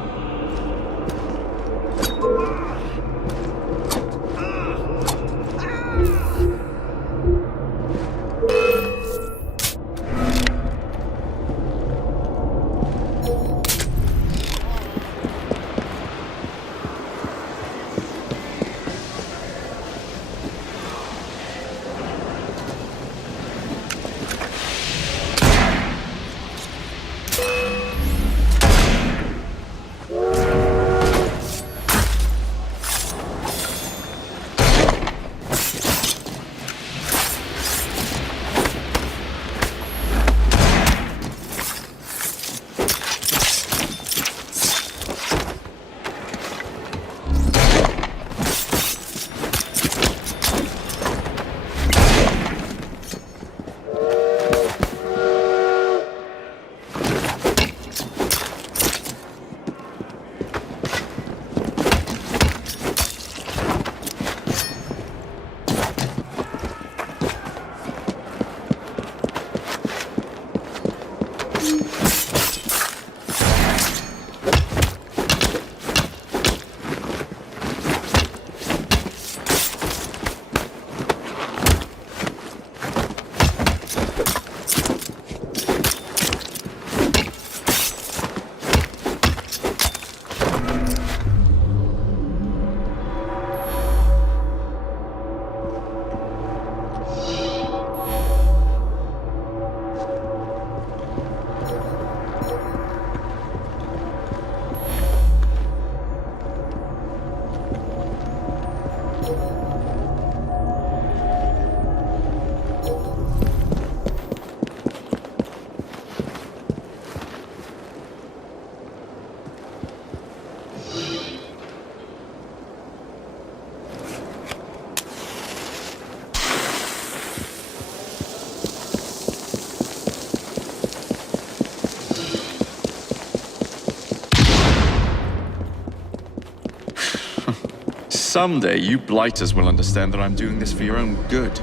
Someday, you blighters will understand that I'm doing this for your own good.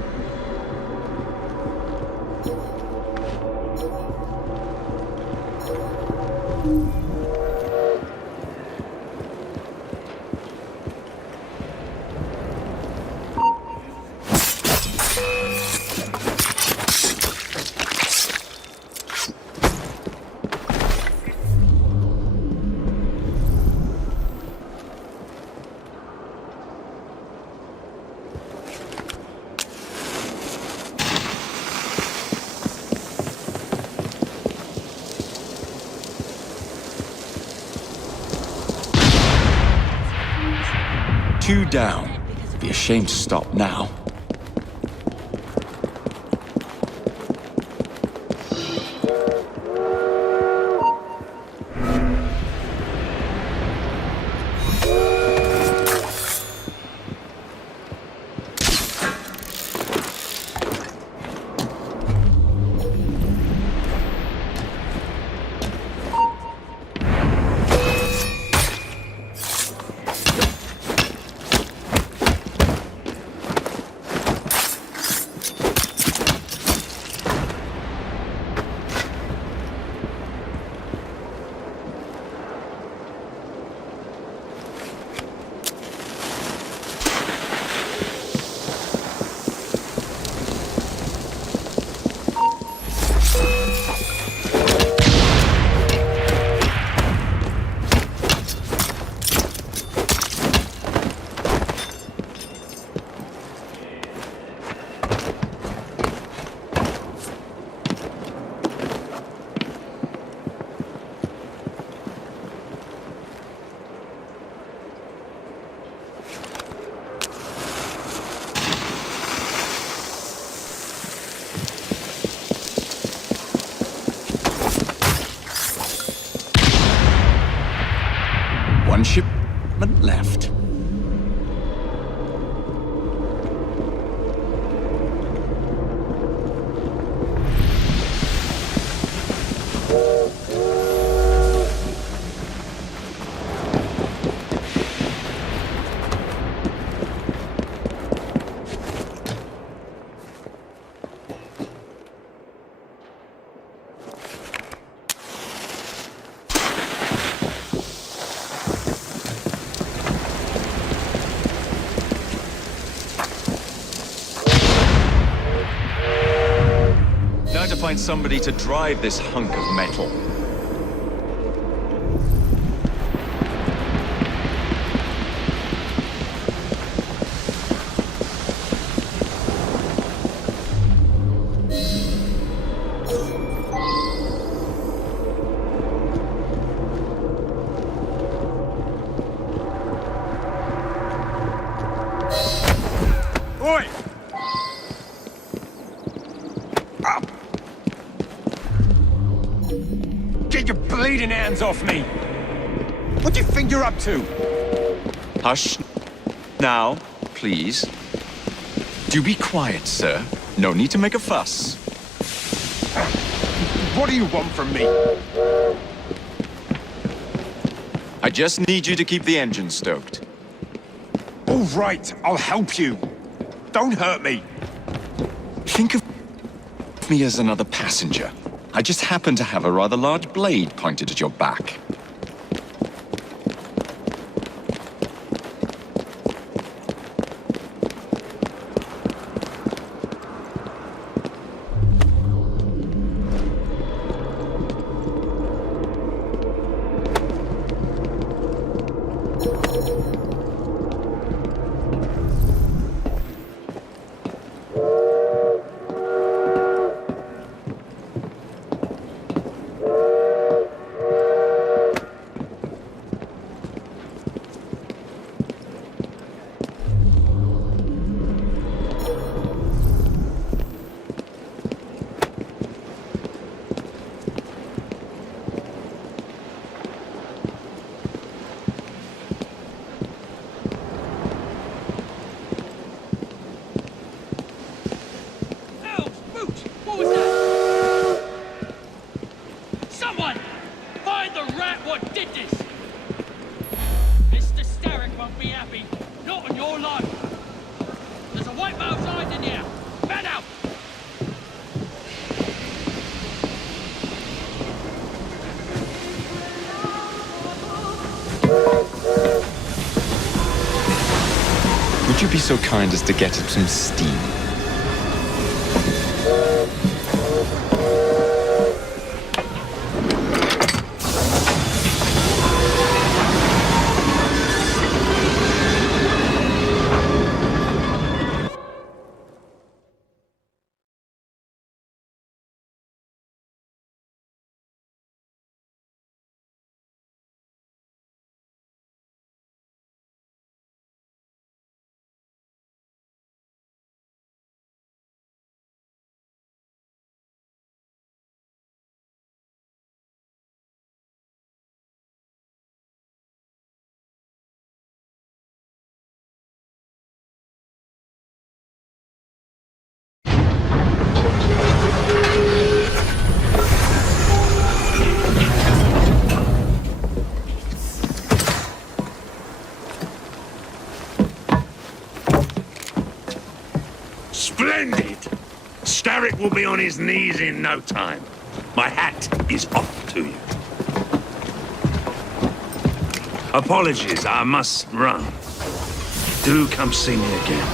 Two down. Be ashamed to stop now. One shipment left. Now to find somebody to drive this hunk of metal. Oi! Get your bleeding hands off me! What do you think you're up to? Hush. Now, please. Do be quiet, sir. No need to make a fuss. What do you want from me? I just need you to keep the engine stoked. All right, I'll help you. Don't hurt me. Think of me as another passenger. I just happen to have a rather large blade pointed at your back. Would you be so kind as to get up some steam? Splendid! Starrick will be on his knees in no time. My hat is off to you. Apologies, I must run. Do come see me again.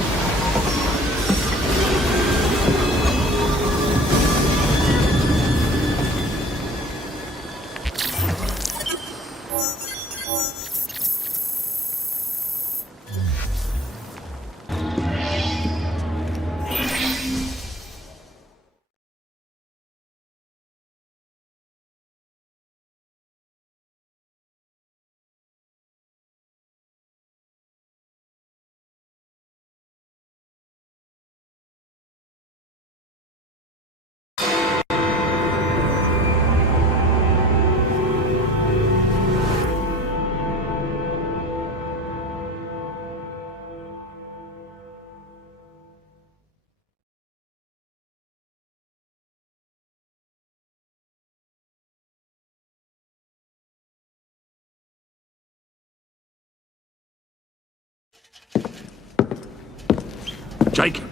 Jacob.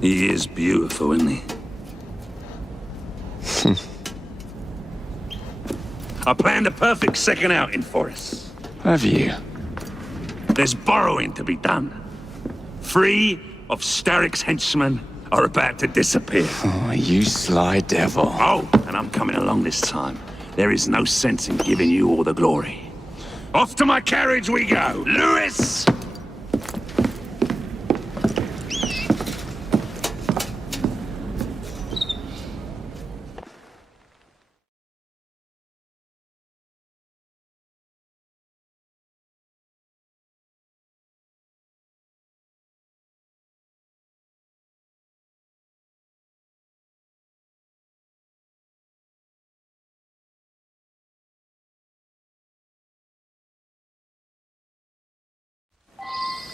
He is beautiful, isn't he? I planned a perfect second outing for us. Have you? There's borrowing to be done. 3 of Starrick's henchmen are about to disappear. Oh, you sly devil. Oh, and I'm coming along this time. There is no sense in giving you all the glory. Off to my carriage we go. Lewis!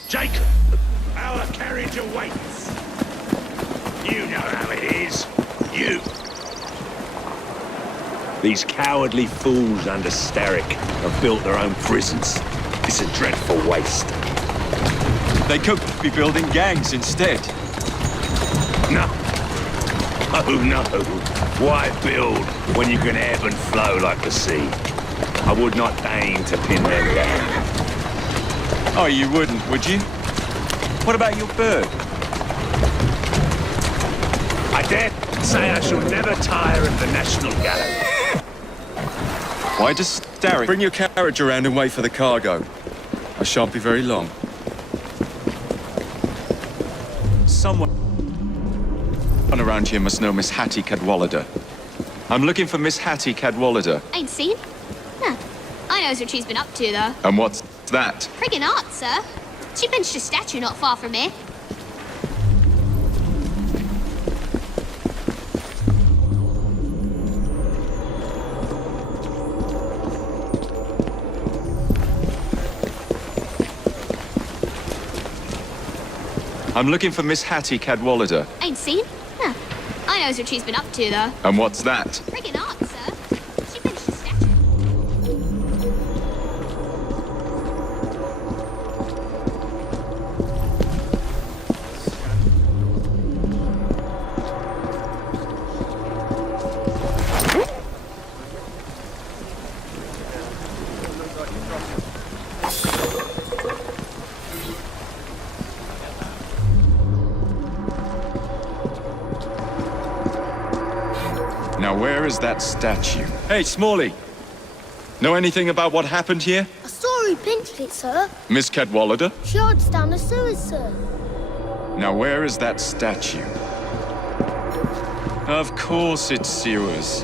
Jacob, our carriage awaits. You know how it is. You. These cowardly fools under Starrick have built their own prisons. It's a dreadful waste. They could be building gangs instead. No. Oh no. Why build when you can ebb and flow like the sea? I would not deign to pin them down. Oh, you wouldn't, would you? What about your bird? I dare say I shall never tire of the National Gallery. Why does Starrick bring your carriage around and wait for the cargo? I shan't be very long. Someone around here must know Miss Hattie Cadwallader. I'm looking for Miss Hattie Cadwallader. Ain't seen? Huh. I knows what she's been up to, though. And what's that? Friggin' art, sir. She benched a statue not far from here. I'm looking for Miss Hattie Cadwallader. Ain't seen? Huh. I knows what she's been up to, though. And what's that? Friggin' art, sir. She benched a statue. Now, where is that statue? Hey, Smalley! Know anything about what happened here? I saw who pinched it, sir. Miss Cadwallader? She hides down the sewers, sir. Now, where is that statue? Of course it's sewers.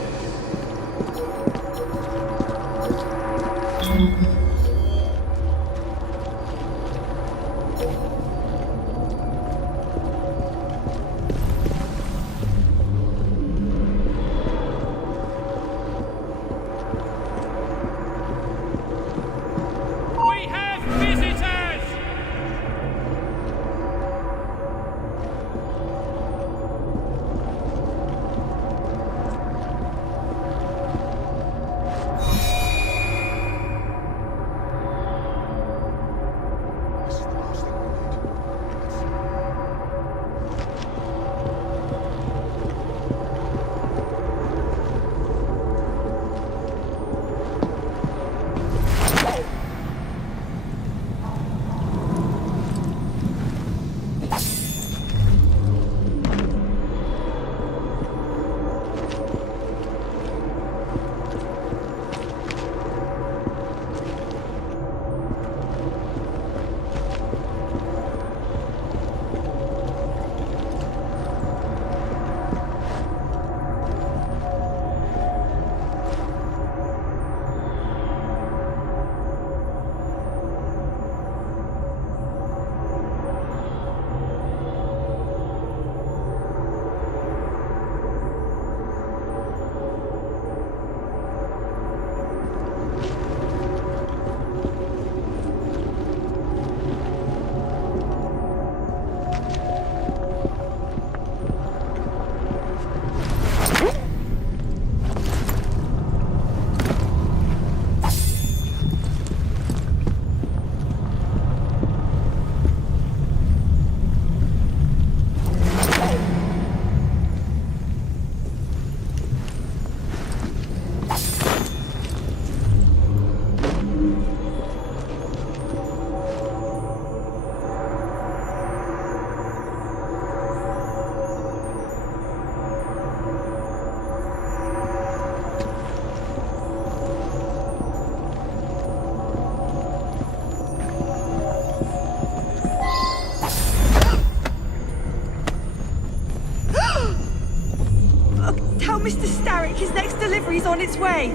Mr. Starrick his next delivery's on its way.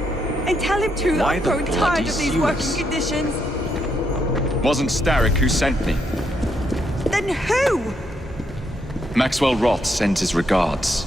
And tell him too that Why I'm the growing bloody tired of these working sewers? conditions. Wasn't Starrick who sent me. Then who? Maxwell Roth sends his regards.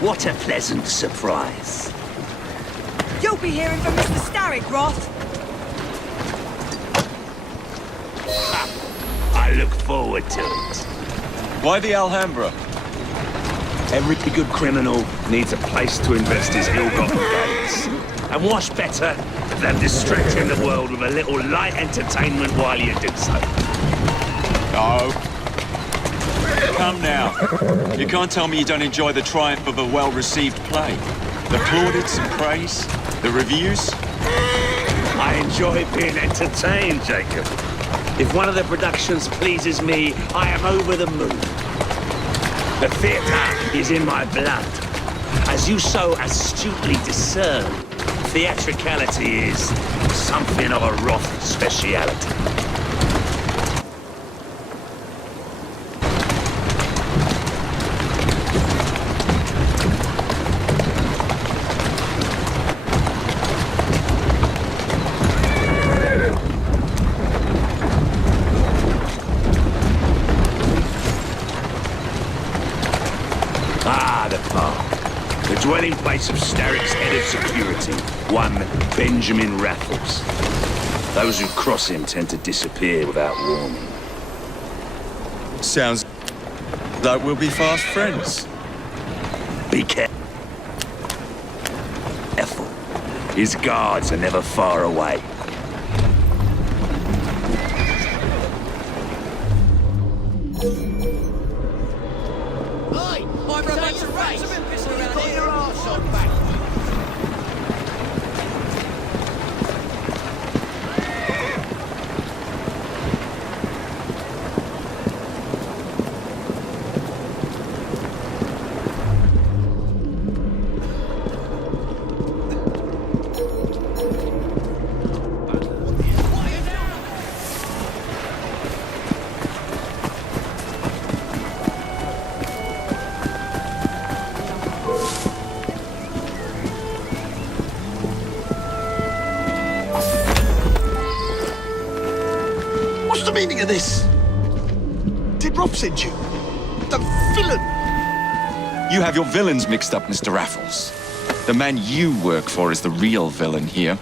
What a pleasant surprise. You'll be hearing from Mr. Starrick, Roth. I look forward to it. Why the Alhambra? Every good criminal needs a place to invest his ill-gotten gains. And what's better than distracting the world with a little light entertainment while you do so? Oh. Come now. You can't tell me you don't enjoy the triumph of a well-received play. The plaudits and praise, the reviews. I enjoy being entertained, Jacob. If one of the productions pleases me, I am over the moon. The theatre is in my blood. As you so astutely discern, theatricality is something of a Roth speciality. Dwelling place of Starrick's head of security, one Benjamin Raffles. Those who cross him tend to disappear without warning. Sounds like we'll be fast friends. Be careful. His guards are never far away. What's the meaning of this? Did Rob send you? The villain? You have your villains mixed up, Mr. Raffles. The man you work for is the real villain here.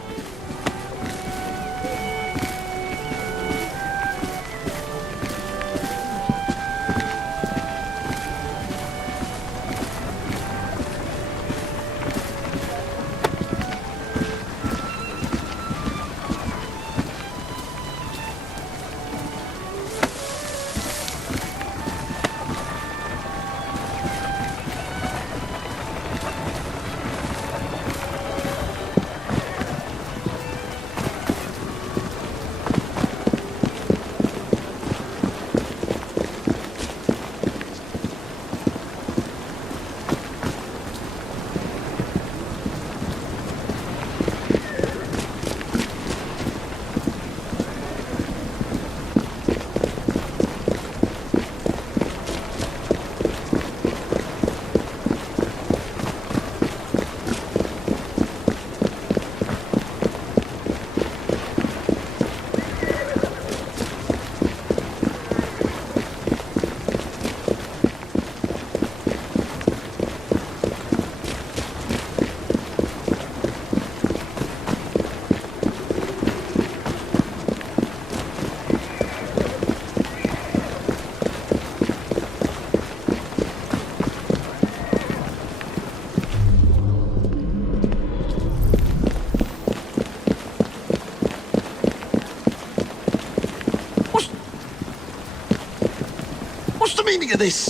What's the meaning of this?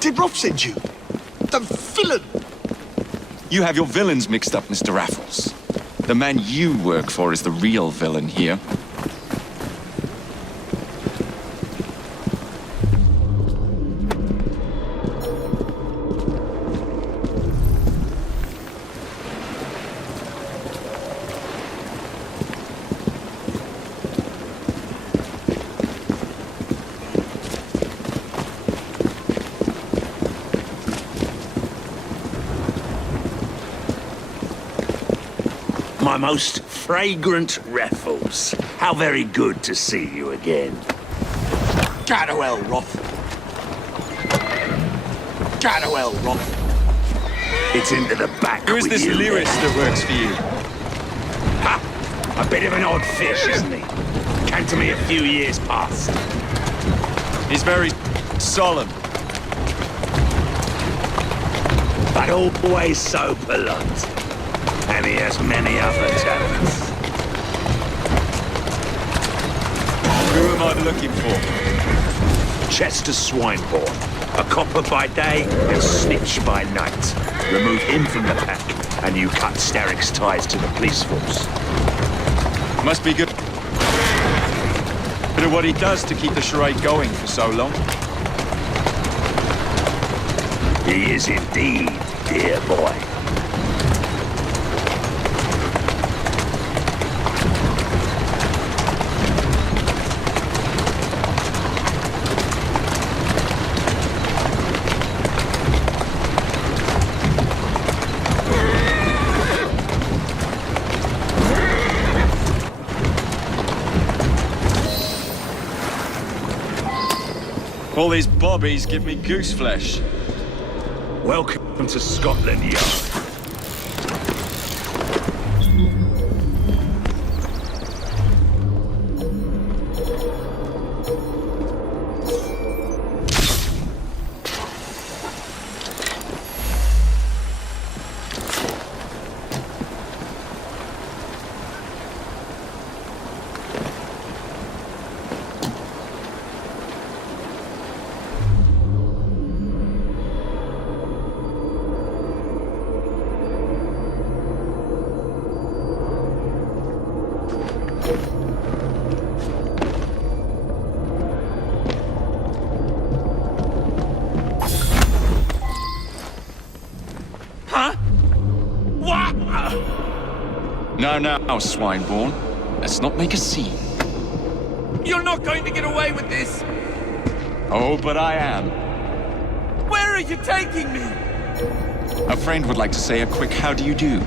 Did Roth send you? The villain! You have your villains mixed up, Mr. Raffles. The man you work for is the real villain here. My most fragrant Raffles. How very good to see you again. Gadwell, Roth. Gadwell, Roth. It's into the back. Who is with this you lyrist there. that works for you? Ha! A bit of an odd fish, isn't he? Came to me a few years past. He's very solemn. But always so polite. And he has many other talents. Who am I looking for? Chester Swinebourne. A copper by day and snitch by night. Remove him from the pack, and you cut Starrick's ties to the police force. Must be good. Bit of what he does to keep the charade going for so long. He is indeed, dear boy. All these bobbies give me goose flesh. Welcome to Scotland Yard. Now, Swinebourne. Let's not make a scene. You're not going to get away with this! Oh, but I am. Where are you taking me? A friend would like to say a quick how do you do.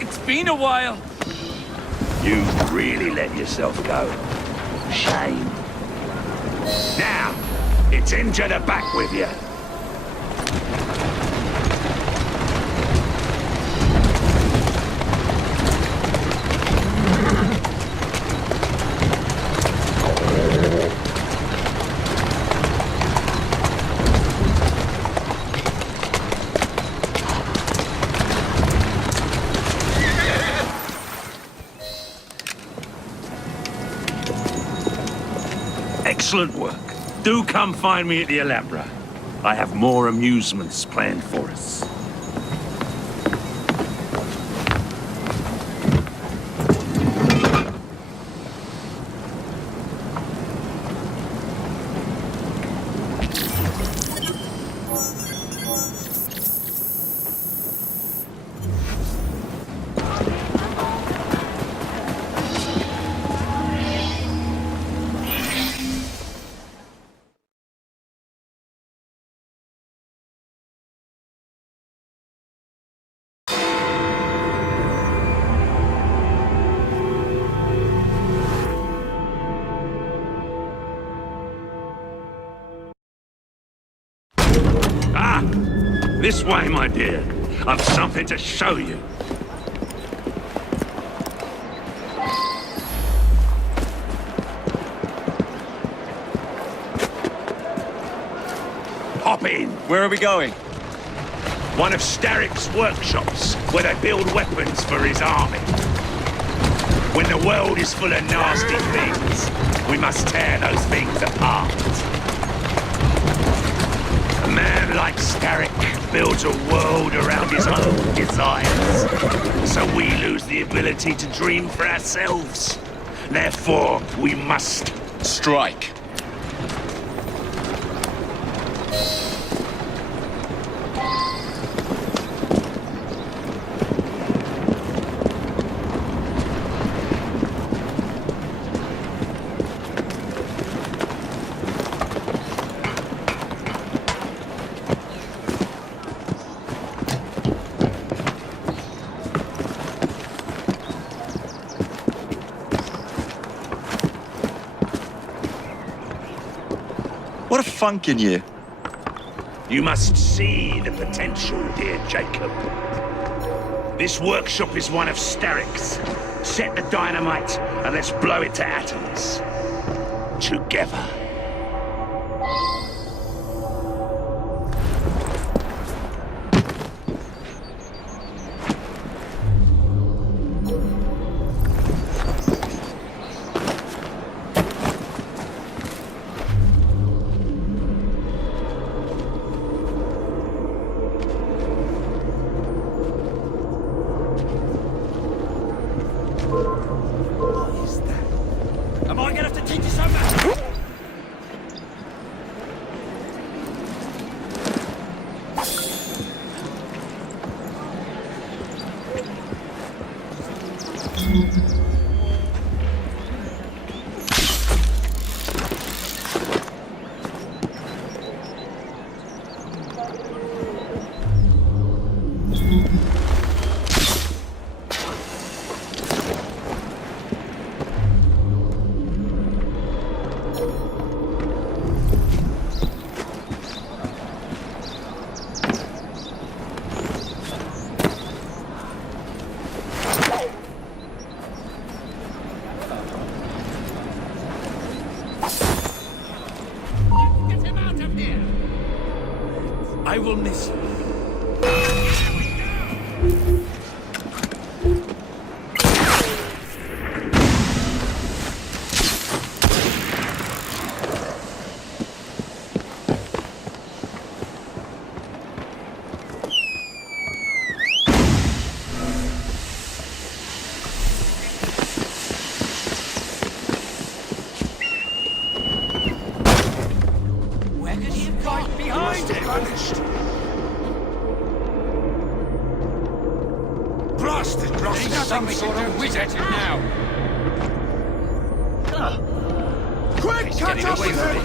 It's been a while. You really let yourself go. Shame. Now, it's into the back with you. Excellent work. Do come find me at the Alhambra. I have more amusements planned for us. This way, my dear. I've something to show you. Hop in. Where are we going? One of Starrick's workshops, where they build weapons for his army. When the world is full of nasty things, we must tear those things apart. A man like Starrick builds a world around his own desires. So we lose the ability to dream for ourselves. Therefore, we must strike. What a funk in you. You must see the potential, dear Jacob. This workshop is one of Starrick's. Set the dynamite and let's blow it to atoms. Together. Am I gonna have to teach you something? I will miss you. Where could he have gone? Behind him! Vanished. Blasted Ross! There's some sort of whiz at him now. Quick, catch up with him!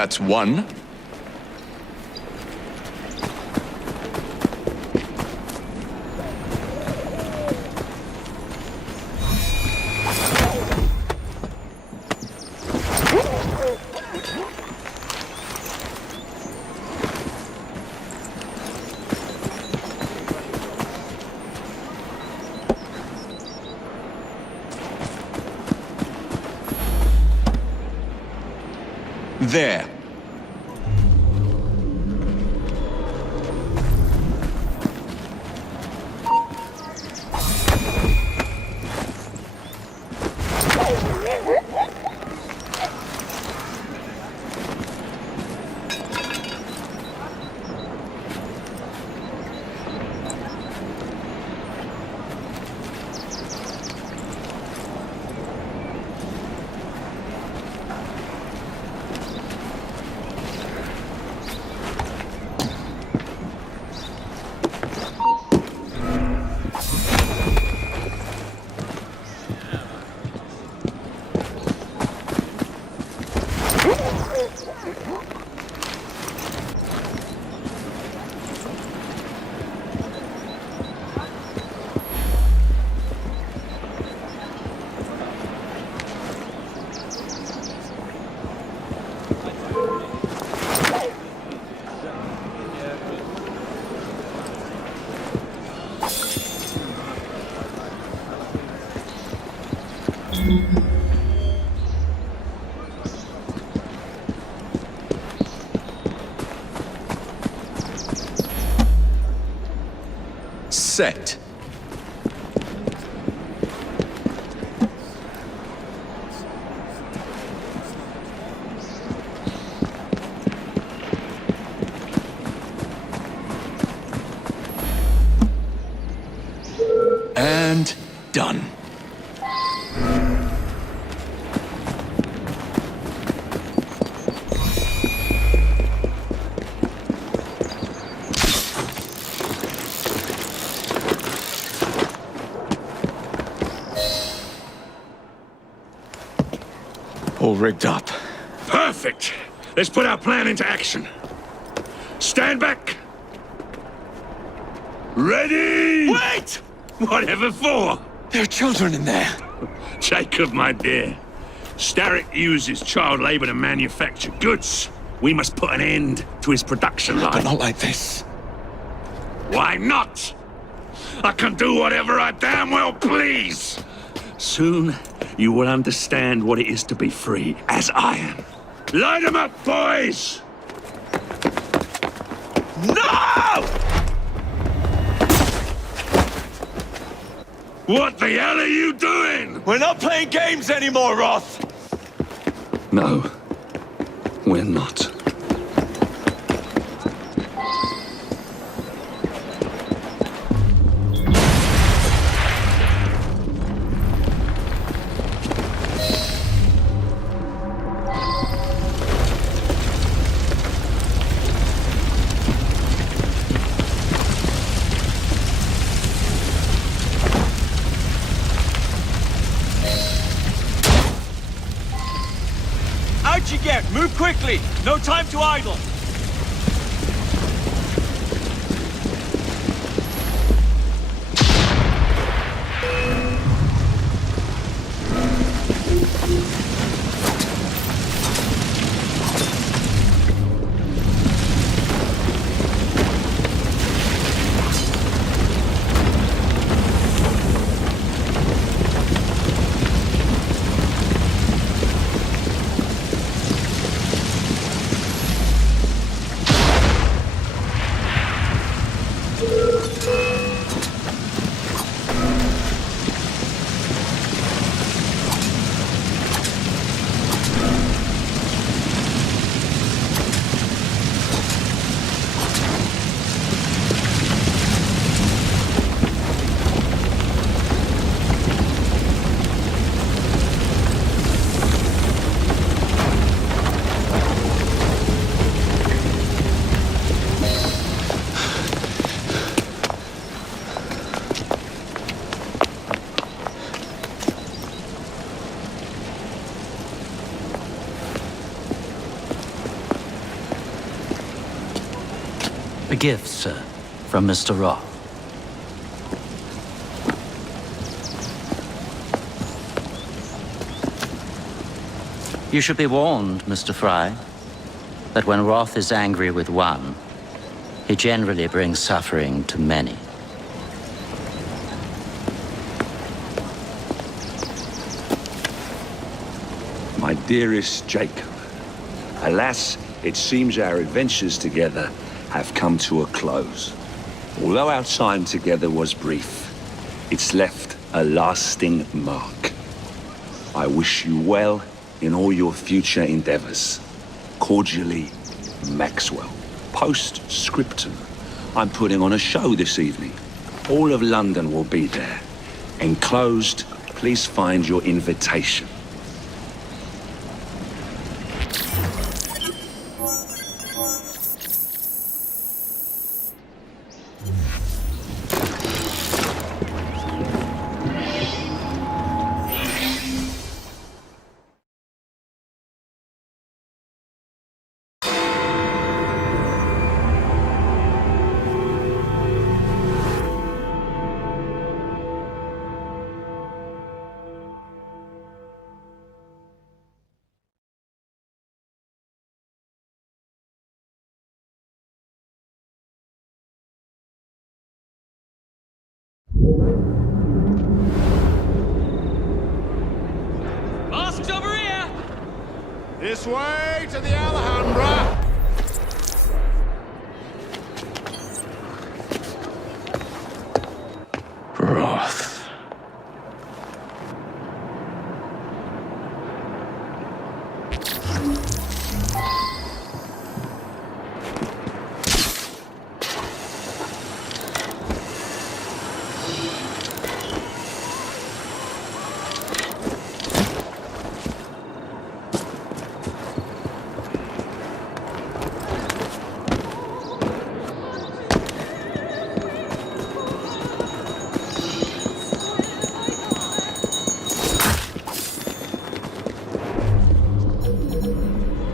That's one. There. Set. And done. All rigged up. Perfect. Let's put our plan into action. Stand back. Ready? Wait! Whatever for? There are children in there. Jacob, my dear. Starrick uses child labor to manufacture goods. We must put an end to his production line. But not like this. Why not? I can do whatever I damn well please. Soon, you will understand what it is to be free, as I am. Light 'em up, boys! No! What the hell are you doing? We're not playing games anymore, Roth! No, we're not. Out you get! Move quickly! No time to idle! A gift, sir, from Mr. Roth. You should be warned, Mr. Frye, that when Roth is angry with one, he generally brings suffering to many. My dearest Jacob, alas, it seems our adventures together have come to a close. Although our time together was brief, it's left a lasting mark. I wish you well in all your future endeavors. Cordially, Maxwell. Post-scriptum. I'm putting on a show this evening. All of London will be there. Enclosed, please find your invitation. Masks over here! This way to the Alhambra! Roth.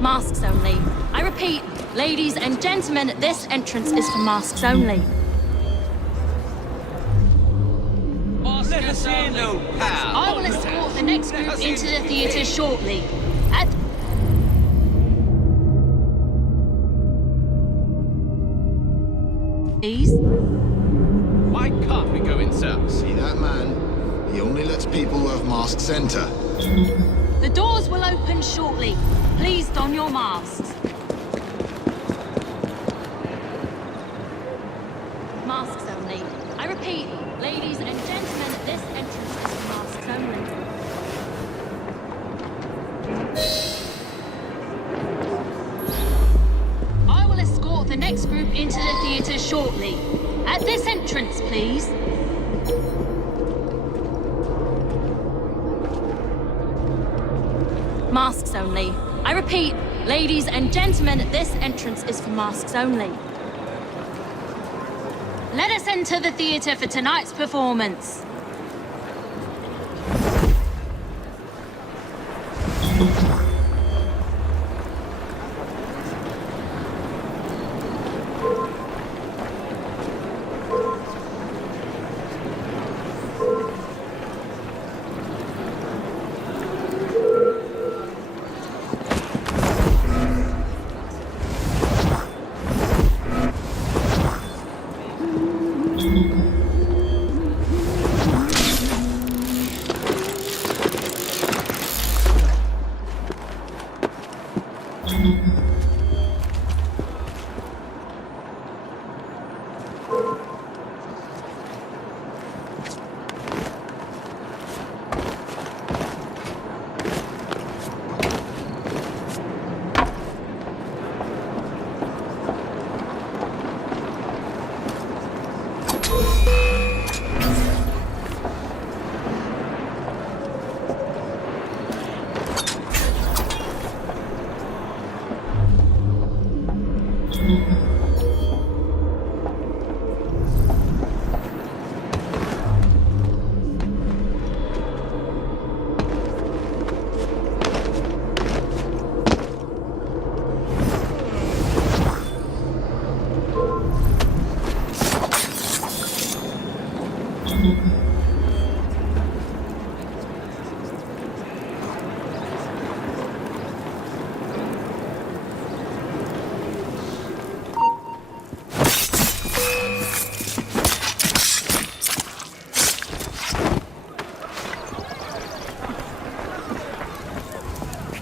Masks only. I repeat, ladies and gentlemen, this entrance is for masks only. Let us in, no pal. I will escort the next group into the theatre shortly. At Please. Why can't we go in, sir? See that man? He only lets people who have masks enter. The doors will open shortly. Please don your masks. Masks only. I repeat, ladies and gentlemen, this entrance is for masks only. I will escort the next group into the theatre shortly. At this entrance, please. Masks only. I repeat, ladies and gentlemen, this entrance is for masks only. Let us enter the theatre for tonight's performance.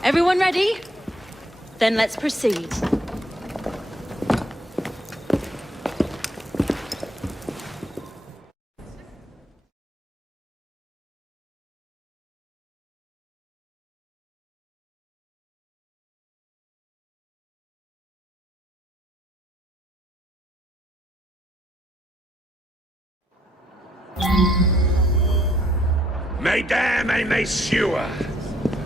Everyone ready? Then let's proceed. Mesdames et messieurs,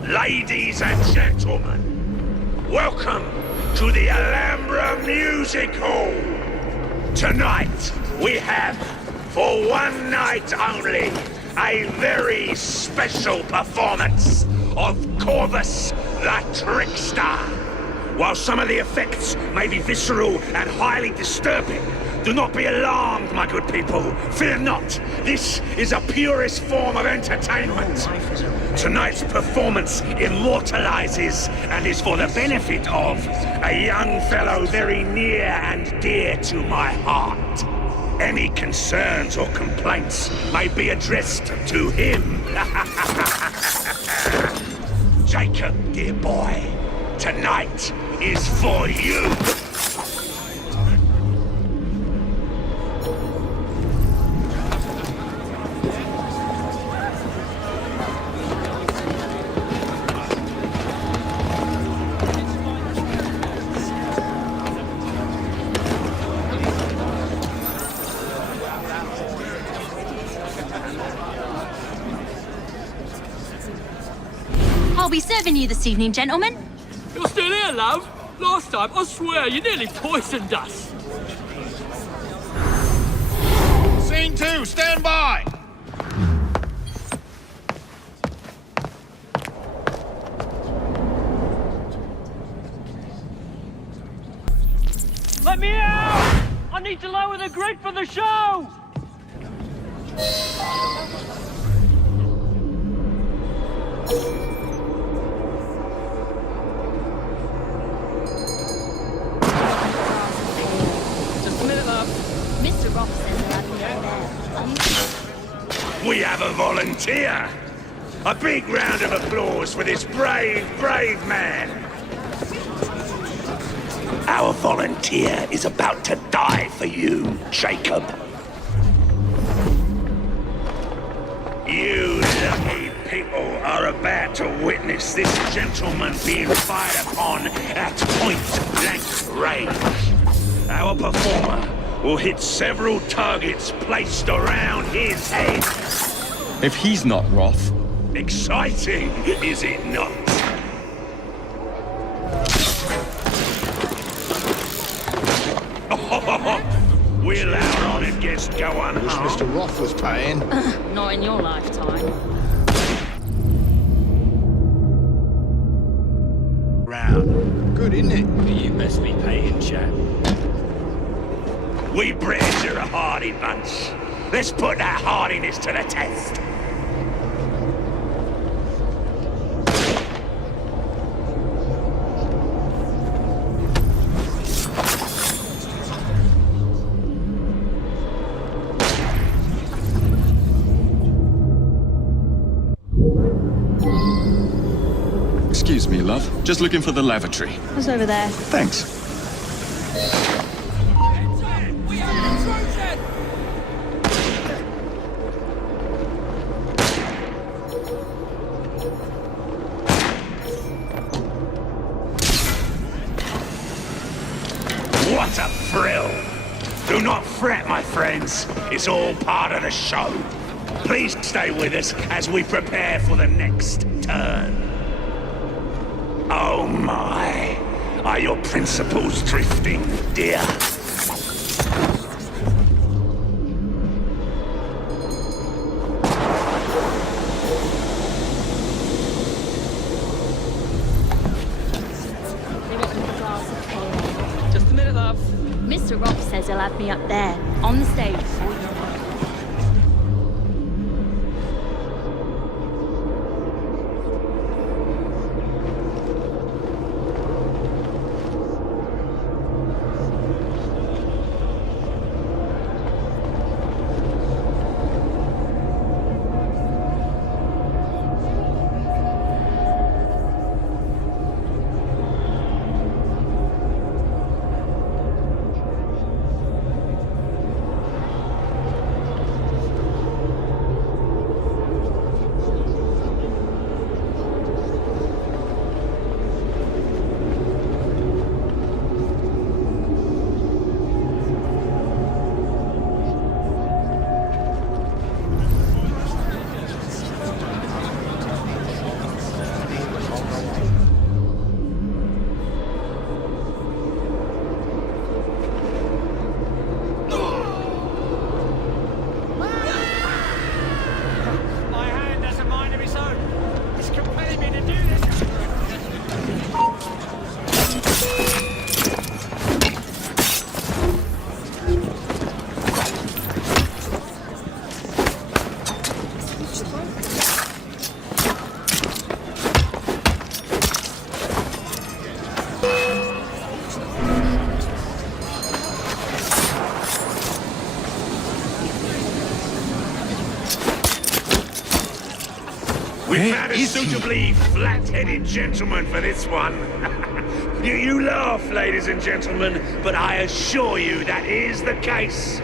ladies and gentlemen, welcome to the Alhambra Music Hall. Tonight, we have, for one night only, a very special performance of Corvus the Trickster. While some of the effects may be visceral and highly disturbing, do not be alarmed, my good people. Fear not. This is a purest form of entertainment. Tonight's performance immortalizes and is for the benefit of a young fellow very near and dear to my heart. Any concerns or complaints may be addressed to him. Jacob, dear boy, tonight is for you. I'll be serving you this evening, gentlemen. You're still here, love? Last time, I swear, you nearly poisoned us. Scene 2, stand by! Let me out! I need to lower the grid for the show! Just a minute, love. Mr. Ross says they're having it there. We have a volunteer. A big round of applause for this brave, brave man. Our volunteer is about to die for you, Jacob. You lucky people are about to witness this gentleman being fired upon at point-blank range. Our performer will hit several targets placed around his head. If he's not Roth. Exciting, is it not? We'll out on it, guest go unharmed. Wish Mr. Roth was paying. Not in your lifetime. Round. Good, isn't it? You best be paying, chap. We Brits are a hardy bunch. Let's put that hardiness to the test. Excuse me, love. Just looking for the lavatory. What's over there? Thanks. What a thrill! Do not fret, my friends. It's all part of the show. Please stay with us as we prepare for the next turn. Oh my, are your principles drifting, dear? Just a minute, love. Mr. Ross says he'll have me up there, on the stage. We found a suitably flat-headed gentleman for this one. You laugh, ladies and gentlemen, but I assure you that is the case.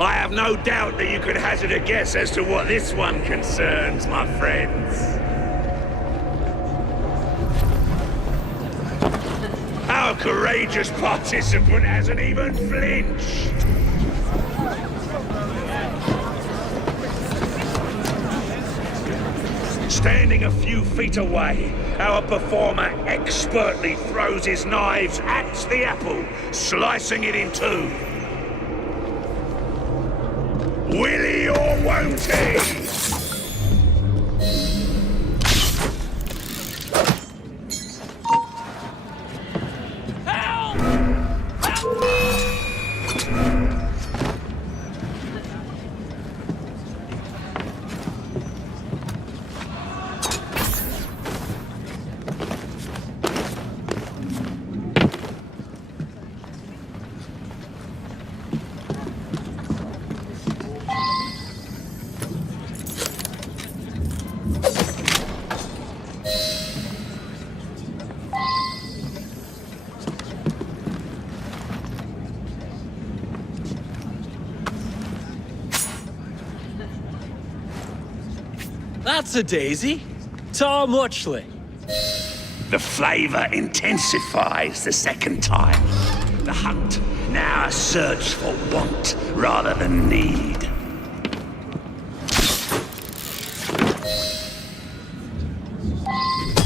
I have no doubt that you could hazard a guess as to what this one concerns, my friends. Our courageous participant hasn't even flinched. Standing a few feet away, our performer expertly throws his knives at the apple, slicing it in two. Will he or won't he? That's a daisy. Tar muchly. The flavor intensifies the second time. The hunt now a search for want rather than need.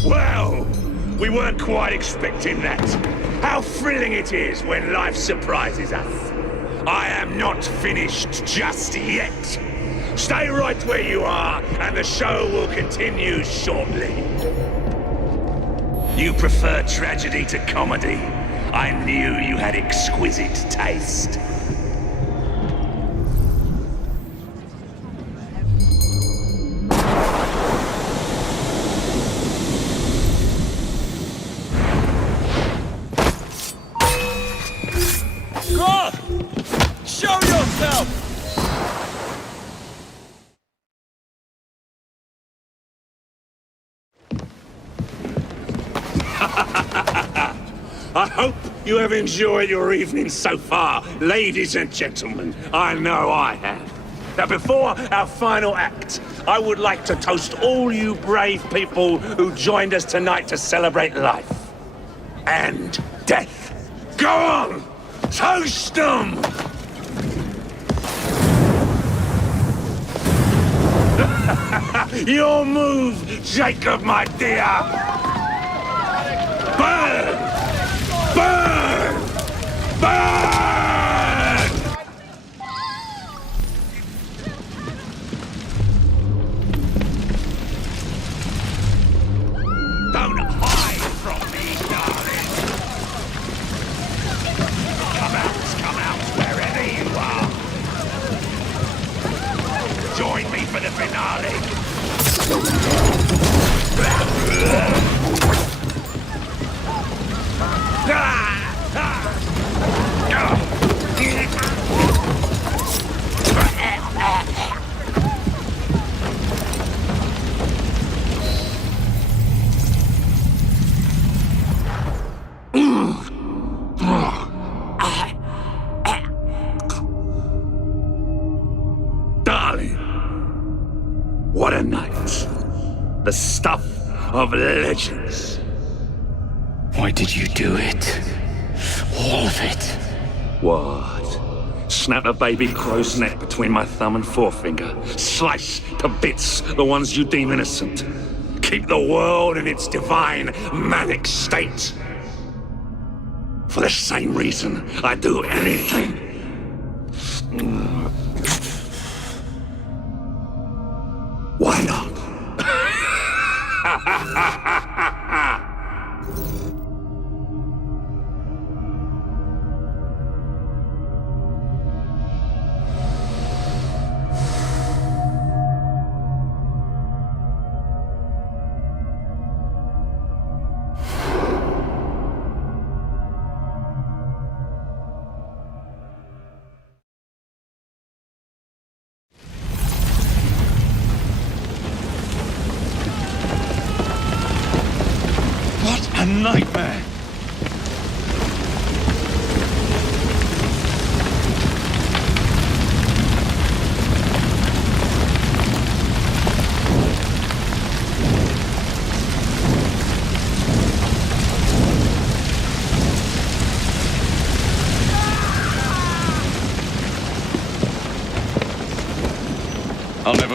Well, we weren't quite expecting that. How thrilling it is when life surprises us. I am not finished just yet. Stay right where you are, and the show will continue shortly. You prefer tragedy to comedy. I knew you had exquisite taste. Groth! Show yourself! I hope you have enjoyed your evening so far, ladies and gentlemen. I know I have. Now, before our final act, I would like to toast all you brave people who joined us tonight to celebrate life and death. Go on! Toast them! Your move, Jacob, my dear! Burn! Burn! Burn! Don't hide from me, darling! Come out, wherever you are! Join me for the finale! Darling, what a night. The stuff of legends. Why did you do it? All of it. What? Snap a baby crow's neck between my thumb and forefinger. Slice to bits the ones you deem innocent. Keep the world in its divine, manic state. For the same reason, I'd do anything. Why not?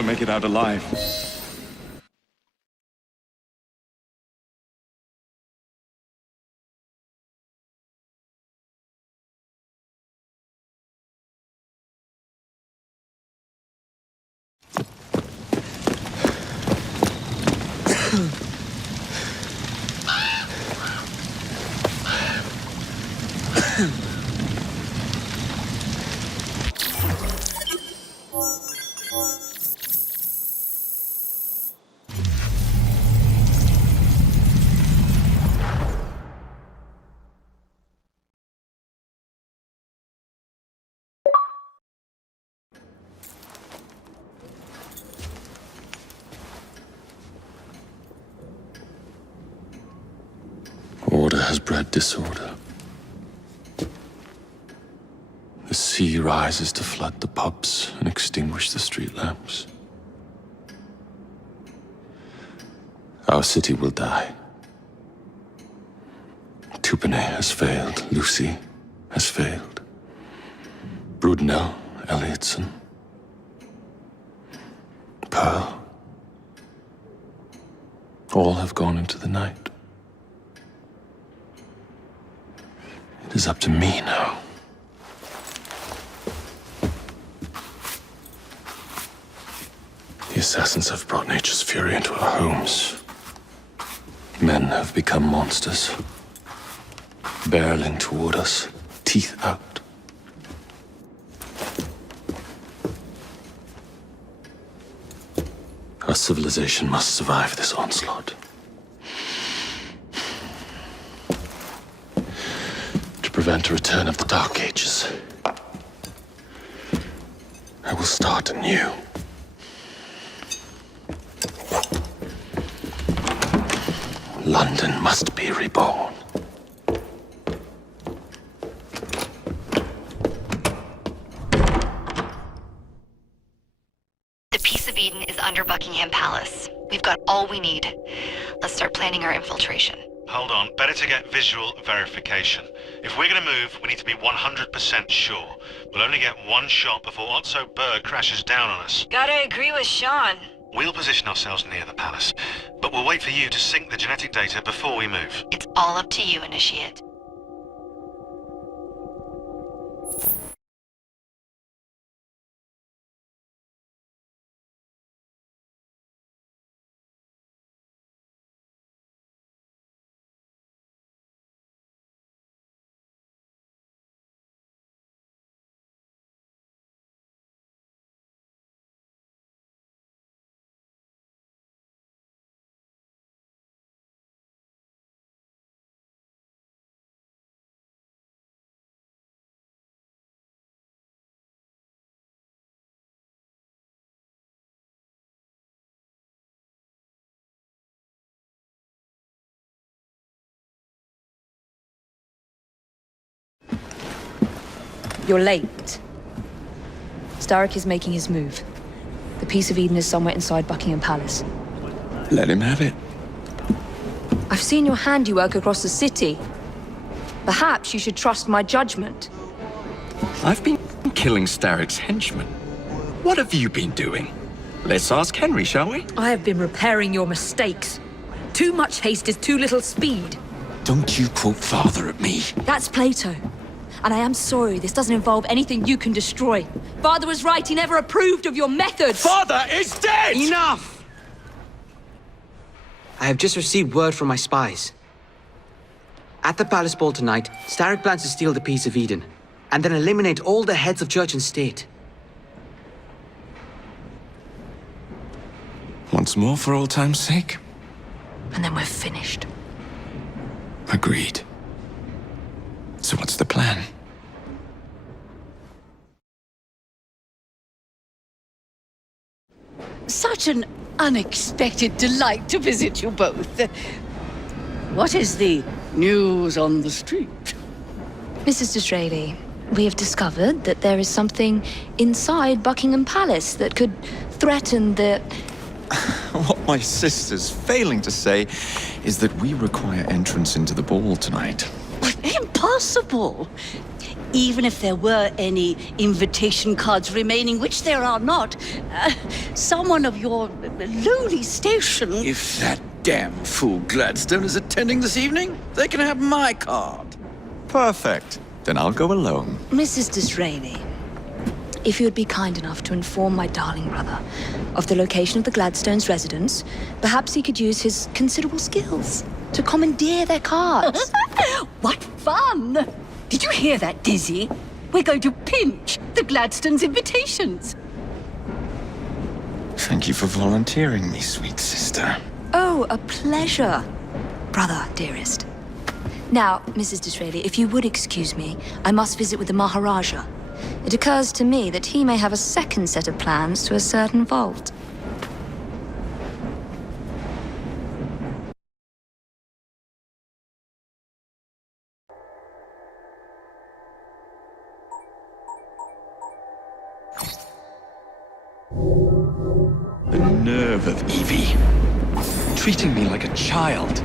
never make it out alive. Order has bred disorder. The sea rises to flood the pubs and extinguish the street lamps. Our city will die. Tupene has failed. Lucy has failed. Brudnell, Elliotson, Pearl. All have gone into the night. It is up to me now. The assassins have brought nature's fury into our homes. Men have become monsters, barreling toward us, teeth out. Our civilization must survive this onslaught. To prevent a return of the Dark Ages, I will start anew. London must be reborn. The Peace of Eden is under Buckingham Palace. We've got all we need. Let's start planning our infiltration. Hold on, better to get visual verification. If we're gonna move, we need to be 100% sure. We'll only get one shot before Otso Berg crashes down on us. Gotta agree with Sean. We'll position ourselves near the palace, but we'll wait for you to sync the genetic data before we move. It's all up to you, Initiate. You're late. Starrick is making his move. The Peace of Eden is somewhere inside Buckingham Palace. Let him have it. I've seen your handiwork across the city. Perhaps you should trust my judgment. I've been killing Starrick's henchmen. What have you been doing? Let's ask Henry, shall we? I have been repairing your mistakes. Too much haste is too little speed. Don't you quote father at me. That's Plato. And I am sorry, this doesn't involve anything you can destroy. Father was right, he never approved of your methods! Father is dead! Enough! I have just received word from my spies. At the palace ball tonight, Starrick plans to steal the Peace of Eden, and then eliminate all the heads of church and state. Once more for old time's sake? And then we're finished. Agreed. So what's the plan? Such an unexpected delight to visit you both. What is the news on the street? Mrs. Disraeli, we have discovered that there is something inside Buckingham Palace that could threaten the... What my sister's failing to say is that we require entrance into the ball tonight. Impossible! even if there were any invitation cards remaining, which there are not, someone of your lowly station... If that damn fool Gladstone is attending this evening, they can have my card. Perfect. Then I'll go alone. Mrs. Disraeli, if you would be kind enough to inform my darling brother of the location of the Gladstones' residence, perhaps he could use his considerable skills to commandeer their cards. What fun! Did you hear that, Dizzy? We're going to pinch the Gladstones' invitations. Thank you for volunteering me, sweet sister. Oh, a pleasure, brother, dearest. Now, Mrs. Disraeli, if you would excuse me, I must visit with the Maharaja. It occurs to me that he may have a second set of plans to a certain vault. The nerve of Evie. Treating me like a child.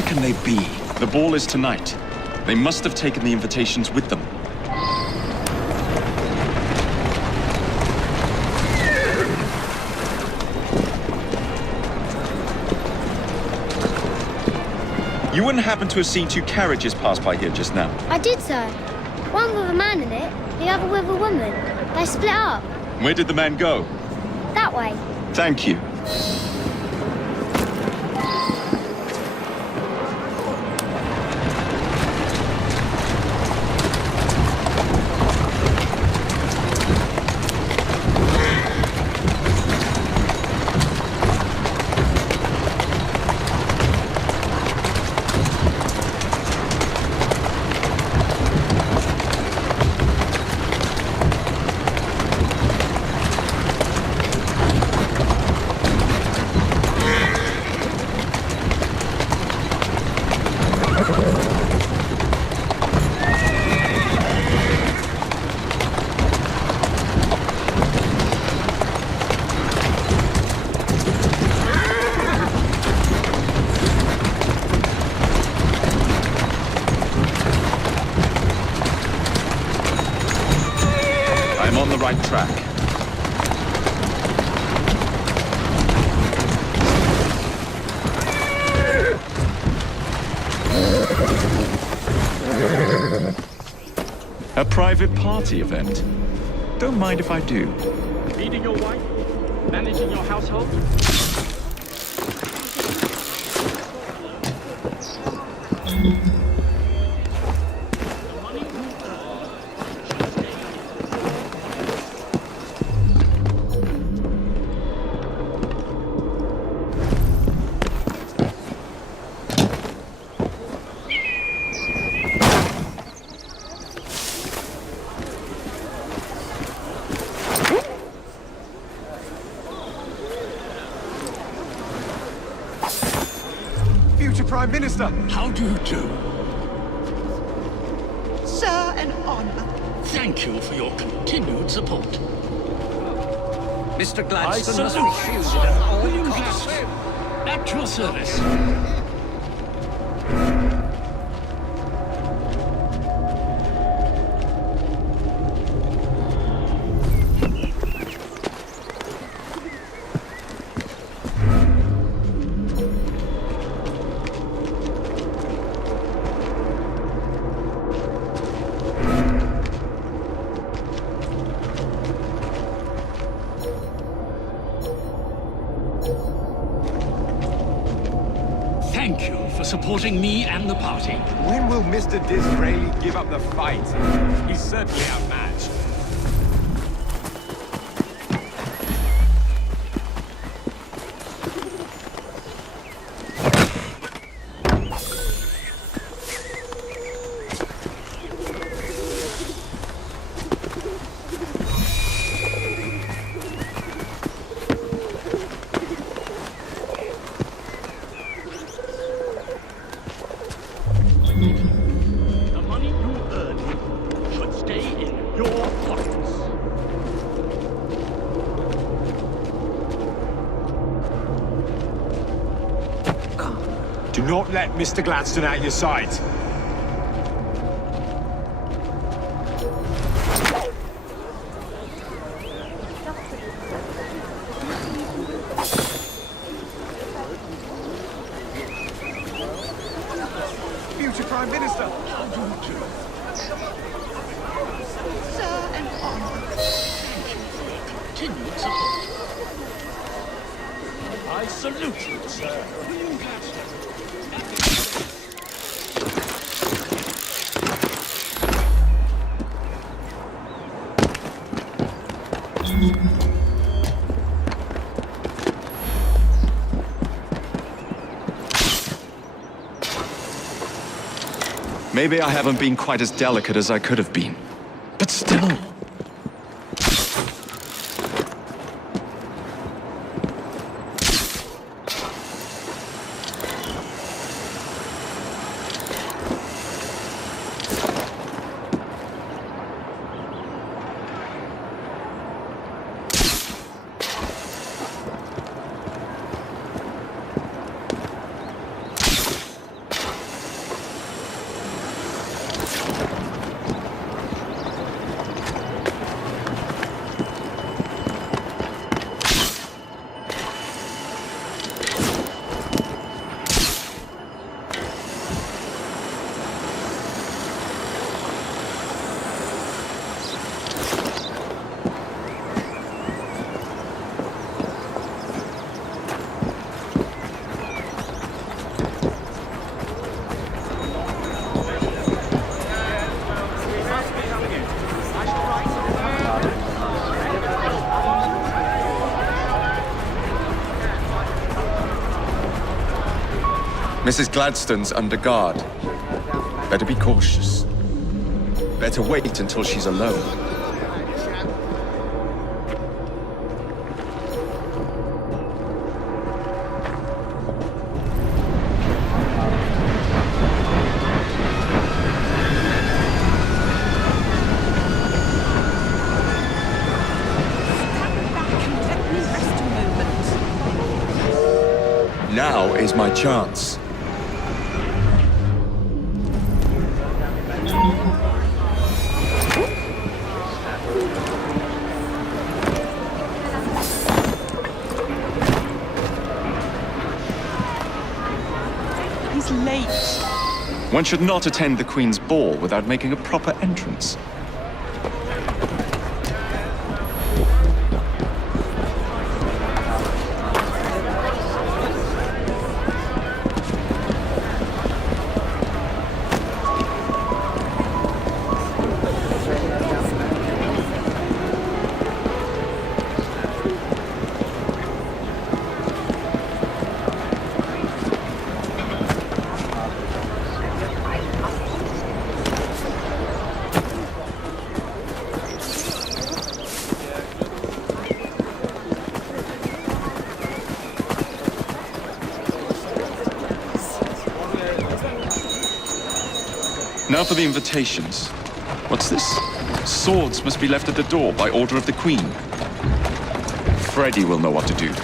Where can they be? The ball is tonight. They must have taken the invitations with them. You wouldn't happen to have seen two carriages pass by here just now? I did, sir. One with a man in it, the other with a woman. They split up. Where did the man go? That way. Thank you. Right track. A private party event? Don't mind if I do. Feeding your wife? Managing your household? Prime Minister! How do you do? Sir, an honor. Thank you for your continued support. Mr. Gladstone must be salute shielded you, at all William costs. Gladstone. At your service. Thank you for supporting me and the party. When will Mr. Disraeli give up the fight? He's certainly outmatched. The money you earn should stay in your pockets. Do not let Mr. Gladstone out of your sight. Future Prime Minister! How do you do? Sir, an honor. Thank you for your continued support. I salute you, sir. William Gladstone. Maybe I haven't been quite as delicate as I could have been. But still... Mrs. Gladstone's under guard. Better be cautious. Better wait until she's alone. Now is my chance. He's late. One should not attend the Queen's ball without making a proper entrance. Now for the invitations. What's this? Swords must be left at the door by order of the Queen. Freddy will know what to do.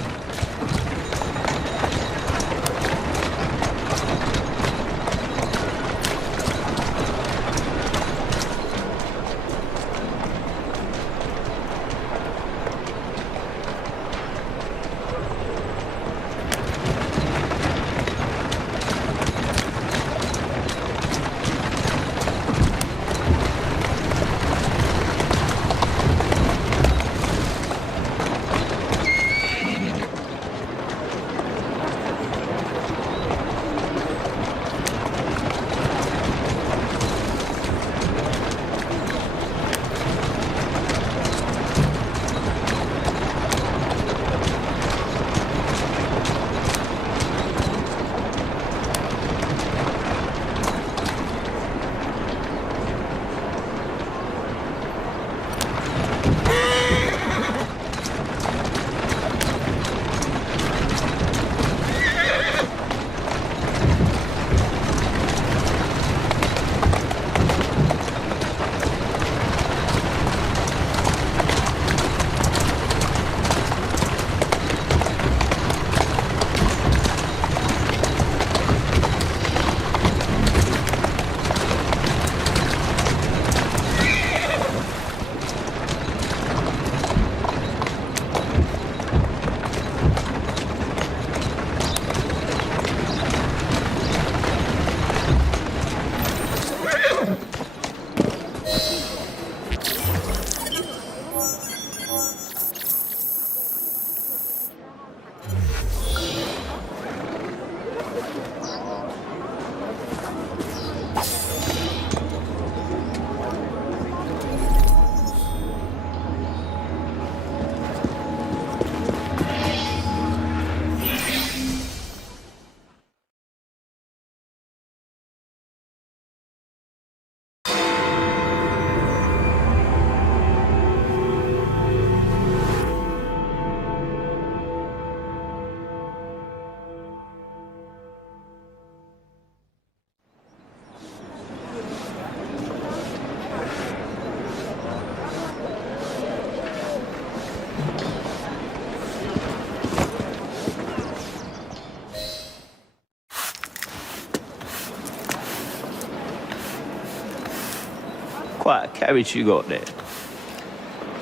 Quite a carriage you got there.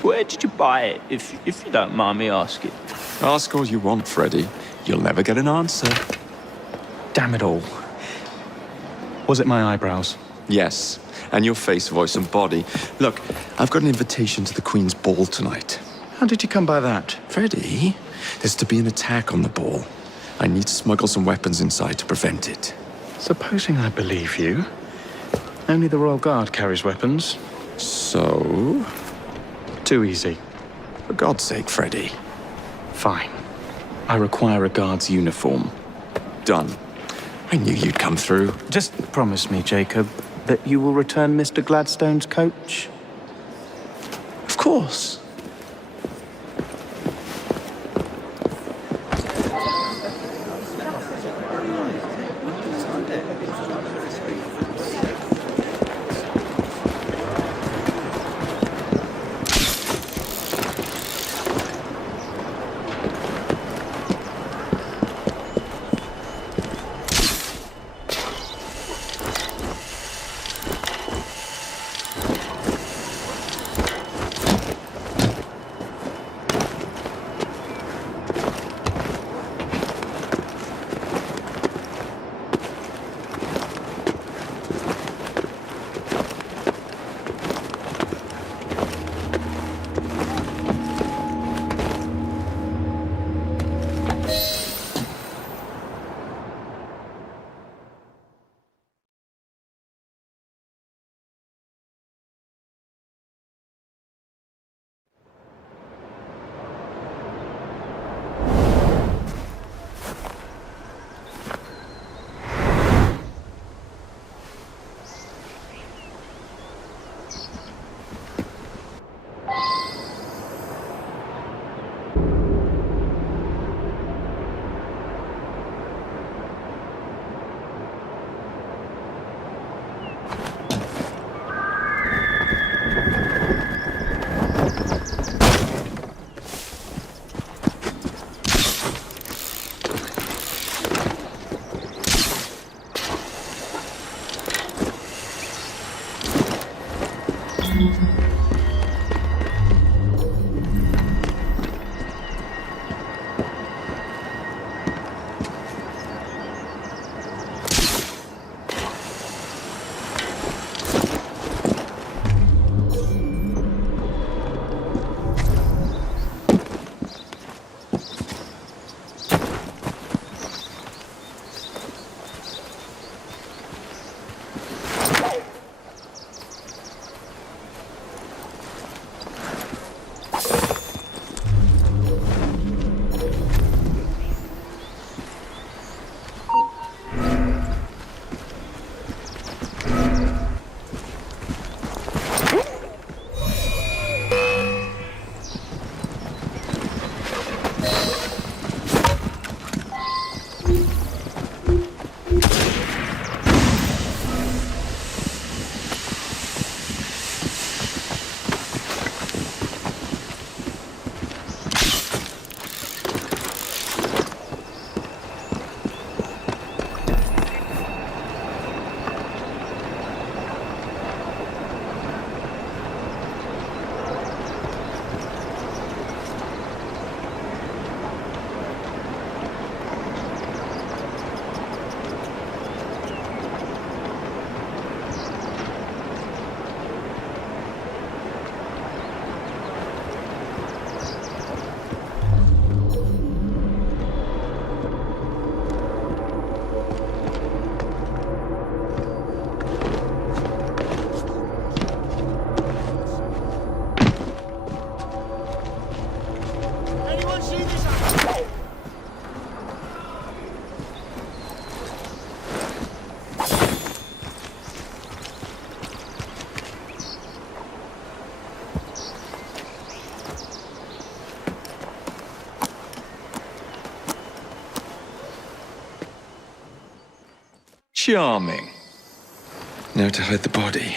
Where did you buy it, if you don't mind me asking? Ask all you want, Freddy. You'll never get an answer. Damn it all. Was it my eyebrows? Yes, and your face, voice, and body. Look, I've got an invitation to the Queen's ball tonight. How did you come by that? Freddy, there's to be an attack on the ball. I need to smuggle some weapons inside to prevent it. Supposing I believe you. Only the Royal Guard carries weapons. So? Too easy. For God's sake, Freddy. Fine. I require a guard's uniform. Done. I knew you'd come through. Just promise me, Jacob, that you will return Mr. Gladstone's coach. Of course. Charming. Now to hide the body.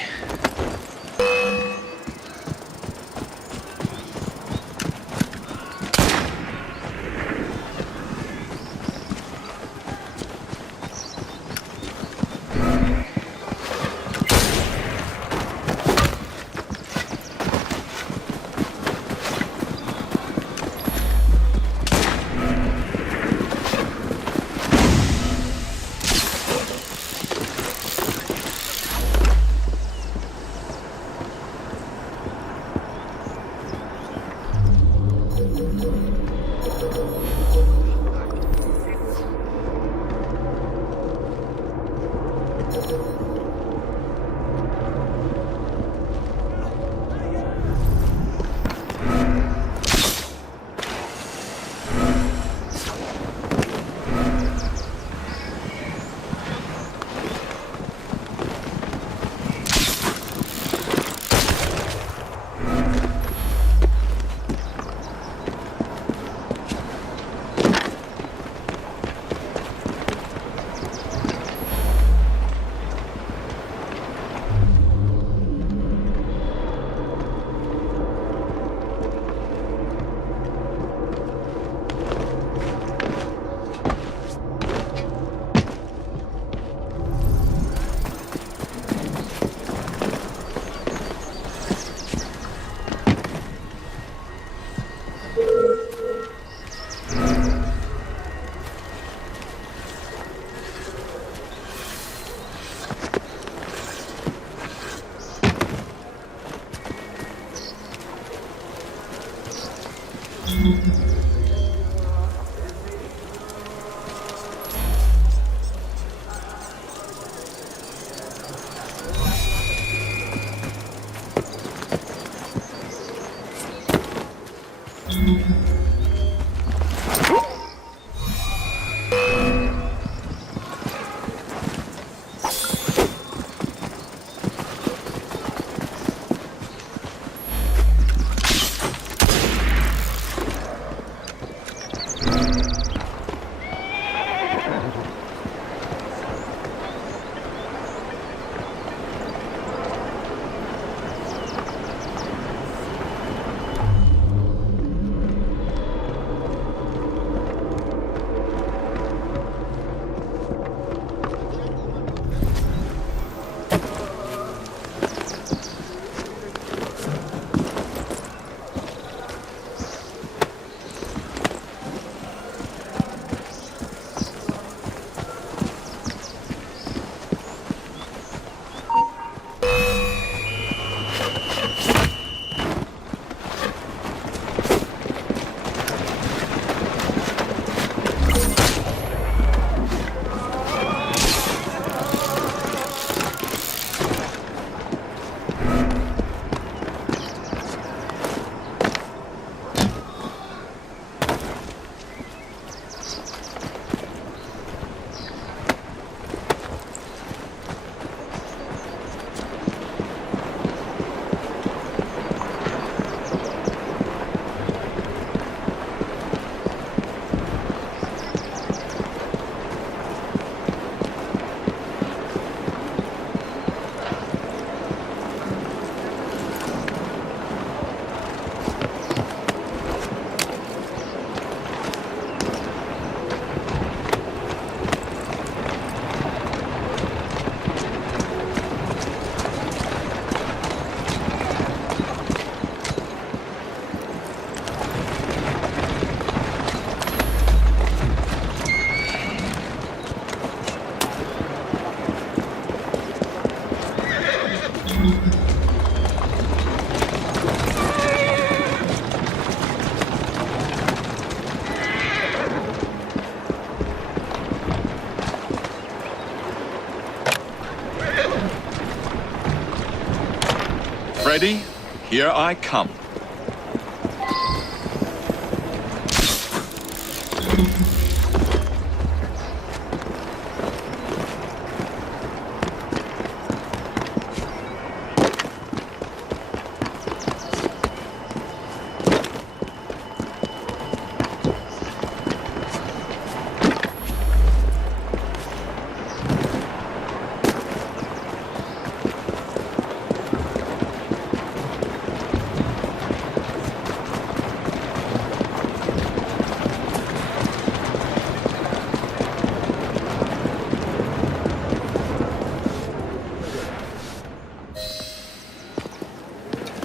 Ready? Here I come.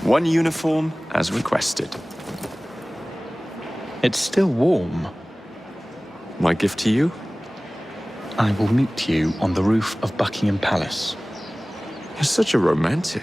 One uniform as requested. It's still warm. My gift to you? I will meet you on the roof of Buckingham Palace. You're such a romantic.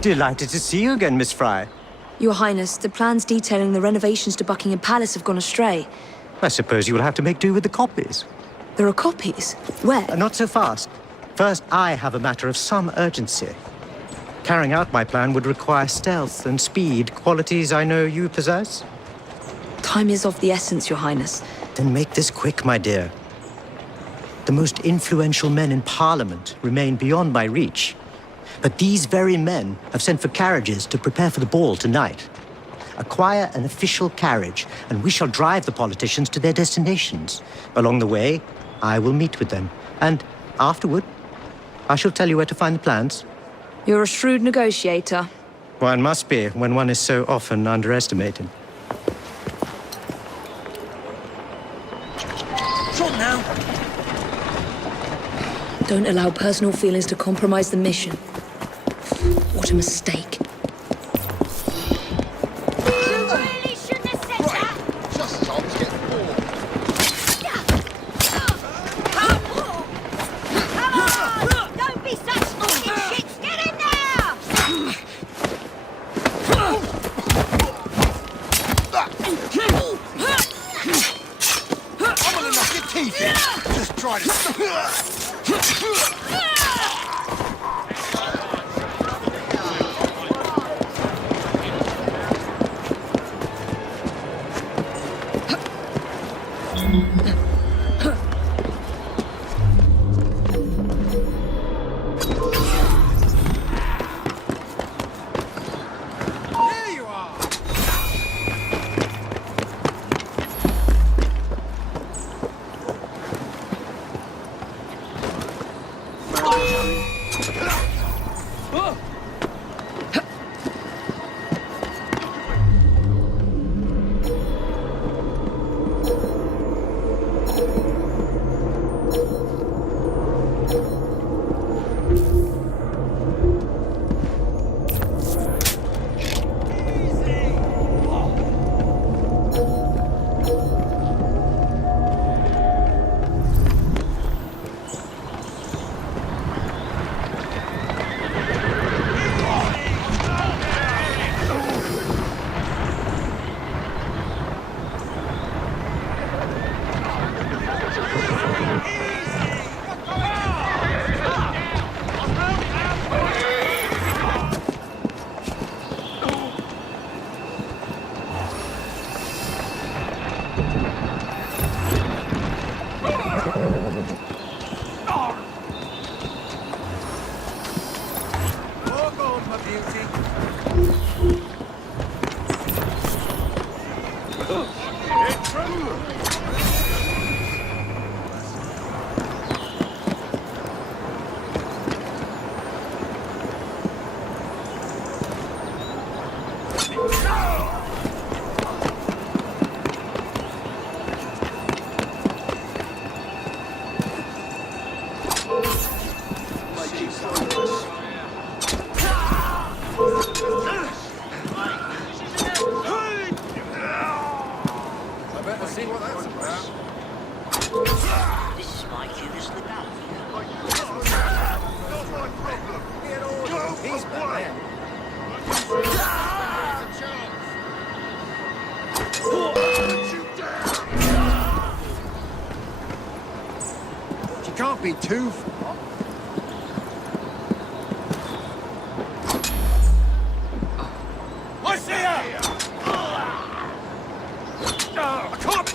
Delighted to see you again, Miss Frye. Your Highness, the plans detailing the renovations to Buckingham Palace have gone astray. I suppose you will have to make do with the copies. There are copies? Where? Not so fast. First, I have a matter of some urgency. Carrying out my plan would require stealth and speed, qualities I know you possess. Time is of the essence, Your Highness. Then make this quick, my dear. The most influential men in Parliament remain beyond my reach. But these very men have sent for carriages to prepare for the ball tonight. Acquire an official carriage, and we shall drive the politicians to their destinations. Along the way, I will meet with them. And afterward, I shall tell you where to find the plans. You're a shrewd negotiator. One must be when one is so often underestimated. Shot now! Don't allow personal feelings to compromise the mission. What a mistake. Just as I was getting bored. Come on! Don't be such fucking shits! Get in there! I'm gonna knock your teeth in. Just try to... Can't be too far. I see her! I can't...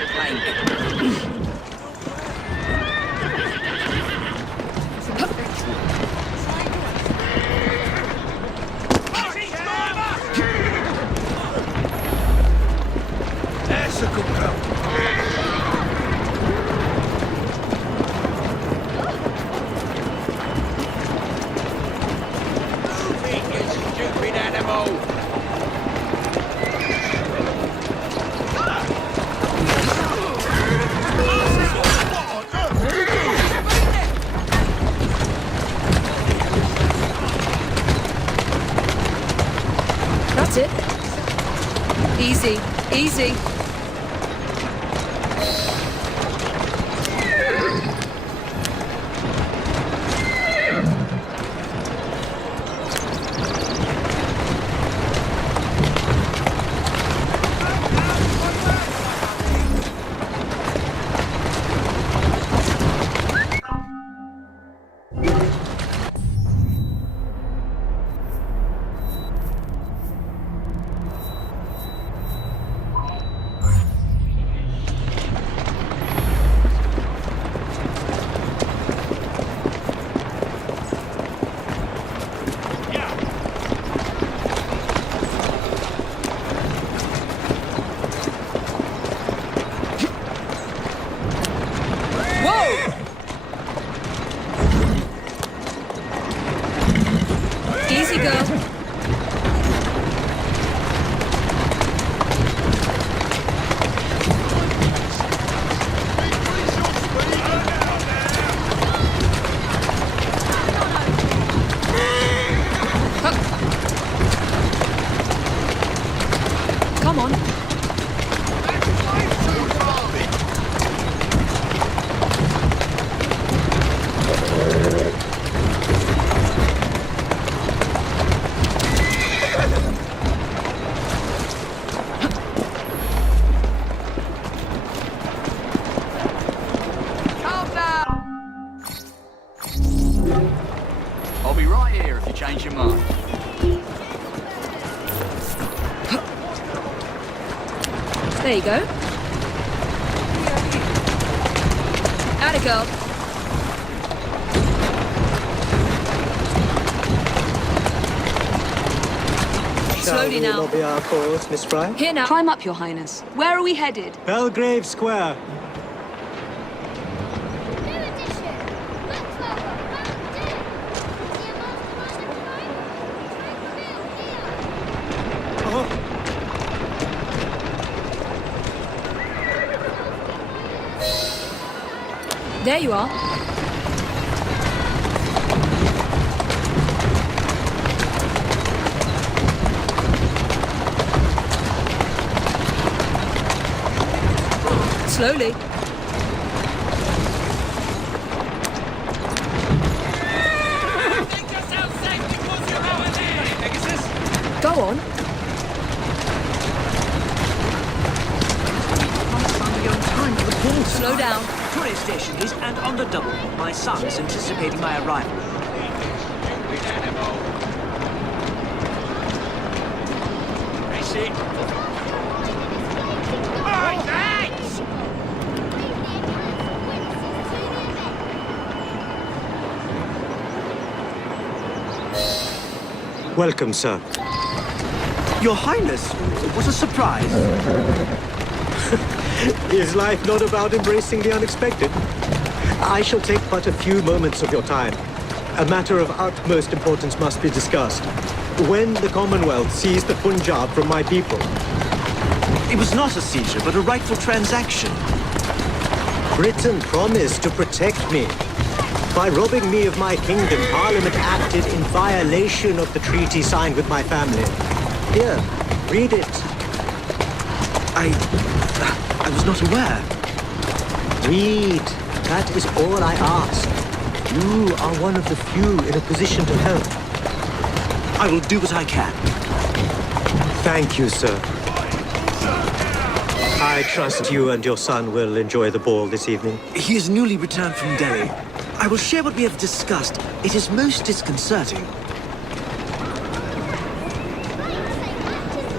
a plank. That's a good girl. Stupid animal! That's it. Easy, easy. Easy, girl. Come on. I'll be right here if you change your mind. There you go. Atta girl. Slowly now. Lobby our cause, Miss Frye? Here now. Climb up, Your Highness. Where are we headed? Belgrave Square. There you are. Slowly. Go on. Slow down. Tourist station is and on the double. My son's anticipating my arrival. Welcome, sir. Your Highness, what a surprise. Is life not about embracing the unexpected? I shall take but a few moments of your time. A matter of utmost importance must be discussed. When the Commonwealth seized the Punjab from my people... It was not a seizure, but a rightful transaction. Britain promised to protect me. By robbing me of my kingdom, Parliament acted in violation of the treaty signed with my family. Here, read it. I was not aware. Read. That is all I ask. You are one of the few in a position to help. I will do what I can. Thank you, sir. I trust you and your son will enjoy the ball this evening. He is newly returned from Delhi. I will share what we have discussed. It is most disconcerting.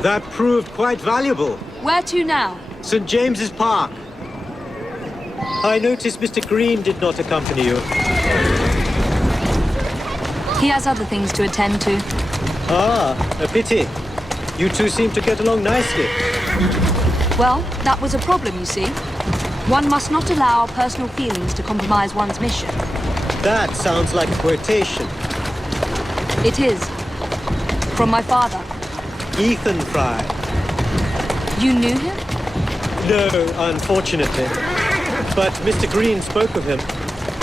That proved quite valuable. Where to now? St. James's Park. I noticed Mr. Green did not accompany you. He has other things to attend to. Ah, a pity. You two seem to get along nicely. Well, that was a problem, you see. One must not allow personal feelings to compromise one's mission. That sounds like a quotation. It is. From my father. Ethan Frye. You knew him? No, unfortunately. But Mr. Green spoke of him.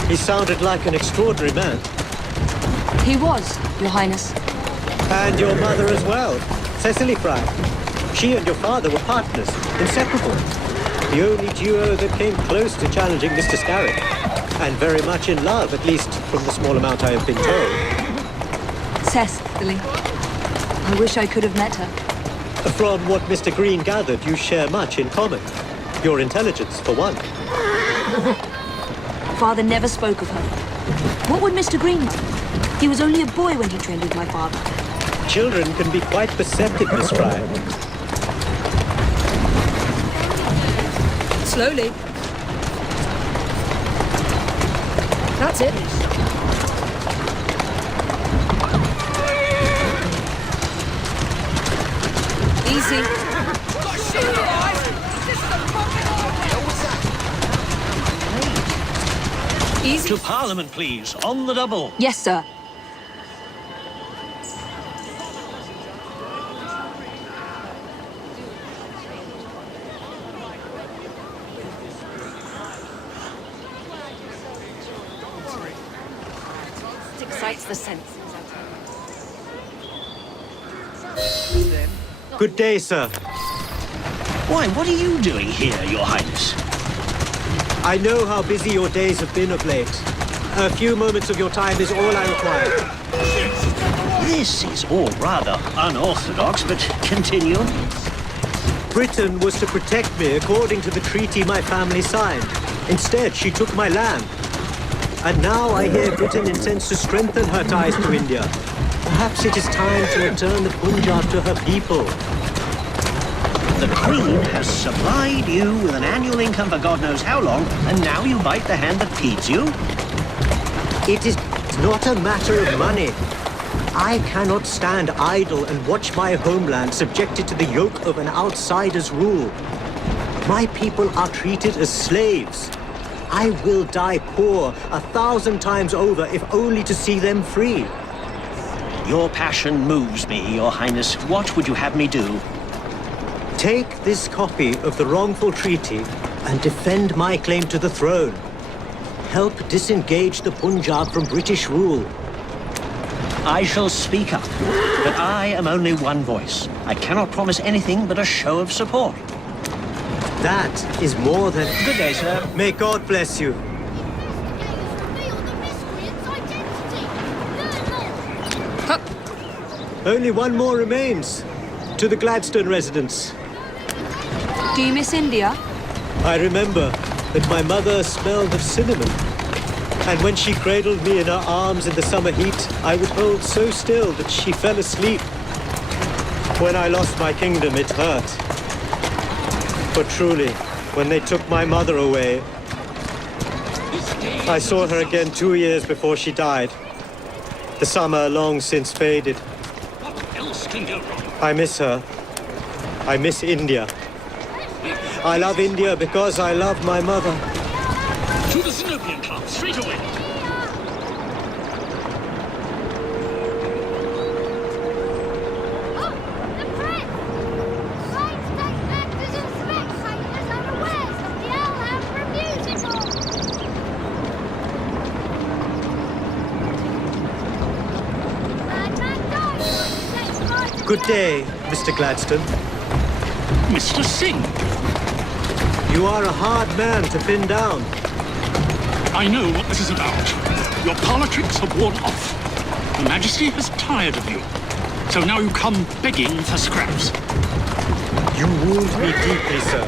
He sounded like an extraordinary man. He was, Your Highness. And your mother as well, Cecily Frye. She and your father were partners, inseparable. The only duo that came close to challenging Mr. Starrick. And very much in love, at least from the small amount I have been told. Cecily. I wish I could have met her. From what Mr. Green gathered, you share much in common. Your intelligence, for one. Father never spoke of her. What would Mr. Green know? He was only a boy when he trained with my father. Children can be quite perceptive, Miss Frye. Slowly. That's it. Easy. Easy. To Parliament, please. On the double. Yes, sir. Excites the senses. Good day, sir. Why, what are you doing here, Your Highness? I know how busy your days have been of late. A few moments of your time is all I require. This is all rather unorthodox, but continue. Britain was to protect me according to the treaty my family signed. Instead, she took my land. And now I hear Britain intends to strengthen her ties to India. Perhaps it is time to return the Punjab to her people. The Queen has supplied you with an annual income for God knows how long, and now you bite the hand that feeds you? It is not a matter of money. I cannot stand idle and watch my homeland subjected to the yoke of an outsider's rule. My people are treated as slaves. I will die poor 1,000 times over if only to see them free. Your passion moves me, Your Highness. What would you have me do? Take this copy of the wrongful treaty and defend my claim to the throne. Help disengage the Punjab from British rule. I shall speak up, but I am only one voice. I cannot promise anything but a show of support. That is more than... Good day, sir. May God bless you. Only one more remains. To the Gladstone residence. Do you miss India? I remember that my mother smelled of cinnamon. And when she cradled me in her arms in the summer heat, I would hold so still that she fell asleep. When I lost my kingdom, it hurt. But truly, when they took my mother away, I saw her again 2 years before she died. The summer long since faded. What else can go wrong? I miss her. I miss India. I love India because I love my mother. To the Zenobia Club, straight away. Good day, Mr. Gladstone. Mr. Singh. You are a hard man to pin down. I know what this is about. Your politics have worn off. Her Majesty has tired of you. So now you come begging for scraps. You wound me deeply, sir.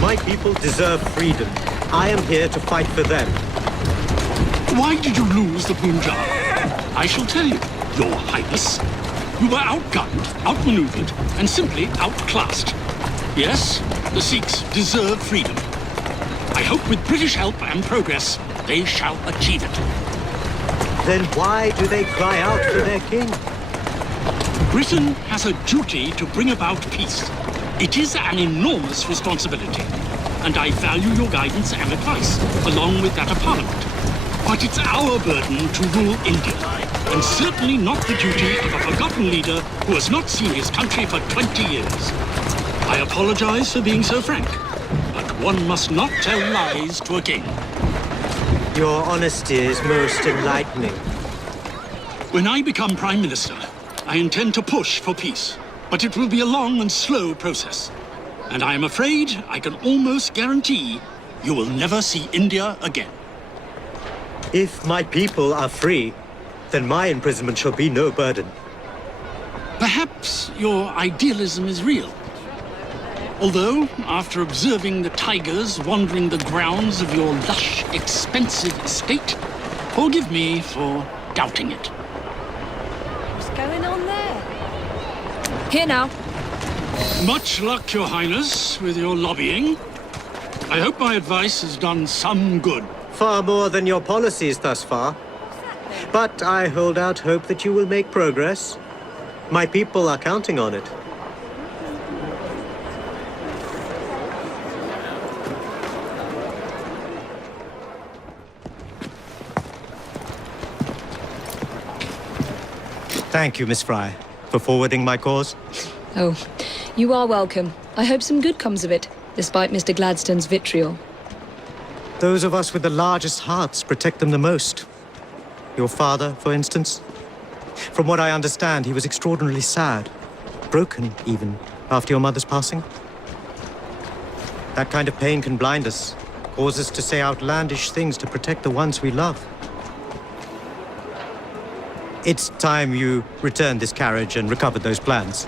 My people deserve freedom. I am here to fight for them. Why did you lose the Punjab? I shall tell you, Your Highness. You were outgunned, outmaneuvered, and simply outclassed. Yes, the Sikhs deserve freedom. I hope with British help and progress, they shall achieve it. Then why do they cry out for their king? Britain has a duty to bring about peace. It is an enormous responsibility, and I value your guidance and advice, along with that of Parliament. But it's our burden to rule India, and certainly not the duty of a forgotten leader who has not seen his country for 20 years. I apologize for being so frank, but one must not tell lies to a king. Your honesty is most enlightening. When I become Prime Minister, I intend to push for peace, but it will be a long and slow process. And I am afraid I can almost guarantee you will never see India again. If my people are free, then my imprisonment shall be no burden. Perhaps your idealism is real. Although, after observing the tigers wandering the grounds of your lush, expensive estate, forgive me for doubting it. What's going on there? Here now. Much luck, Your Highness, with your lobbying. I hope my advice has done some good. Far more than your policies thus far. But I hold out hope that you will make progress. My people are counting on it. Thank you, Miss Frye, for forwarding my cause. Oh, you are welcome. I hope some good comes of it, despite Mr. Gladstone's vitriol. Those of us with the largest hearts protect them the most. Your father, for instance. From what I understand, he was extraordinarily sad. Broken, even, after your mother's passing. That kind of pain can blind us, cause us to say outlandish things to protect the ones we love. It's time you returned this carriage and recovered those plans.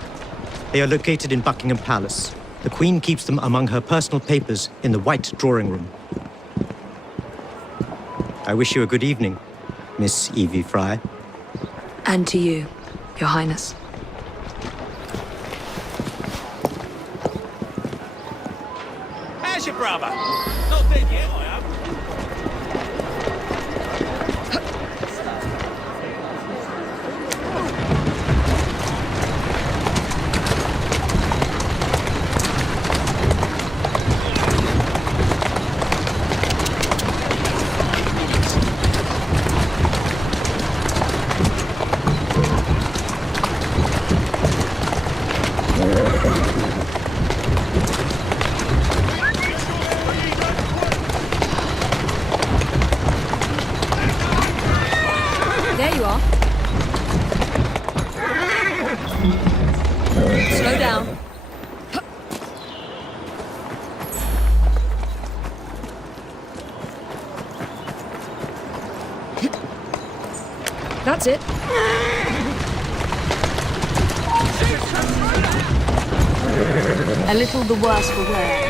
They are located in Buckingham Palace. The Queen keeps them among her personal papers in the White Drawing Room. I wish you a good evening, Miss Evie Frye. And to you, Your Highness. How's your brother? Not dead yet, I hope. There you are. Slow down. That's it. A little the worse for wear.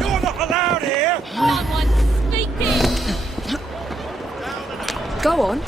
You're not allowed here! Someone speaking! Go on.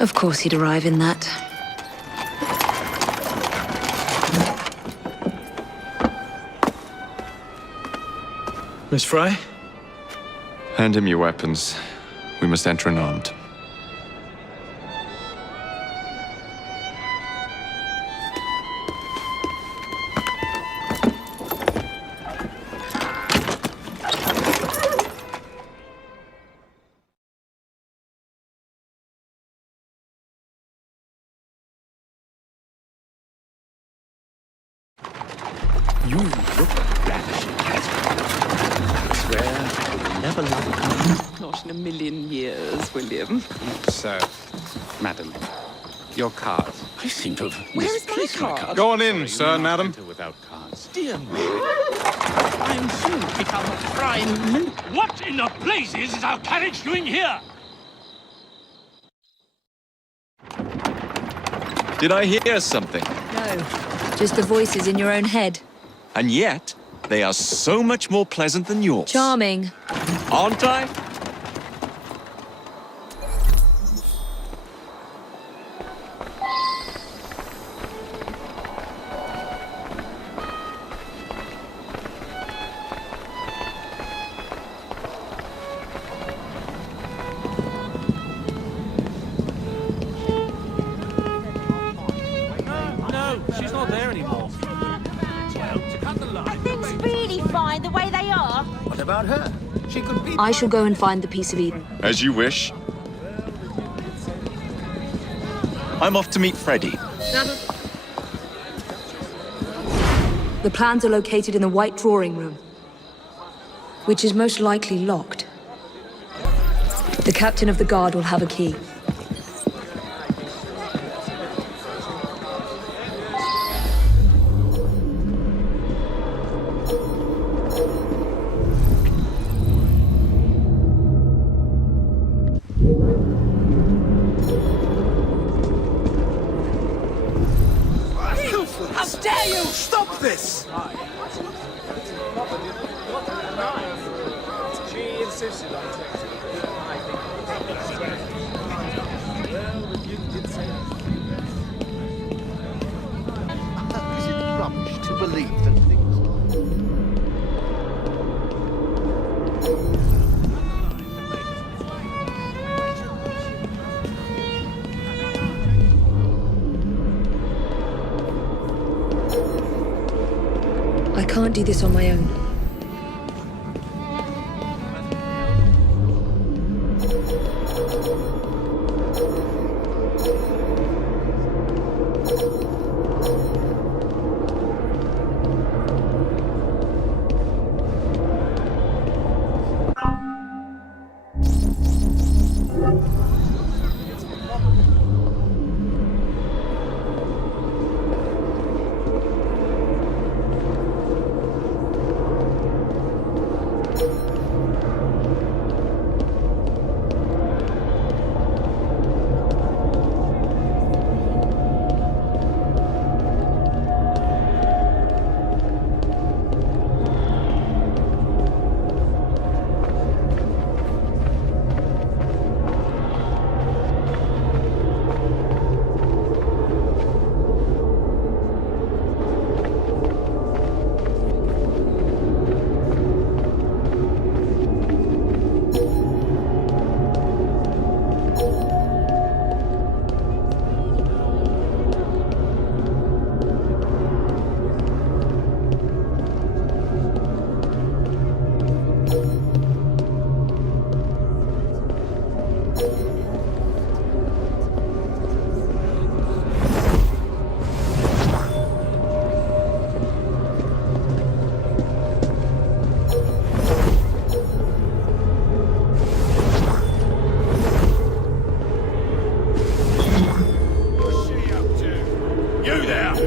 Of course he'd arrive in that. Miss Frye? Hand him your weapons. We must enter unarmed. You look ravishing, I swear I will never love you. Not in a million years, William. So, Madam, your card. I seem to have Where's my misplaced my card? card. Go on in, Sorry, sir, you madam. enter without cards. Dear me. I am soon to become a prime minister. What in the blazes is our carriage doing here? Did I hear something? No, just the voices in your own head. And yet, they are so much more pleasant than yours. Charming. Aren't I? No, she's not there anymore. Well, to cut the line... Are things really fine the way they are? What about her? She could be... I shall go and find the piece of Eden. As you wish. I'm off to meet Freddy. The plans are located in the white drawing room, which is most likely locked. The captain of the guard will have a key. How dare you! Stop this! She insisted on texting. Is it rubbish to believe that things... I can't do this on my own.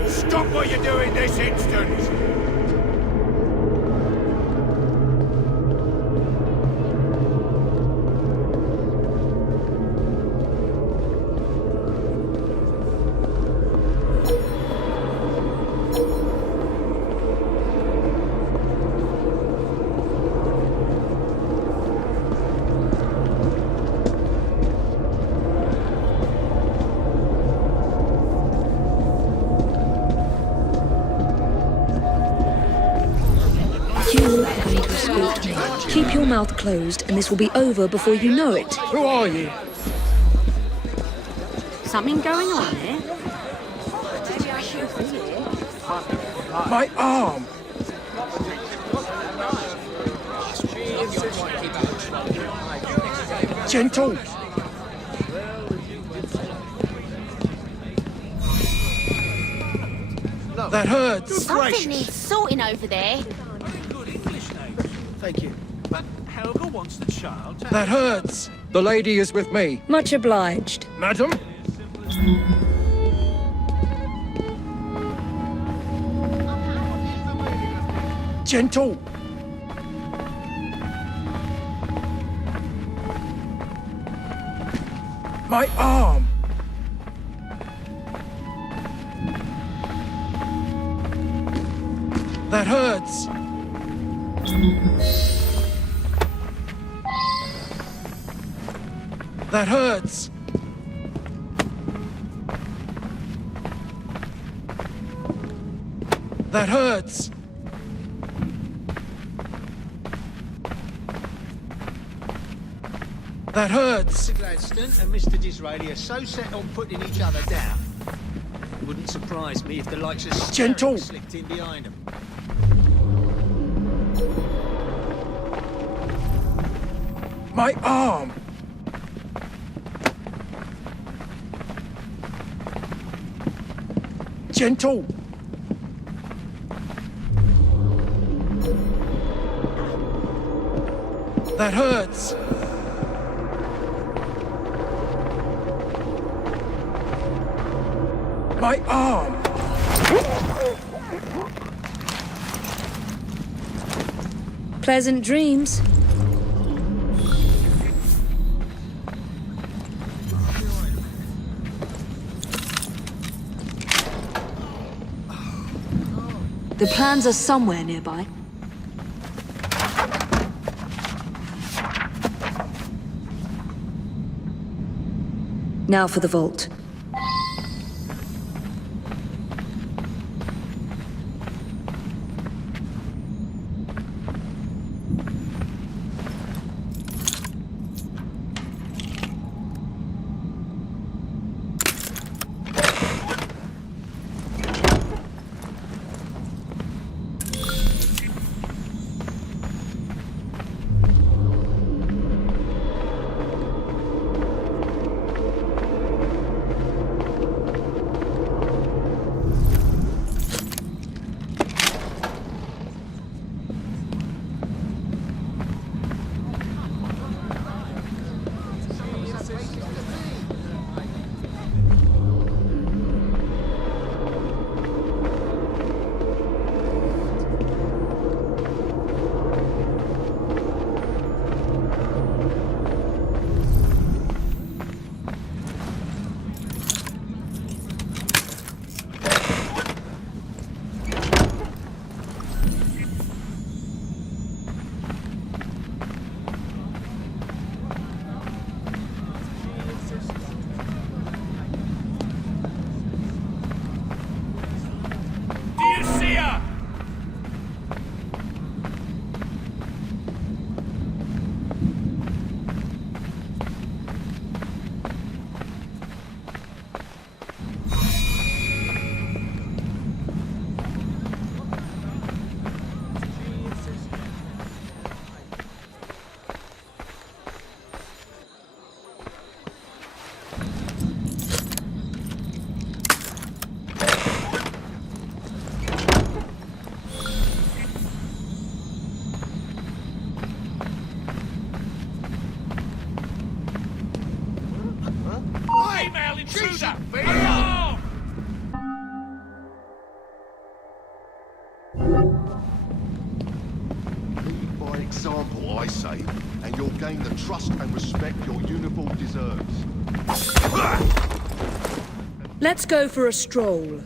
Stop what you're doing this instant! You are going to escort me. Keep your mouth closed, and this will be over before you know it. Who are you? Something going on here? My arm! Gentle! That hurts! Something needs sorting over there. Thank you. But Helga wants the child to... That hurts! The lady is with me. Much obliged. Madam, Gentle! My arm! That hurts! That hurts! That hurts! That hurts! Mr. Gladstone and Mr. Disraeli are so set on putting each other down. Wouldn't surprise me if the likes of Gentle. slipped in behind them. My arm! Gentle! That hurts! My arm! Pleasant dreams. The plans are somewhere nearby. Now for the vault. Female intruder! Alarm! Lead by example, I say, and you'll gain the trust and respect your uniform deserves. Let's go for a stroll.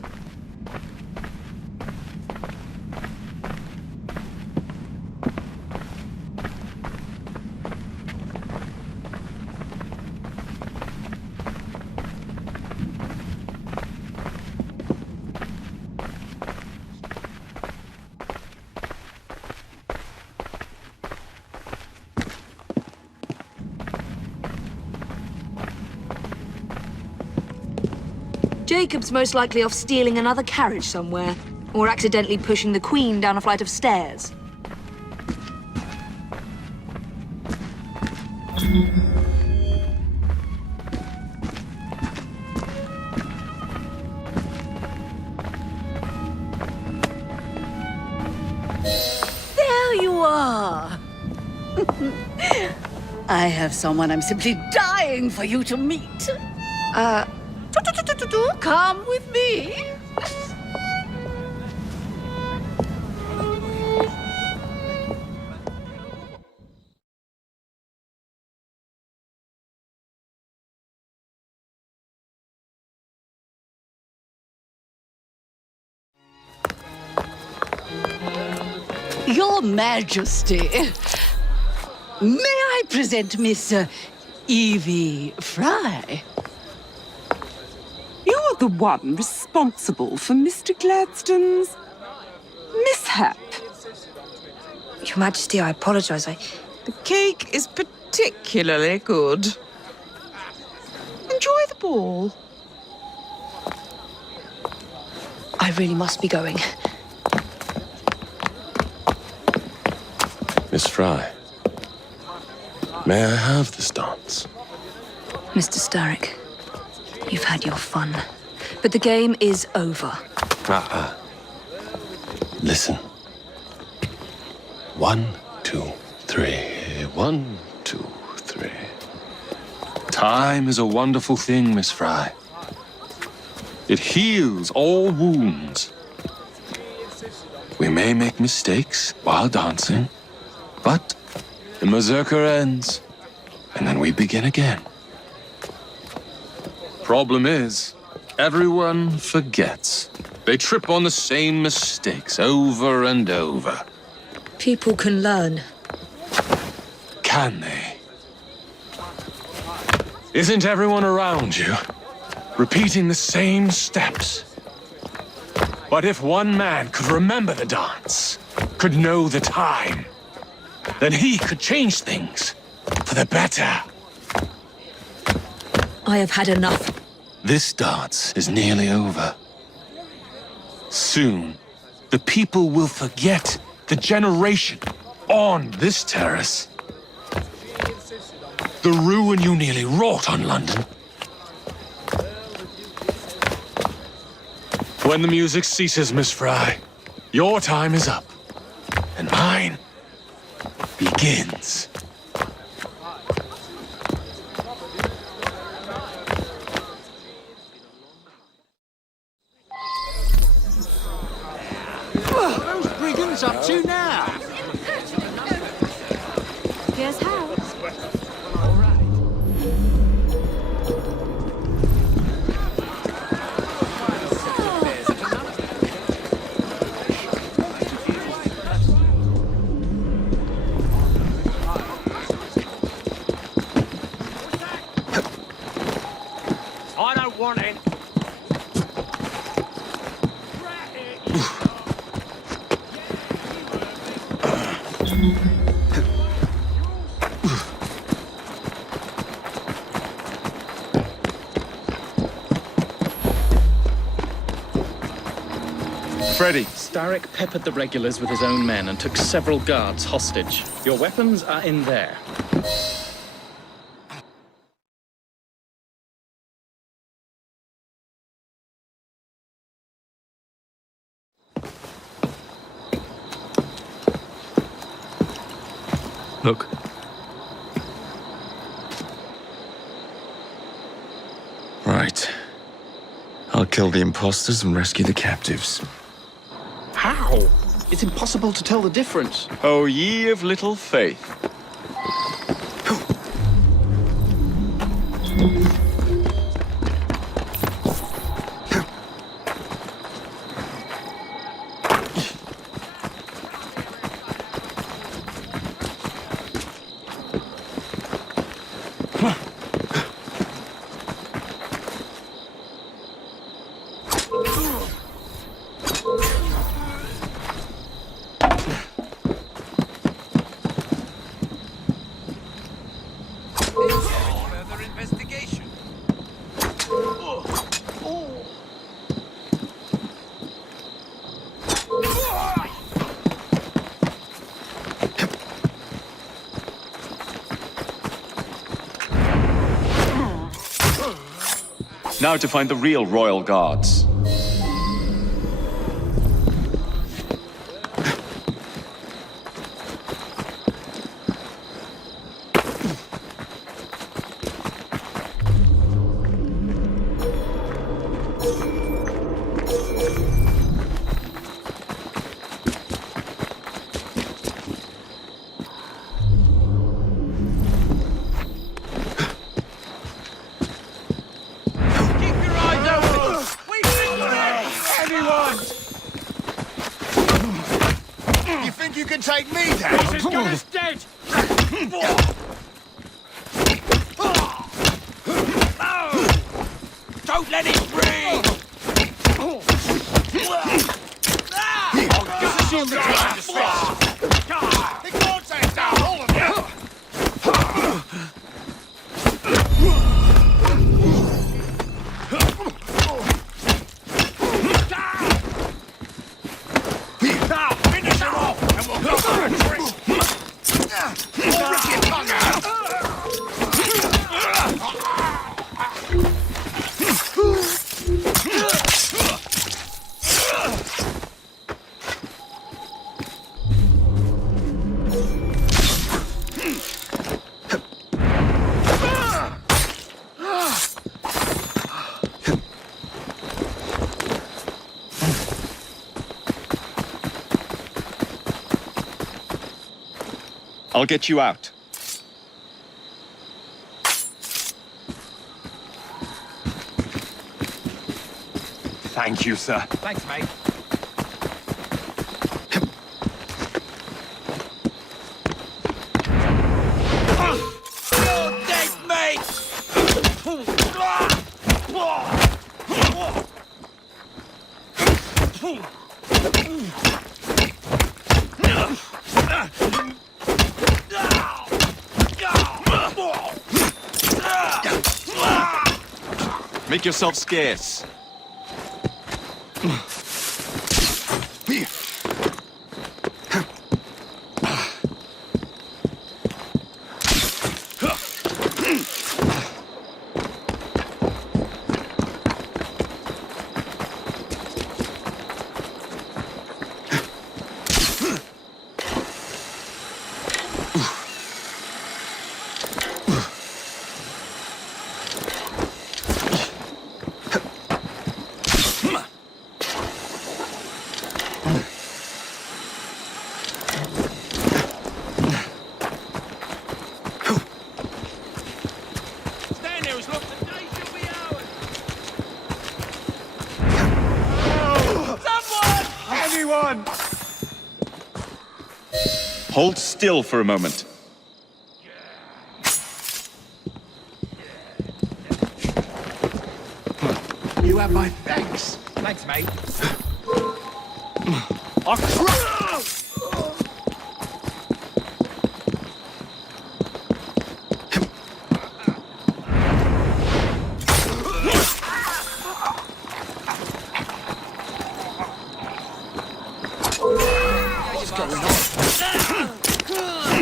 Jacob's most likely off stealing another carriage somewhere, or accidentally pushing the Queen down a flight of stairs. There you are! I have someone I'm simply dying for you to meet. Come with me. Your Majesty, may I present Miss Evie Frye? You're the one responsible for Mr. Gladstone's mishap. Your Majesty, I apologize. The cake is particularly good. Enjoy the ball. I really must be going. Miss Frye, may I have this dance? Mr. Starrick, you've had your fun, but the game is over. Listen. 1, 2, 3. 1, 2, 3. Time is a wonderful thing, Miss Frye. It heals all wounds. We may make mistakes while dancing, but the mazurka ends, and then we begin again. Problem is, everyone forgets. They trip on the same mistakes over and over. People can learn. Can they? Isn't everyone around you repeating the same steps? But if one man could remember the dance, could know the time, then he could change things for the better. I have had enough. This dance is nearly over. Soon, the people will forget the generation on this terrace. The ruin you nearly wrought on London. When the music ceases, Miss Frye, your time is up, and mine begins. Who's brigands up to now? Here's how. I don't want it. Freddy. Starrick peppered the regulars with his own men and took several guards hostage. Your weapons are in there. Look. Right. I'll kill the imposters and rescue the captives. How? It's impossible to tell the difference. O ye of little faith. Now to find the real royal guards. can take me down. This gun is dead! Don't let it breathe! This is your guy. Ignore that down, all of you! Finish him off, and we'll go for a drink! We'll rip your tongue out! I'll get you out. Thank you, sir. Thanks, mate. You're dead, mate! Make yourself scarce. Hold still for a moment. You have my thanks. Thanks, mate.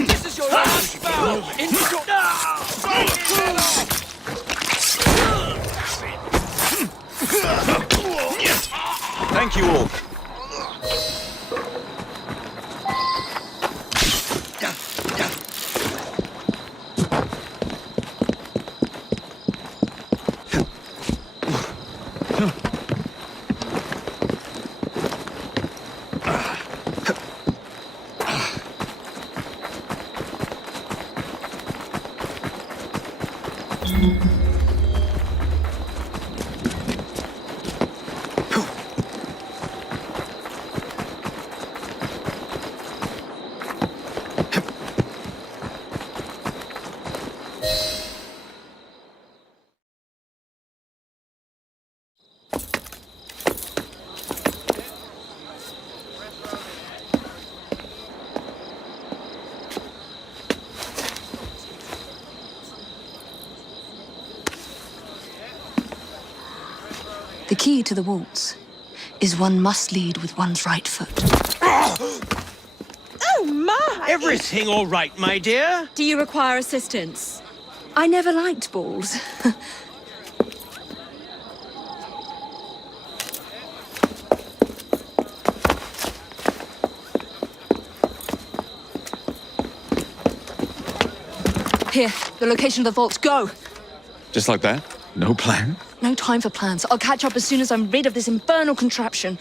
This is your last bow! Thank you all. The key to the waltz is one must lead with one's right foot. Oh, my! Everything all right, my dear? Do you require assistance? I never liked balls. Here, the location of the vault. Go! Just like that? No plan? No time for plans. I'll catch up as soon as I'm rid of this infernal contraption.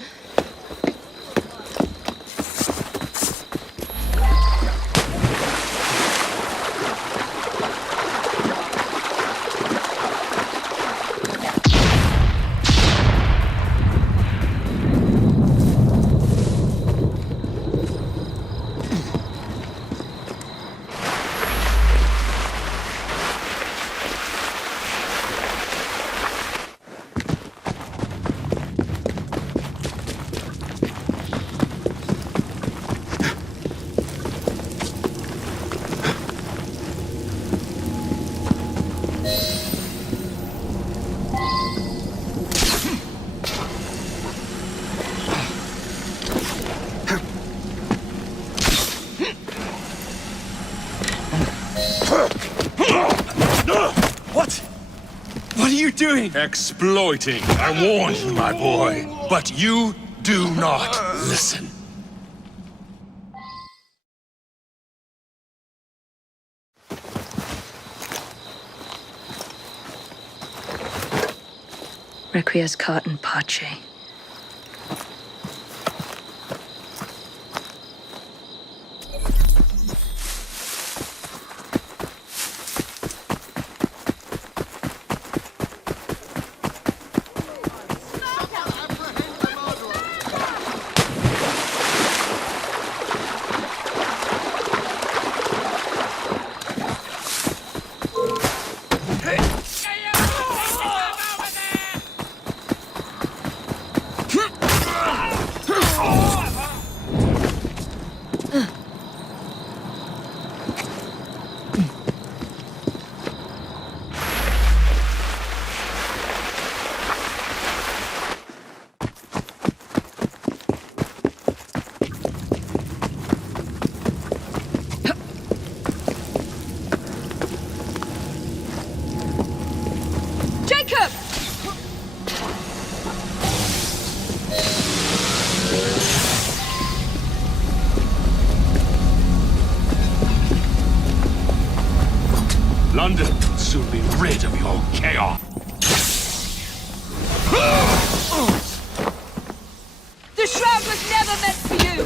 What? What are you doing? Exploiting. I warned you, my boy. But you do not listen. Requiescat in pace. London will soon be rid of your chaos. The shroud was never meant for you!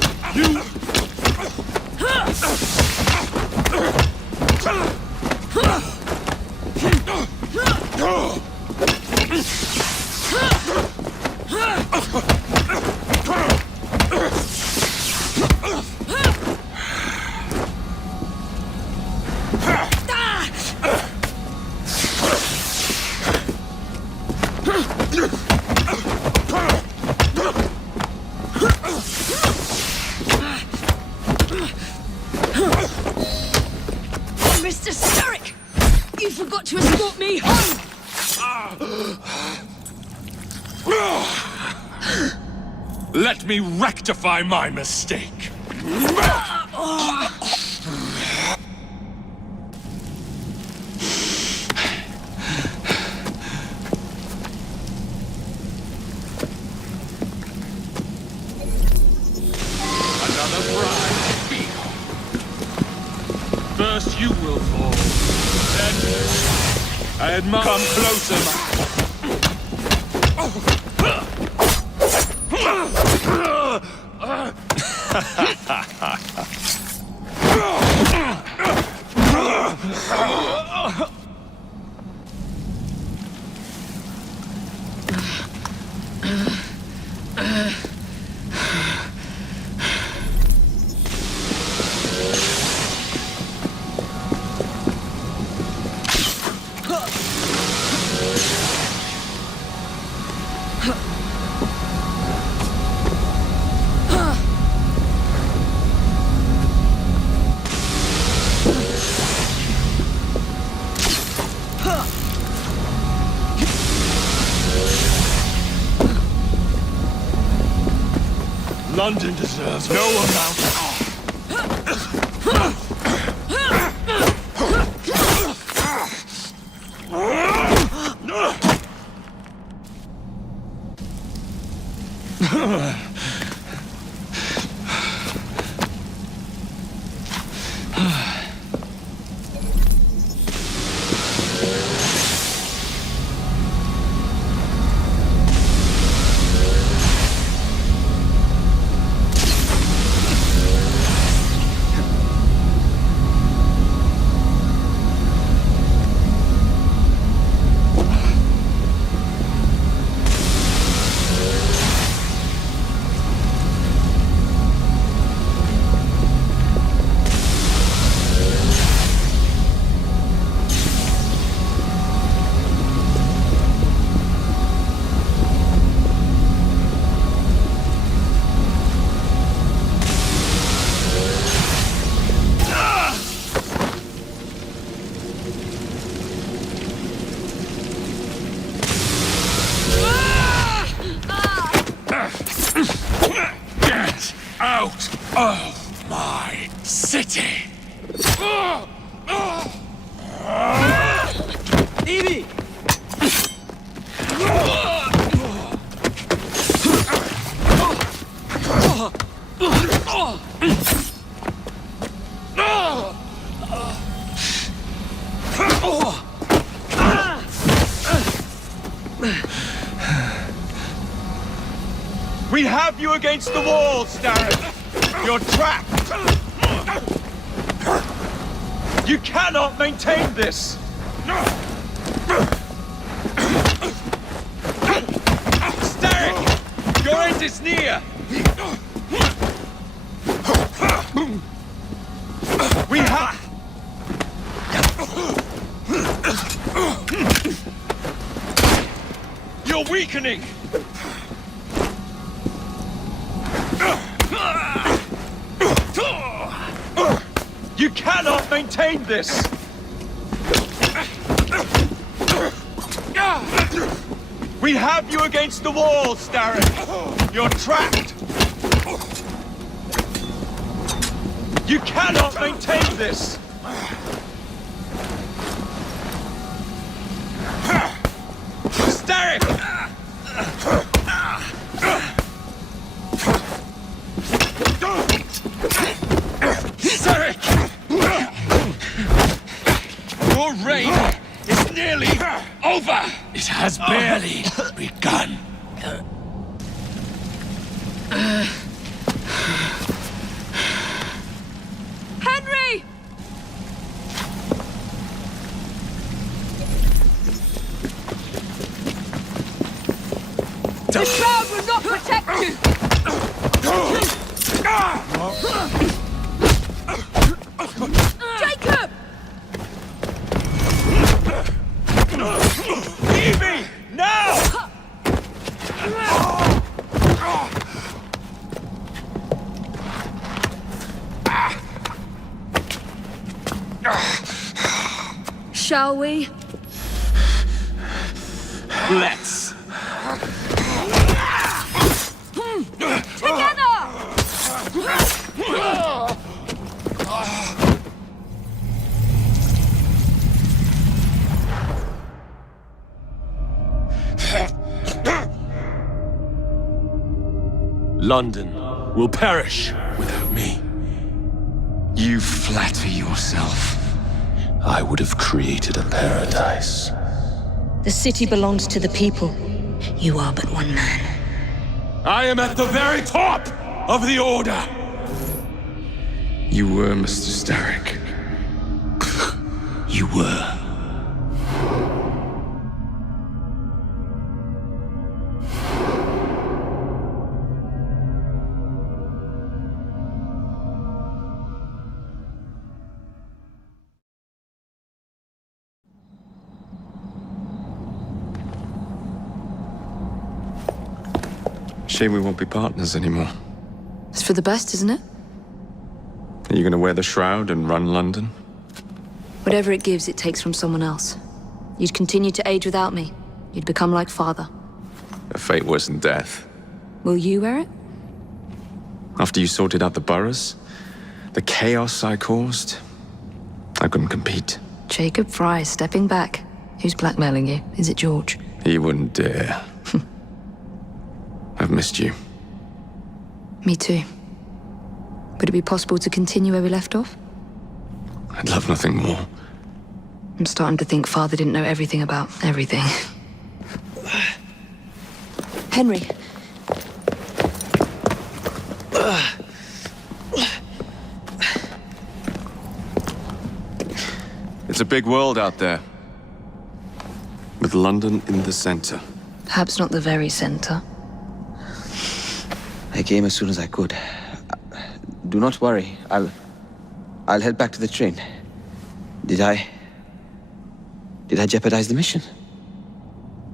Mr. Starrick! You forgot to escort me home! Let me rectify my mistake. Another bride to be. First you will fall. Then I admire. Come closer. London deserves no amount of my city. Evie! We have you against the wall, Starrick. You're trapped. You cannot maintain this. Starrick, your end is near. We have... You're weakening. You cannot maintain this! We have you against the wall, Starrick! You're trapped! You cannot maintain this! Starrick! Your reign is nearly over! It has barely begun. Henry! The shroud will not protect you! Jacob! Evie! Now! Shall we? Let's. Together! London will perish without me. You flatter yourself. I would have created a paradise. The city belongs to the people. You are but one man. I am at the very top of the Order! You were Mr. Starrick. You were. Shame we won't be partners anymore. It's for the best, isn't it? Are you gonna wear the shroud and run London? Whatever it gives, it takes from someone else. You'd continue to age without me. You'd become like father. A fate worse than death. Will you wear it? After you sorted out the boroughs, the chaos I caused, I couldn't compete. Jacob Frye stepping back. Who's blackmailing you? Is it George? He wouldn't dare. I've missed you. Me too. Would it be possible to continue where we left off? I'd love nothing more. I'm starting to think Father didn't know everything about everything. Henry. It's a big world out there. With London in the center. Perhaps not the very center. I came as soon as I could. Do not worry. I'll head back to the train. Did I jeopardize the mission?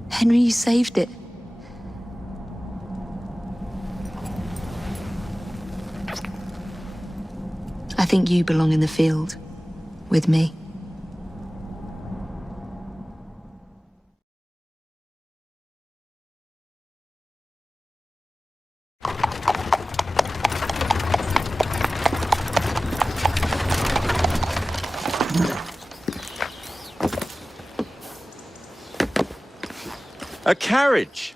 Henry, you saved it. I think you belong in the field. With me. A carriage!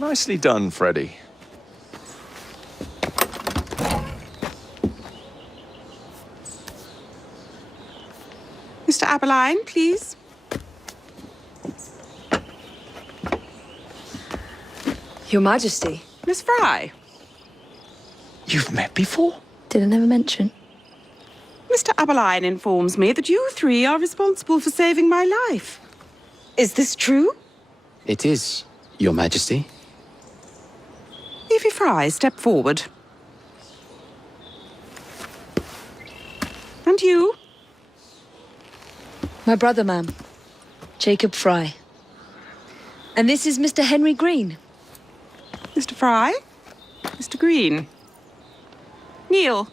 Nicely done, Freddy. Mr. Aberline, please. Your Majesty. Miss Frye. You've met before? Did I never mention? Mr. Aberline informs me that you three are responsible for saving my life. Is this true? It is, Your Majesty. Evie Frye, step forward. And you? My brother, ma'am. Jacob Frye. And this is Mr. Henry Green. Mr. Frye? Mr. Green? Kneel.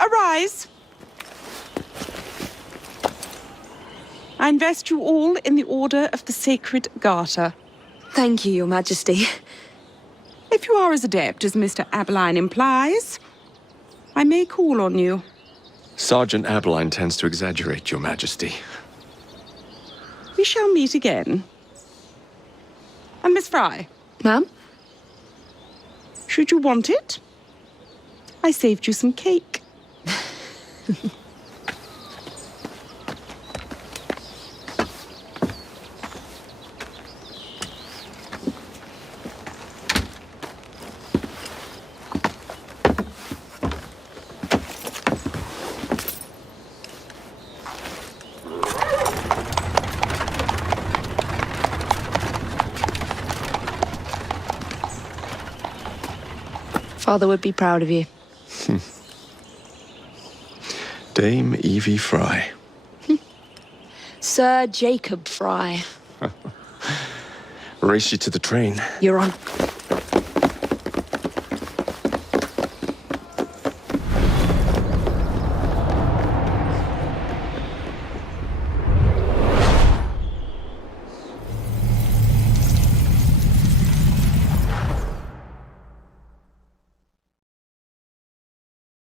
Arise. I invest you all in the Order of the Sacred Garter. Thank you, Your Majesty. If you are as adept as Mr. Aberline implies, I may call on you. Sergeant Aberline tends to exaggerate, Your Majesty. We shall meet again. And Miss Frye? Ma'am? Should you want it, I saved you some cake. Father would be proud of you. Dame Evie Frye. Sir Jacob Frye. Race you to the train. You're on.